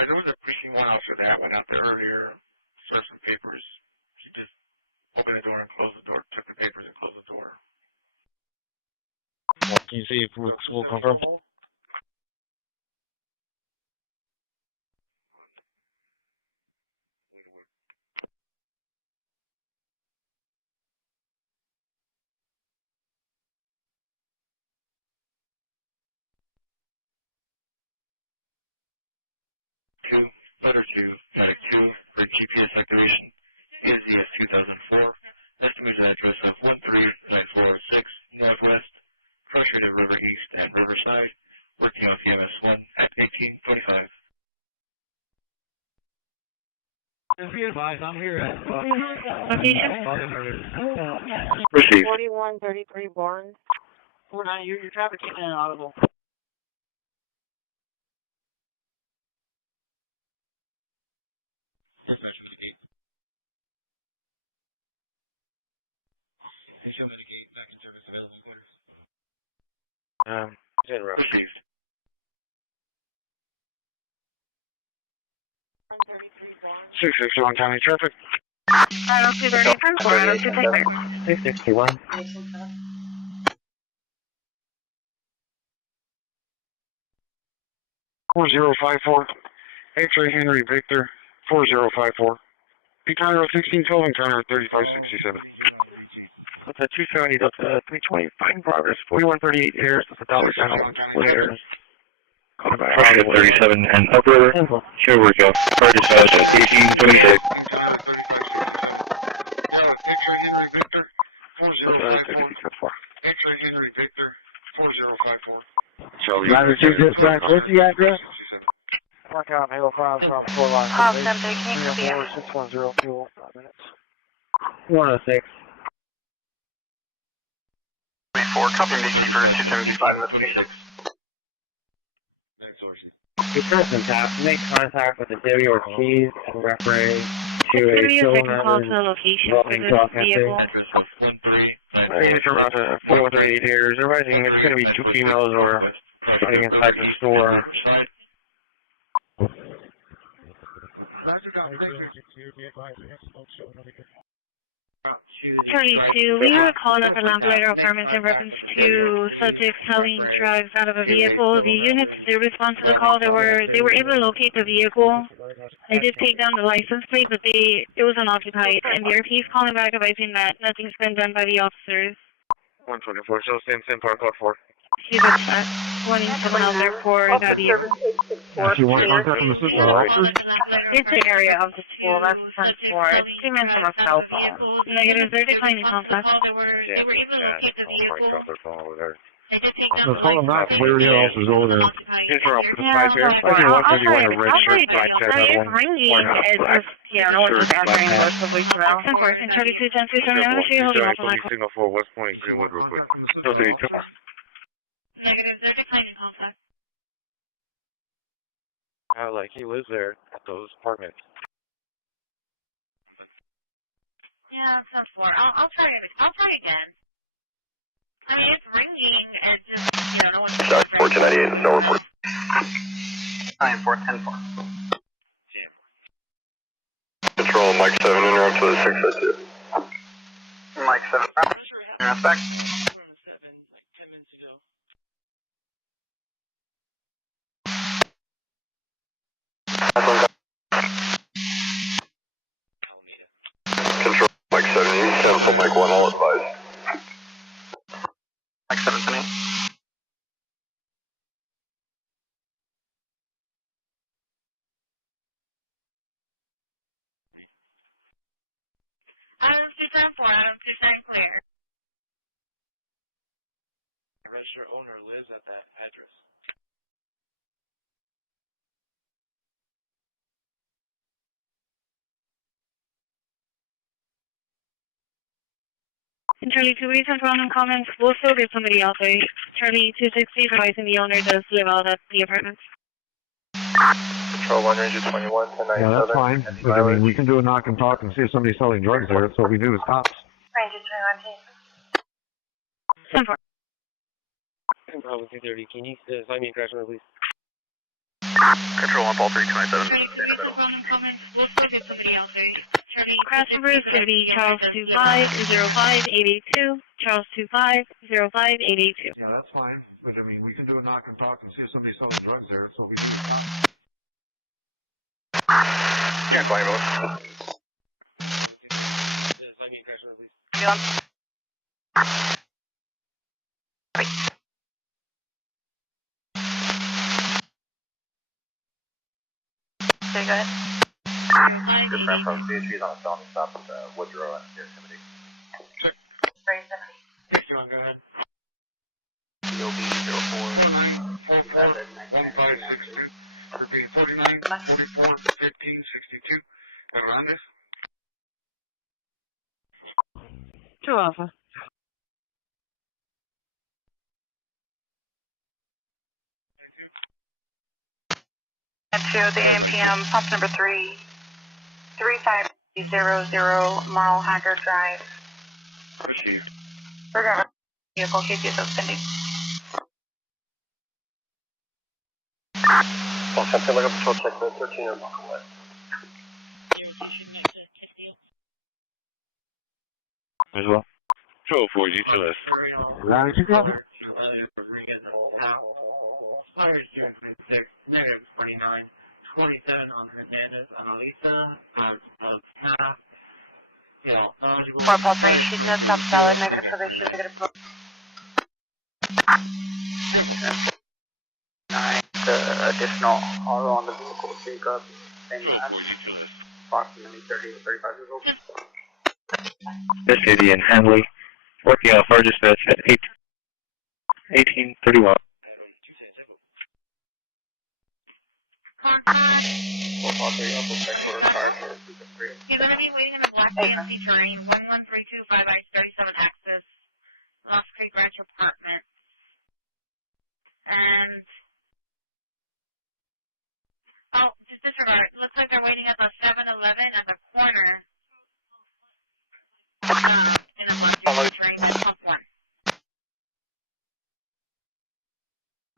there was a precinct 1 officer that went out there earlier, searched some papers. She just opened the door and closed the door, took the papers and closed the door. Can you see if we'll confirm? Letter 2, Medic 2, for GPS activation, NZS 2004, estimated address of 13946 Northwest, frustrated River East and Riverside, working on CMS 1 at 1825. I'm here at Received. 4133 Barnes. 49, your traffic is inaudible. Received. 661 county traffic. 90230 from 402 take there. 661. 4054. X-ray Henry Victor 4054. Pecan Road 1612 encounter 3567. That's a 270 up to 320. Fighting progress. 4138 airs. That's a dollar sign on airs. Pressure 37 and upriver. Here we go. Car dispatch at 1826. X-ray Henry Victor 4054. X-ray Henry Victor 4054. Charlie. Latitude dispatch. What's the address? Mark out Halo 5 from 4 line. 610 fuel. 5 minutes. 106. 4, copy DC for 275 and that's 26. The person tapped. Make contact with the Debbie Ortiz and referee to a second call to a location for this vehicle. It's around 4138 here. They're writing it's going to be 2 females or something inside the store. 32, we have a call up at Lamplighter Apartments in reference to subjects selling drugs out of a vehicle. The units did respond to the call. They were able to locate the vehicle. They did take down the license plate, but it was unoccupied. And the RP is calling back advising that nothing's been done by the officers. 124, so same park code 4. She's upset. Wanting someone out there for that vehicle. You want contact from the sister officers? It's the area of the school. That's the front floor. It's 2 minutes from a cell phone. Negative, they're declining contact. Yeah, drop their phone over there. So call them back. Where else is over there? Interrupt the Yeah, here. I'll try a red shirt, black tag, it's one. ringing. It's just, yeah, no one's answering most of the weeks around. 10-4, and 32, 10, 2, 7, I'm actually holding off on that call. Signal 4, West Point, Greenwood, real quick. No, 32. Negative, they're declining contact. Like, he lives there at those apartments. Yeah, 10-4. I'll try it. I'll try again. I mean, it's ringing. It's just, no one's Sorry, 1498, no report. 9410-4. Control, Mike 7, interrupt to the 602. Mike 7, interrupt back. Control, Mike 7, you can cancel Mike 1, I'll advise. Mike 7, sending. Adam 210-4, Adam 210 clear. The registered owner lives at that address. Charlie 2 recent random comments. We'll still get somebody else there. Charlie 260 advising the owner does live out at the apartment. Control 121 to 97. Yeah, that's fine. But, I mean, we can do a knock and talk and see if somebody's selling drugs there. That's what we do as cops. Ranger 21, please. 10-4. Bravo 230, can you find me a crash number, please? Control 1, Ball 327. Crash number is going to be Charles 25-05-882. Charles 25-05-882. Yeah, that's fine. But, I mean, we can do a knock and talk and see if somebody's selling drugs there. That's what we do as cops. Can't find anyone. Find me a crash number, please. Okay, go ahead. Good friend from CHP's on a felony stop at Woodrow and Intimidate. Ranger 51, go ahead. DOB 04944562. Repeat 49 44 15 62. Hernandez. 2 Alpha. To the AM/PM, pump number 3, 3500 Marl Haggard Drive. Regard vehicle KP suspending. Well, something like a patrol check for 13 or Buckle West. As well. Control 4, GTLS. Round 2 copy. Fires 026, negative 29, 27 on Hernandez, Annalisa, Four Paul 3, shooting at top solid, negative probation, negative probation. 9, the additional auto on the vehicle to take up, same match, approximately 30 to 35 years old. This city in Hanley, working off our dispatch at 1831. We'll call 3 up, we'll check for the car for 3. You're going to be waiting in the Black AMC terrain, 11325 I-37 access, Lost Creek Ranch Apartment. And, oh, just disregard. Looks like they're waiting at the 7-Eleven at the corner. In the Black AMC terrain, that's pump 1.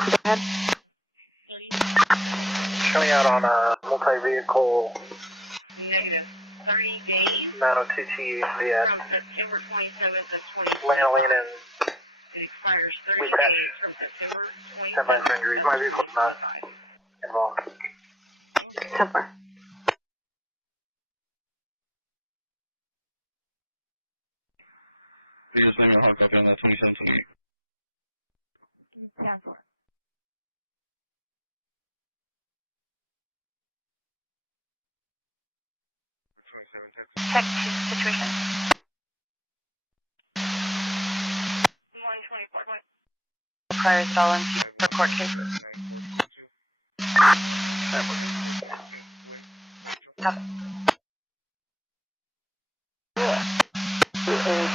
Go ahead. Showing out on a multi-vehicle Negative 30 days. 902T Viet. From September 27th to 20th. Lanolin and It expires 30 we crash. days from September 27th. 10 minor injuries. My vehicle's not involved. 10-4. We just made a hot copy on that 2728. Yeah, 4. Check situation. 124. Prior stolen for court cases. Copy. A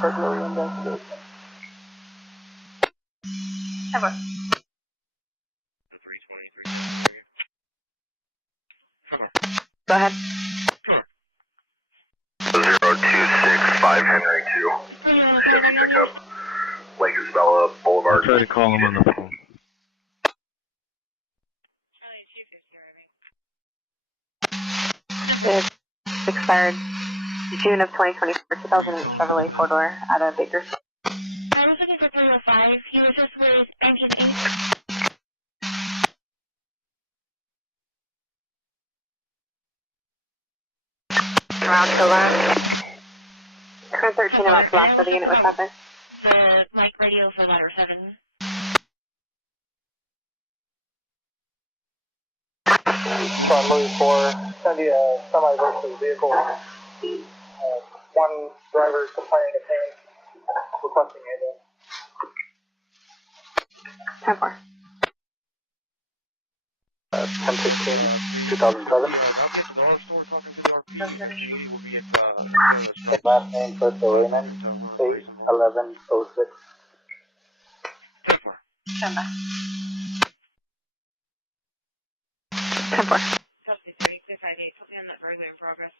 burglary investigation. 10-4. Go ahead. 0265 Henry 2. Chevy pickup. Lake Isabella Boulevard. I'll try to call him on the phone. It expired June of 2024, 2008 Chevrolet 4-door out of Bakersfield. I was looking for 305. He was just with Engine Inc. Around to left. Current 13 about to last of the unit. What's happened? The mic radio for ladder 7. Sean Louis 4. Send you a semi versus vehicle. One driver complaining of pain. Requesting ambulance. 10-4. 1016. 2 2007. Last name, first Raymond, 81106. Stand by. 10-4. Something 3658. Something on that burglar in progress.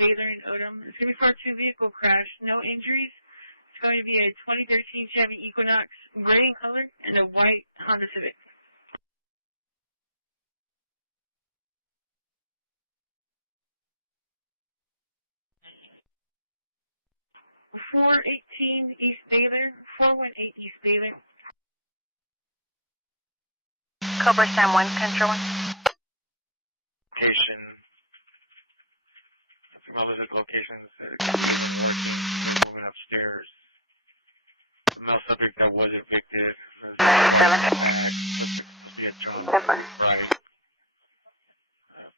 Taylor and Odom. It's going to be part 2 vehicle crash. No injuries. It's going to be a 2013 Chevy Equinox, gray in color, and a white Honda Civic. .418 East Baylor, 418 East Baylor. Cobra Sam 1, Control 1. Location. Relative locations. Woman upstairs. Male subject that was evicted. 7. Right.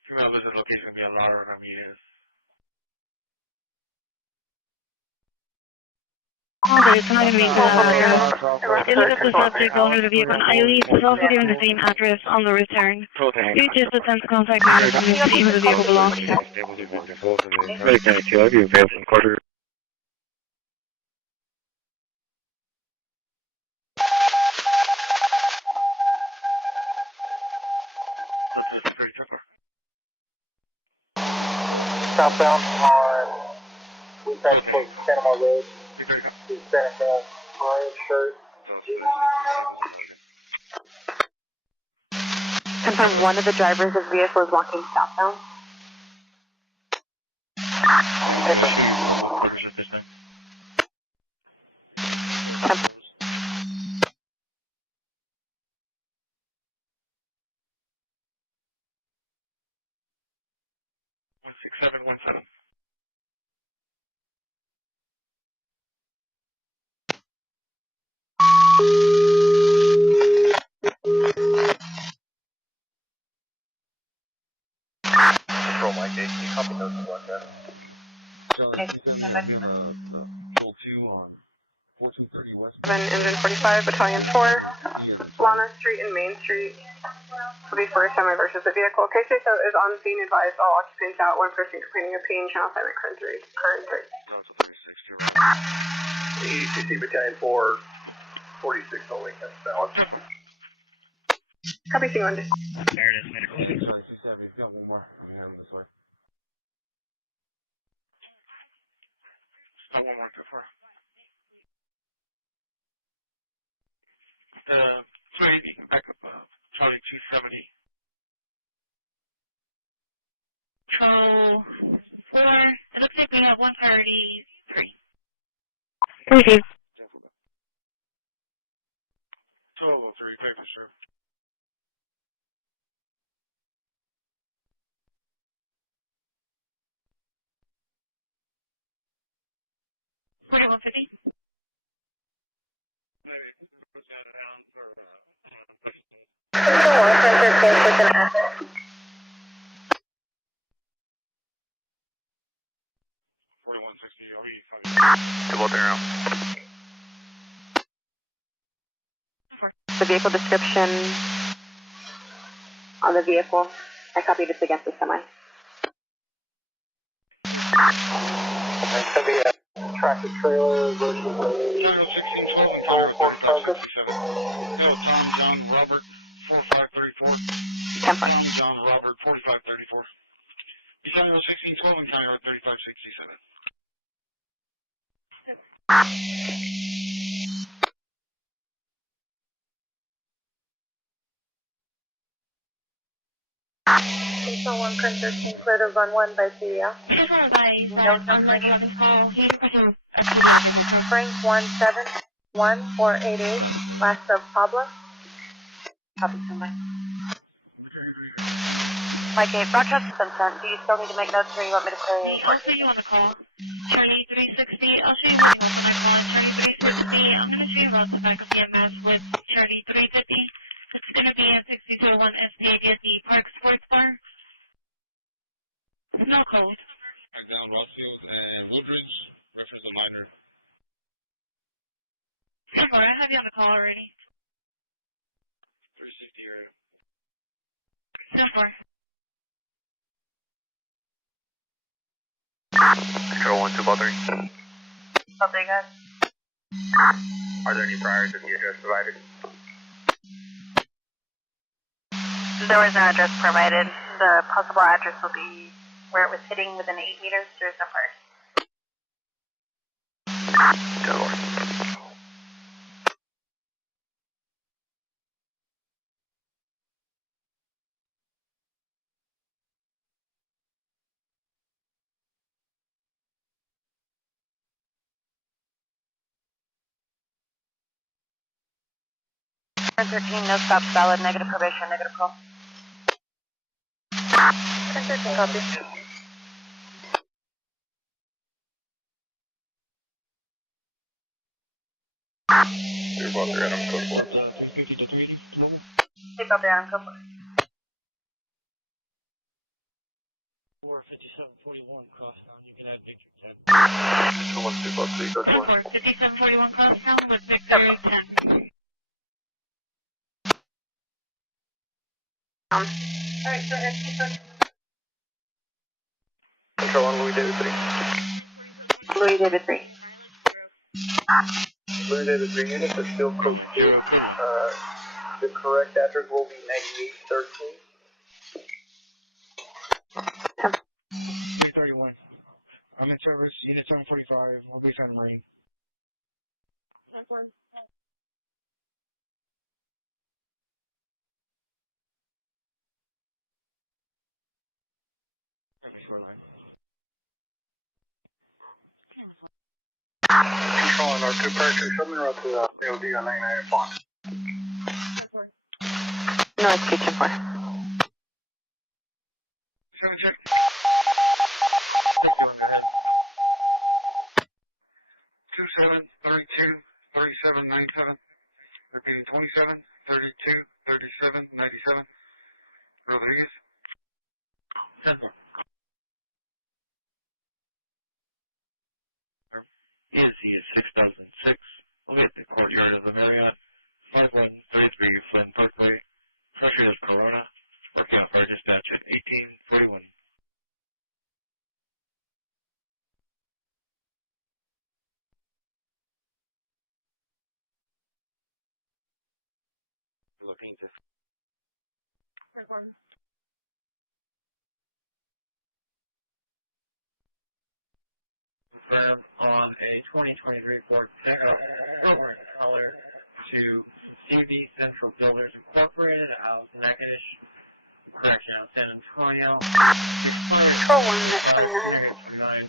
Female visit location will be a lot of Ramirez. Although it's not going to be it looks like the subject owner of the vehicle on ILEAS is also given the same address on the return. You just attempt to contact me and see who the vehicle belongs to. Ready, County 2, I'll be available in quarter. Southbound on Westside Court, Panama Road. Hispanic orange shirt. Confirm one of the drivers of the vehicle is walking southbound. Control Mike 8, can you copy those in one then? Engine 45, Battalion 4, Lana Street and Main Street. Will be first time versus the vehicle. Okay, so is on scene, advised all occupants out, one person complaining of pain, channel silent current 3. ECC Battalion 4, 46 only, that's balance. Copy C1. There it is, medical. Stop 1124. Sorry, you can back up Charlie 270. Control 4. It looks like we have 133. Thank you. 1203, clear for sure. What 150? The vehicle description on the vehicle. I copied this against the semi. It's going to be a tractor trailer versus a full Ford Focus. John Robert 4534. John Robert 4534. Battalion 1612 and County Road 3567. So 1 print 13 clear to run 1 by CDL. Frank 171-488, last of Pablo. Copy somebody. Mike 8, broadcast consent. Do you still need to make notes or you want me to clear you? I'll see you on the call. Charlie 360. I'll show you what you want on the call. Charlie 360. I'm going to show you about the back of the MS with Charlie 350. It's going to be a 6201 SDA at the Park Sports Bar. No code. Back down Rossfield and Woodridge, reference a minor. Stand by, I have you on the call already. 360 area. Control 1, 2, ball 3. Something, guys. Are there any priors to the address provided? There was no address provided. The possible address will be where it was hitting within 8 meters. There's no priors. 10-4. No stop, valid, negative probation, negative call. 13, copy. You're both there, Adam, code 4. Take up the Adam, code 4. 5741 crosstown, you can add Victor 10. Control 1, 2, ball 3, code 4. 5741 crosstown with Victor 10. Alright, go ahead, keep it. Control 1, Louis David 3. Louis David 3. Louis David 3 units are still code 2. The correct address will be 9813. 331. I'm in service, unit 745, I'll be on rain. Control on our 2 pressure, something up to LD on 99 Bond. No, it's kitchen 4. 7 check. 27, 32, 37, 97. Repeating 27, 32, 37, 97. Rodriguez. 10-4. ESC is 6006. I'll be at the courtyard of the Marriott, 5133 Flint Parkway. Pressure is Corona. Working out fire dispatch at 1841. Looking to. Confirm on a 2023 Ford pickup forward color to CB Central Builders Incorporated out of Natchitoches, correction, out of San Antonio. Control 1, that's 29.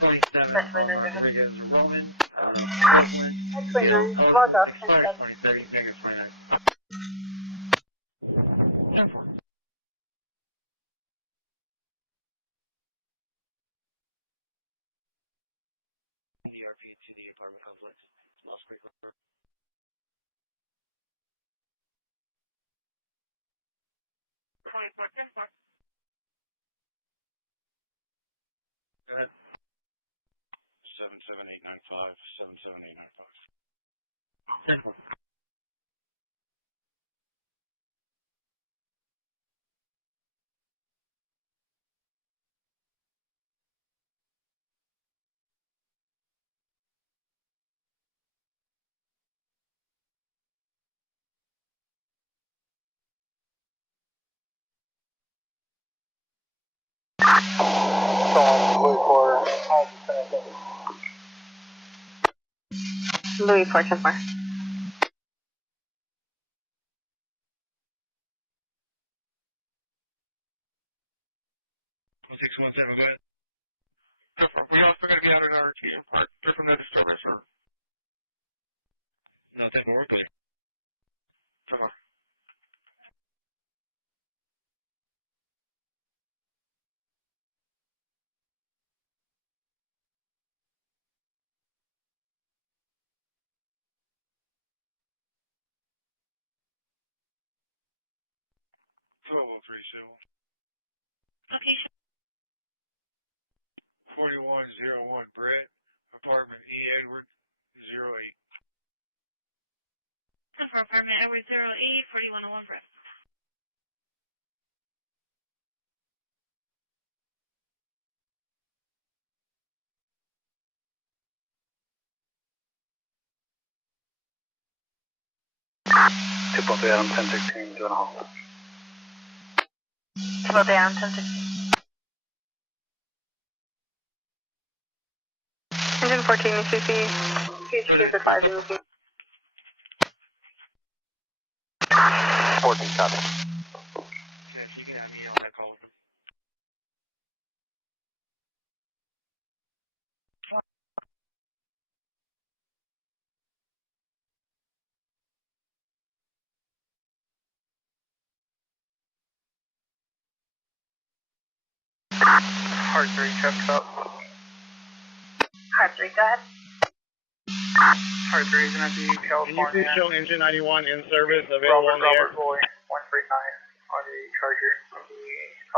27, Rodriguez Roman. That's 29. Log off, 10 seconds. 2030, negative 29. DRP to the apartment complex. Lost Creek River. Go ahead. 77895, 77895. 10-4. Louis 4, 10 4. 617, go ahead. We also going to be out in our Artesian Park. They're from that disturbance, sir. No, 10-4, we're good. 10-4. Location. 4101 Brett, apartment E. Edward, 08. For apartment Edward 08, 4101 Brett. Tip-up Adam 1016, doing a halt. Tip-up Adam 1016. Engine 14, UCC. CCPD is advising you. 14, copy. Hard 3, checked up. Hard 3, go ahead. Hard 3 is going to be California. Can you show engine 91 in service, available Robert, on the air? Boy, 139 on the Charger on the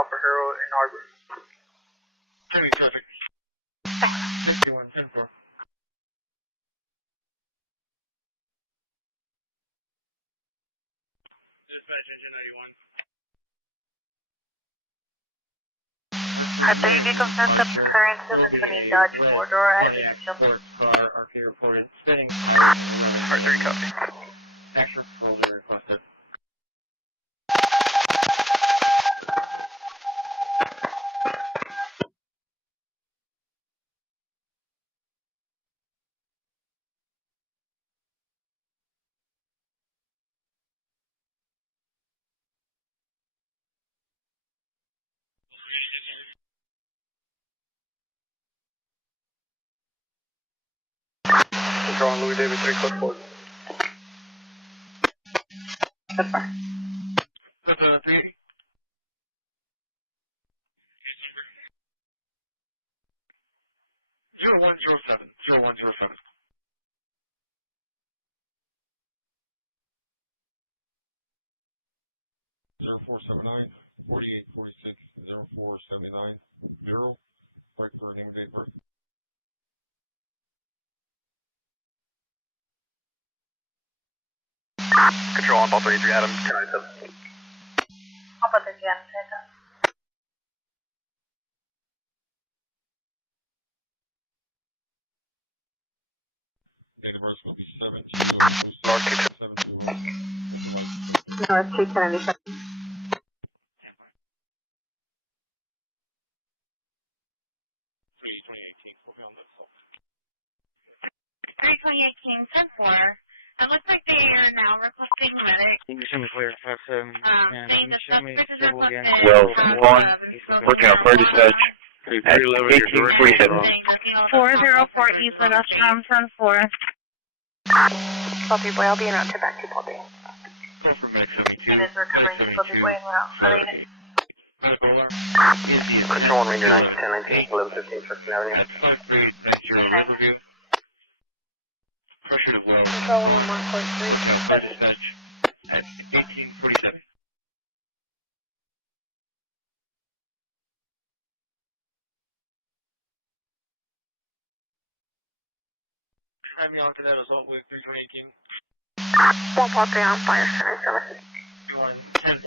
Alpha Hero in Arbor. Jimmy, traffic. 51, 10-4. Dispatch engine 91. Hard 3, vehicle sends up the current to the 20 Dodge 4-door at the Car, RP reported spinning. Hard 3, copy. Action folder requested. Control on Louis David 3, code 4. That's fine. 0107, 0107. 0479, 4846, 0479, 0. Right for an intimidate birth. Control on Alpha 83 Adam 1097. Alpha 33 Adam 1097. Date of birth will be 17. North 277. 32018, 10-4. It looks like they are now requesting medic. Can you show me clear? Saying the suspect is requested. Well, 1, working out fire dispatch at 1847. 404 East Induction from 4. Puppy Boy, I'll be en route to back to Puppy. Units recovering to Puppy Boy en route. Other units. Control on Ranger 9, 1019, 1115, First Avenue. Pressure to low. Control on 1.3, At 1847. Time me after that is all with 32018. 143 on fire center service. 10.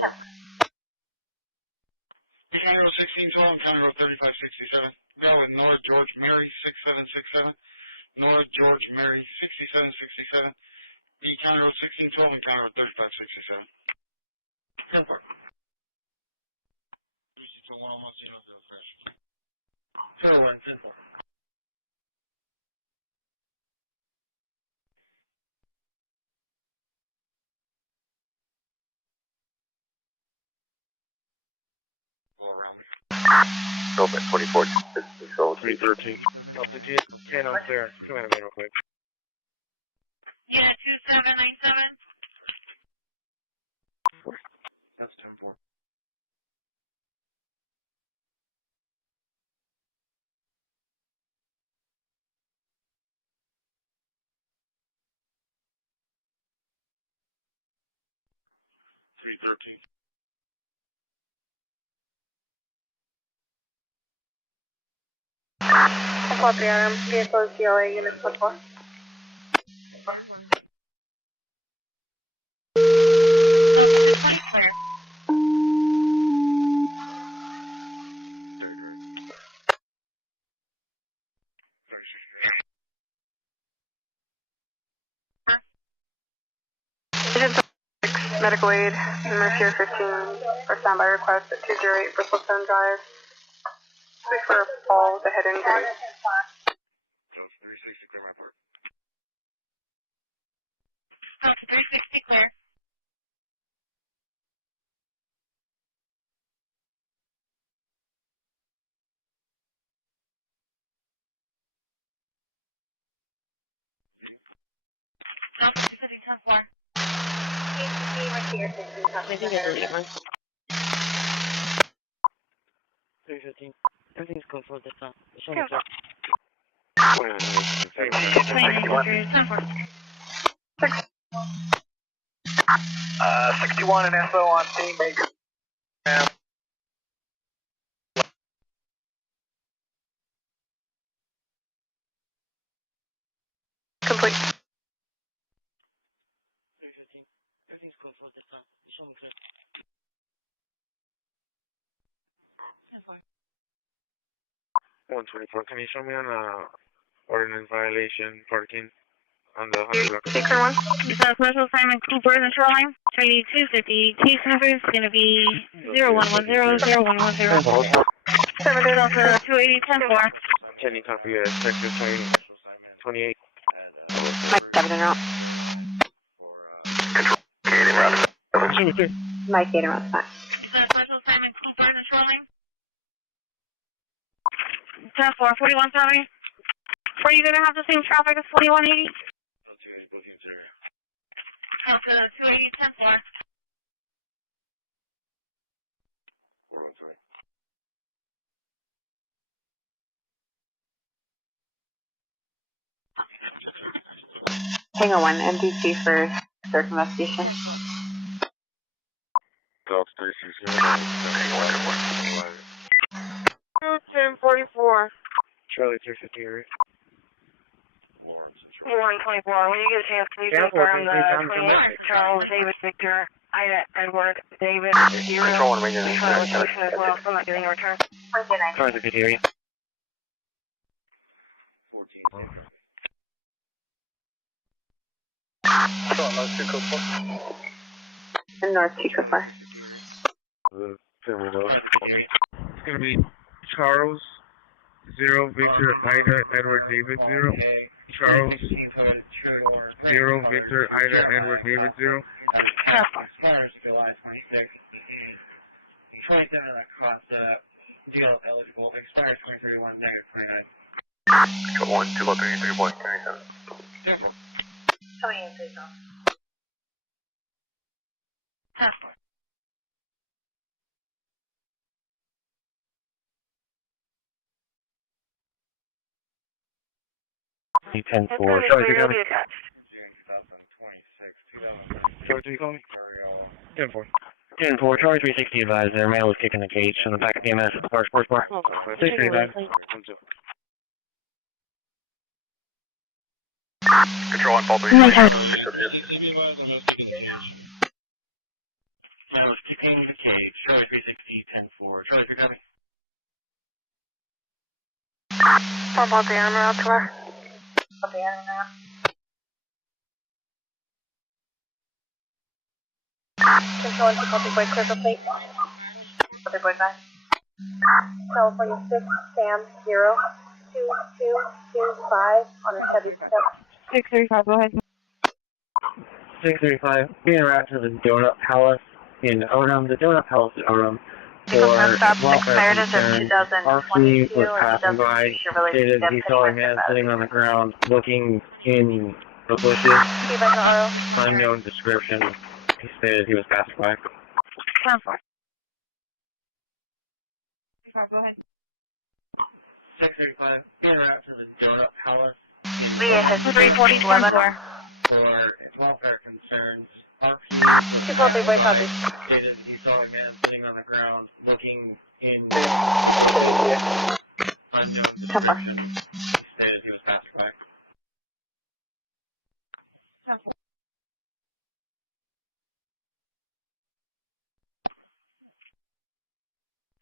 County Road 1612 and County Road 3567. Now with Nora George Mary 6767. Nora George Mary 6767. E County Road 1612 and County Road 3567. 10 Park. 01, 10 Park. Open 44, control 313. Delta 10 on clear. Come in real quick. Unit 2797. That's 10-4. Puppy Adam, vehicle GLA, unit 4. Medical aid, Mercier 15 for standby request at 208 Bristol Stone Drive. Please for a fall with a head injury. Delta 360 clear. Delta 360 10-4. I think I believe one. 315. Everything's close for this time. Show me, sir. 61 and SO on team, make Complete. 315. Everything's close for this time. Show me, sir. 124, can you show me on ordinance violation parking on the 100 block? Speaker 1. Commercial assignment Cooper in the shoreline. Charlie 250. Case number is going to be 0110-0110. Delta 280 10-4. Can you copy Texas 28? Mike 7 en route. Mike 8 en route. Commercial assignment Cooper in the shoreline. 10-4, 41 sorry. Were you going to have the same traffic as 4180? Delta 280 10-4. Hangar 1, MDC for circumvestation. Delta 360. 1044. Charlie 350 area. 124. When you get a chance, can you confirm the 28 Charles David Victor Ida Edward David 0? Control 1, make it Location as well, so I'm not getting a return. Charlie 350 area. And North Chico 4. It's going to be Charles 0 Victor Ida Edward David 0. Charles 0 Victor Ida Edward David 0. Expires July 26th. 27 across deal eligible. Expires 2031, negative 29. Go 1, 2, 3, 3, 1, 27. Coming in, please, off. C10-4. Charlie 3 Charlie 3 call me. 10-4. 10-4. Charlie 360 advised their male is kicking the cage in the back of the EMS at the bar sports bar. 635. Control 1, Paul 3. Male is kicking the cage. Charlie 360 10-4. Charlie 3 coming. Paul 3 on route to her. Paul 3 on route. Control 1 to Paul 3 boy, clear for plate. Paul 3 boy back. California 6, Sam 0, 2225 on a Chevy pickup. 635, go ahead. 635. Being around to the Donut Palace in Odom. The Donut Palace in Odom. For welfare concerns, RP was passing by, stated he saw a man sitting on the ground looking in the bushes. Unknown description. He stated he was passing by. 10-4. Go ahead. 635. Being around to the Donut Palace. Leah has 340 For welfare concerns, RP 243 boy copy. stated he saw a man sitting on the ground looking in unknown description. He stated he was passing by.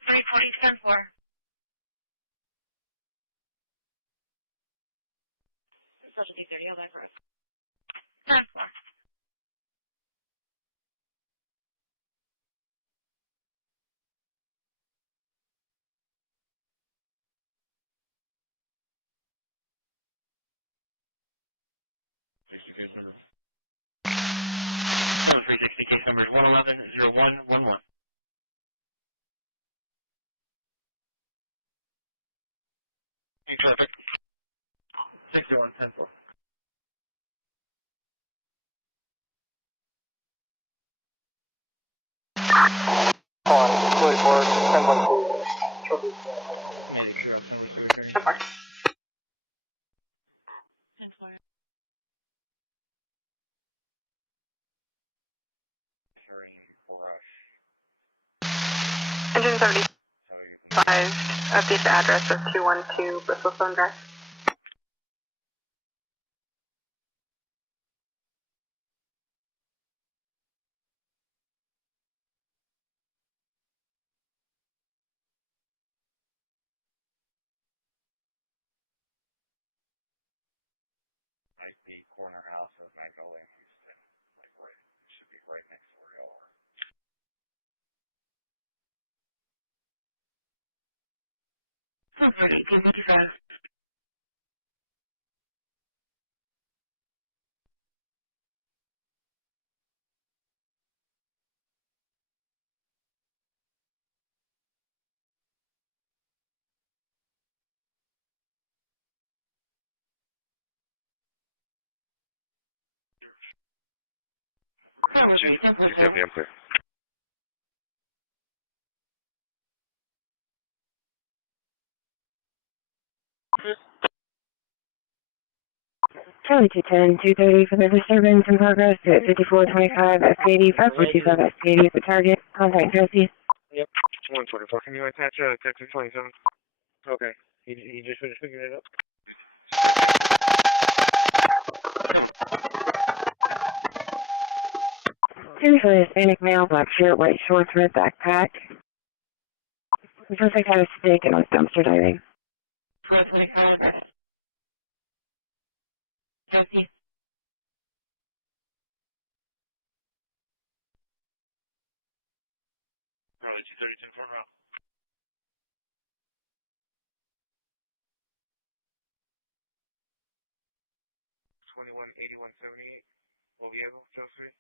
340 10-4. Social 230, hold on for us. 10-4. 10-4. Engine 35, update the address of 212 Bristolstone Drive. I'm clear. Charlie 210, 230 for the disturbance in progress at 5425 SKD, 545 SKD at the target. Contact Josie. Yep, 124. Can you attach Texas 27? Okay. He just finished picking it up. Two for the Hispanic male, black shirt, white shorts, red backpack. The suspect had a stick and was dumpster diving. 425. Josie. Charlie 232 for route. 218178. Oviedo, Josie.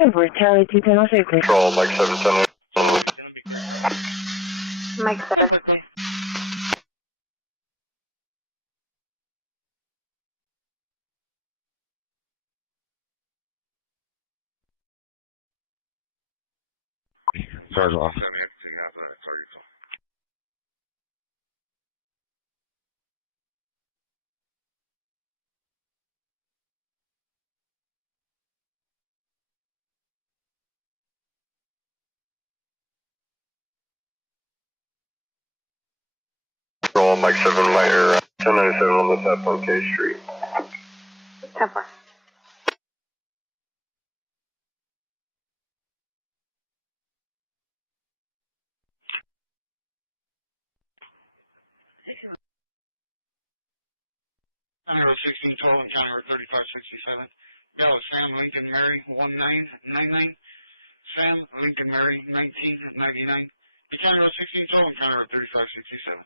10-4, Charlie 210, I'll say clear. Control, Mike 710. Mike 7. Charge off. Control, Mike 7, Lighter, 1097 on the South OK Street. 10-4. County 1612 and County 3567. Bell, Sam Lincoln Mary 1999. Sam Lincoln Mary 1999. The County 1612 and County 3567.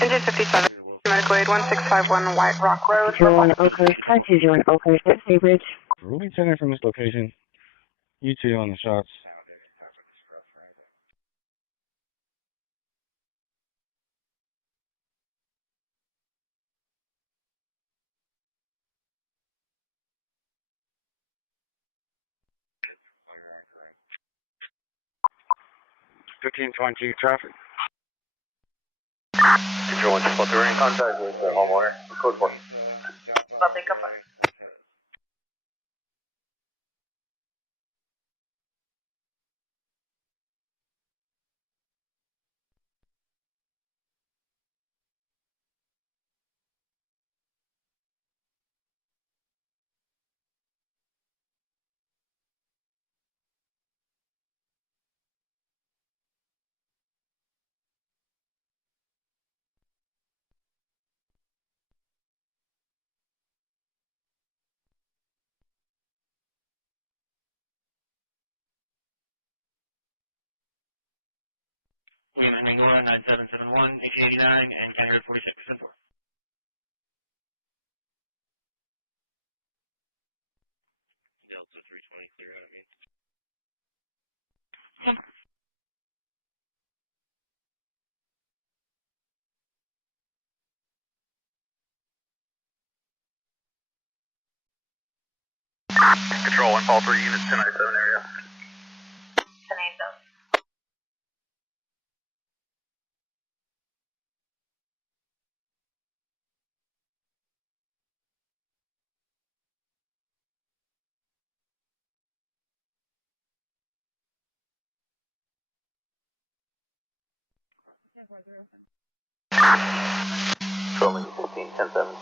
Engine 57, medical aid 1651 White Rock Road. Control on Oakhurst, taxi 0 on Oakhurst at Seabridge. Ruby 10 from this location. You two on the shots. $15.20 traffic. Control, we're in contact with the homeowner. Code 4. Lovely, come on. William Henry Nora 9771, 1889, and County Road 46, 4. Delta 320, clear out of me. Control 1, call 3 units, 1097 area. 1087. Controlling 15, 10-7.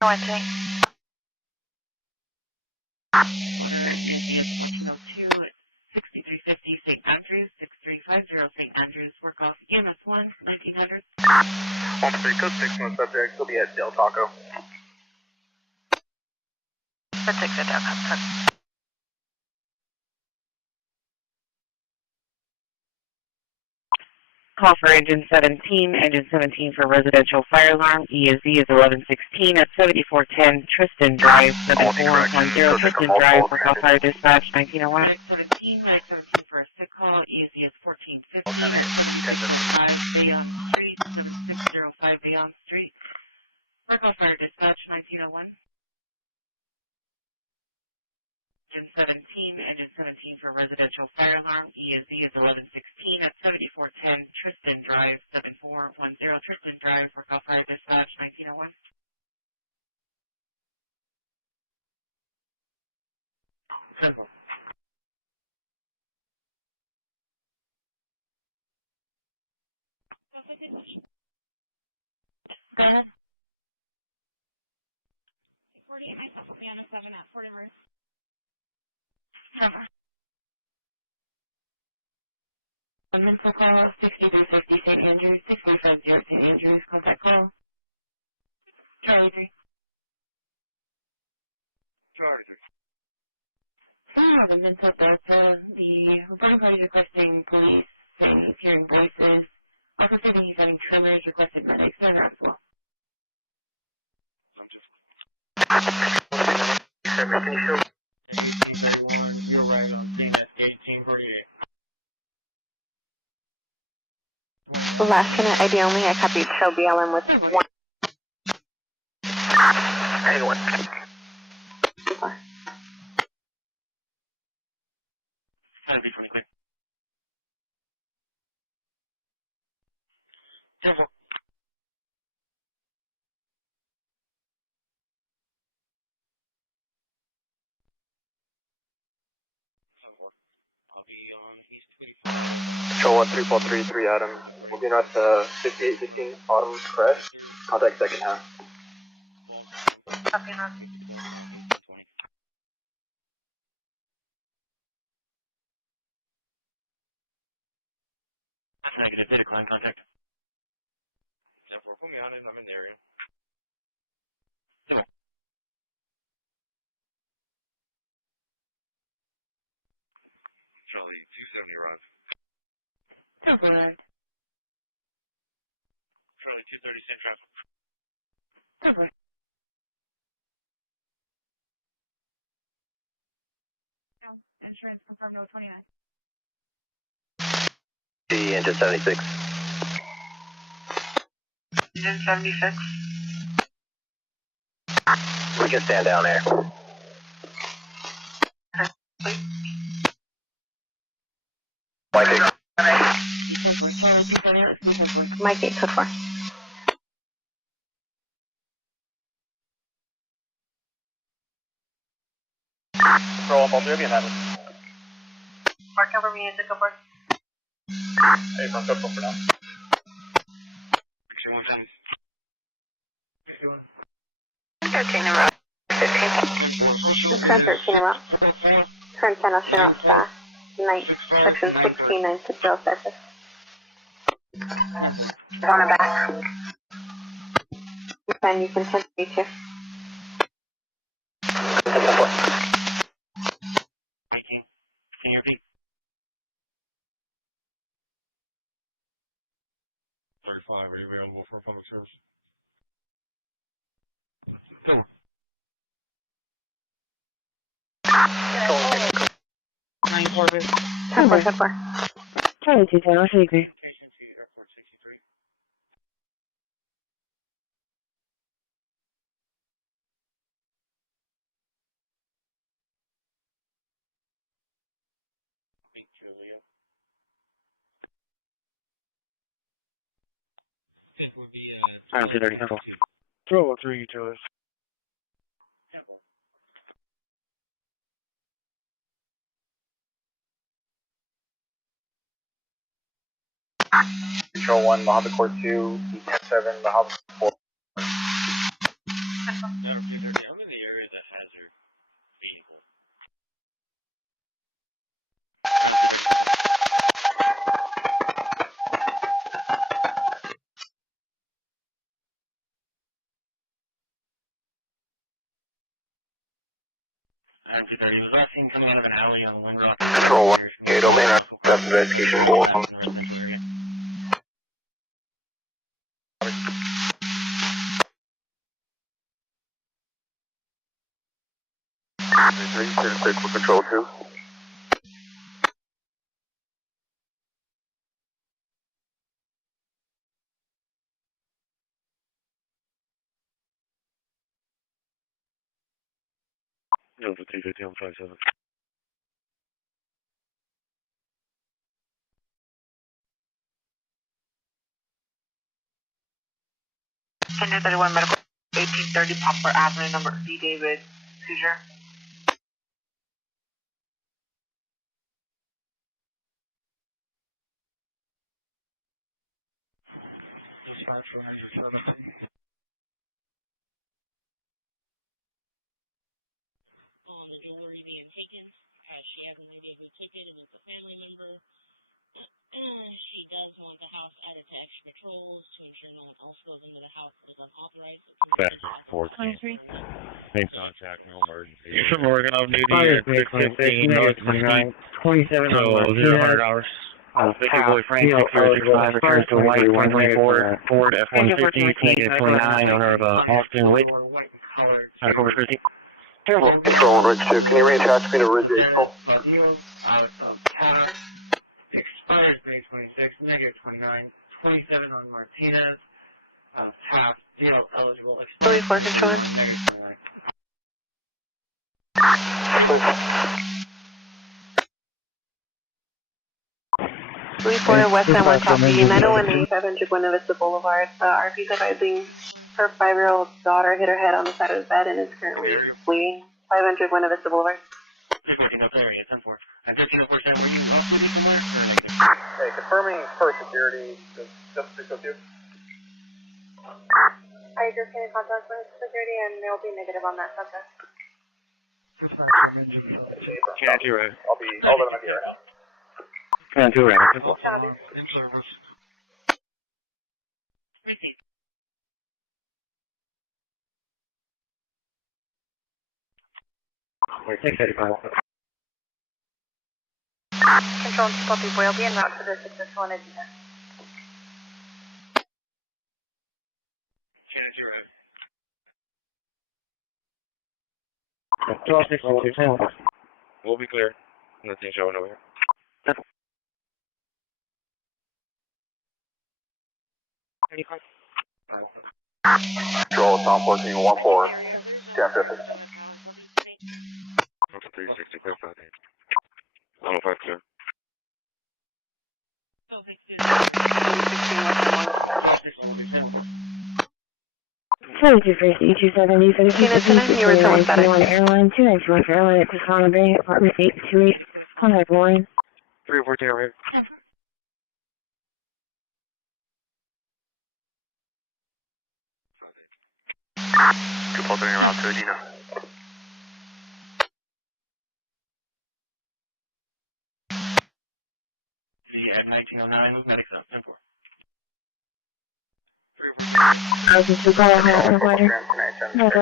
No, I think. 6350 St. Andrews, 6350 St. Andrews, work off EMS 1, 1900. 1 code 6 on subject, will be at Del Taco. Let's take the Del Taco. Call for engine 17 for residential fire alarm. ESZ is 1116 at 7410 Tristan Drive, 7410 Tristan Drive, for call fire dispatch 1901. 917 for a sick call, ESZ is 1450 at 5 Bayonne Street, 7605 Bayonne Street. For call fire dispatch 1901. Engine 17 for residential fire alarm. ESZ is 1116 at 7410 Tristan Drive, 7410 Tristan Drive, for call fire dispatch 1901. Go ahead. 48 myself, put me on a 7 at Fort Emerge. Mental call 6350 St. Andrews, 6350 St. Andrews, contact call. Charlie 3. Charlie 3. The mental Delta, the reporting party requesting police, saying he's hearing voices. Also saying he's having tremors, requested medics and as well. Can you show? 1831, you're right on scene at 1848. Last minute ID only, I copied show BLM with 1. Anyone. That'd be pretty quick. I'll be on East 24. Control 13433 Adam. We'll be north 5815 Autumn Crest. Contact second half. Copy, Nancy. Negative, data decline, contact. 10-4, put me on it, I'm in the area. Charlie 270 arrive. Temporary. Charlie 230, safe traffic. Temporary. Insurance confirmed no 29. The engine 76. Engine 76. We can stand down there. Mike 8 code 4. Roll up all three of you and have it. Mark cover me, into code 4. Hey, from code 4 for now. 13 in row. 15. Turn 13 in row. Turn 10 Ocean Route fast. Night, section 16960 surface. On the back. Then you can touch me too. Can you repeat? Are you available for public service? Nine corpus. 10-4, 10-4. Charlie 210, I'll show you agree. I'm 230, 203 utilities. Control 1, Mojave Court 2, D10-7, Mojave Court 4. Coming out of an alley on one rock. Control 1, 8 Omega, that's investigation board. Clear for Control 2. No, for 250 on 57. Center 31 Medical 1830 Poplar Avenue, number D. David, seizure. She does want the house added to extra patrols to ensure no one else goes into the house that is unauthorized. Fabricate 14. Main contact, no emergency. You're working on duty at 6:15, north 29, 27 so 0 hours. Victor Boyfriend, 6065, returns to white 124, Ford F-150, negative 29, owner of Austin Witt. Out of Corpus Christi. Control Ridge 2, can you reattach me to Ridge 8? Expired May 26, negative 29, 27 on Martinez, half, deal eligible, Louis 4, Control 1. negative 29. Louis 4, West End 1 copy, 901A, 500 Buena Vista Boulevard. RP is advising her 5-year-old daughter hit her head on the side of the bed and is currently bleeding. 500 Buena Vista Boulevard. Hey, confirming for security, just 602. I just came in contact with security and they'll be negative on that subject. Can't do it. I'll let them know right now. Can't do it. We're 685. Control to Puppy Boy will be en route to the 661 Edina. We'll be clear. Nothing showing over here. Control, Tom 1414, Jam 50. 360, clear 5 8. 105, clear. 2230 for the CCPD, airline 291 for airline at Tijuana Bay, apartment 828, contact line. 340 over here. Control turning around to Edina. At 1909, medics up, 10-4. Delta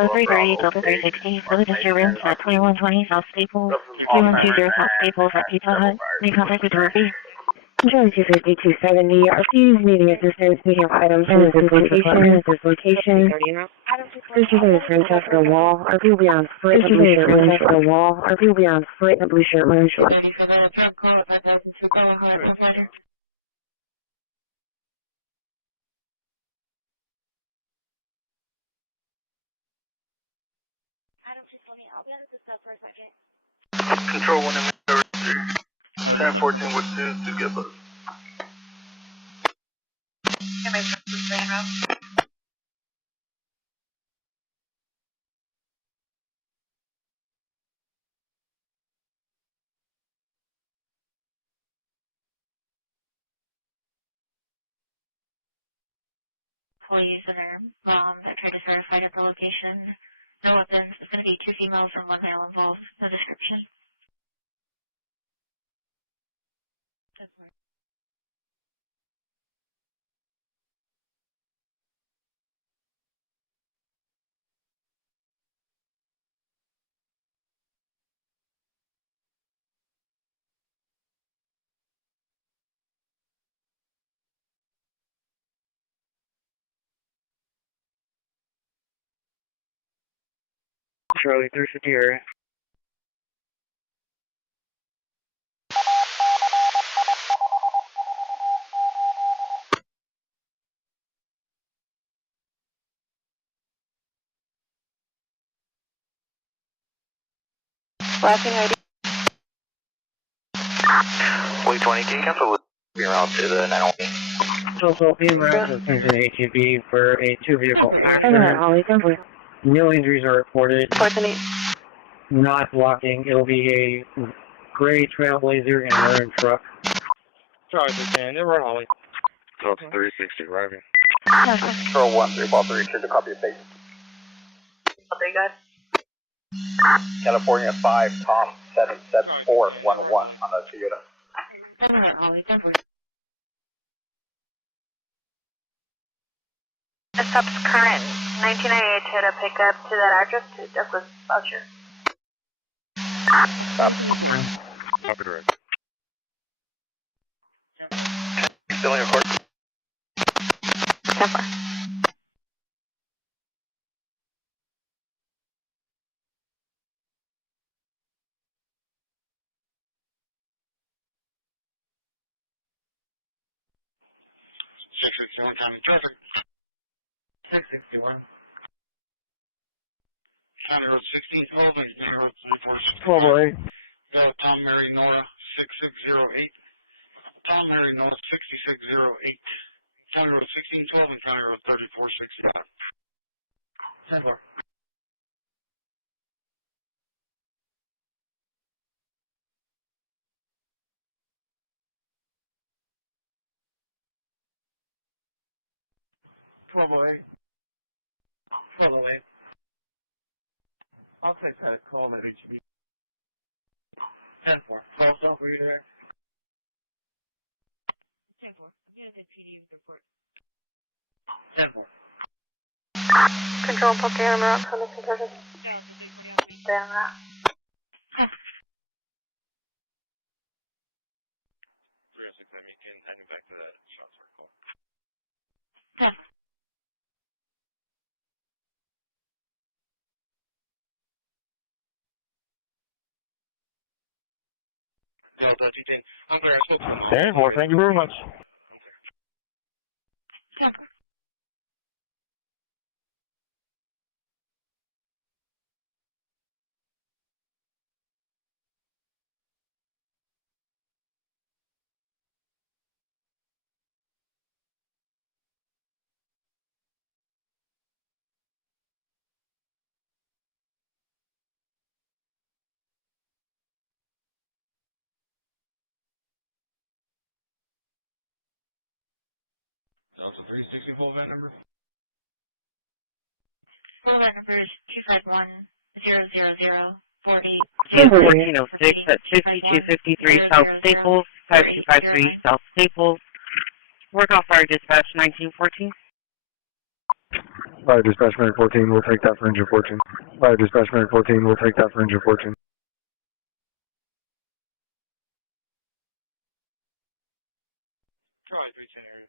330, Delta 360, Philly disturbance at 2120 South Staples, 3120 South Staples at Pizza Hut. May contact with Dorothy. Charlie 250, 270. Are you needing assistance? We have items from this location. There's usually a friend after a wall. Our people be on foot. The blue shirt, running short. Our people be on foot. The blue shirt, running short. Control 1 and 1014 with 2 to get us. Employees that are that tried to verify at the location. No weapons. It's going to be 2 females and 1 male involved. No description. Charlie 350 area. Flashing ID. 2020, can you cancel the route to the 911? So, being around attention ATB for a 2-vehicle accident. No injuries are reported. Not blocking. It'll be a gray Trailblazer and a maroon truck. Charlie 10, they're right, Holly. So it's 360 arriving. Control 1, 3 ball 3, should the copy of base. Okay, guys. California 5, Tom 77411 on the Toyota. The sub's current 1998 Toyota pickup to that address to Douglas Boucher. Stop. Copy direct. Still in your court? 10-4. County traffic. 661. County Road 16, County Road 346. Oh boy. Go Tom Mary Nora 6608. Tom Mary Nora 6608. County Road 1612 and County Road 3465. 10-4. I'll take that call at HB. 10-4. 12 were you there? 10-4. I'm going to PD report. 10-4. Control poke on the route from the concussion. Down that. Okay, well, thank you very much. Delta 360 full van number. Full van number is 251-000-40. 1406 at 5253 South Staples, 5253 South Staples. Work off fire dispatch 1914. Fire dispatch 914, we'll take that for engine 14. Fire dispatch 914, we'll take that for engine 14. Charlie 310 area.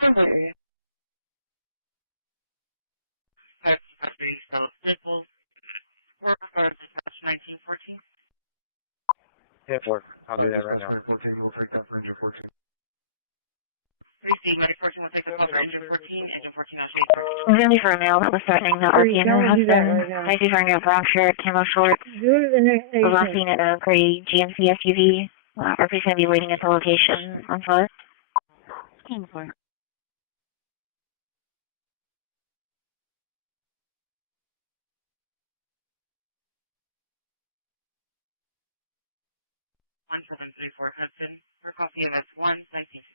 Hi there. Copy, Staples. Work card, 1914. 10-4. I'll do that right now. 14, we'll take that for engine 14. Christi, Medic 14 will take the call for engine 14, engine 14 on Really for a male that was threatening the RP and her husband. I see wearing a brown shirt, camo shorts. Go to the next Was last station. seen at a gray GMC SUV. RP's going to be waiting at the location on foot. 10-4. 1734 Hudson, for coffee MS 1, 1950.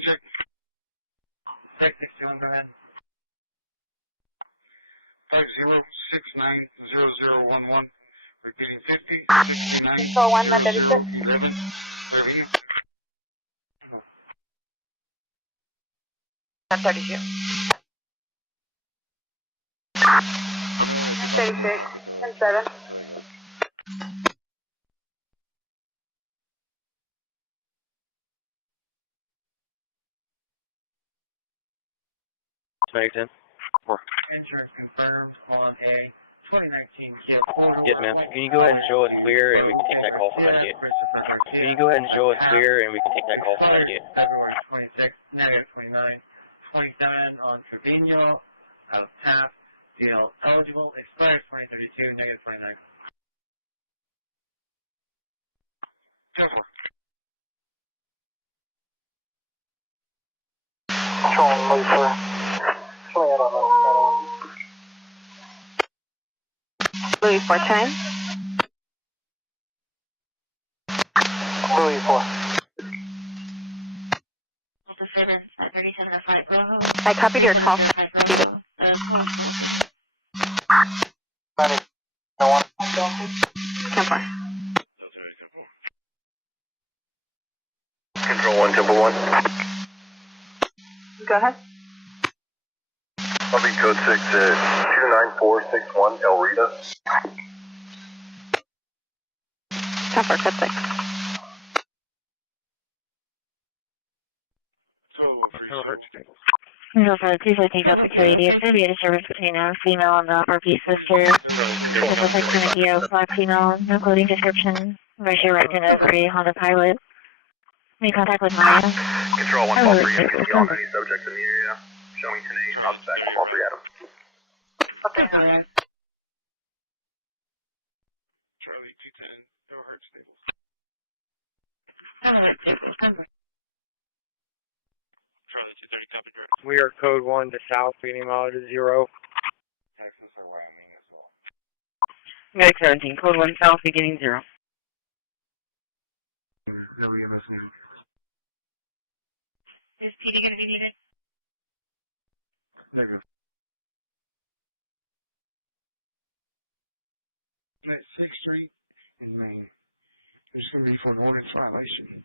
Check. 661, go ahead. 50690011. Repeating 50, 69, 4-1, 36. 11, 30. 32. 36, 10-7. American 4. Insurance confirmed on a 2019 Kia Forte. Yes, ma'am. Can you go ahead and show it clear and we can take that call from Renegade? Can you go ahead and show it clear and we can take that call from Renegade? February 26, negative 29, 27 on Trevino, out of tap, deal eligible, expires 2032, negative 29. Louis 410. Louis 4. I copied your call. 10-4. Control 1, Temple 1. Go ahead. Copy code 6 is 29461 El Rita. 10-4, code 6. No, for please take out security. It's going to be a disturbance between a female and the RP sister. This looks like going to be a black female, no clothing description. Ratio right to over a Honda Pilot. Make contact with Maya. Control 1, call 3, and see all any subjects in the area. Show me 10-8, I'll back call 3 Adam. Okay. Charlie 210, go Hurt Stables. Charlie 230, copy direct. We are code 1 to south, beginning mileage to 0. Texas or Wyoming as well. Medic 17, code 1 south, beginning 0. WMS new. Is PD going to be needed? Negative. At 6th Street in Maine. There's going to be for an ordinance violation.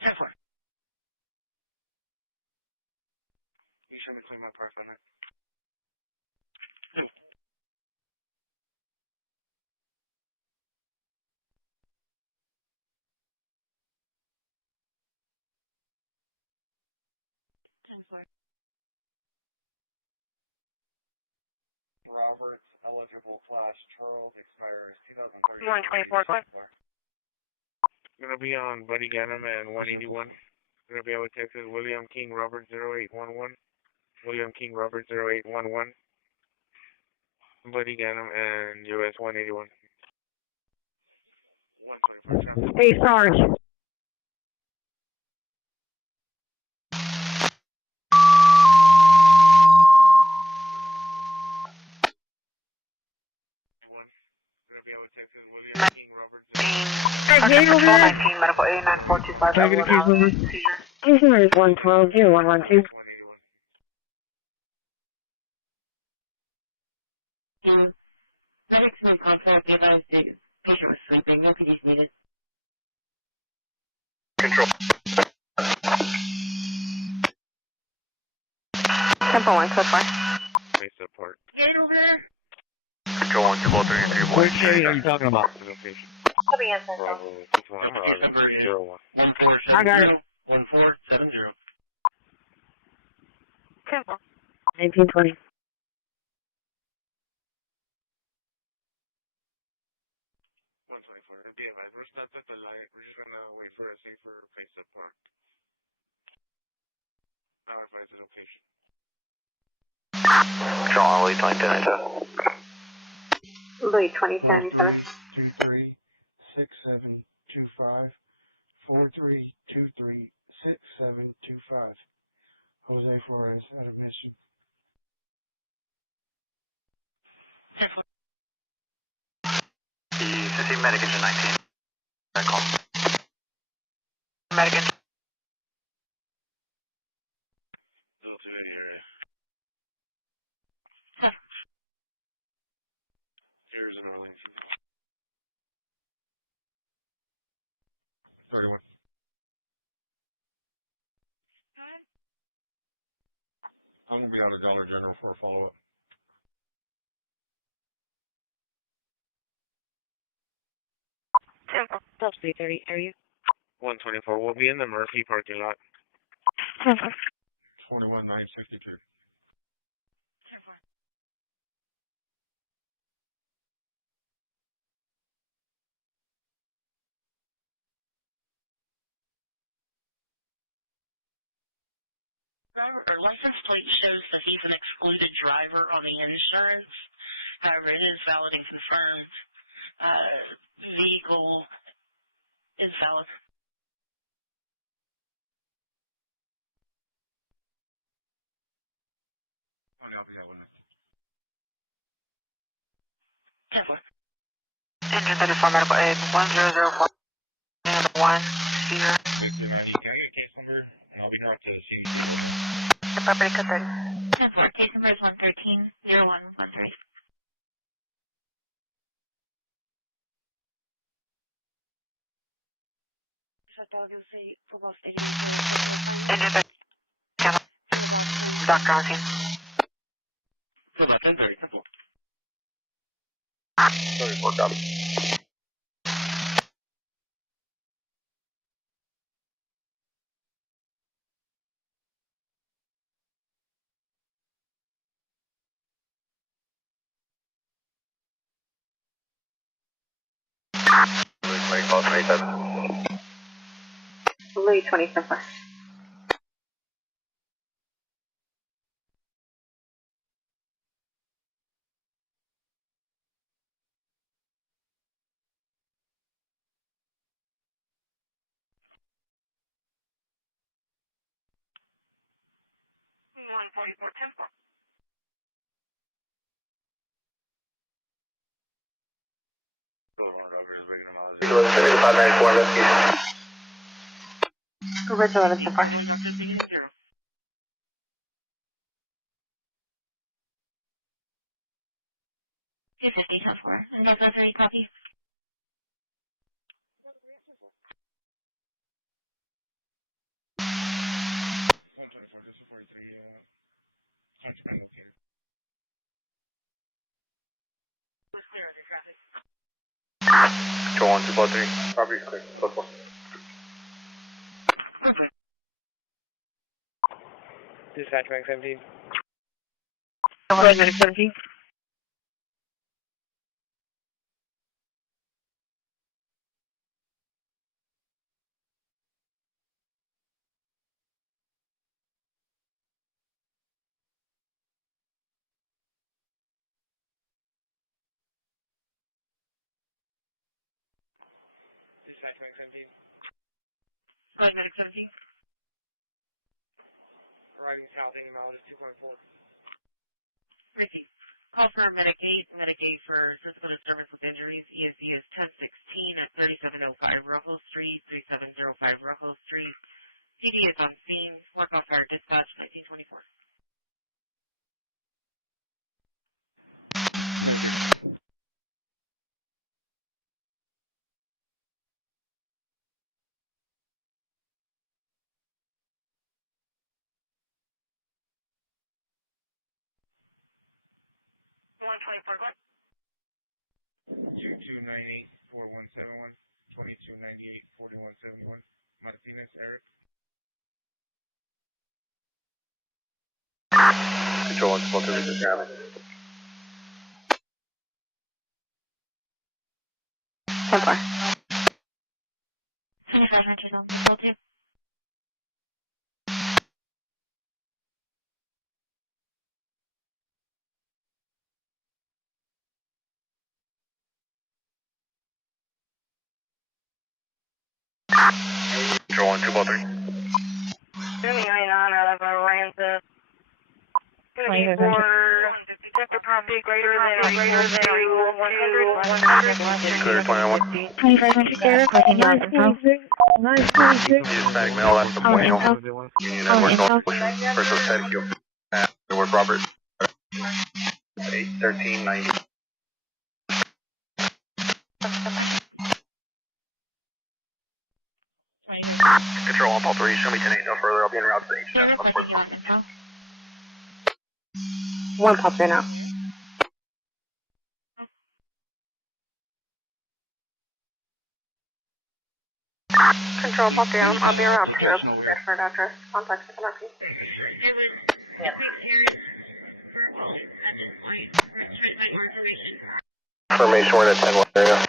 Definitely. You show me my parts on it. Roberts, eligible / Charles, expires 2030. 124, go ahead. Gonna be on Buddy Ganem and 181. Gonna be able to Texas William King Robert 0811. William King Robert 0811. Buddy Ganem and US 181. Hey, Sarge. Control 19, medical 89425. Insurance 112-0112. Medics will contact the United States. 10-1, code 4. Face support. Get over there. Control 1, 203 and 3 Which area are you talking about? Location. Copy, yes, sir. Bravo 221, Number is 01. 1470. I got it. 1470. 10-4. 1920. We're not at the light. We're just gonna wait for a safer face support. Find the location. Control 1, Louis 2010. Louis 2077. 236725 43236725. Jose Flores at admission. CC Medic Engine 19. I call. Medic Engine. Here's an early. 31. I'm gonna be out of Dollar General for a follow-up. 10-4. Still 330, are you? 124. We'll be in the Murphy parking lot. 10-4. 41962. Our license plate shows that he's an excluded driver on the insurance. However, it is valid and confirmed. Vehicle is valid. Engine 34 medical aid 1004 and 1 Cedar. Can I get a case number? And I'll be going to the CDC. The property code 30. 10-4. Case number is 113-0113. Engine 30. Doctor on scene. So about 10:30, simple. 34 copy. Louis 2074. Original 11-4. 250, 10-4. And that's not any copy. Control 1, 243. Property is clear. Code 4. Dispatch Max 17. 17. Dispatch Max 17. Go ahead, Medic 17. Arriving south, mileage 2.4. Ricky. Call for Medic 8 for physical disturbance with injuries. ESC is 1016 at 3705 Rojo Street, 3705 Rojo Street. PD is on scene. Work off our dispatch 1924. 2298-4171, 2298-4171, Martinez, Eric. Control 1, spoke to Richard Travis. Templar. 2500, no, still 2. Control 1, 203. Gonna be 99 out of Atlanta. Gonna be for sector property greater than or equal to 100. 2500 square, requesting your info. 926. Static mail, that's the point. Union Edward North, versus Petticoat. Edward Robert. 81390. Control 1, Paul 3, show me 10-8, no further, I'll be en route to H10. One pop there now. Control pop down, I'll be around for Bedford address. Contact the NRP. Information, we're at 10-1 area.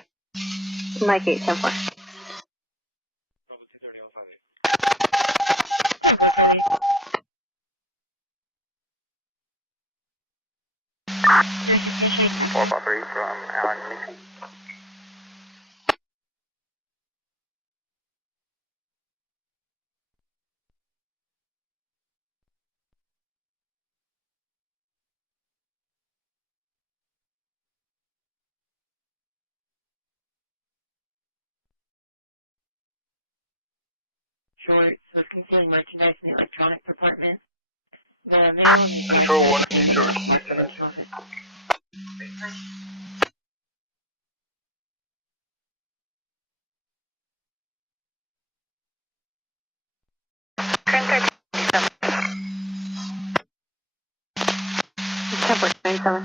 Mike 810. Four by three from Allen. Short, so it's concealing merchandise in the electronic department. The mail. Control 1, short. Temper 97.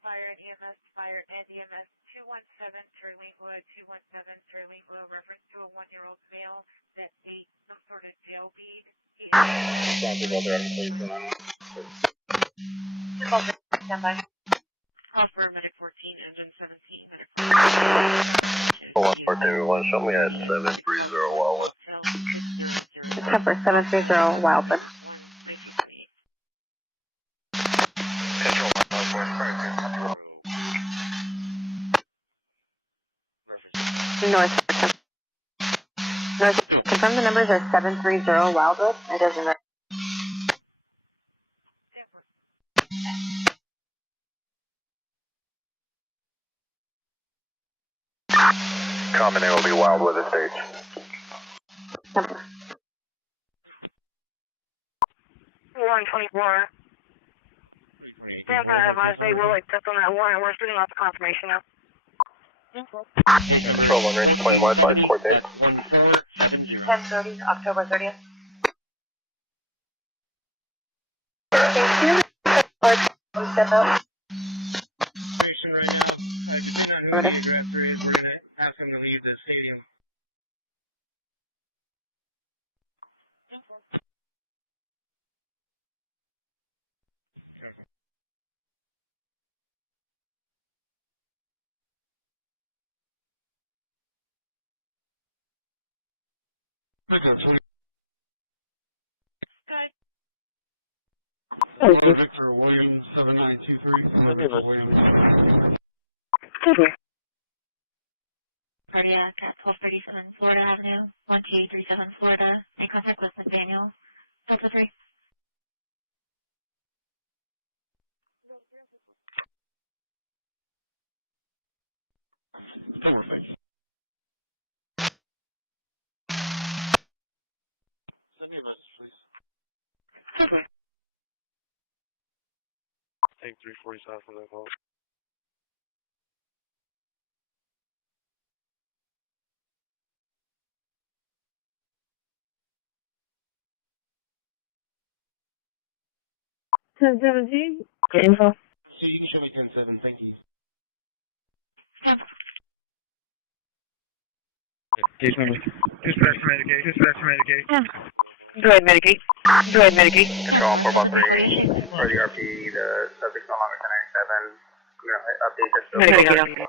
Fire, EMS, fire, and EMS 217, Terlingwood, 217, Terlingwood, reference to a 1-year-old male that ate some sort of jail bead. Call for medic 14, engine 17, medic 14. 142, show me at 730 Wildwood. Temper 730 Wildwood. North. Confirm the numbers are 730 Wildwood. It doesn't matter. Common name will be Wildwood Estates. Temper. 124. Stand by, advise they will accept on that warrant. We're shooting off the confirmation now. Control 1, range 20 wide, 5 court date. 10:30, October 30th. Thank you. Step up. We're going to ask them to leave the stadium. Victor Williams, 7923. Cardiac at 1237 Florida Avenue, 12837 Florida, in contact with Nathaniel. Delta 3. Perfect. Send me a message, please. Okay. Take 340 south for that call. $1017. Good info. So you can show me 10-7, thank you. Case number. Dispatch Medicaid. Dispatch Medicaid. Go ahead, medicate. Go ahead, medicate. Control 453, for the RP, the subject's no longer 1097. I'm going to update this. Medicate.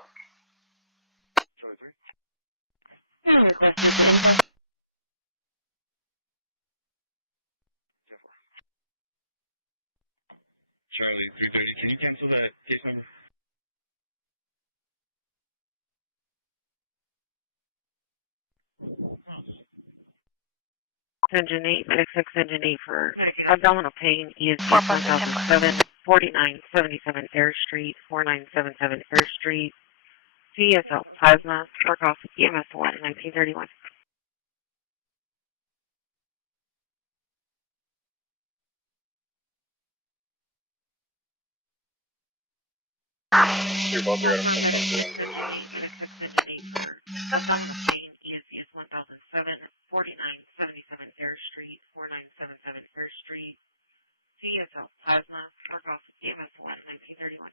Charlie, 330, can you cancel that case number? Engine 8, Medic 6, Engine 8 for abdominal pain is 1007, 4977 Air Street, 4977 Air Street, CSL Plasma, work off EMS 1, 1931. You're both there. Abdominal pain is 1007, 4977 Air Street, 4977 Air Street, CSL Plasma, work off EMS 1, 1931.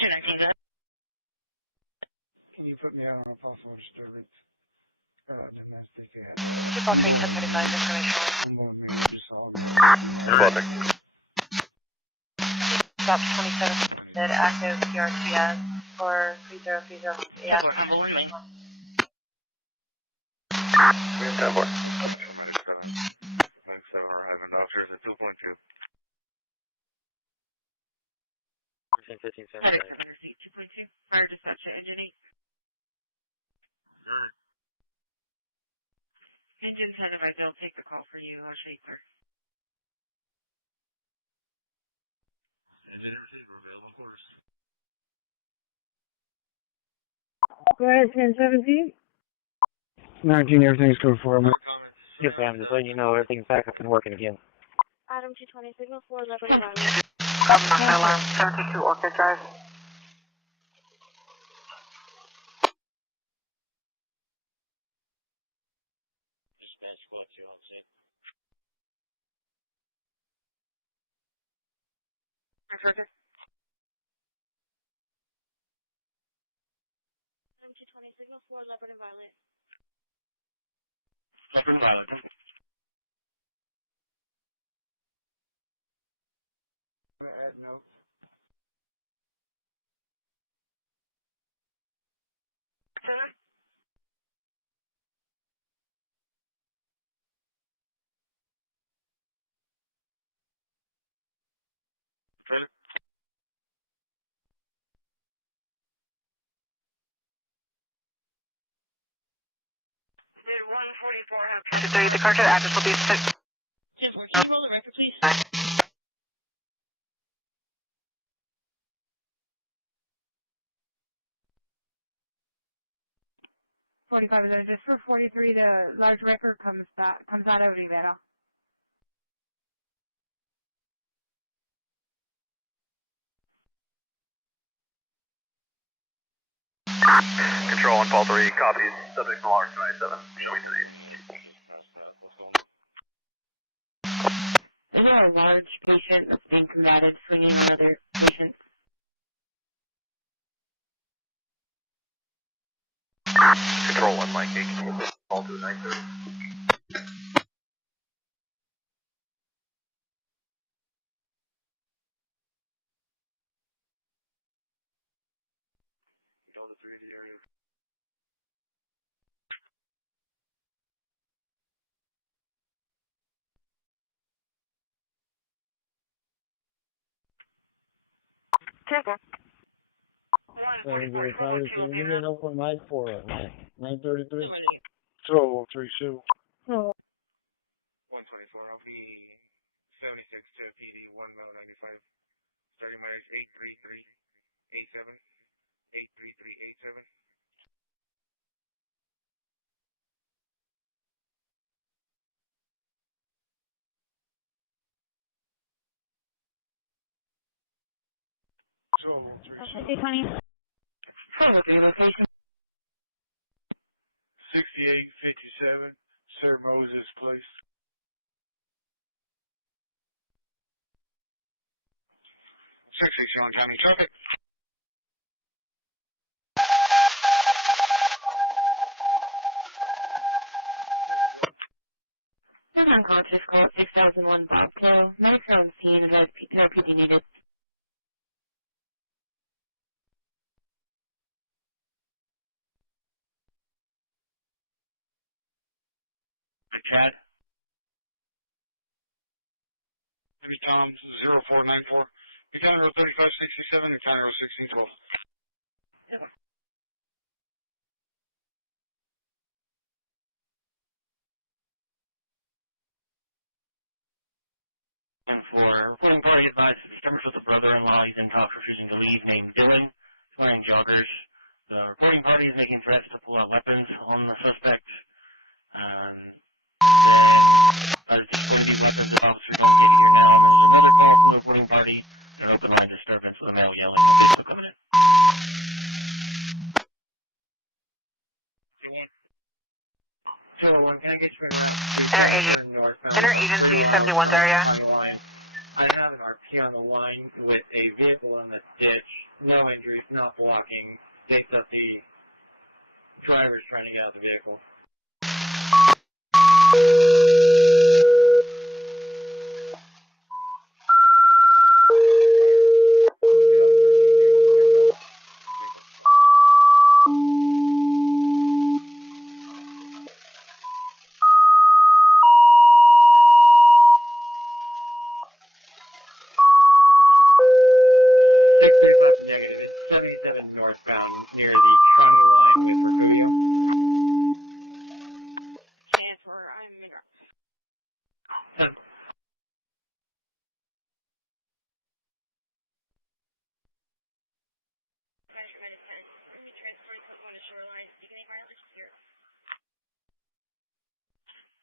Can I do that? Can you put me out on a possible disturbance? Domestic and... 243, 1035, information. More major assault. Stop 27, did active PRTS for 3030 AS. We have 10-4. 7 or having officers at 2.2. 15, 7, Medic 2.2, fire dispatch to Engine 8. Engine 10, if I don't take the call for you, I'll show you clear. Engine receiver, available course. Go ahead, 1017. 19, everything's good for me. Yes, ma'am. Just letting you know everything's back up and working again. Adam 220, signal 4, leopard environment. Alarm, 72 Orchid Drive. Dispatch squad 2 on scene. Roger. Adam 220, signal 4, leopard environment. Leopard Violet. Add notes. The correct address will be 6. Yes, can you roll the record, please? 45 is just for 43, the large record comes out of Rivera. Control 1, Paul 3, copies. Subject no longer 27. Show me tonight. Is there a large patient that's being combated for any other patients? Control 1, Mike 8, can you call to 930? Can you get up for my 4 933? So, 32. Oh. 124, I'll be 76 to PD, 1 mile 95, starting minus 83387, 83387. Okay, 20. What your location? 6857, Sir Moses Place. 661 County traffic. An unconscious call at 6001 Bobco. Medics on scene, no PD needed. Chad. Maybe Tom 0494. County Road 3567 and County Road 1612. Yep. And for reporting party advice, disturbance with a brother-in-law. He's in talks refusing to leave, named Dylan. He's wearing joggers. The reporting party is making threats to pull out weapons on the suspect. There's going to be weapons and officers don't get here now. And there's another call from the reporting party. An open line disturbance with a male yelling. Vehicle coming in. Interagency 71's area. I have an RP on the line with a vehicle in the ditch. No injuries, not blocking. States that the driver's trying to get out of the vehicle.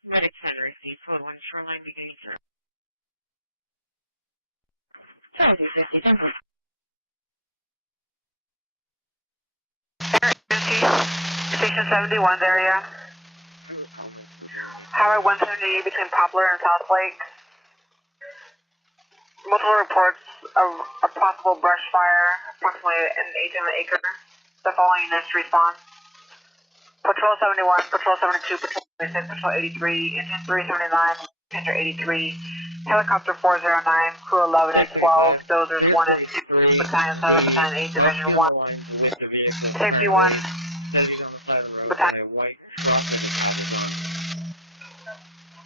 Medic center received code 1 shoreline beginning turn. 250, temple. Station 71's area. Highway 170 between Poplar and South Lake. Multiple reports of a possible brush fire, approximately an eighth of an acre. The following units respond. Patrol 71, Patrol 72, Patrol 76, Patrol 83, Engine 379, Passenger 83, Helicopter 409, Crew 11 and 12, Dozers 1 and 2, Battalion 7, Battalion 8, Division 1, Safety 1, Battalion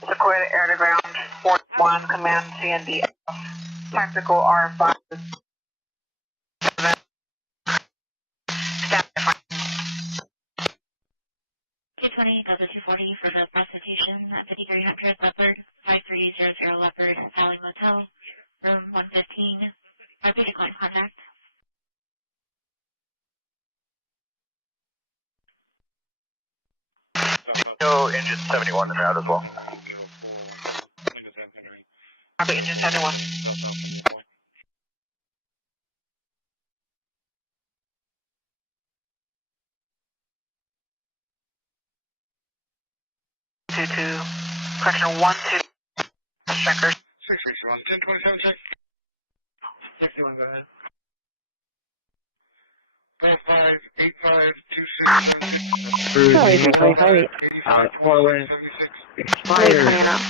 Sequoia Air to Ground 41, Command CND, Tactical R5. 220, Delta 240 for the prostitution at 5300 Leopard, 5300 Leopard, Valley Motel, room 115. Repeat decline contact. Go engine 71 in route as well. Copy engine 71. Correction 1, 2, checkers. 661, 1027, check. 61, go ahead. 45852676. Forward. Expires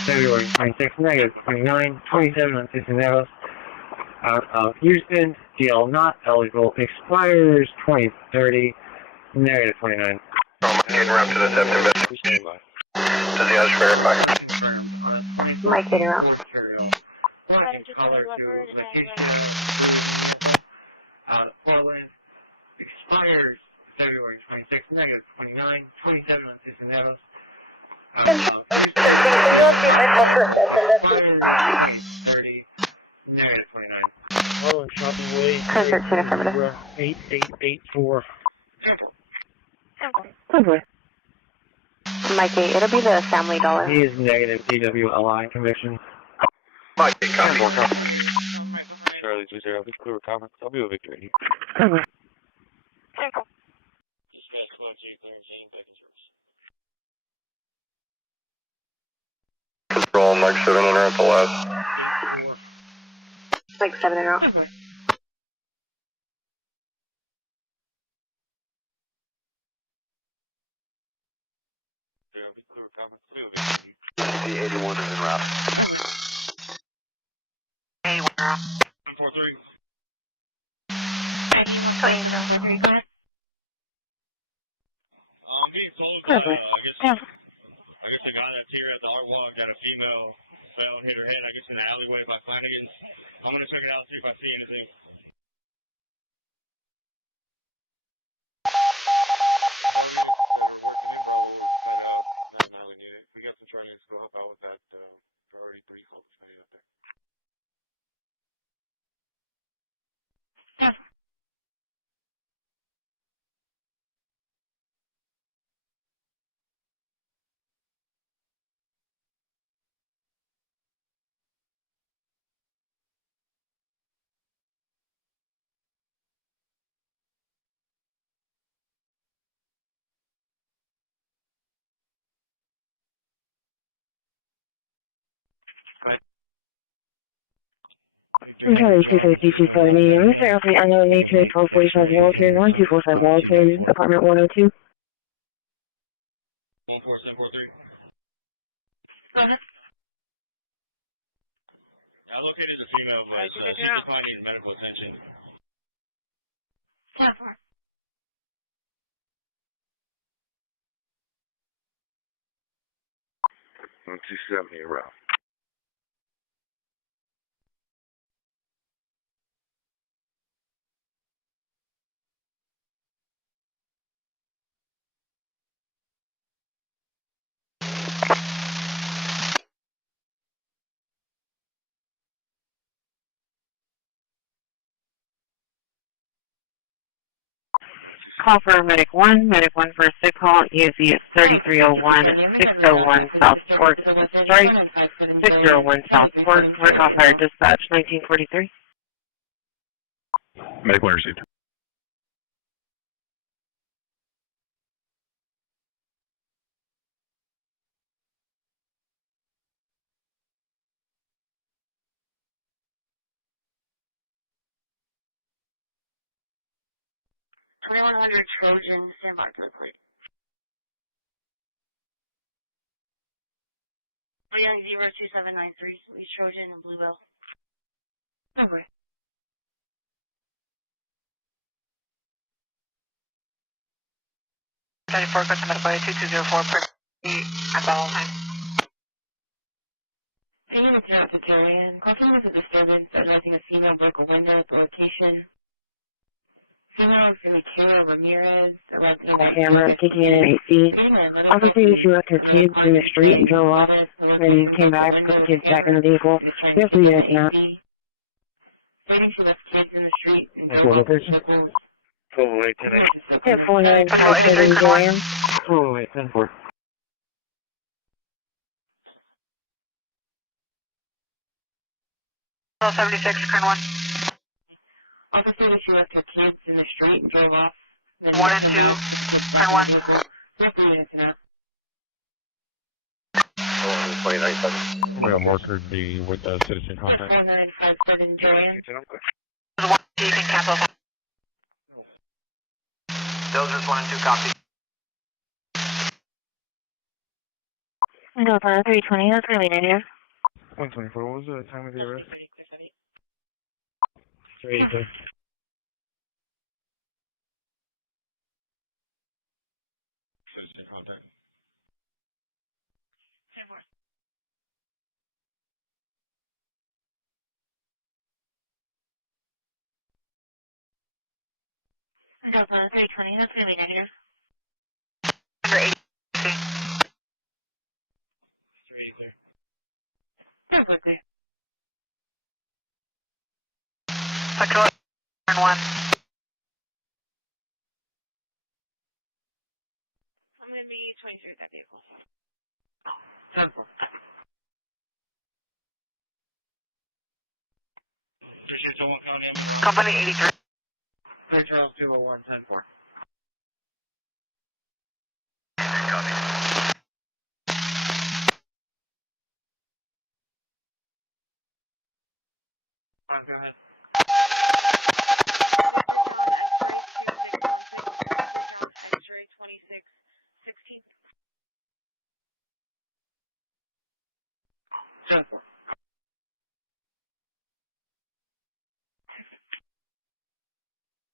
February 26, negative 29, 27 on Cincinnati. Out of Houston, deal not eligible. Expires 2030, negative 29. Getting route to the September. Does the others verify? Mike, getting around. 927 on Cisneros. Negative 29. Oh, shopping way. 8884. Mike 8, it'll be the family dollar. He is negative DWLI conviction. Mike 8, copy. Charlie 20, please clear comments. I'll be with Victor. Control, Mike 7 in at the last. Mike 7 in out. C81 is en route. A1 route. 143. I guess the guy that's here at the art walk got a female fell and hit her head, I guess in the alleyway by Flanagan's. I'm gonna check it out, see if I see anything. We got some Charlie to go help out with that priority 3 hope out there. Charlie 23270, Mr. Alfie, unknown nature, 1245 Walter, 1245 Walter, apartment 102. 14743. I located the female, but she's declining medical attention. 270 around. Call for Medic 1 for a sick call, ESE is 3301, 601 South Port, Strike, 601 South Port, work off fire dispatch, 1943. Medic 1 received. Trojan, stand by for the plate. Young 02793, Lee Trojan and Bluebell. Okay. Customer by 2204 per at all time. Pinging with your Authoritarian, confirm with a disturbance, addressing a female broke a window at the location. Female is going to be Kara Ramirez, arresting The hammer, kicking in at 8 feet. Officer, she left her kids in the street and drove off, then came back, put the kids back in the vehicle. We have 3 minutes now. Stating she left kids in the street and What's drove the off location? the vehicles. 1208 Yeah, 4957 Graham. 1208 10-4. Level 76, current 1. Officer, she left her kids in the street and drove off. 1 and 2, current 1. 3 minutes now. 297. We got marker D with citizen contact. 4957 Joanne. You can cancel. Still just 1 and 2 copy. Go for 320, that's really negative. 124, what was the time of the arrest? 382. Citizen contact. Go for 320, that's really negative. Sector 1. I'm going to be 23 that vehicle. Company 83. Charles 201, 10-4. Go ahead. X-ray 2616. 10-4.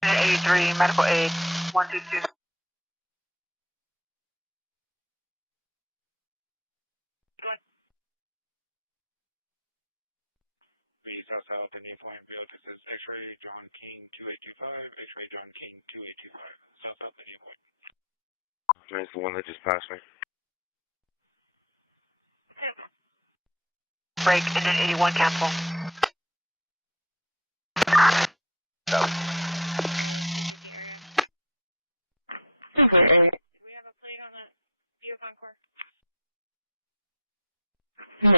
Unit 83, medical aid, 122. South Indian Point Bill, this is X-ray John King 2825, X-ray John King 2825, South Indian Point. That's the one that just passed me. Break, Indian 81, cancel. Do we have a plate on the vehicle car? No.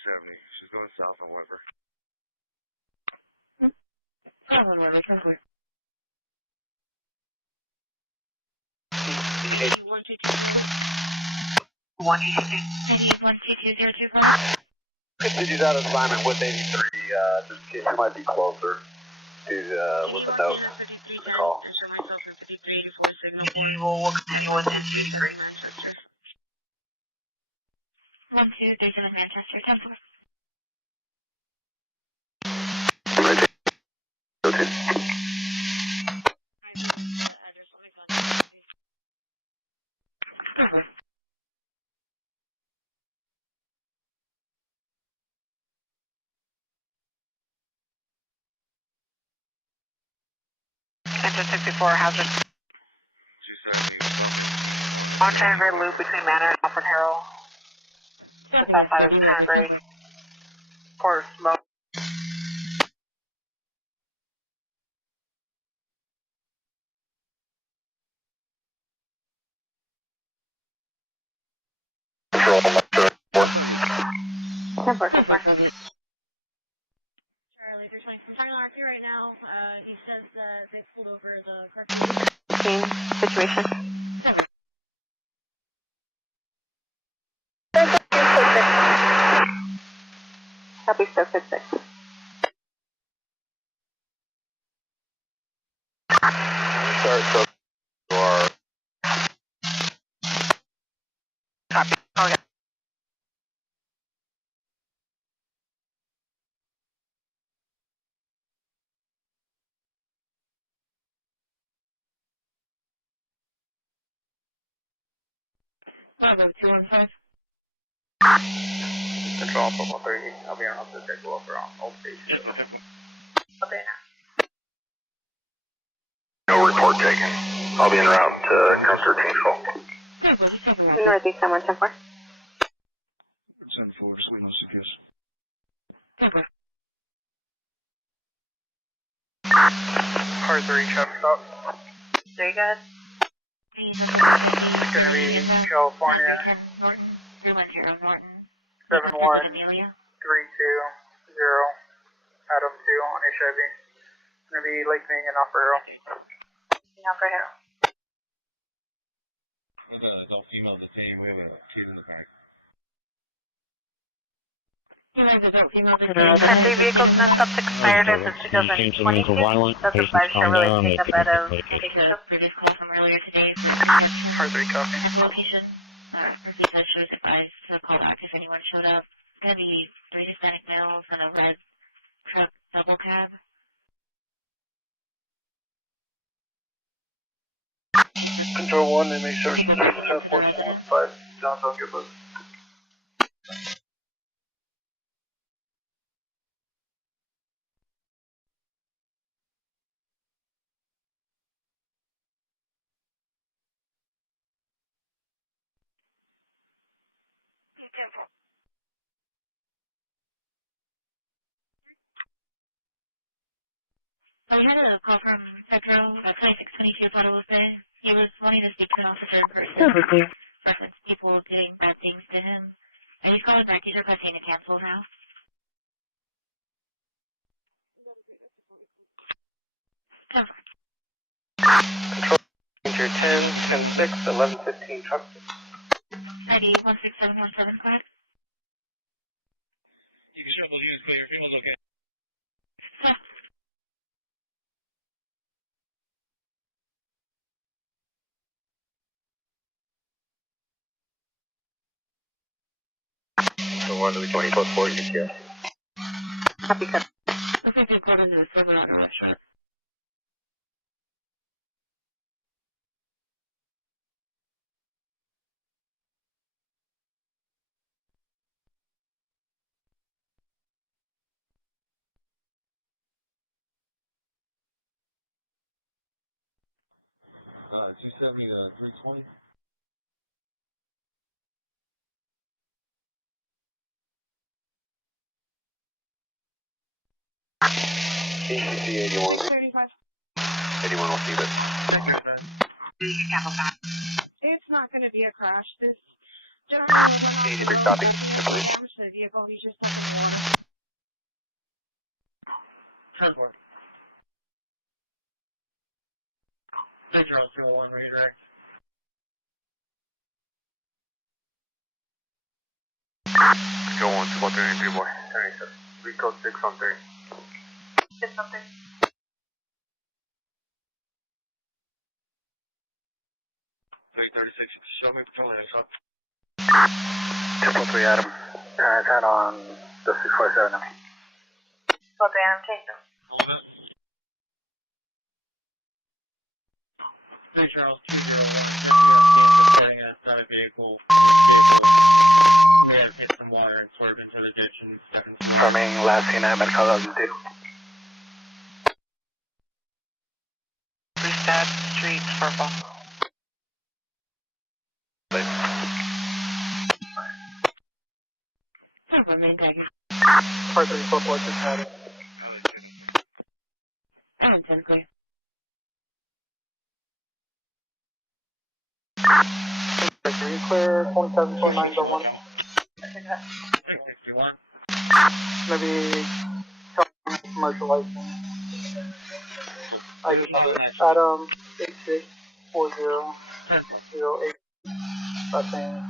She's going south on Weber. Continue that assignment with 83, just in case you might be closer to with the note, the call. We'll continue with N83. 12, Dayton and Manchester, 10-4. Engine 64, hazard. On Cranberry Loop between Manor and Alfred Harrell. Just outside of Cranberry. Port Smoke. Charlie, they're trying from Charlie RP right now. He says that they pulled over the car. Same situation. Copy, 666. Start so far. Copy. Oh, yeah. Control from 130, I'll be on the take over on Old Station. Okay, now. No report taken. I'll be en route to Custer Control. Northeast, 110-4. 10-4, sweet on CPS. Car 3, traffic stop. There you go. It's gonna be California. 71320, Adam 2 on HIV. Gonna be Lake Ming and Alfred Harrell. Alfred Harrell. Adult female detained with a kid in the back. Three vehicles and stop expired as of 2020. Subject Chevrolet pickup out of Previous call from earlier today. Car 3, copy. Location. Repeat shows advised to call back if anyone showed up. It's going to be 3 Hispanic males and a red truck double cab. Control 1, inmate service 10-4-5, downtown Gilbert. I had a call from Metro, 2622 Guadalupe. He was wanting to speak to an officer first. Reference people doing bad things to him. And he's calling back. He's requesting to cancel now. Control Ranger 10, 10-6, 11-15 truck. ID 16717, correct? You can show the units clear. Everyone's okay. So 1 to 20 plus 4, yeah. Copy, cut. Okay, good quarters in the server on the restaurant. Uh, 270 to 320. CCPD 81. 81 will see this. It's not going to be a crash. This gentleman 83 copy. the vehicle. He's just looking Transport. Metro 201, redirect. Go on to 133 boy. 37. We code 6 on 30. 6 on 30. 336, show me patrol heads up. 243 Adam. It's head on the 647. 643 Adam, change them. Metro 201, starting outside a vehicle. We have hit some water and swerved into the ditch and stepped into the Farming last seen at Medical 2002. Restart streets, purple. Part 34 just had it. Clear 27.901. 661. Maybe commercial license. ID number Adam 864008. Last name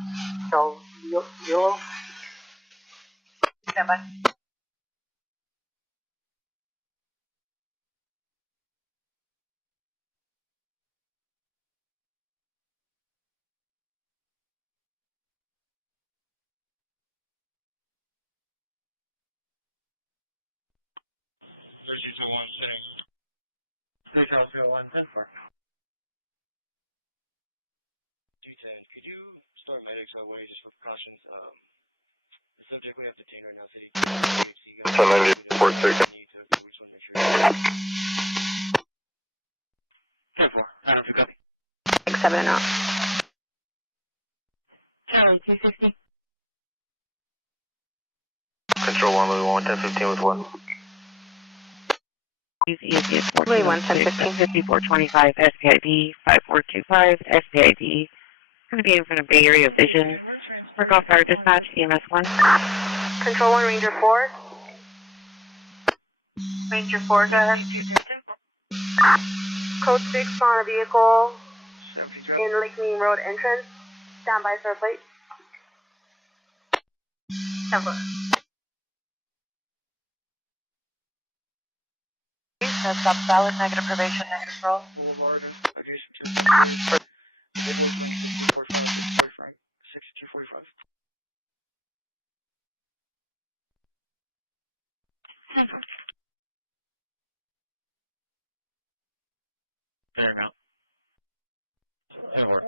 Cal Yellow. Stand by. Metro 201, 10-4. G10, could you start medics on way just for precautions? The subject we have detained right now, city. 10-4, 6. 10-4, Adam, you copy. 6-7 and out. Charlie 260. Control 1, Louis 1, 1015 with 1. Easy, Louis 1, 1015. 5425, SPID 5425, SPID. Going to be in front of Bay Area Vision. Work off our dispatch, EMS 1. Control 1, Ranger 4. Ranger 4, go ahead. Code 6 on a vehicle in Lake Mean Road entrance. Stand by for a plate. 10-4. Stop solid, negative probation, negative roll. Boulevard, adjacent to 6245. There you go. That'll work.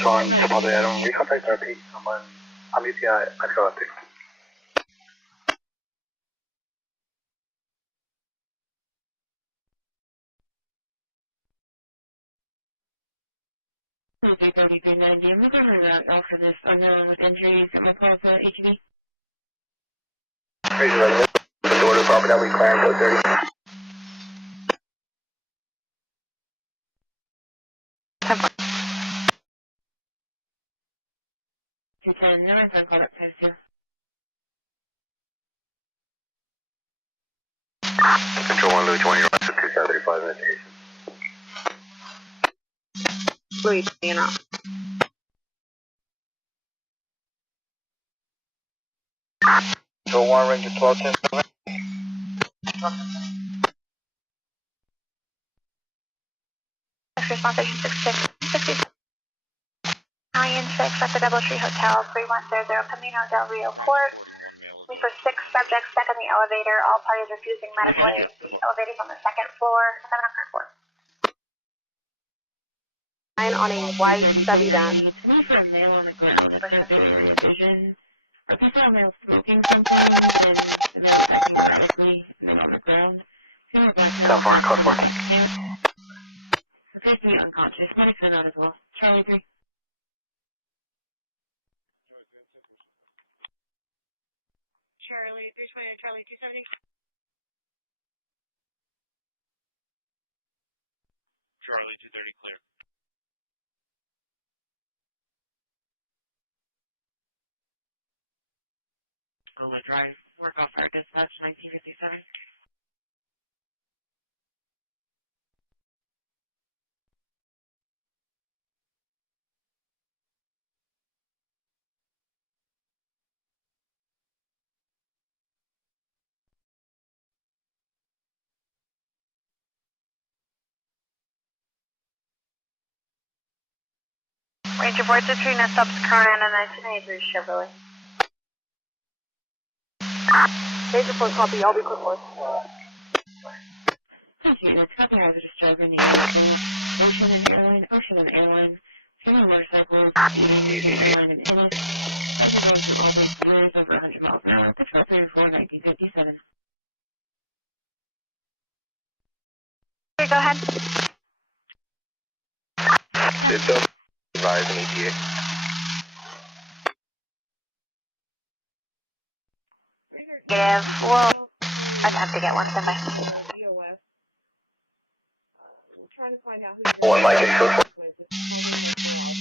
John, Tomorrow Adam, we contact RP. I'm UTI, I got it. Okay, 3390. We're going to route off for this unknown injuries that will cause HB. Crazy resident. The door to the property that we clearing code 30. No, I can't call it post here. Control 1, Louis 20, you're on 2735 investigation. Louis 20 and off. Control 1, Ranger 1210. Response station 66. Alien 6 at the Doubletree Hotel, 3100 Camino del Rio Port. We for 6 subjects stuck in the elevator. All parties refusing medical aid. The elevator's on the 2nd floor, 7 on current floor. On a white sedan. It's me for a male on the ground. If there's any decision, are people out there smoking something and they're acting erratically on the ground? Code 4, code 4. Appears to be unconscious. Medics are not as well. Charlie 3. Charlie 320, Charlie 270. Charlie 230 clear. I'll drive. Work off our dispatch 1957. Ranger Board to Trina, subs current and 1983 Chevrolet. Major 4 copy, I'll be quick for Thank you. That's copy hazardous drug in the Ocean and Airline, Ocean and Airline, 2 motorcycles, airline and Inlet, roads to all those clears over 100 miles an hour, Patrol 34, 1957. Okay, go ahead. It's advised an ETA. Give. We'll attempt to get one. Stand by. One, Mike 8 code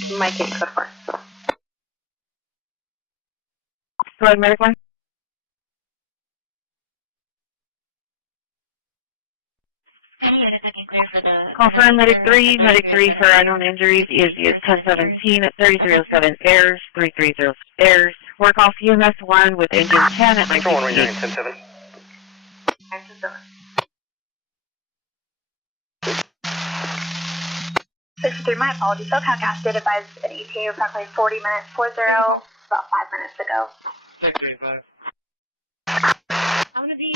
4. Mike 8 code 4. Go ahead, medic one. Confirm medic 3 for unknown injuries. ESG is 1017 at 3307 airs, 330 airs. Work off UMS 1 with engine 10 at 958. 63, my apologies. SoCal Gas did advise an ETA approximately 40 minutes, 40, about 5 minutes ago. 635. I'm going to be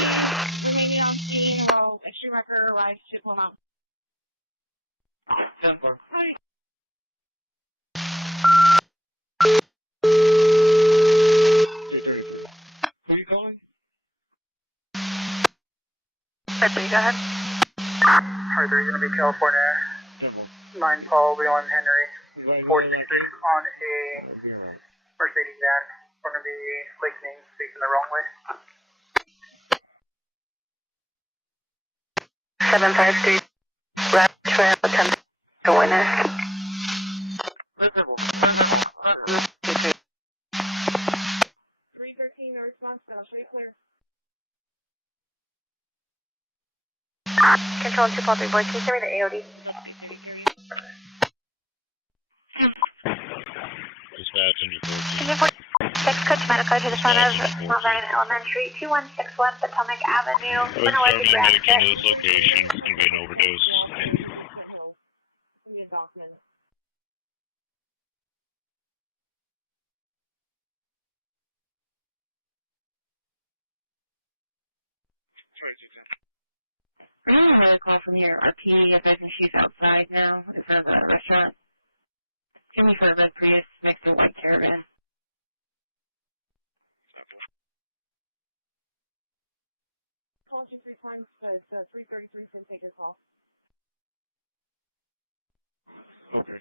remaining on scene while extreme record arrives to Plum Mountain. 10-4. Hi. Who are you calling? Patsey, go ahead. Alright, there's going to be California 9 Paul, Leon Henry, 466 on a Mercedes van. We're going to be lakening, facing the wrong way. 753, left trail, attempt to witness. 313, no response, I'll show you clear. Control 2 Paul 3 boys, can you send me the AOD? Dispatch into 14. Can you Coach Medical to the front of Mount Vernon Elementary, 2161 Potomac Avenue. We're starting to medic into this location. It's going to be an overdose. I'm going to get a call from your RP. I bet she's outside now in front of the restaurant. Give me for the Prius next to White Caravan. Called you 3 times, but it's 3:33, so take your call. Okay.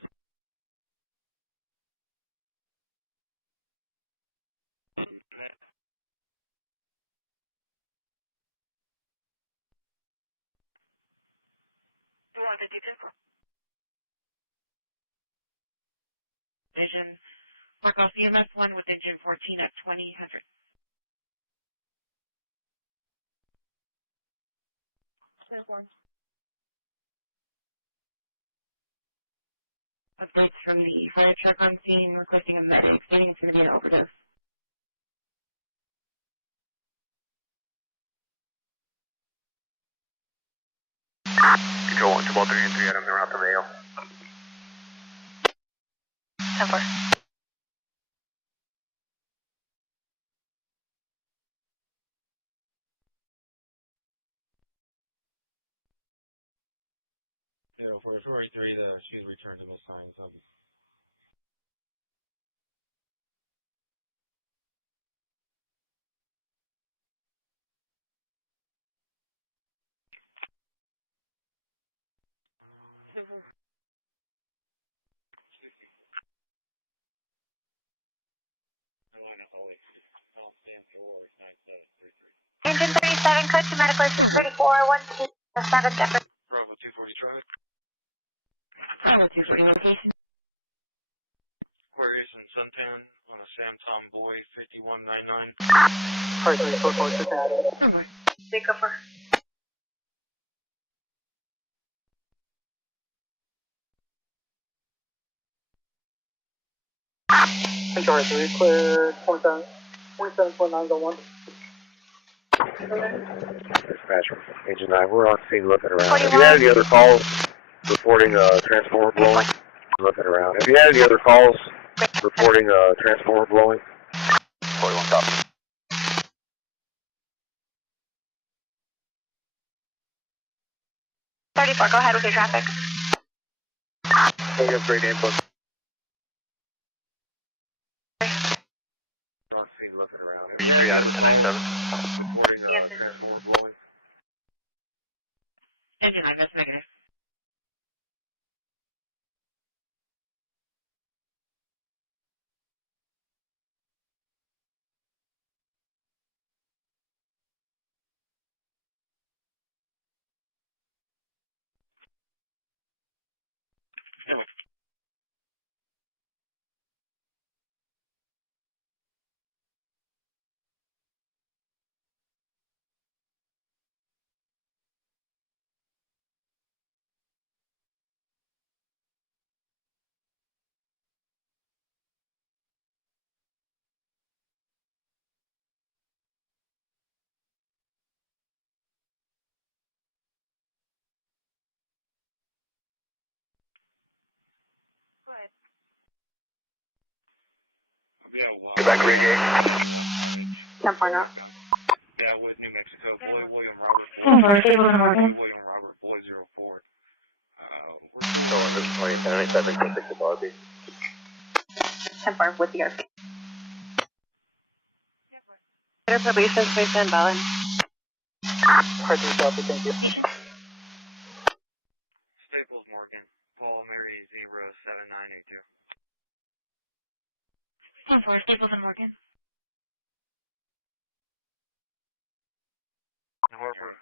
Vision. Mark off CMS 1 with engine 14 at 2000. Updates from the fire truck on scene requesting a medic. Stating it's going to be an overdose. Control 1, 2, 3 and 3 items around the rail. 10-4. For 43, she's returned to the signs of. Engine 37, Coach Medical, 34, 127 Denver. Bravo 240 traffic. Bravo 240 location. Aquarius and Suntan on a Sam Tom Boy 5199. Person 446 Take over. Control 3, clear 27.901. Dispatch, Engine 9, we're on scene looking around. Have you had any other calls reporting transformer blowing? Looking around. Have you had any other calls reporting transformer blowing? 41 top. Go ahead with your traffic. We have great input. On scene looking around. B3 item 1097. Reporting transformer blowing. Engine 9, that's negative. Get back reggae. 10-4 now. Yeah, with New Mexico, William Morgan. Robert, Boy 04. So on this 20, 1097, 26 to Barbie. 10-4 with the RP. Better probation, space and balance. Person copy, thank you. Staples Morgan, Paul Mary Zebra 7982. 4 Staples and Morgan. Harper.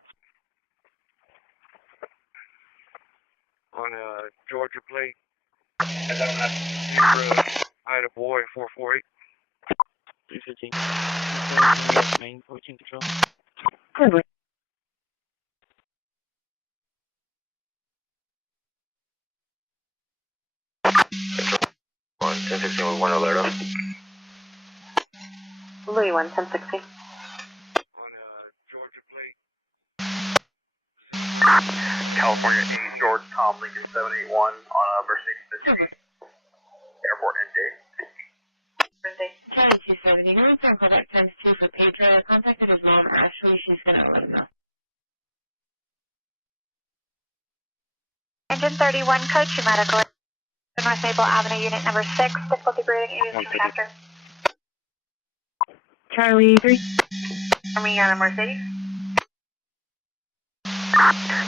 On Georgia plate. Zebra, Ida Boy 448. 315. Yes, main 14 control. Good. On 1061 alert. Louis 1, 1060. California 8, George Tom Lincoln 781 on Mercedes Airport and day. Charlie 270, you're going to go back times 2 for Pedro. I contacted his mom, Ashley. She's going to let him know. Engine 31, code 2 medical. North Maple Avenue, unit number 6, difficulty breathing, aviation after. Charlie 3. Coming out of Mercedes.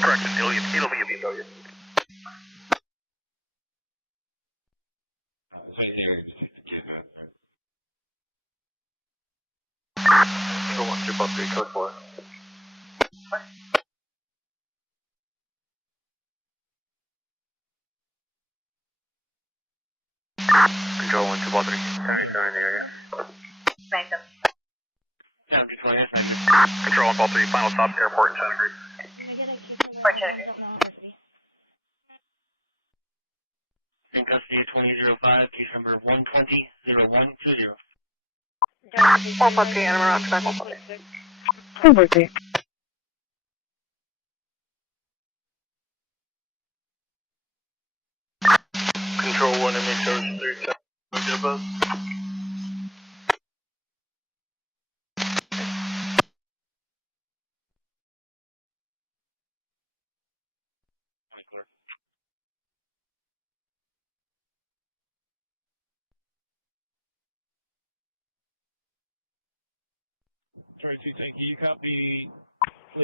Correction, it'll be a BMW. Control 1, 2, 3, code 4. Control 1, 2, 3. Turn in the area. Thank you. Control 1, 3, final stop, airport in Santa Cruz. For Santa Cruz. In custody 2005, case number 120-0120. 143, and we're on track 143. 143. Control 1, MHO 310. Jabba.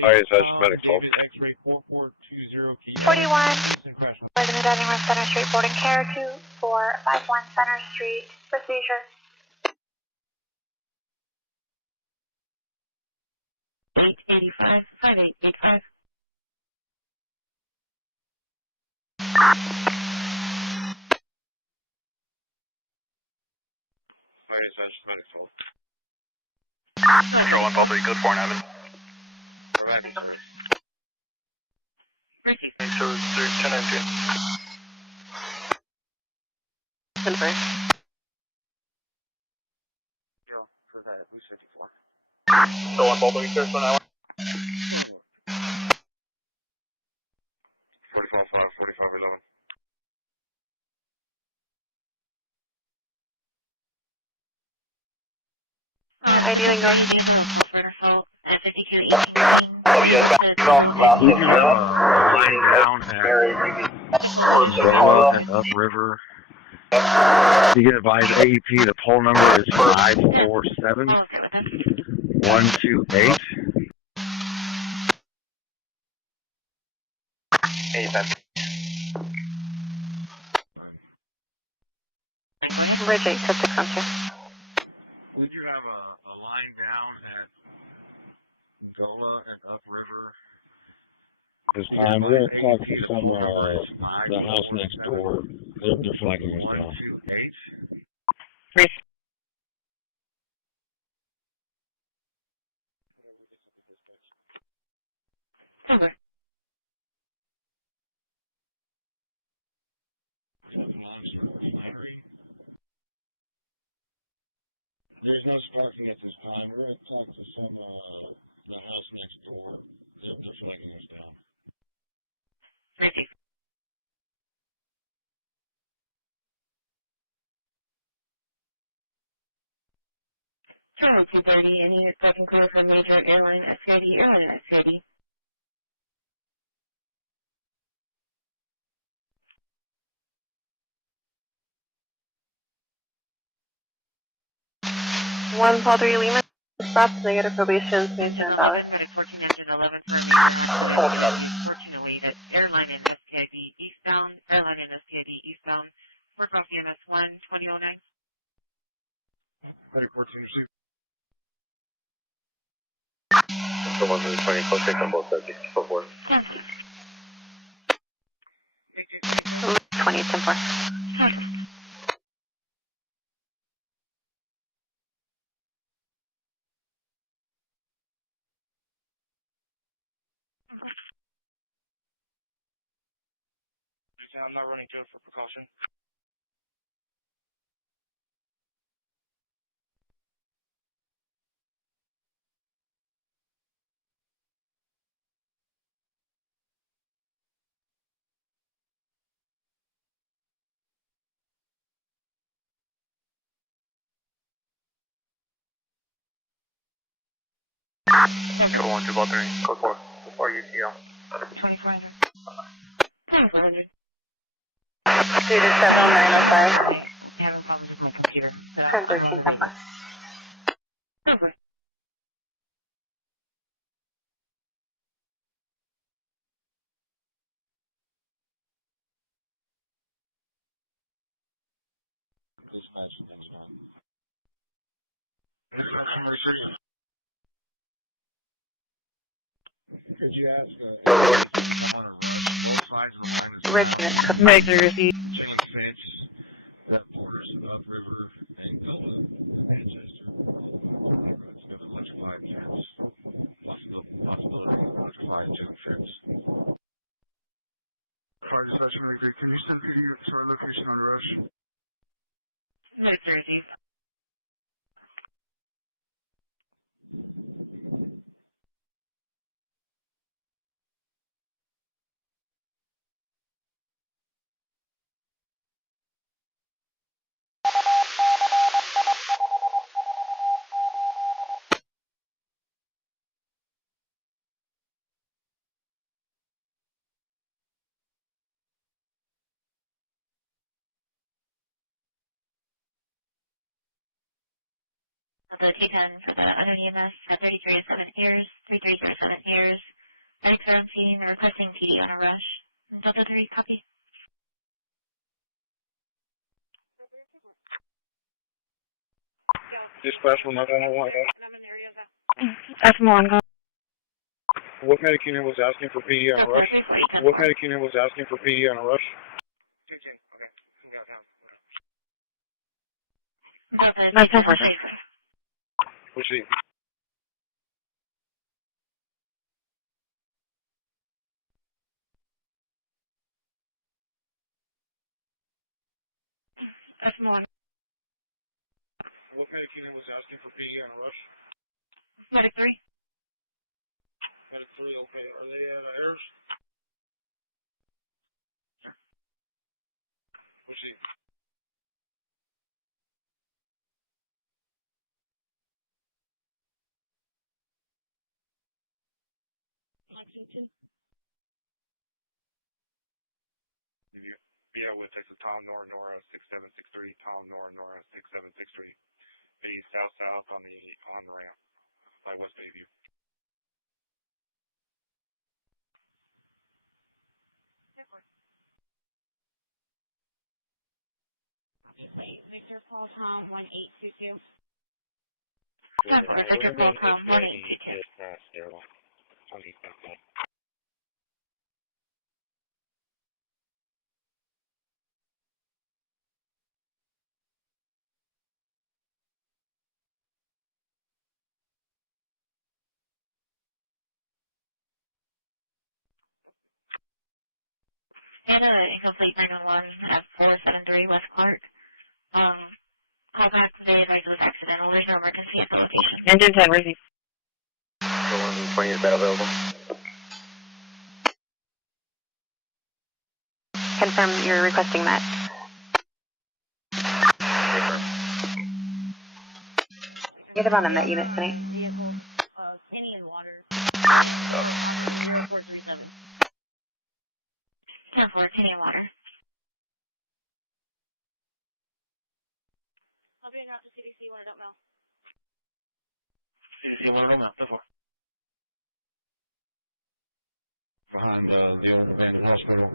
Alright, that's medic call. 41, Resident Dining Room, Center Street, boarding care 2451 Center Street, procedure. $885, 5885. Alright, that's medic call. Control 1, 3, code 4 in Evan. MHO 310. Confirm. Control 1, 3, code 4 now. 45-5, 45-11. Ideally going to be Oh, yes, last We can line down at Gola and upriver. You can advise AEP, the poll number is 547-128. Bridge 8, 612. We do have a line down at Gola and upriver. This time, we're going to talk to some, the house next door. They're flagging us down. Okay. There's no sparking at this time. We're going to talk to some, the house next door. They're flagging us down. Charlie 230, and he is talking code for major airline SCID. One Paul 3 Lima. Stop negative probation, maintain valid. 14 engine 11 for 1408 at airline and SCID eastbound, We're from EMS 12009. Medic 14, shoot. So 120, close check on both subjects, 4-4. 20, 10-4. I'm not running good for precaution. Control 1, 2, ball 3, code 4, code 4, UTL. 327-905. 1013, 10-4. Make the receipt. Can you send me to our location on Rush? New Jersey. The T10 for the other EMS at 3307 ears, 3307 ears, medic 17, requesting PD on a rush. Delta 3, copy. Dispatch from 911. F1, go. What medic unit was asking for PD on a rush? What medic unit was asking for PD on a rush? That's 10-4. Proceed. F1. What medic unit was asking for PD on a rush? Medic 3. Medic 3, okay. Are they errors? Proceed. Yeah, with Texas Tom Nora 6763, Tom Nora 6763. Heading south on the ramp by West Bayview. Victor Paul Tom 1822. Victor Paul Tom 1822. And incomplete 911 at 473 West Clark. Call back today if I was accidental. There's no emergency at the location. Engine 10, receive. 20 is that available? Confirm you're requesting that. Get about on that unit, Sunny. Kenny and water. 437. 10-4, Kenny and water. I'll be in route to CDC when I don't know. CDC when I don't know, 10-4. Behind the old abandoned hospital.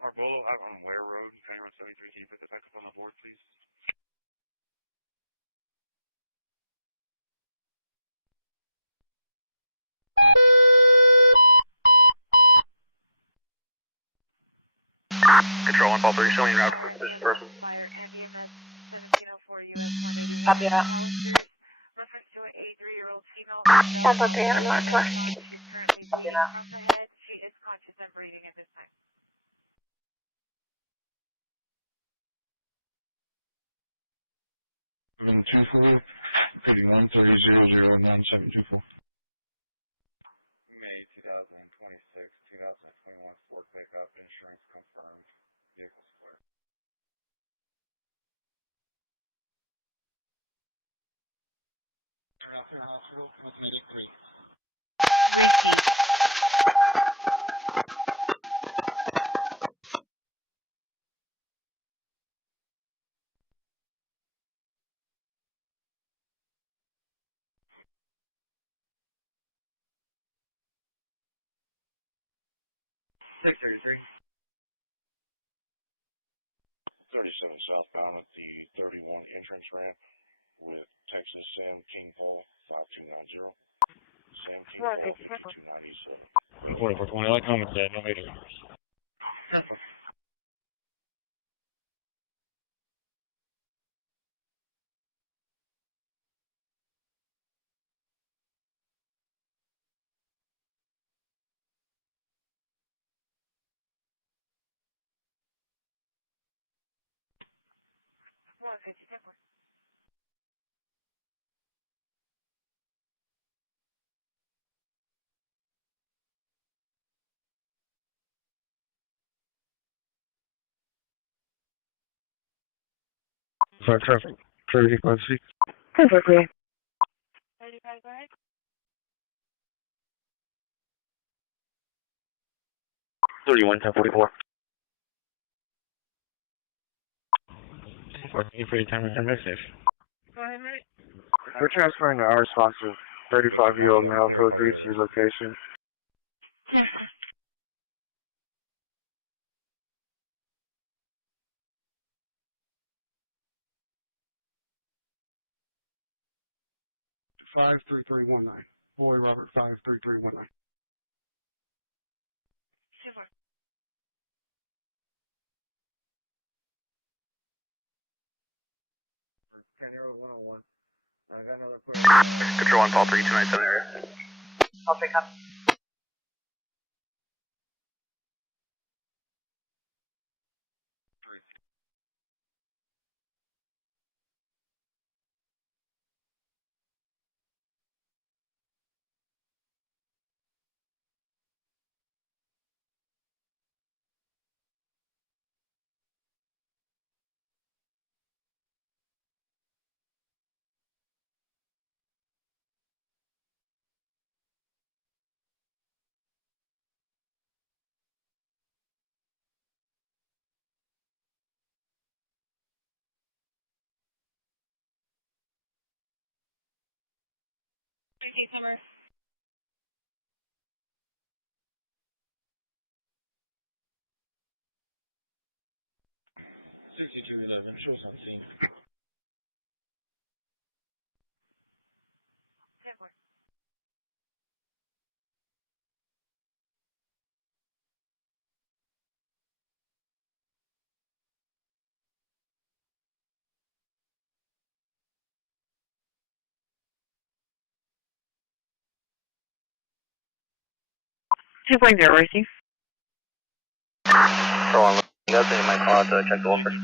Arbolo, out on Ware Road, County Road 73, can you put the backup on the board, please? Control 1, ball 3, showing route for this person. Fire and EMS 1704 Copy that. That's okay, I'm not sure. Copy that. 724, repeating 130-009-724. May 2026, 2021 Ford pickup, insurance confirmed, vehicles clear. Hospital, medic 3. .633. 37 southbound at the 31 entrance ramp with Texas Sam King Hall 5290. Sam King Hall 5297. 4420, like Common said, no major numbers. For traffic, clear frequency. Perfectly. 35, go ahead. 31-1044. Thank you for your time and message. Go ahead, Mike. We're transferring to our sponsor, 35-year-old male who agrees to your location. Yes. Five 3319. Boy Robert 53319. Super. 10-101. I got another question. Control 1, call 3297 area. I'll pick up. Okay, Summer. 6211, show us on scene. Receive. Control 1, nothing in my call to check the Wolford.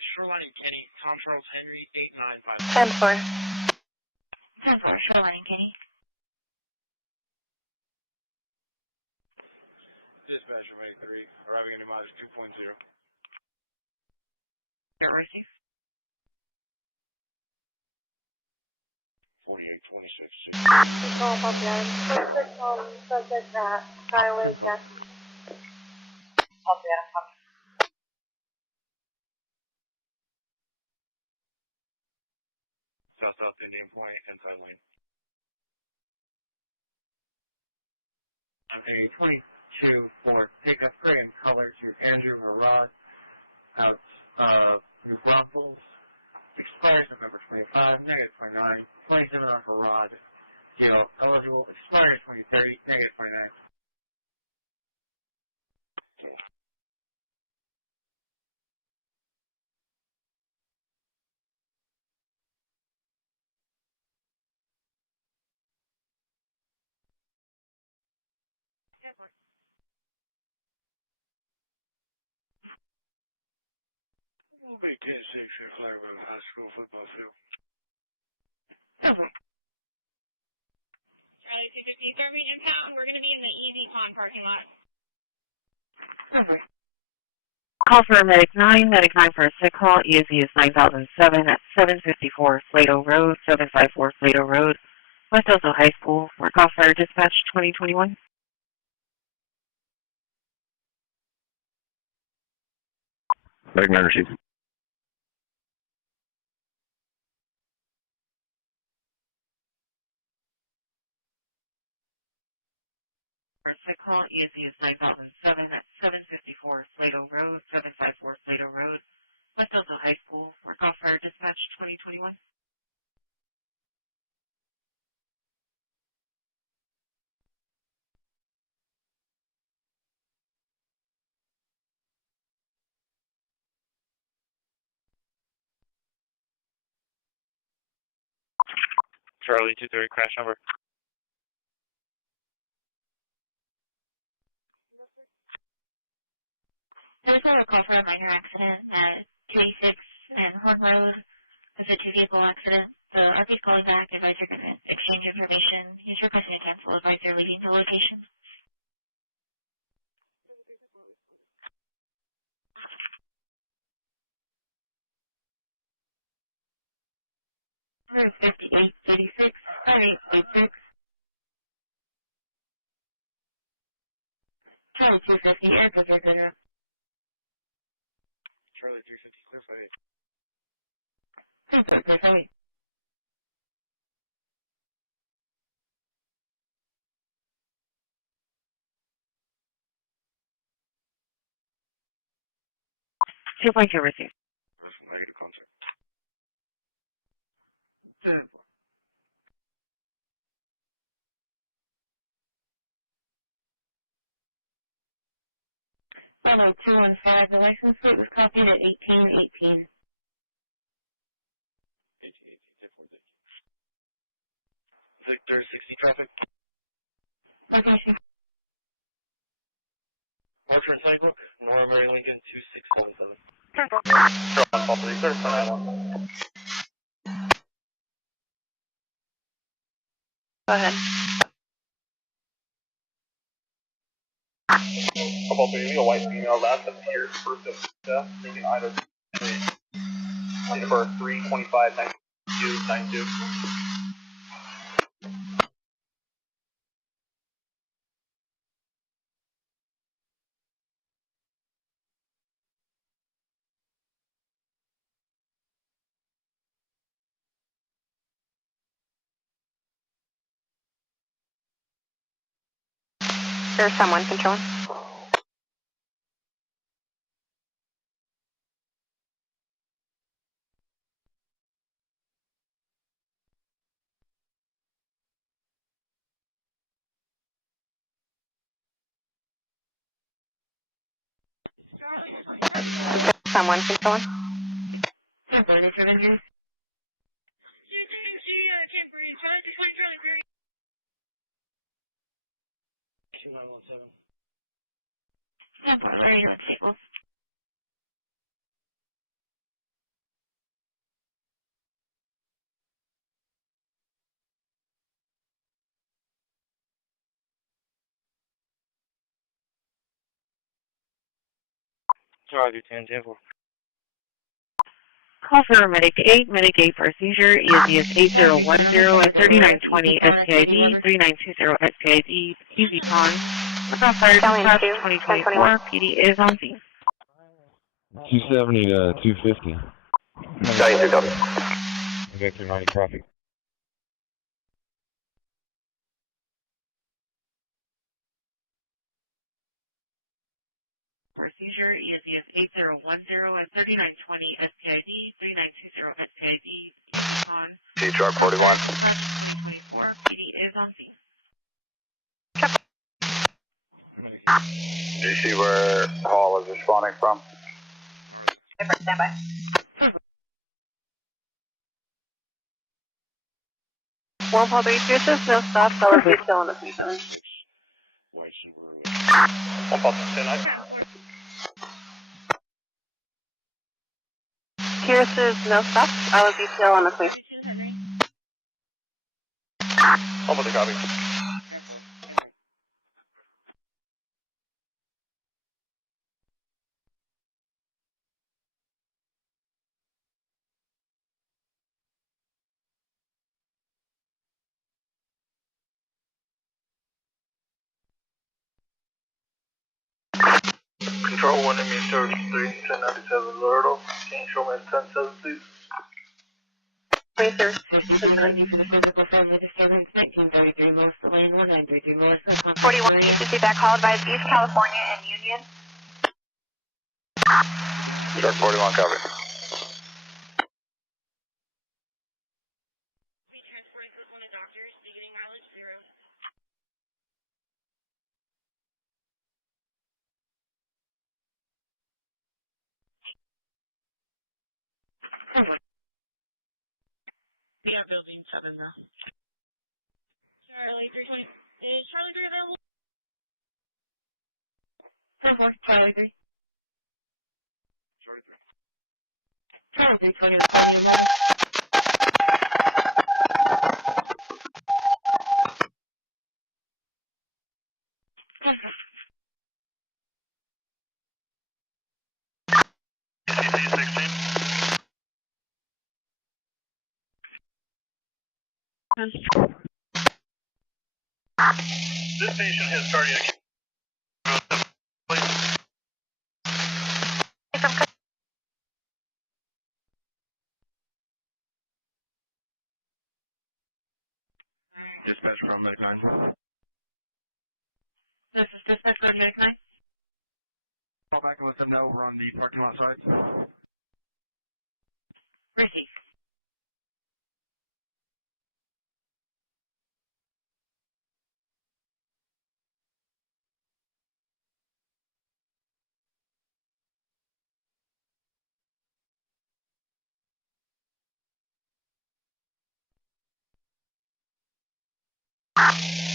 Shoreline and Kenny, Tom Charles Henry 10-4. 895. 10-4, Shoreline and Kenny. Dispatcher May 3, arriving at minus 2.0. Receive. 4826. Control, copy that. 26 on subject at Skyway Gas. Copy that. South Indian Point, inside wind. A 22-4 pickup gray in color to Andrew Harrod out New Braunfels. Expires November 25, negative 29. 27 on Harrod. Deal eligible. Expires 2030, negative 29. at Flagler High School football field. Charlie 250, third region pound. We're going to be in the Easy Pond parking lot. Call for medic 9 for a sick call. ESE is 9007 at 754 Slato Road, 754 Slato Road, West Oso High School. For call fire dispatch 2021. Medic 9 received. For a sick call, ESE is 9007 at 754 Slato Road, 754 Slato Road, West Oso High School. For call fire dispatch 2021. Charlie 230, crash number. There's a call for a minor accident at 286 and Horn Road. There's a two-vehicle accident. The RP's calling back. Advise you're going to exchange information. He's requesting to cancel. Advise they're leaving the location. 5886, 5886. Charlie 250, airport, you're good. Charlie 350, clear 58. Clear 58. Two points you received. Negative contact. 215, the license plate was copied at 1818. 1818, Victor 60 traffic. Location. Orchard Sidewalk, Nora Mary Lincoln 2617. Go ahead. About the a white female last of the year, first of thinking either date of birth 3/25/92. There's someone controlling. Someone controlling. Charlie 10-4. Call for medic 8 for a seizure. ESE is 8010 at 3920 SPID, 3920 SPID, Easy Pond. Look on fire dispatch 2024. PD is on scene. 270 to 250. Victor 90 traffic. For seizure, ESE is 8010 at 3920 SPID, 3920 SPID, Easy Pond. T-Truck 41. 2024. PD is on scene. Do you see where Hall is responding from? Standby. One Paul 3 assist, no stop, fellas, be still on the 27. 1 Paul 10. Pierce is no stop. I will detail on the way. Over the copy. Control 1 Enemy Search 3, 1097 Laredo. Can you show me at 10-7, please? Please, sir. 41 UCC back call advised East California and Union. Shark 41, copy. Yeah, building 7 now. Charlie 320. Is Charlie 3 available? 4-4, Charlie 3. Charlie 320 is available. This patient has cardiac. Dispatch from Medic 9. This is dispatch from Medic 9. Call back and let them know we're on the parking lot side. Receive.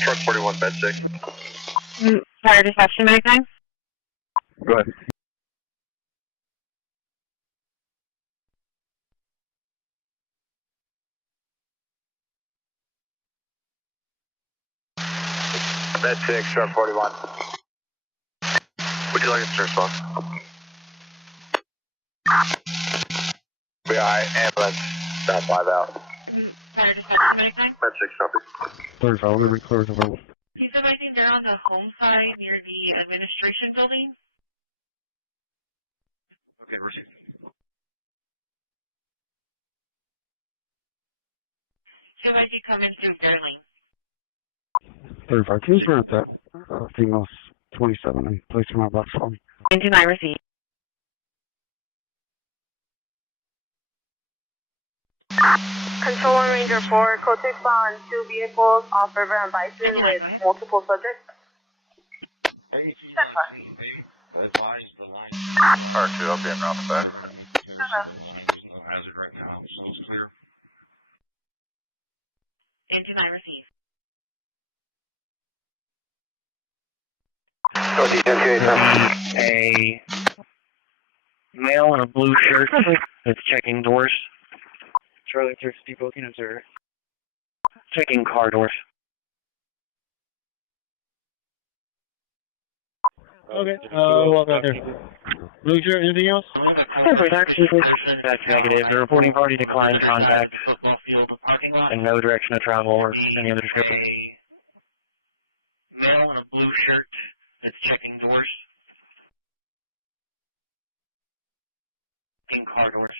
Truck 41, bed 6. Sorry, dispatch to Medic 9. Go ahead. Bed 6, truck 41. Would you like a response? BI, ambulance, down 5 out. Sorry, dispatch to Medic 9. Bed 6, copy. Clear, so we're clear to vote. He's advising they're on the home side near the administration building. Okay, receive. He's advising come into Fairlane. 35, can you turn up that female 27 and place in my box for me? Engine I receive. Control 1 Ranger 4, code 6 on 2 vehicles off River and Bison with multiple subjects. R2, I'll be in around the back. Hazard right now, so it's clear. Engine I receive. A male in a blue shirt that's checking doors. Charlie 3 booking observer. Checking car doors. Okay, what about there? Blue shirt, anything else? That's negative. The reporting party declined contact and no direction of travel or any other description. Male in a blue shirt that's checking doors. In car doors.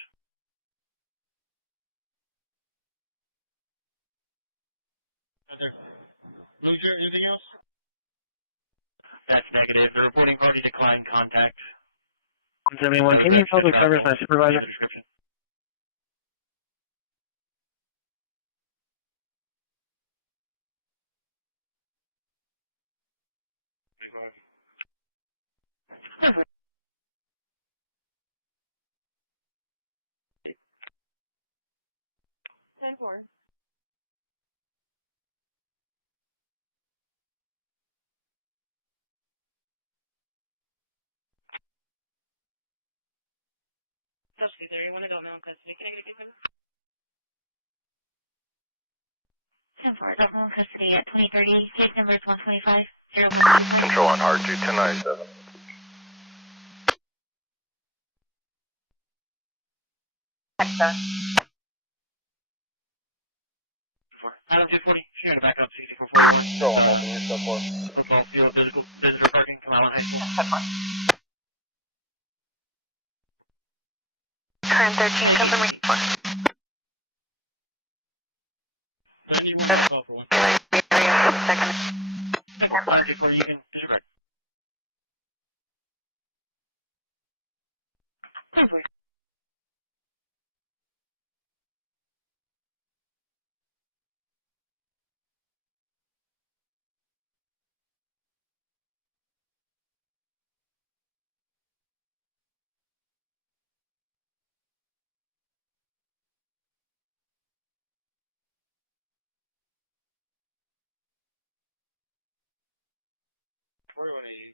Blue shirt, anything else? That's negative. The reporting party declined contact. 71, can you public service my supervisor? custody there. You want to go now in custody? Can I get you some? 10-4, double custody at 2030. Case number is 125. Control on R2 1097. Item 240, you're going to back up CC441. Control on open yourself for. Football field, visitor parking, come out on high school. Current 13, confirm report. Before you can disregard.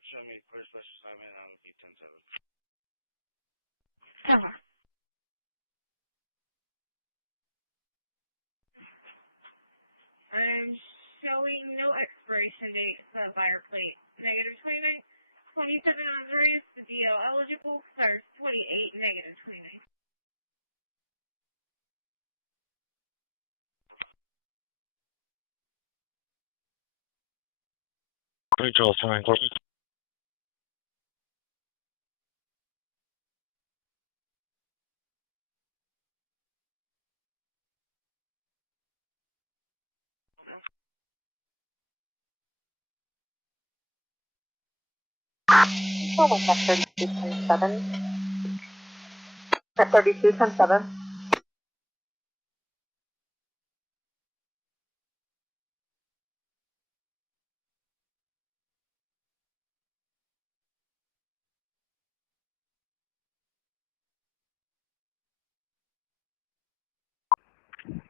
Show me clear special assignment on heath 10-7. I'm showing no expiration date for the buyer plate. Negative 29, 27 on the race, the DL eligible, stars 28, negative 29. Control, sign, corpus. Control, check 32.7. At 32.7.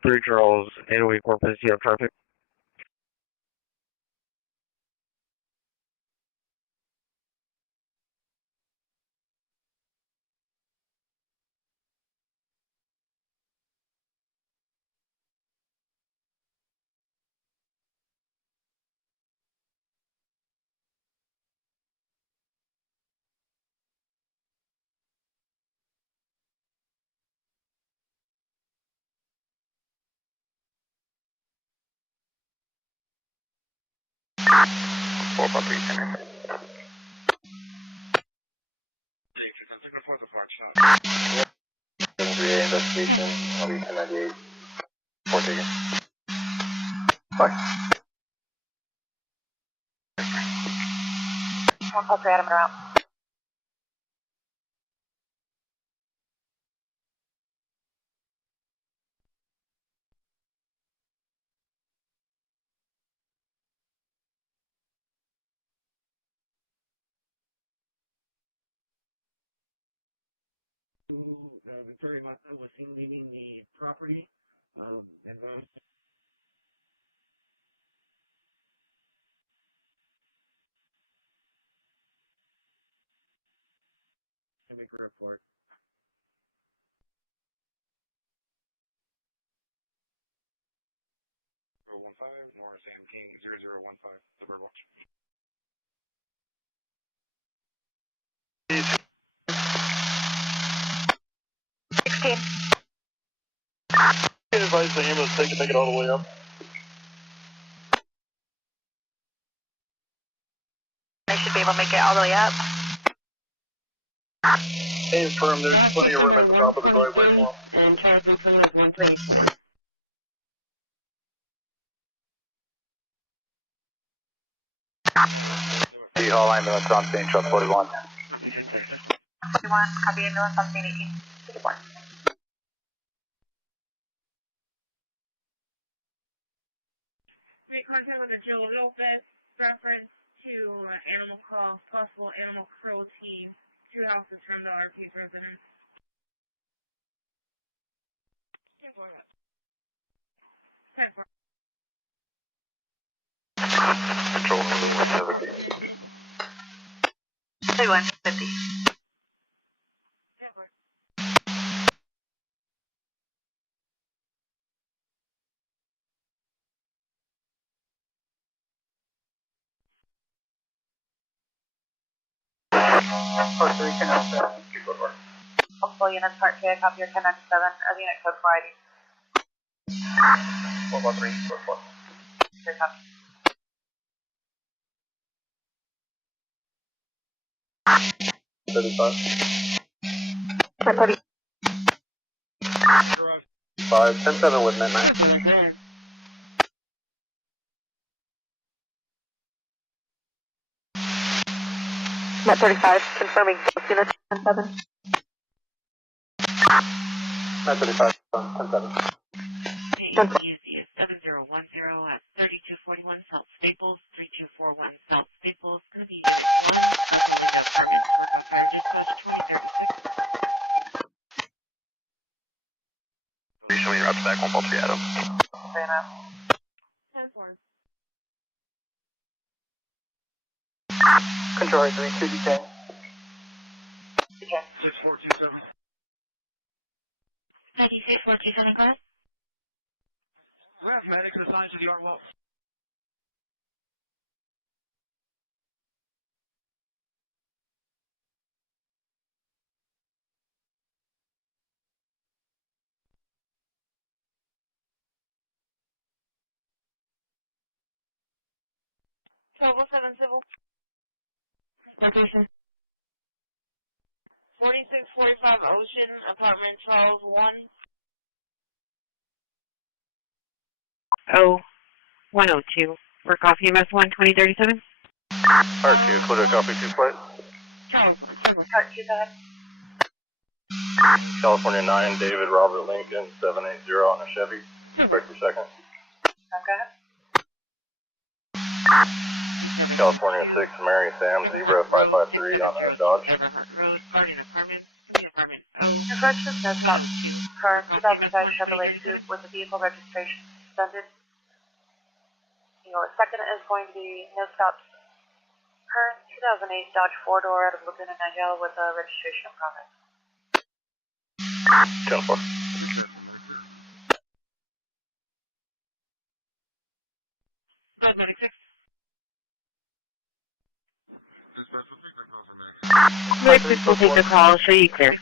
Three Charles, 808 Corpus, you have traffic? Investigation, I'll be 1098. Report taken. Bye. 153 Adam around. Victoria Mata was seen leaving the property, and to make a report. North Sam King 0015, the bird watch. Advise the ambulance take to make it all the way up. They should be able to make it all the way up. Confirm there's plenty of room at the top of the driveway for them. The Hall ambulance on scene, truck 41. 41, copy ambulance on scene 18. 54. Make contact with the Joe Lopez, reference to animal call, possible animal cruelty, 2 houses from the RP's residence. Control number 170. 3150. Code 3, connect 7. Multiple units, Part K, copy your 1097, as unit code 4 ID. 413, code 4. Good copy. Five, 10-7 with midnight. Met 35, confirming both units 10-7. Met 35, 10-7. Easy is 7010 at 3241 South Staples, 3241 South Staples, going to be unit 1, with the permit for fire dispatch 2036. Show me your routes back, 143 Adam. Fair enough. 10-4. Control 3, 2DK. DK. 6427. 9427 car. We have medics assigned to the yard wall. Civil. Location. 4645 Ocean, apartment 121. 102. Work off EMS 12037. Part 2, clear to copy 2 flight. Part 2, go ahead. California 9, David Robert Lincoln, 780 on a Chevy. Break per second. Okay. California 6, Mary Sam, Zebra 553 on a Dodge. Approach this no stop. Car 2005 Chevrolet Coupe with the vehicle registration suspended. Your second is going to be no stops. Current 2008 Dodge 4-door out of Laguna Niguel with a registration in progress. 10-4. Medic 6 will take the call. Show you clear.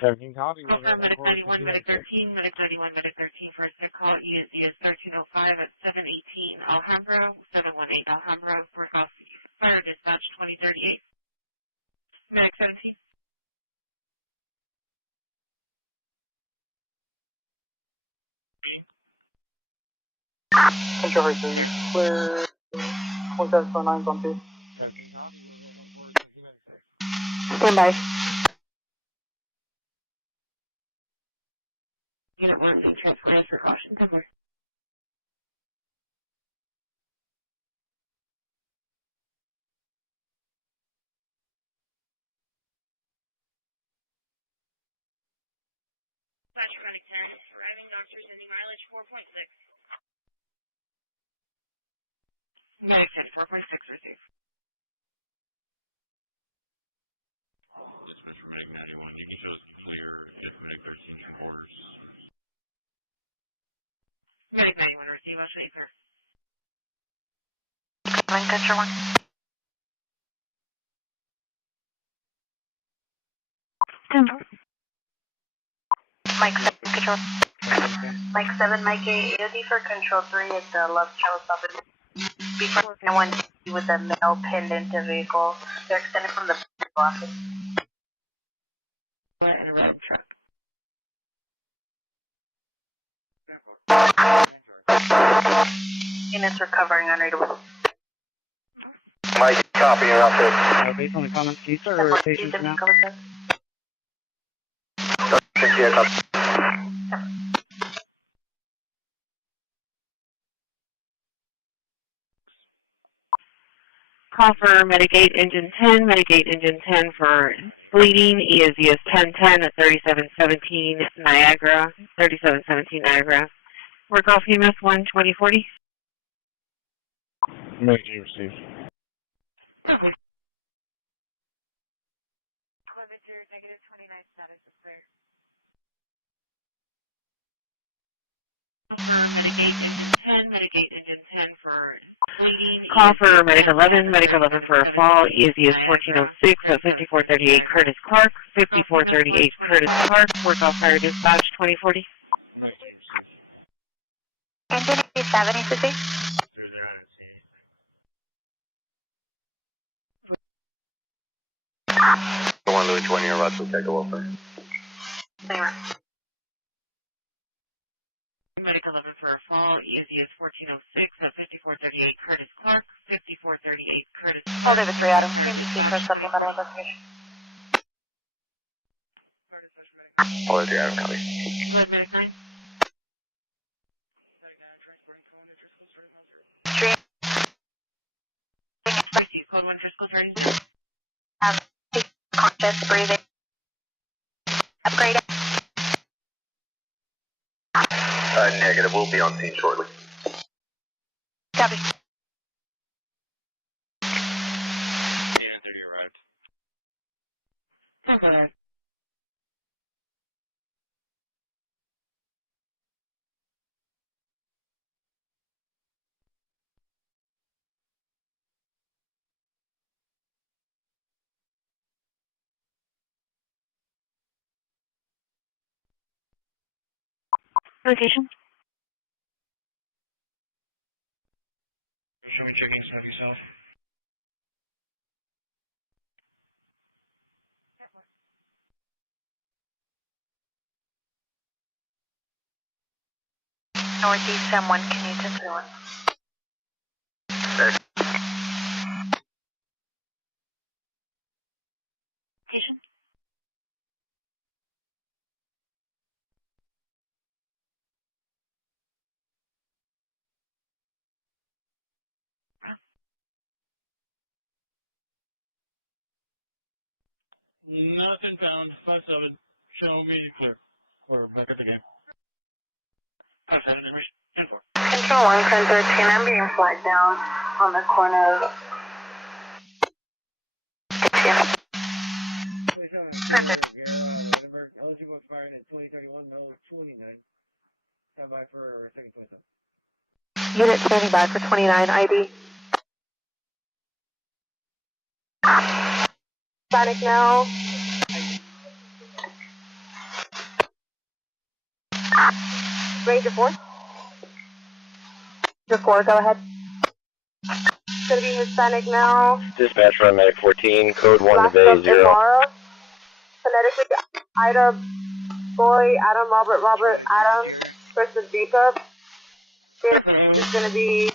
17 copy. Medic 91, Medic 13, Medic 91, Medic 13 for a sick call. ESD is 1305 at 718 Alhambra, 718 Alhambra. Work off fire dispatch 2038. Medic 17. Control 3, clear 1749 on 2. Stand by. Unit 1, transfer for caution. Cover. Patronic 10, arriving doctor sending mileage 4.6. Medic 10, 4.6 received. Dispatch Medic 91, you can show us clear. Medic 13 in orders. Medic 91, receive. I'll show you clear. Control 1. Mike 7, Control. Mike 7, Mike 8, AOD for Control 3 at the left travel stop. Before I want to with the male pinned into vehicle. They're extended from the office. In a road truck. Units recovering unreadable. Mike, copy your outfit. Based on the comments, can you start a rotation for now? Call for Medic 8 Engine 10, Medic 8 Engine 10 for bleeding. ESD is 1010 at 3717 Niagara, 3717 Niagara. Work off EMS 12040. Make you receive. For Medic 8 Engine 10, mitigate engine 10 for bleeding. Call for Medic 11, Medic 11 for a fall. ESE is 1406 at 5438 Curtis Clark, 5438 Curtis Clark, work off fire dispatch 2040. Engine 70, City. The one Louis 20 or less will take a welfare. Medic 11 for a fall. ESE is 1406 at 5438 Curtis Clark, 5438 Curtis Clark. Hold over 3 Adam. CBC for supplemental investigation. Hold it, Adam, copy. Medic 9. Christi, code 1 Driscoll, ready? Conscious breathing. Upgrade. Negative, we'll be on scene shortly. Copy. Okay. Location. Show me checking stuff yourself. Northeast M1, can you tend to one? Location. Nothing found. 5-7. Show me clear. Or back at the game. 5-7, information. 10-4. Control 1, 1013, I'm being flagged down on the corner of... Unit standing by for 29 ID. Static now. Ranger 4. Ranger 4, go ahead. It's going to be Hispanic now. Dispatch run Medic 14, code 1 Last to Bay up 0. Ibarra. Phonetically, Ida, Boy, Adam, Robert, Adam, first of Jacob. Date of birth is going to be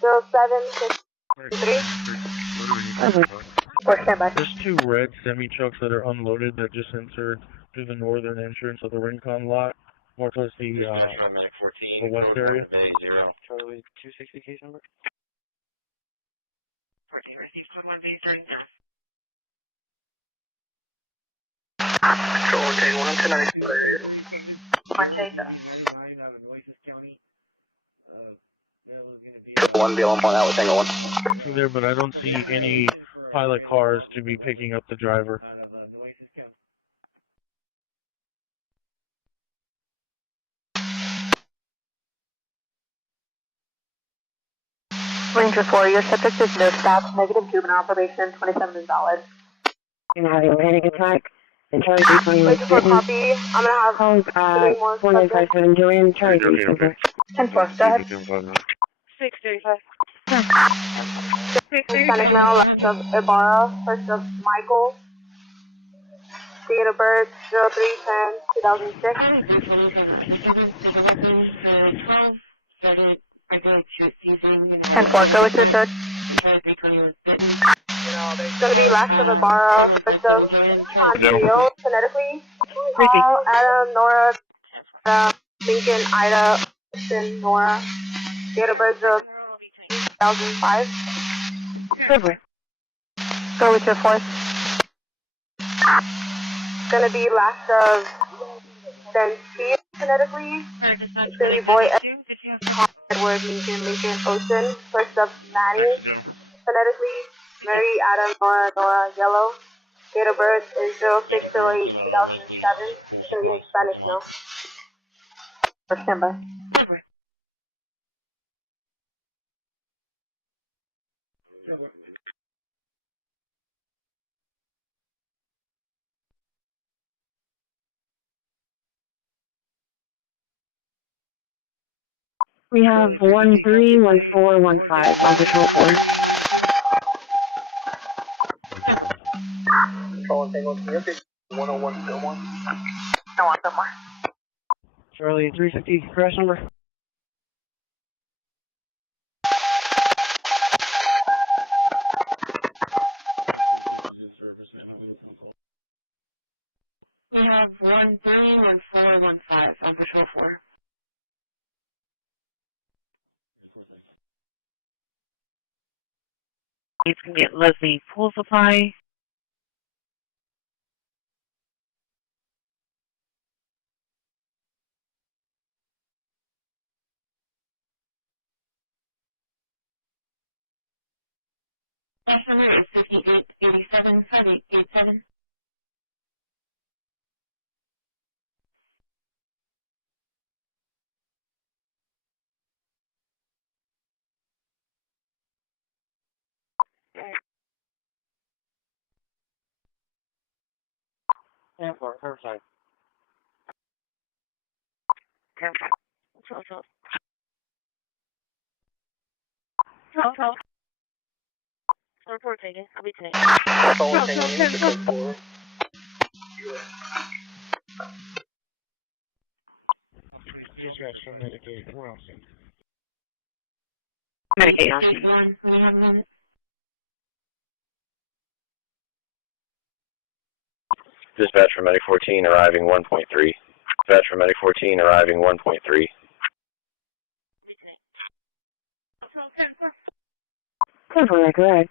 0763. There's 2 red semi-trucks that are unloaded that just entered through the northern entrance of the Rincon lot, more towards the west area. Charlie 260 case number? 14 received, code 1 base starting now. Control, take 1 tonight. 1 take. 1 be on point out with Tango 1. There, but I don't see any pilot cars to be picking up the driver. Ranger 4, your subject is no stops, negative juvenile probation, $27 is valid. You're gonna have a panic attack. And Charlie 321 Ranger 4 copy. I'm gonna have calls 4957 Joanne, Charlie 321. 10-4, go ahead. 635. Hispanic male, left of Ibarra, first of Michael. Date of birth 03/10/2006. 10-4, go with your search. It's going to be last of Ibarra, first of Ontario, phonetically. Paul, Adam, Nora, Lincoln, Ida, Kristen, Nora. Date of birth 2005. Go with your fourth. It's going to be last of then Steve, phonetically. It's going to be Boy, Edward, Lincoln, Ocean. First up, Maddie, phonetically. Mary, Adam, Nora, Yellow. Date of birth is 06/08/2007. It's going to be Hispanic now. For standby. We have 131415 on patrol 4. Control and Tango, can you update 101 Fillmore? 101 Fillmore. Charlie 350, crash number. We have 131415 on patrol 4. It's going to get Leslie pool supply. Last number is 5887-5887. Yeah, for Riverside. Control. Report taken. I'll be taken. Dispatch from Medicaid. Where else? Medicaid. Dispatch from Medic 14 arriving 1.3. Dispatch from Medic 14 arriving 1.3. Cover that, go ahead.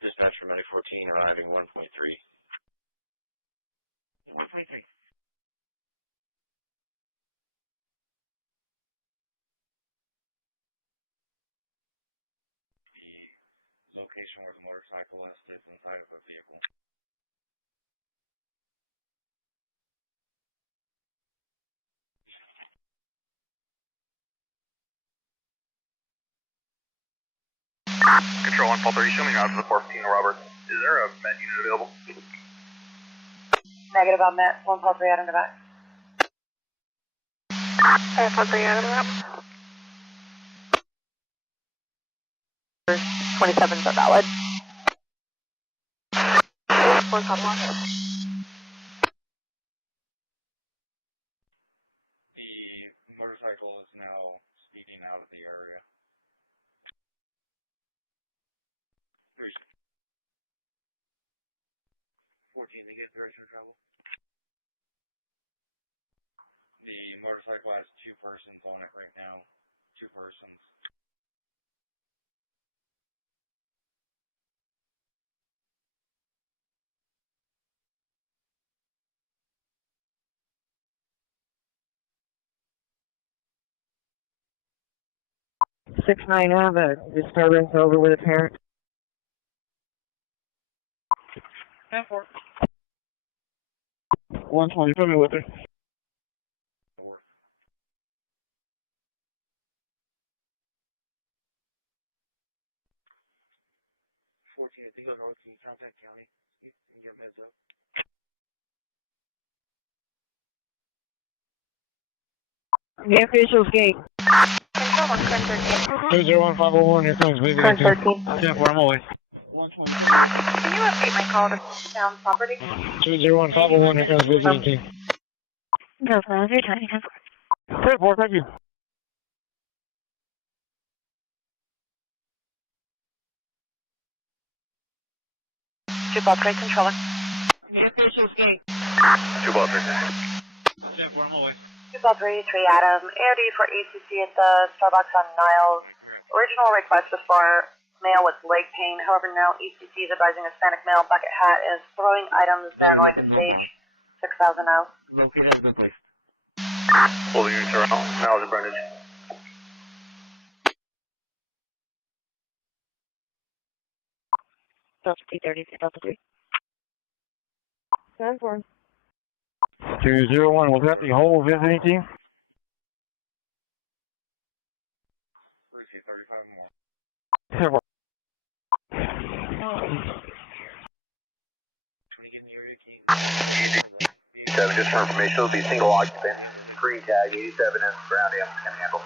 Dispatch from Medic 14 arriving 1.3. 1.3. The location where the motorcyclist is inside of a vehicle. Control 1, Paul 30, showing out to the 14 Robert. Is there a Met unit available? Negative on Met, 1 Paul 3 out in the back. 1 Paul 3 out in the back. 27s are valid. 1 Paul 1. The motorcycle is now speeding out of the area. 14 to get direction of travel. The motorcycle has 2 persons on it right now. 2 persons. Six nine, have a disturbance over with a parent. 10-4. 120, put me with her. 14, I think I'm wrong. Can you contact county? You can get meds up. The official's gate. 201-501, here comes busy 18. 10-4, I'm away. Can you update my call to down property? 201-501, here comes busy 18. Go for your time. 10-4, thank you. Two Bob 3 controller. The official's gate. 2 Bob 3. 10-4, I'm away. 2 Bob 3, 3 Adam. AOD for ACC at the Starbucks on Niles. Original request was for male with leg pain. However, now ECC is advising Hispanic male bucket hat is throwing items that are going to stage 6,000 out. Located at a good place. Holding units around. Now is Brandon. Delta 330, Delta 3. 10-4. 201, was that the whole visiting team? Receive 35 Seven, just for information, it'll be single occupant. Green tag 87 and ground ambulance can handle.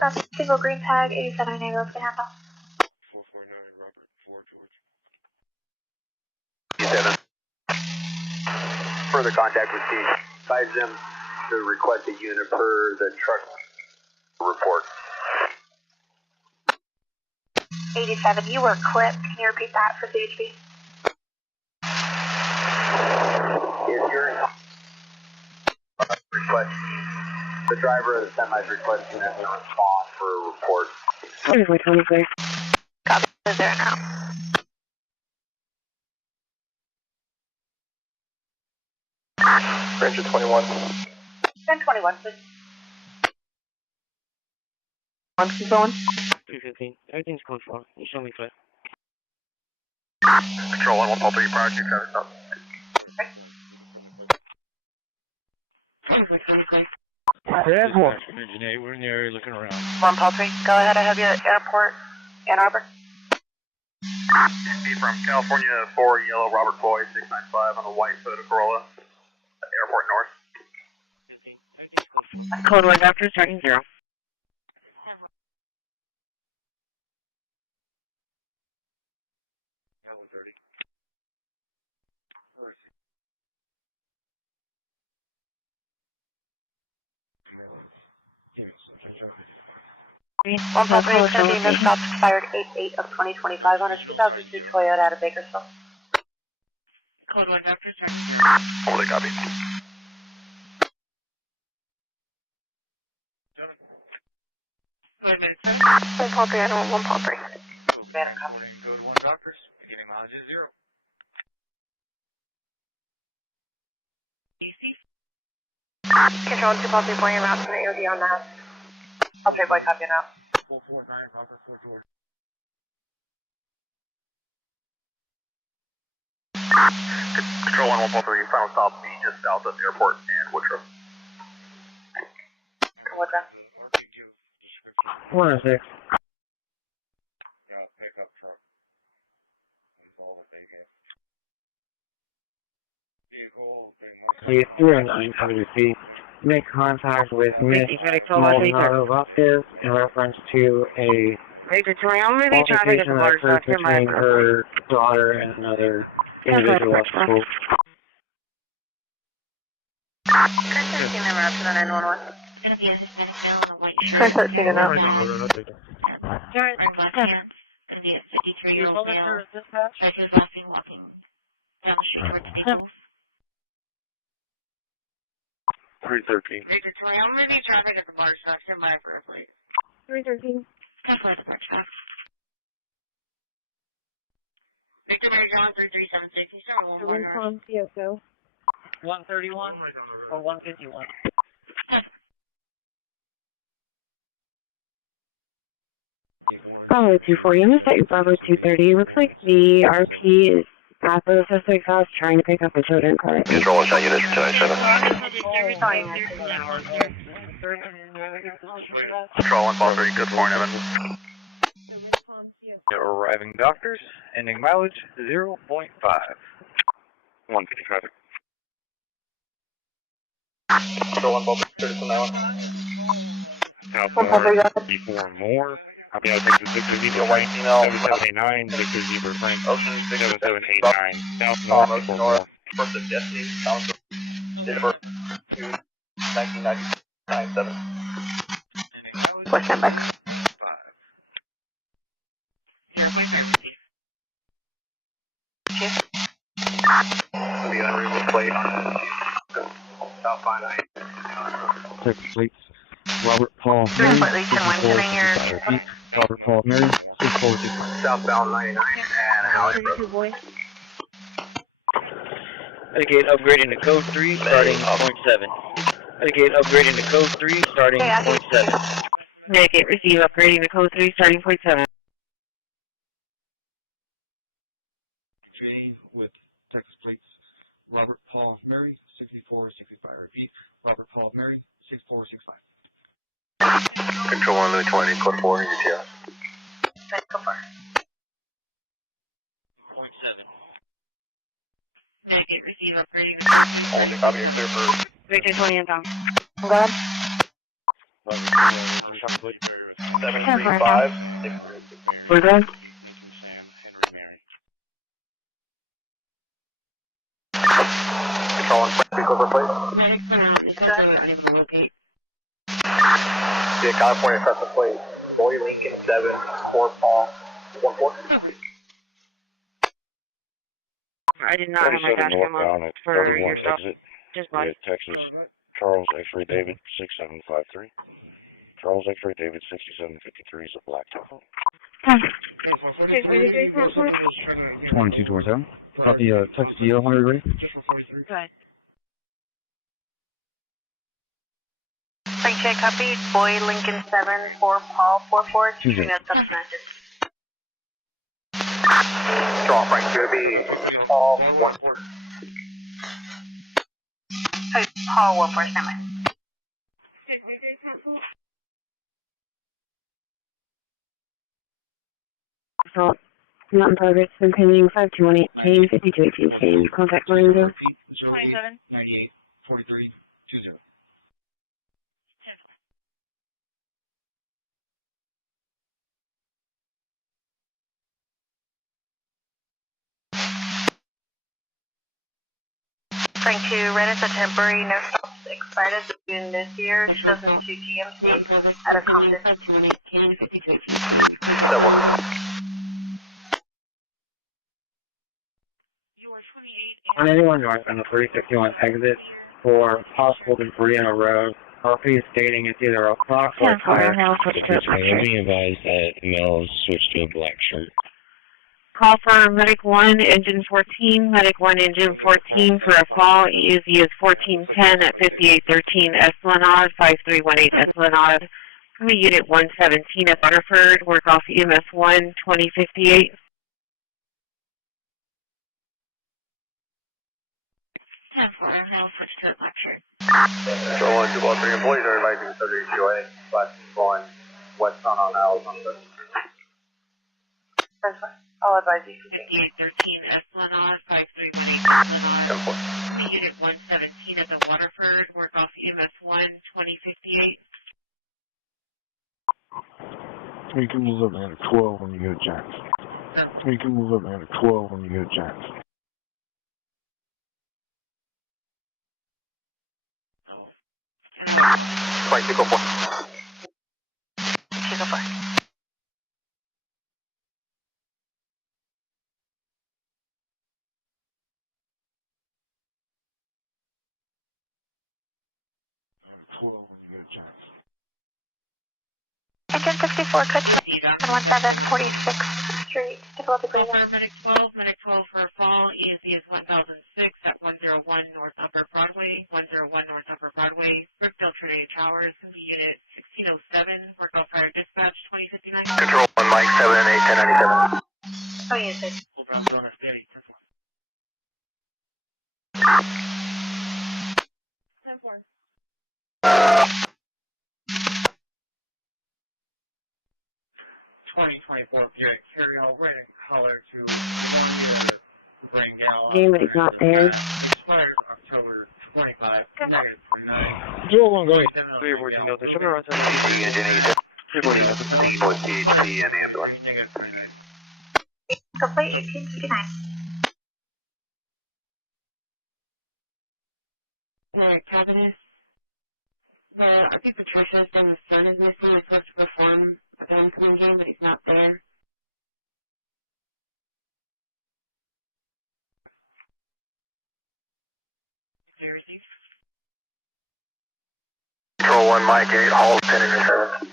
That's single green tag 87 and ambulance can handle. 87. Further contact with Chief. Advise them to request a unit per the truck report. 87, you were clipped. Can you repeat that for CHP? If you're requesting, the driver of the semi is requesting them to respond for a report. Here's my 26. Copy, is there now? Ranger 21. 1021, please. Keep going. 315. Everything's going fine. You show me clear. Control 113 prior to traffic stop. Airport. Engine 8, we're in the area looking around. 113, go ahead, I have you at airport, Ann Arbor. Be from California 4 Yellow Robert Boy 695 on a white Toyota Corolla. Airport North. Code 1 after starting 0. One call 3 is going to be no stops expired 8/8 of 2025 on a 2002 Toyota out of Bakersfield. Code 1 after starting 0. Holy copy. One call 3, I know 1 call 3. Code 1 doctors, beginning mileage is 0. Control 2 call 3 for your route to the AOD on that. I'll trade boy copy now. 449 Robert 4 George. Control 113, final stop be just south of airport and Woodruff. Woodruff. 106. Pickup truck. Vehicle. 309 WC. Make contact with Miss Maldonado Vasquez in reference to a altercation that occurred between her daughter and another individual at school. 13 number up to the 911. 13 and up. Gonna be a 53-year-old male. Striker's walking down the street towards Naples. 313. Victor 20, I'm going to be traffic at the bar stop. Stand by for a plate. 313. Come for the bar stop. Victor Mary John 3376. You start The Rincon CSO. 131 or 151? Bravo 240, I'm going to set your Bravo 230. Looks like the RP is at the suspect's house trying to pick up a children's car. Control 1 unit 297. Control 113, good morning, Evan. Arriving doctors, ending mileage 0.5. 150 traffic. Control 113, 30 an hour. Southmore, before more. Copy out Texas Victor Zebra Frank 7789, Victor Zebra Frank 7789, South North before more. First of Destiny, Thomas, date of birth 1997. What's that back? The unremovable plate on South Pine. Texas Fleet. Robert Paul Mary, 6465. Robert Paul Mary, 6465. Southbound 99 and Howard Road. Indicate upgrading to code 3 starting 0.7. Indicate upgrading to code 3 starting 0.7. Indicate receive upgrading to code 3 starting 0.7. J with Texas Fleets. Robert Paul Mary 6465. Repeat. Robert Paul Mary 6465. Control 1 20, code 4, UTS. receive upgrading. All new copy, you're clear for... Victor 20 and down. Go ahead. 735. We're done. Control and Silver Plate. Yeah, California Crescent Plate. Boy Lincoln 7, 4 Paul, 14. I did not have my dash cam on for yourself. Just one. Texas, Charles X-Ray David 6753. Charles X-Ray David 6753 is a black telephone. 2227. Copy, Texas Geo 100 ready? Go ahead. Frank check copy. Boy Lincoln 7, 4 Paul, 44. Shooting at substances. Control Frank, going to be Paul 1. Hey, Paul 1 for standby. So, Mountain Targets, been pending 5218 chain, 5218 chain. Contact Miranda. 27. 98, 43, 20. Frank 2, red is a temporary no stops expired at June this year, 2002 GMC at a Compton. On anyone north on the 361 exit for possible debris on a road, RP is stating it's either a clock or a tire. Let me advise that Mel switched to a black shirt. Call for Medic 1, Engine 14, Medic 1, Engine 14 for a call. EUZ is 1410 at 5813 Esplanade, 5318 Esplanade. Come to Unit 117 at Butterford, work off EMS 1, 2058. 10-4, I'll switch to a black shirt. Control 1, 2 3 employees are advising surgery QA, class 1, west on Alice on the... That's fine. I'll advise you. 5813 Esplanade, 5318 Esplanade. Unit 117 at the Waterford, work off EMS 1, 2058. You can move up man to 12 when you get a chance. You can move up man to 12 when you get a chance. Right, you go for it. You go for it. Engine 64, Coach 1746th Street, difficulty breathing. Medic 12 for a fall, ENC is 1006 at 101 North Upper Broadway, 101 North Upper Broadway, Brookville Trinity Towers, Unit 1607, work off fire dispatch 2059. Control 1, Mike 7 8 1097. Oh, yes, sir. 2024 Buick, carry on running color to bring down. Game is not there. Expired October 25, negative 39. Dual 1 going. 314 Delta, should be around 7 engine 314 both CHP and ambulance. Complete 1859. Cabinet. I think the trash house on the sun is missing. We're supposed to perform an incoming game, but he's not there. Control 1, Mike 8, Hall 10 intercept.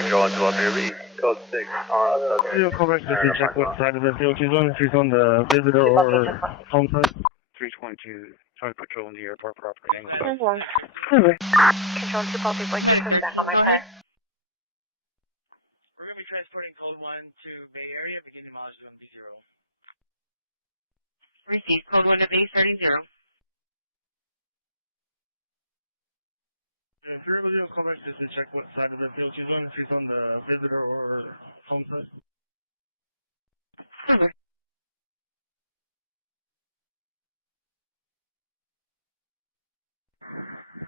Control 1 to up here, B, code 6 on You'll come back to check what side of the field she's on, if she's on the visitor or home side. 322, trying to patrol in the airport property. Control 2 Paul 246 back on my car. We're going to be transporting code 1 to Bay Area, beginning mileage on B0. Receive code 1 to base 30. If you're able to come back to check what side of the field she's on, if she's on the visitor or home side.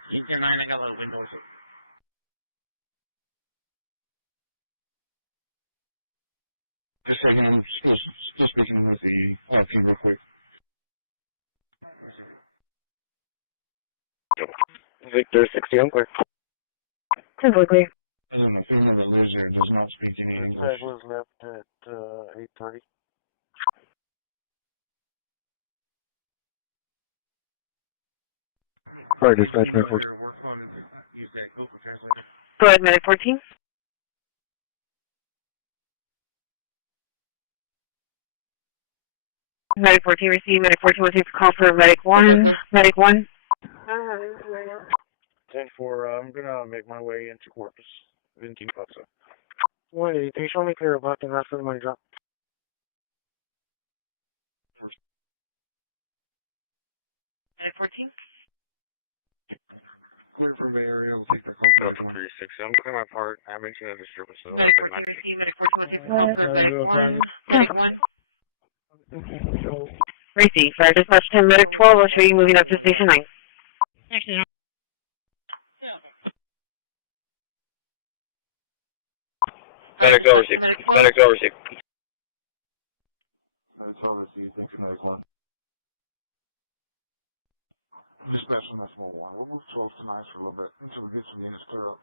809, I got a little bit noisy. Just a second, I'm still speaking with the RP real quick. Victor 60 on clear. 10 clear. The female that lives there does not speak any English. Tag was left at 8:30. Alright, dispatch, man, 14. Go ahead, medic 14. Medic 14 received. Medic 14 will take the call for medic 1. Medic 1. 10-4, I'm gonna make my way into Corpus. 20 Patsey. 183, show me clear about the rest of the money drop. Medic 14. Clear from Bay Area, we'll take the call. 36, I'm clear my part. I mentioned a disturbance. Medic 14 received. Medic 14 will take the call for medic 1. Medic 1. Receive. Fire dispatch 10, medic 12. I'll show you moving up to station 9. Actually, Medic over received. Medic over received. That's all this is, thanks for medic 1. Dispatch on that small one. We'll move 12 to 9 for a little bit until we get some units stirred up.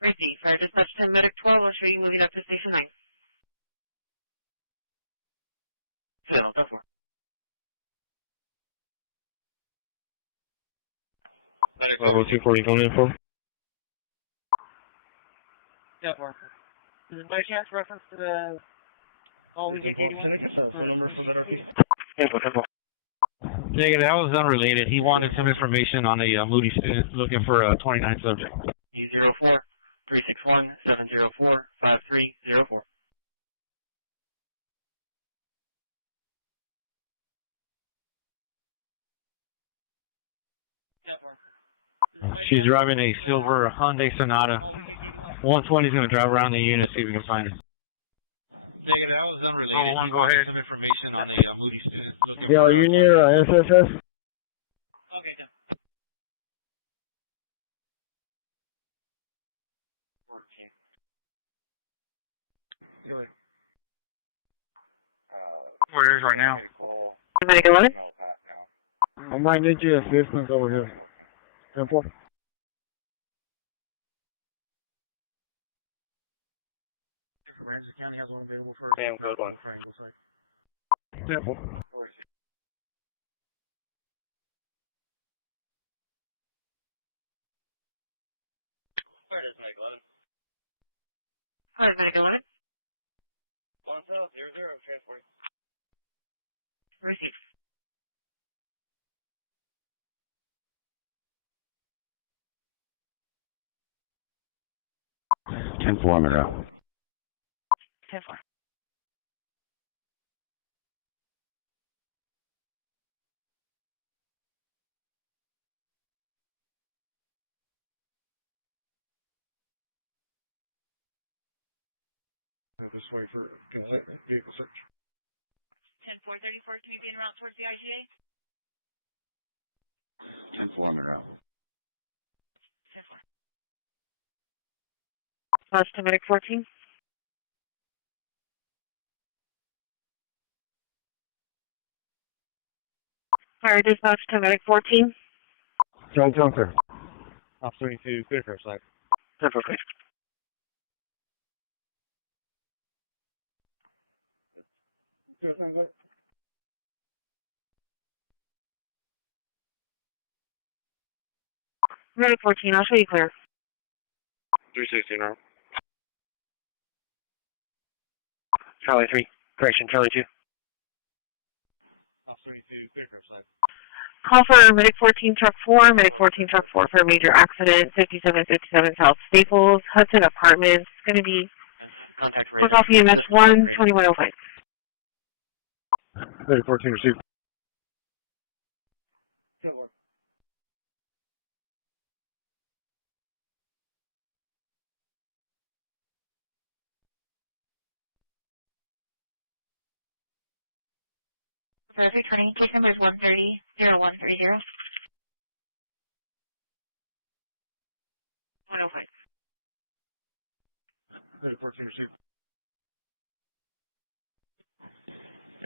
Receive. Fire dispatch 10, medic 12. I'll show you moving up to station 9. Level 240 coming in for? Yeah, for. Is it by chance reference to the all we get 81? Negative, that was unrelated. He wanted some information on a Moody student looking for a 29 subject. E04 361 704 5304. She's driving a silver Hyundai Sonata. 120 is going to drive around the unit, see if we can find her. Negative, that was unrelated. Go ahead. Some information on a Moody student. Yeah, are you near SSS? Okay, done. Where it is right now. Medic 11. I might need your assistance over here. 10-4. Damn, code 1. 10-4. Go ahead, medic 11. 1000, transport. Receive. Ten four, I'm out. 10 4. This way for consent vehicle search. 10 4 34. Can you be en route towards the IGA? 10-4, I'm out. 10 4. Lost to medic 14. Fire dispatch to medic 14. John Junker. Off 22, clear for a sec. 10-4, please. Medic 14, I'll show you clear. 360 now. Charlie 3. Correction, Charlie 2. Off 22, clear for a sec. Call for medic 14 truck 4, medic 14 truck 4 for a major accident, 5757 South Staples, Hudson Apartments. It's going to be close off EMS 1, 2105. Medic 14 received. Perfect, running case number is 130-0130. received.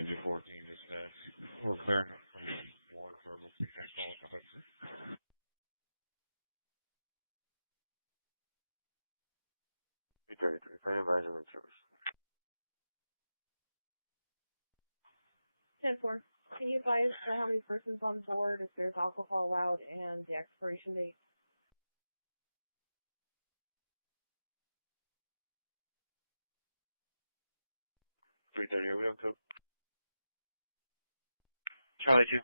14 is we're clear. Ten-4. Can you advise how many persons on board, if there's alcohol allowed, and the expiration date? Charlie 2.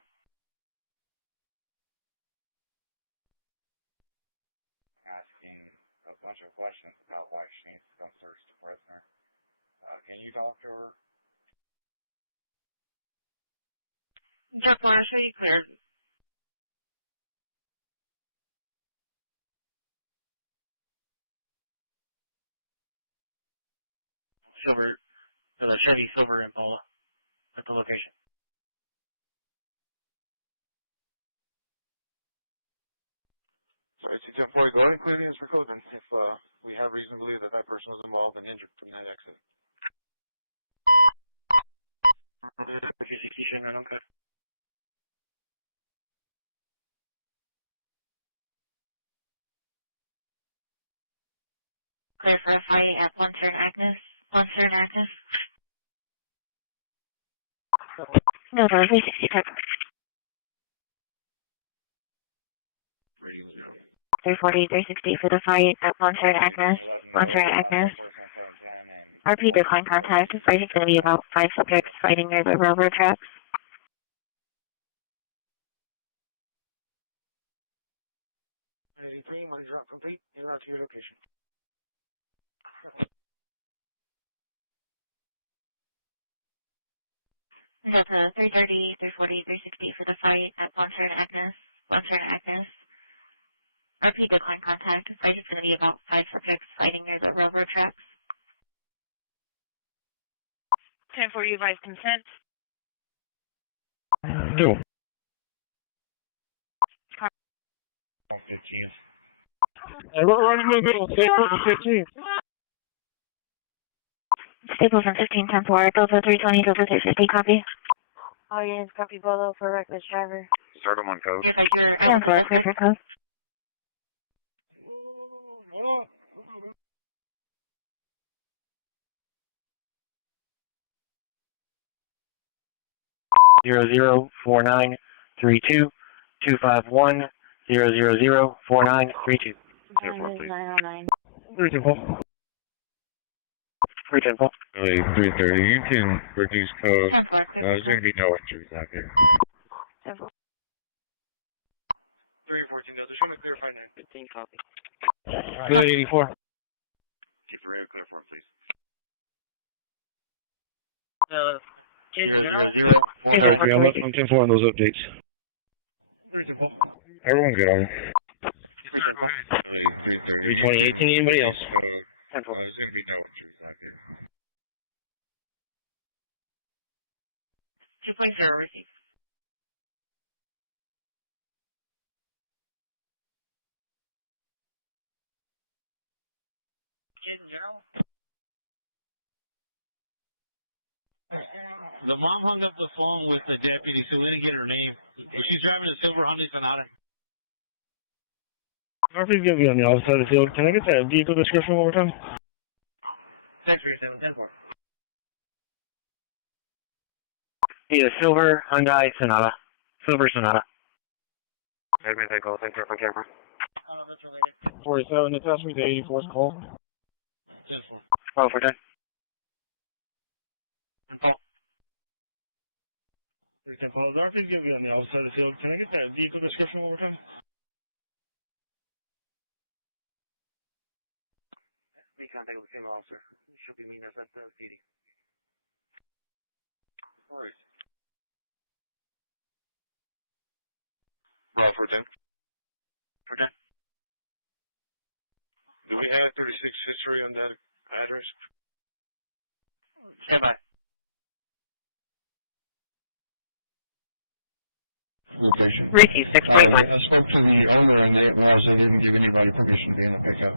Asking a bunch of questions about why she needs to come search the prisoner. Can you talk to her? Yeah, I'll show you clear. Silver, the Chevy Silver Impala at the location. Sorry, CTF 40, go ahead and clear the answer code then if we have reason to believe that that person was involved and injured from that exit. Execution, I don't care. Clear for a fight at Munster and Agnes. Munster and Agnes. No, 360 type. 340, 360 for the fight at Munster and Agnes. Munster and Agnes. RP decline contact. The fight is going to be about 5 subjects fighting near the railroad tracks. One drop complete, in route to your location. That's a 330, 340, 360 for the fight at Munster and Agnes. Munster and Agnes. RP decline contact. The fight is going to be about 5 subjects fighting near the railroad tracks. 10-4, you advise consent? No. And we're running in the middle, Staples and 15. Staples and 15, 10-4, Delta 320, Delta 350, copy. All units copy below for reckless driver. Start them on code. 10-4, clear for code. Zero 4932 251 000 4932. 909. 310. 310. 330. You can reduce code. There's going to be no entries out here. 10-4. 314, now just want to clarify that. 15 copy. Good 84. Keep the radio clear for him, please. Sorry, I'm 10-4 on those updates. Everyone good on it. 320, 18, anybody else? 10-4. Two points are received. The mom hung up the phone with the deputy, so we didn't get her name. She's driving a silver Hyundai Sonata. Murphy's going to be on the other side of the field. Can I get that vehicle description one more time? 10-3-7-10-4. Need a silver Hyundai Sonata. Silver Sonata. Admin, take call. Thank you for camera. 47, attach me to 84's call. Oh, for 10. Murphy's going to be on the outside of the field. Can I get that vehicle description one more time? Make contact with female officer. She'll be meeting us at the PD. All right. For 10. For 10. Do we have 36 history on that address? Stand by. location. Ricky, 6.1. I spoke to the owner and they also didn't give anybody permission to be in the pickup.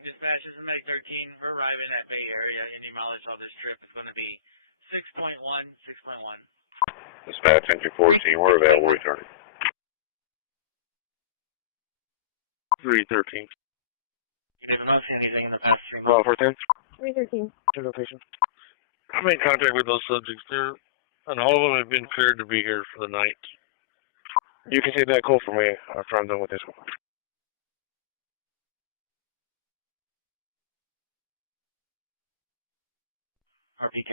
Dispatch, this is Medic 13. We're arriving at Bay Area. Any mileage on this trip is going to be 6.1, 6.1. Dispatch, entry 14, we're available, returning. 313. You have not seen anything in the past 3 months? 410. 313. Your location. I'm in contact with those subjects there, and all of them have been cleared to be here for the night. You can take that call for me after I'm done with this one. RP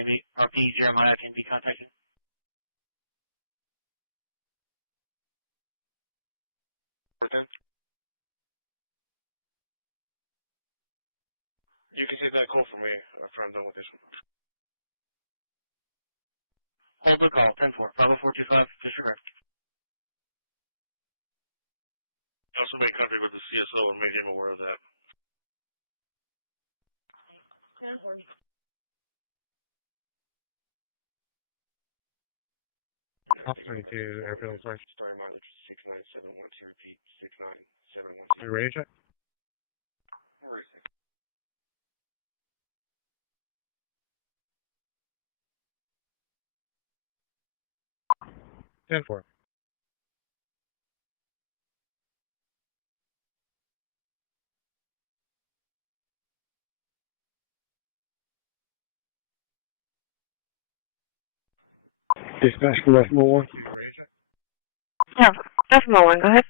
Jeremiah can be contacted. 410. You can take that call for me after I'm done with this one. Hold the call, 10-4, Bravo 425, disregard. Also make contact with the CSO and make him aware of that. 10-4. Off 22, airfield sorry. Story mileage 69712, repeat 69712. You ready, check? Where is it? Ten four. Dispatch to West Mobile 1. Yeah, Decimal 1, go ahead.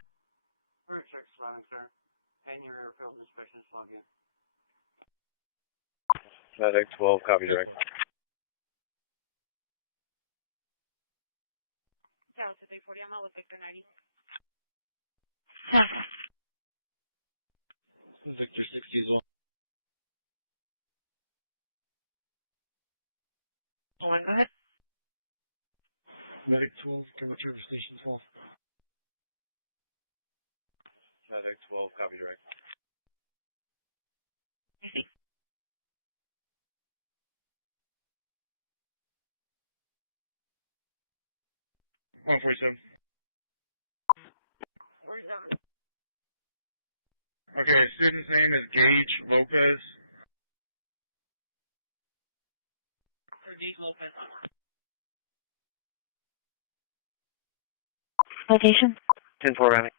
Medic 12, copy direct. Down to 340, I'm out with Victor 90. Victor 60 is on. Go ahead. Medic 12, come return to station 12. Medic 12, copy direct. Okay, student's name is Gage Lopez. Gage Lopez. Location? 10-4, Rami.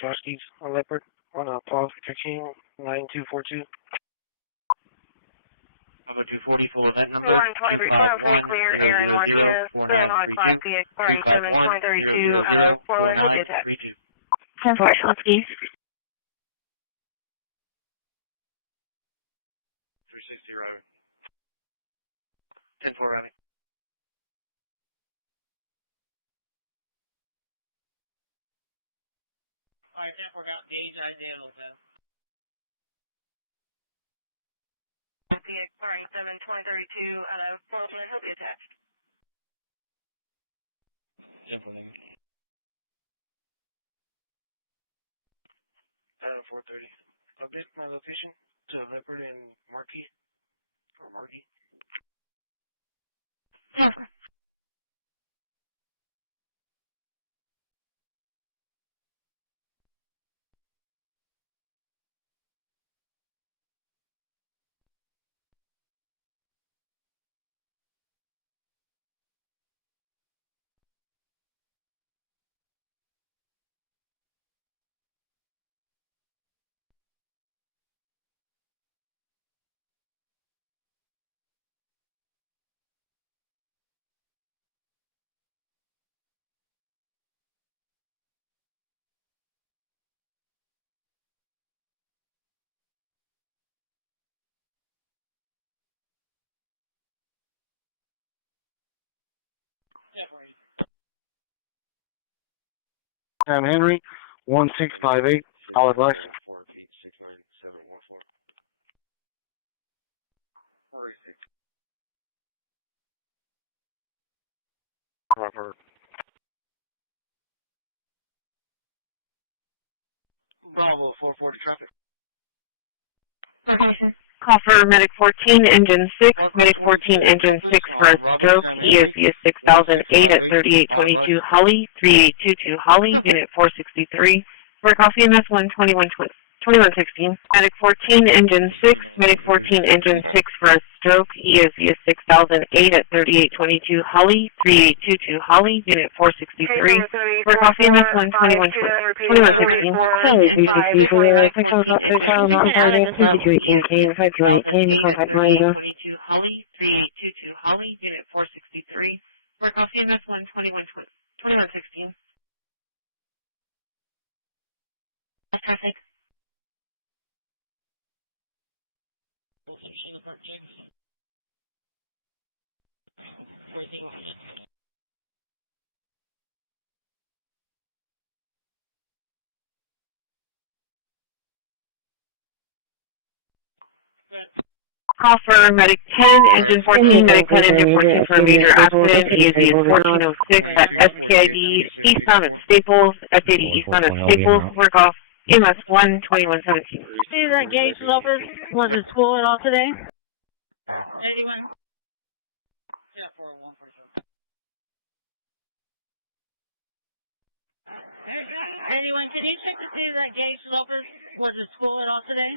Starsky's on Leopard on Paul 15 9242. Bravo 240, full event number. 123, 12, clear, Aaron Martinez, clear on 5 PX, Barring 7, 2032, out of Portland, hope you attack. 10-4, Shelby. 360, Robert. 10-4, Robert. Alright, 10-4, got Gage, Isaiah Lopez. PX, Barring 7, 2032, out of Portland, hope you attack. 10-4, 430. Update my location to Leopard and Marquis. Or Marquis. 10-4. I'm Henry, 1658, solid license. Robert. Bravo, 440 traffic. Call for medic 14, engine 6, medic 14, engine 6 for a stroke, ESV 6008 at 3822 Holly, 3822 Holly, unit 463. For coffee MS 2116. Medic 14, engine 6, medic 14, engine 6 for a stroke, ESV 6008 at 3822 Holly, 3822 Holly, unit 463. For coffee MS 2116. Holly 360, clear, official hospital, not target, 5218, 5218, contact Marina. Holly, 3822 Holly, unit 463. For coffee MS 2116. Traffic. Call for medic 10, engine 14, medic 10, engine 14 for a major accident. ESV is 1406 at SPID, eastbound at Staples, SAD eastbound at Staples. Work off MS 12117. See that gauge leopard was at school at all today? Anyone, can you check to see if that gauge leopard was at school at all today?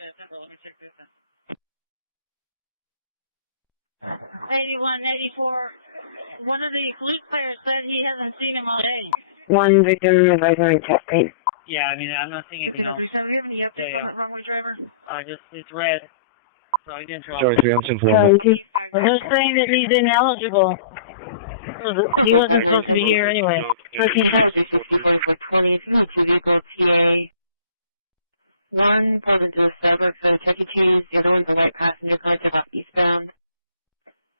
Yeah, let me check this out. 81, 84. One of the flute players said he hasn't seen him all day. One victim advisory chest pain. Yeah, I mean, I'm not seeing anything else. Yeah. It's red. So I didn't drop. Sorry, 3, I'm Florida. They're saying that he's ineligible. He wasn't supposed to be here anyway. 13 seconds. 1 called into a suburb for Chuck E. Cheese, the other one's a white passenger car to hop eastbound.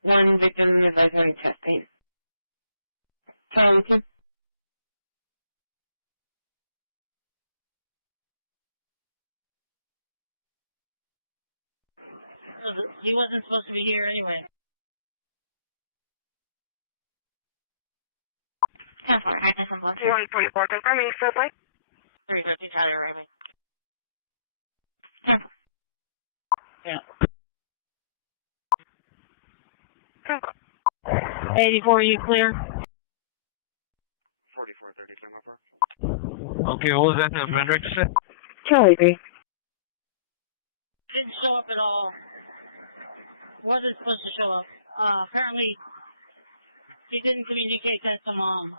1 victim advisory chest pain. Charlie 2. He wasn't supposed to be here anyway. 144, confirming subway. 350 Charlie arriving. Yeah. 84, you clear? 4430, Okay, what was that, the Hendrix said? Charlie 3. Didn't show up at all. Wasn't supposed to show up. Apparently, he didn't communicate that to Mom.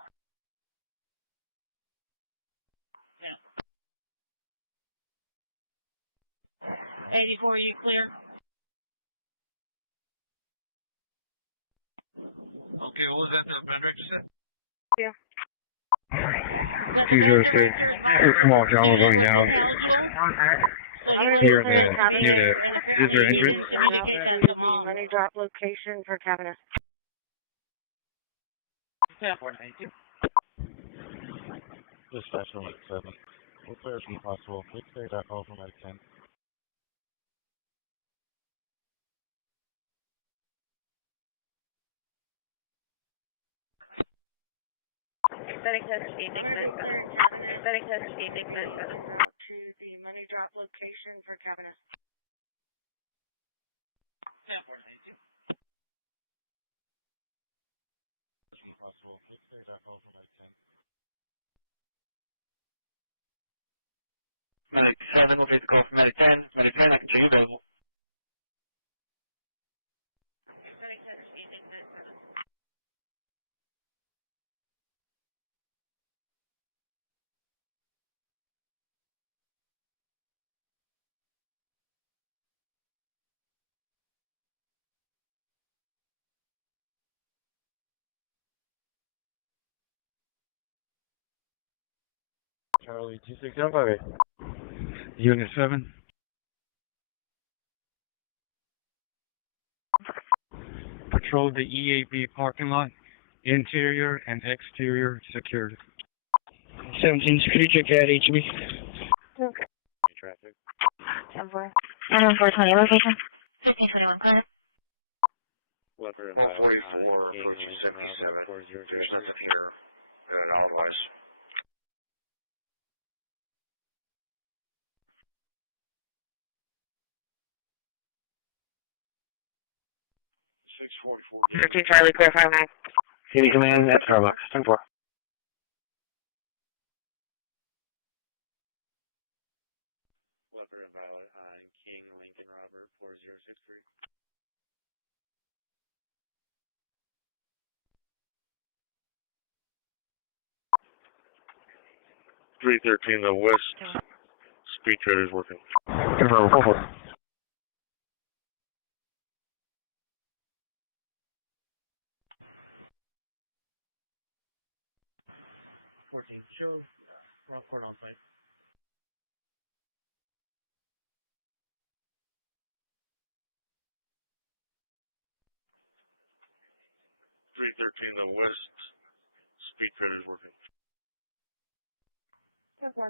Yeah. 84, you clear? Okay, what was that, the Hendrix said? Yeah. 206. Small tower going down. Here near the visitor entrance. Money drop location for cabinet. Yeah, 492. Dispatch from 7. We'll clear as soon as possible. Please take that call from Medic 10. Setting test 867. Setting test 867. To the money drop location for cabinet. Yeah, 492. Medic 7 will take the call from Medic 10. Medic 10, I can change available. Setting test 867. Charlie 2658. Unit 7. Patrol the EAB parking lot, interior and exterior secured. 17 security check at HB. Okay. Traffic. 10-4. 420 location. 1521, clear. Leopard 144, King, 77. 40. There's nothing here. Otherwise. 644. 13 Charlie, clear 59. CD command at Starbucks. 10-4. Leopard pilot on King Lincoln Robert 4063. 313, the west speed trailer is working. Confirm, 4-4. Show wrong port on plane. The west speed trailer is working. Okay.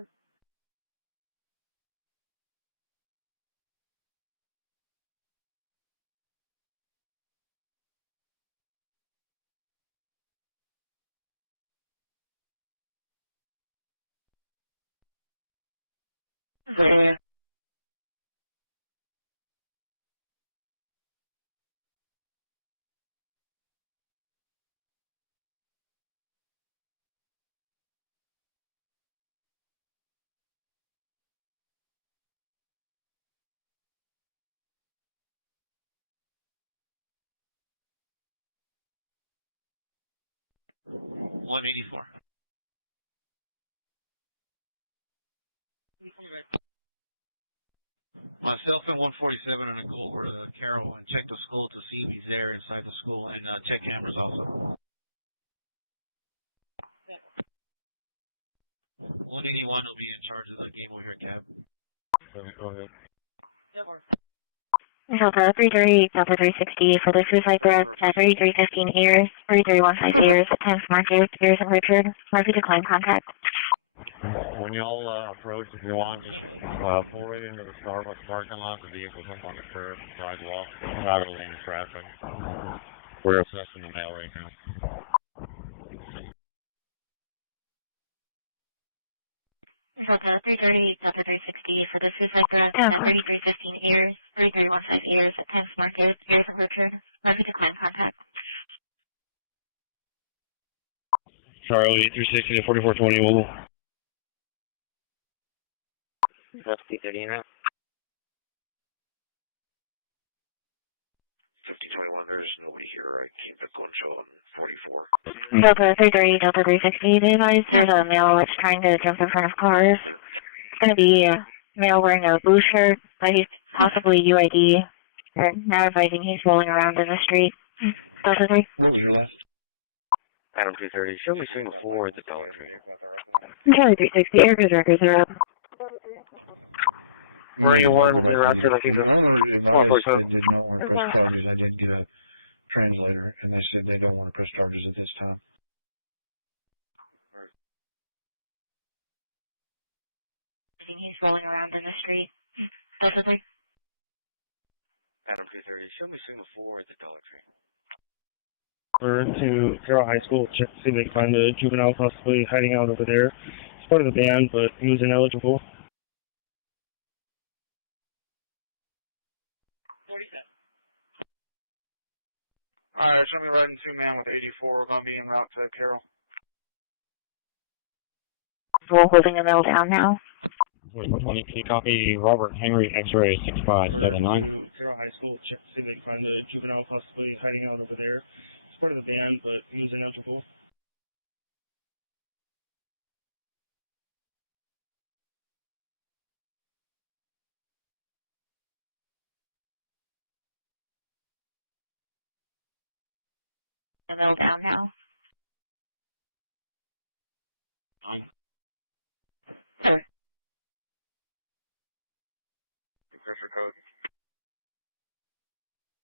Myself and 147 are going to go over to Carroll and check the school to see if he's there inside the school and check cameras also. 181 will be in charge of the Gable Hair Cab. Go ahead. Delta 330, Delta 360 for the suicide threat at 3315 ears, 3315 ears, at 10th Market, ears and Richard. Market decline contact. When y'all approach, if you want, just pull right into the Starbucks parking lot. The vehicle's up on the curb, sidewalk, private lane traffic. We're assessing the mail right now. Delta 330, Delta 360 for the suicide threat at 3315 ears, 3315 ears, at 10th Market, ears and Richard. Market decline contact. Charlie 360 to 4420, mobile. That's P30 now. 5021, there's nobody here. I keep it going show on 44. Delta 330, Delta 360, they advise there's a male that's trying to jump in front of cars. It's going to be a male wearing a blue shirt, but he's possibly UID. They're now advising he's rolling around in the street. Delta 3. Adam 230, show me single 4 at the Dollar Tree. Charlie 360, air cruise records are up. Marine 1, the route you're looking for. 147. I did get a translator, and they said they don't want to press charges at this time. He's rolling around in the street. Delta 3. Adam 230, show me single 4 at the Dollar Tree. We're into Carroll High School, check to see if they can find the juvenile possibly hiding out over there. He's part of the band, but he was ineligible. Alright, show me riding 2-man with 84. We're going to be en route to Carroll. We're holding a male down now. 4420, can you copy Robert Henry X-ray 6579? Carroll High School, check to see if they can find the juvenile possibly hiding out over there. He's part of the band, but he was ineligible. The middle down now. Pressure code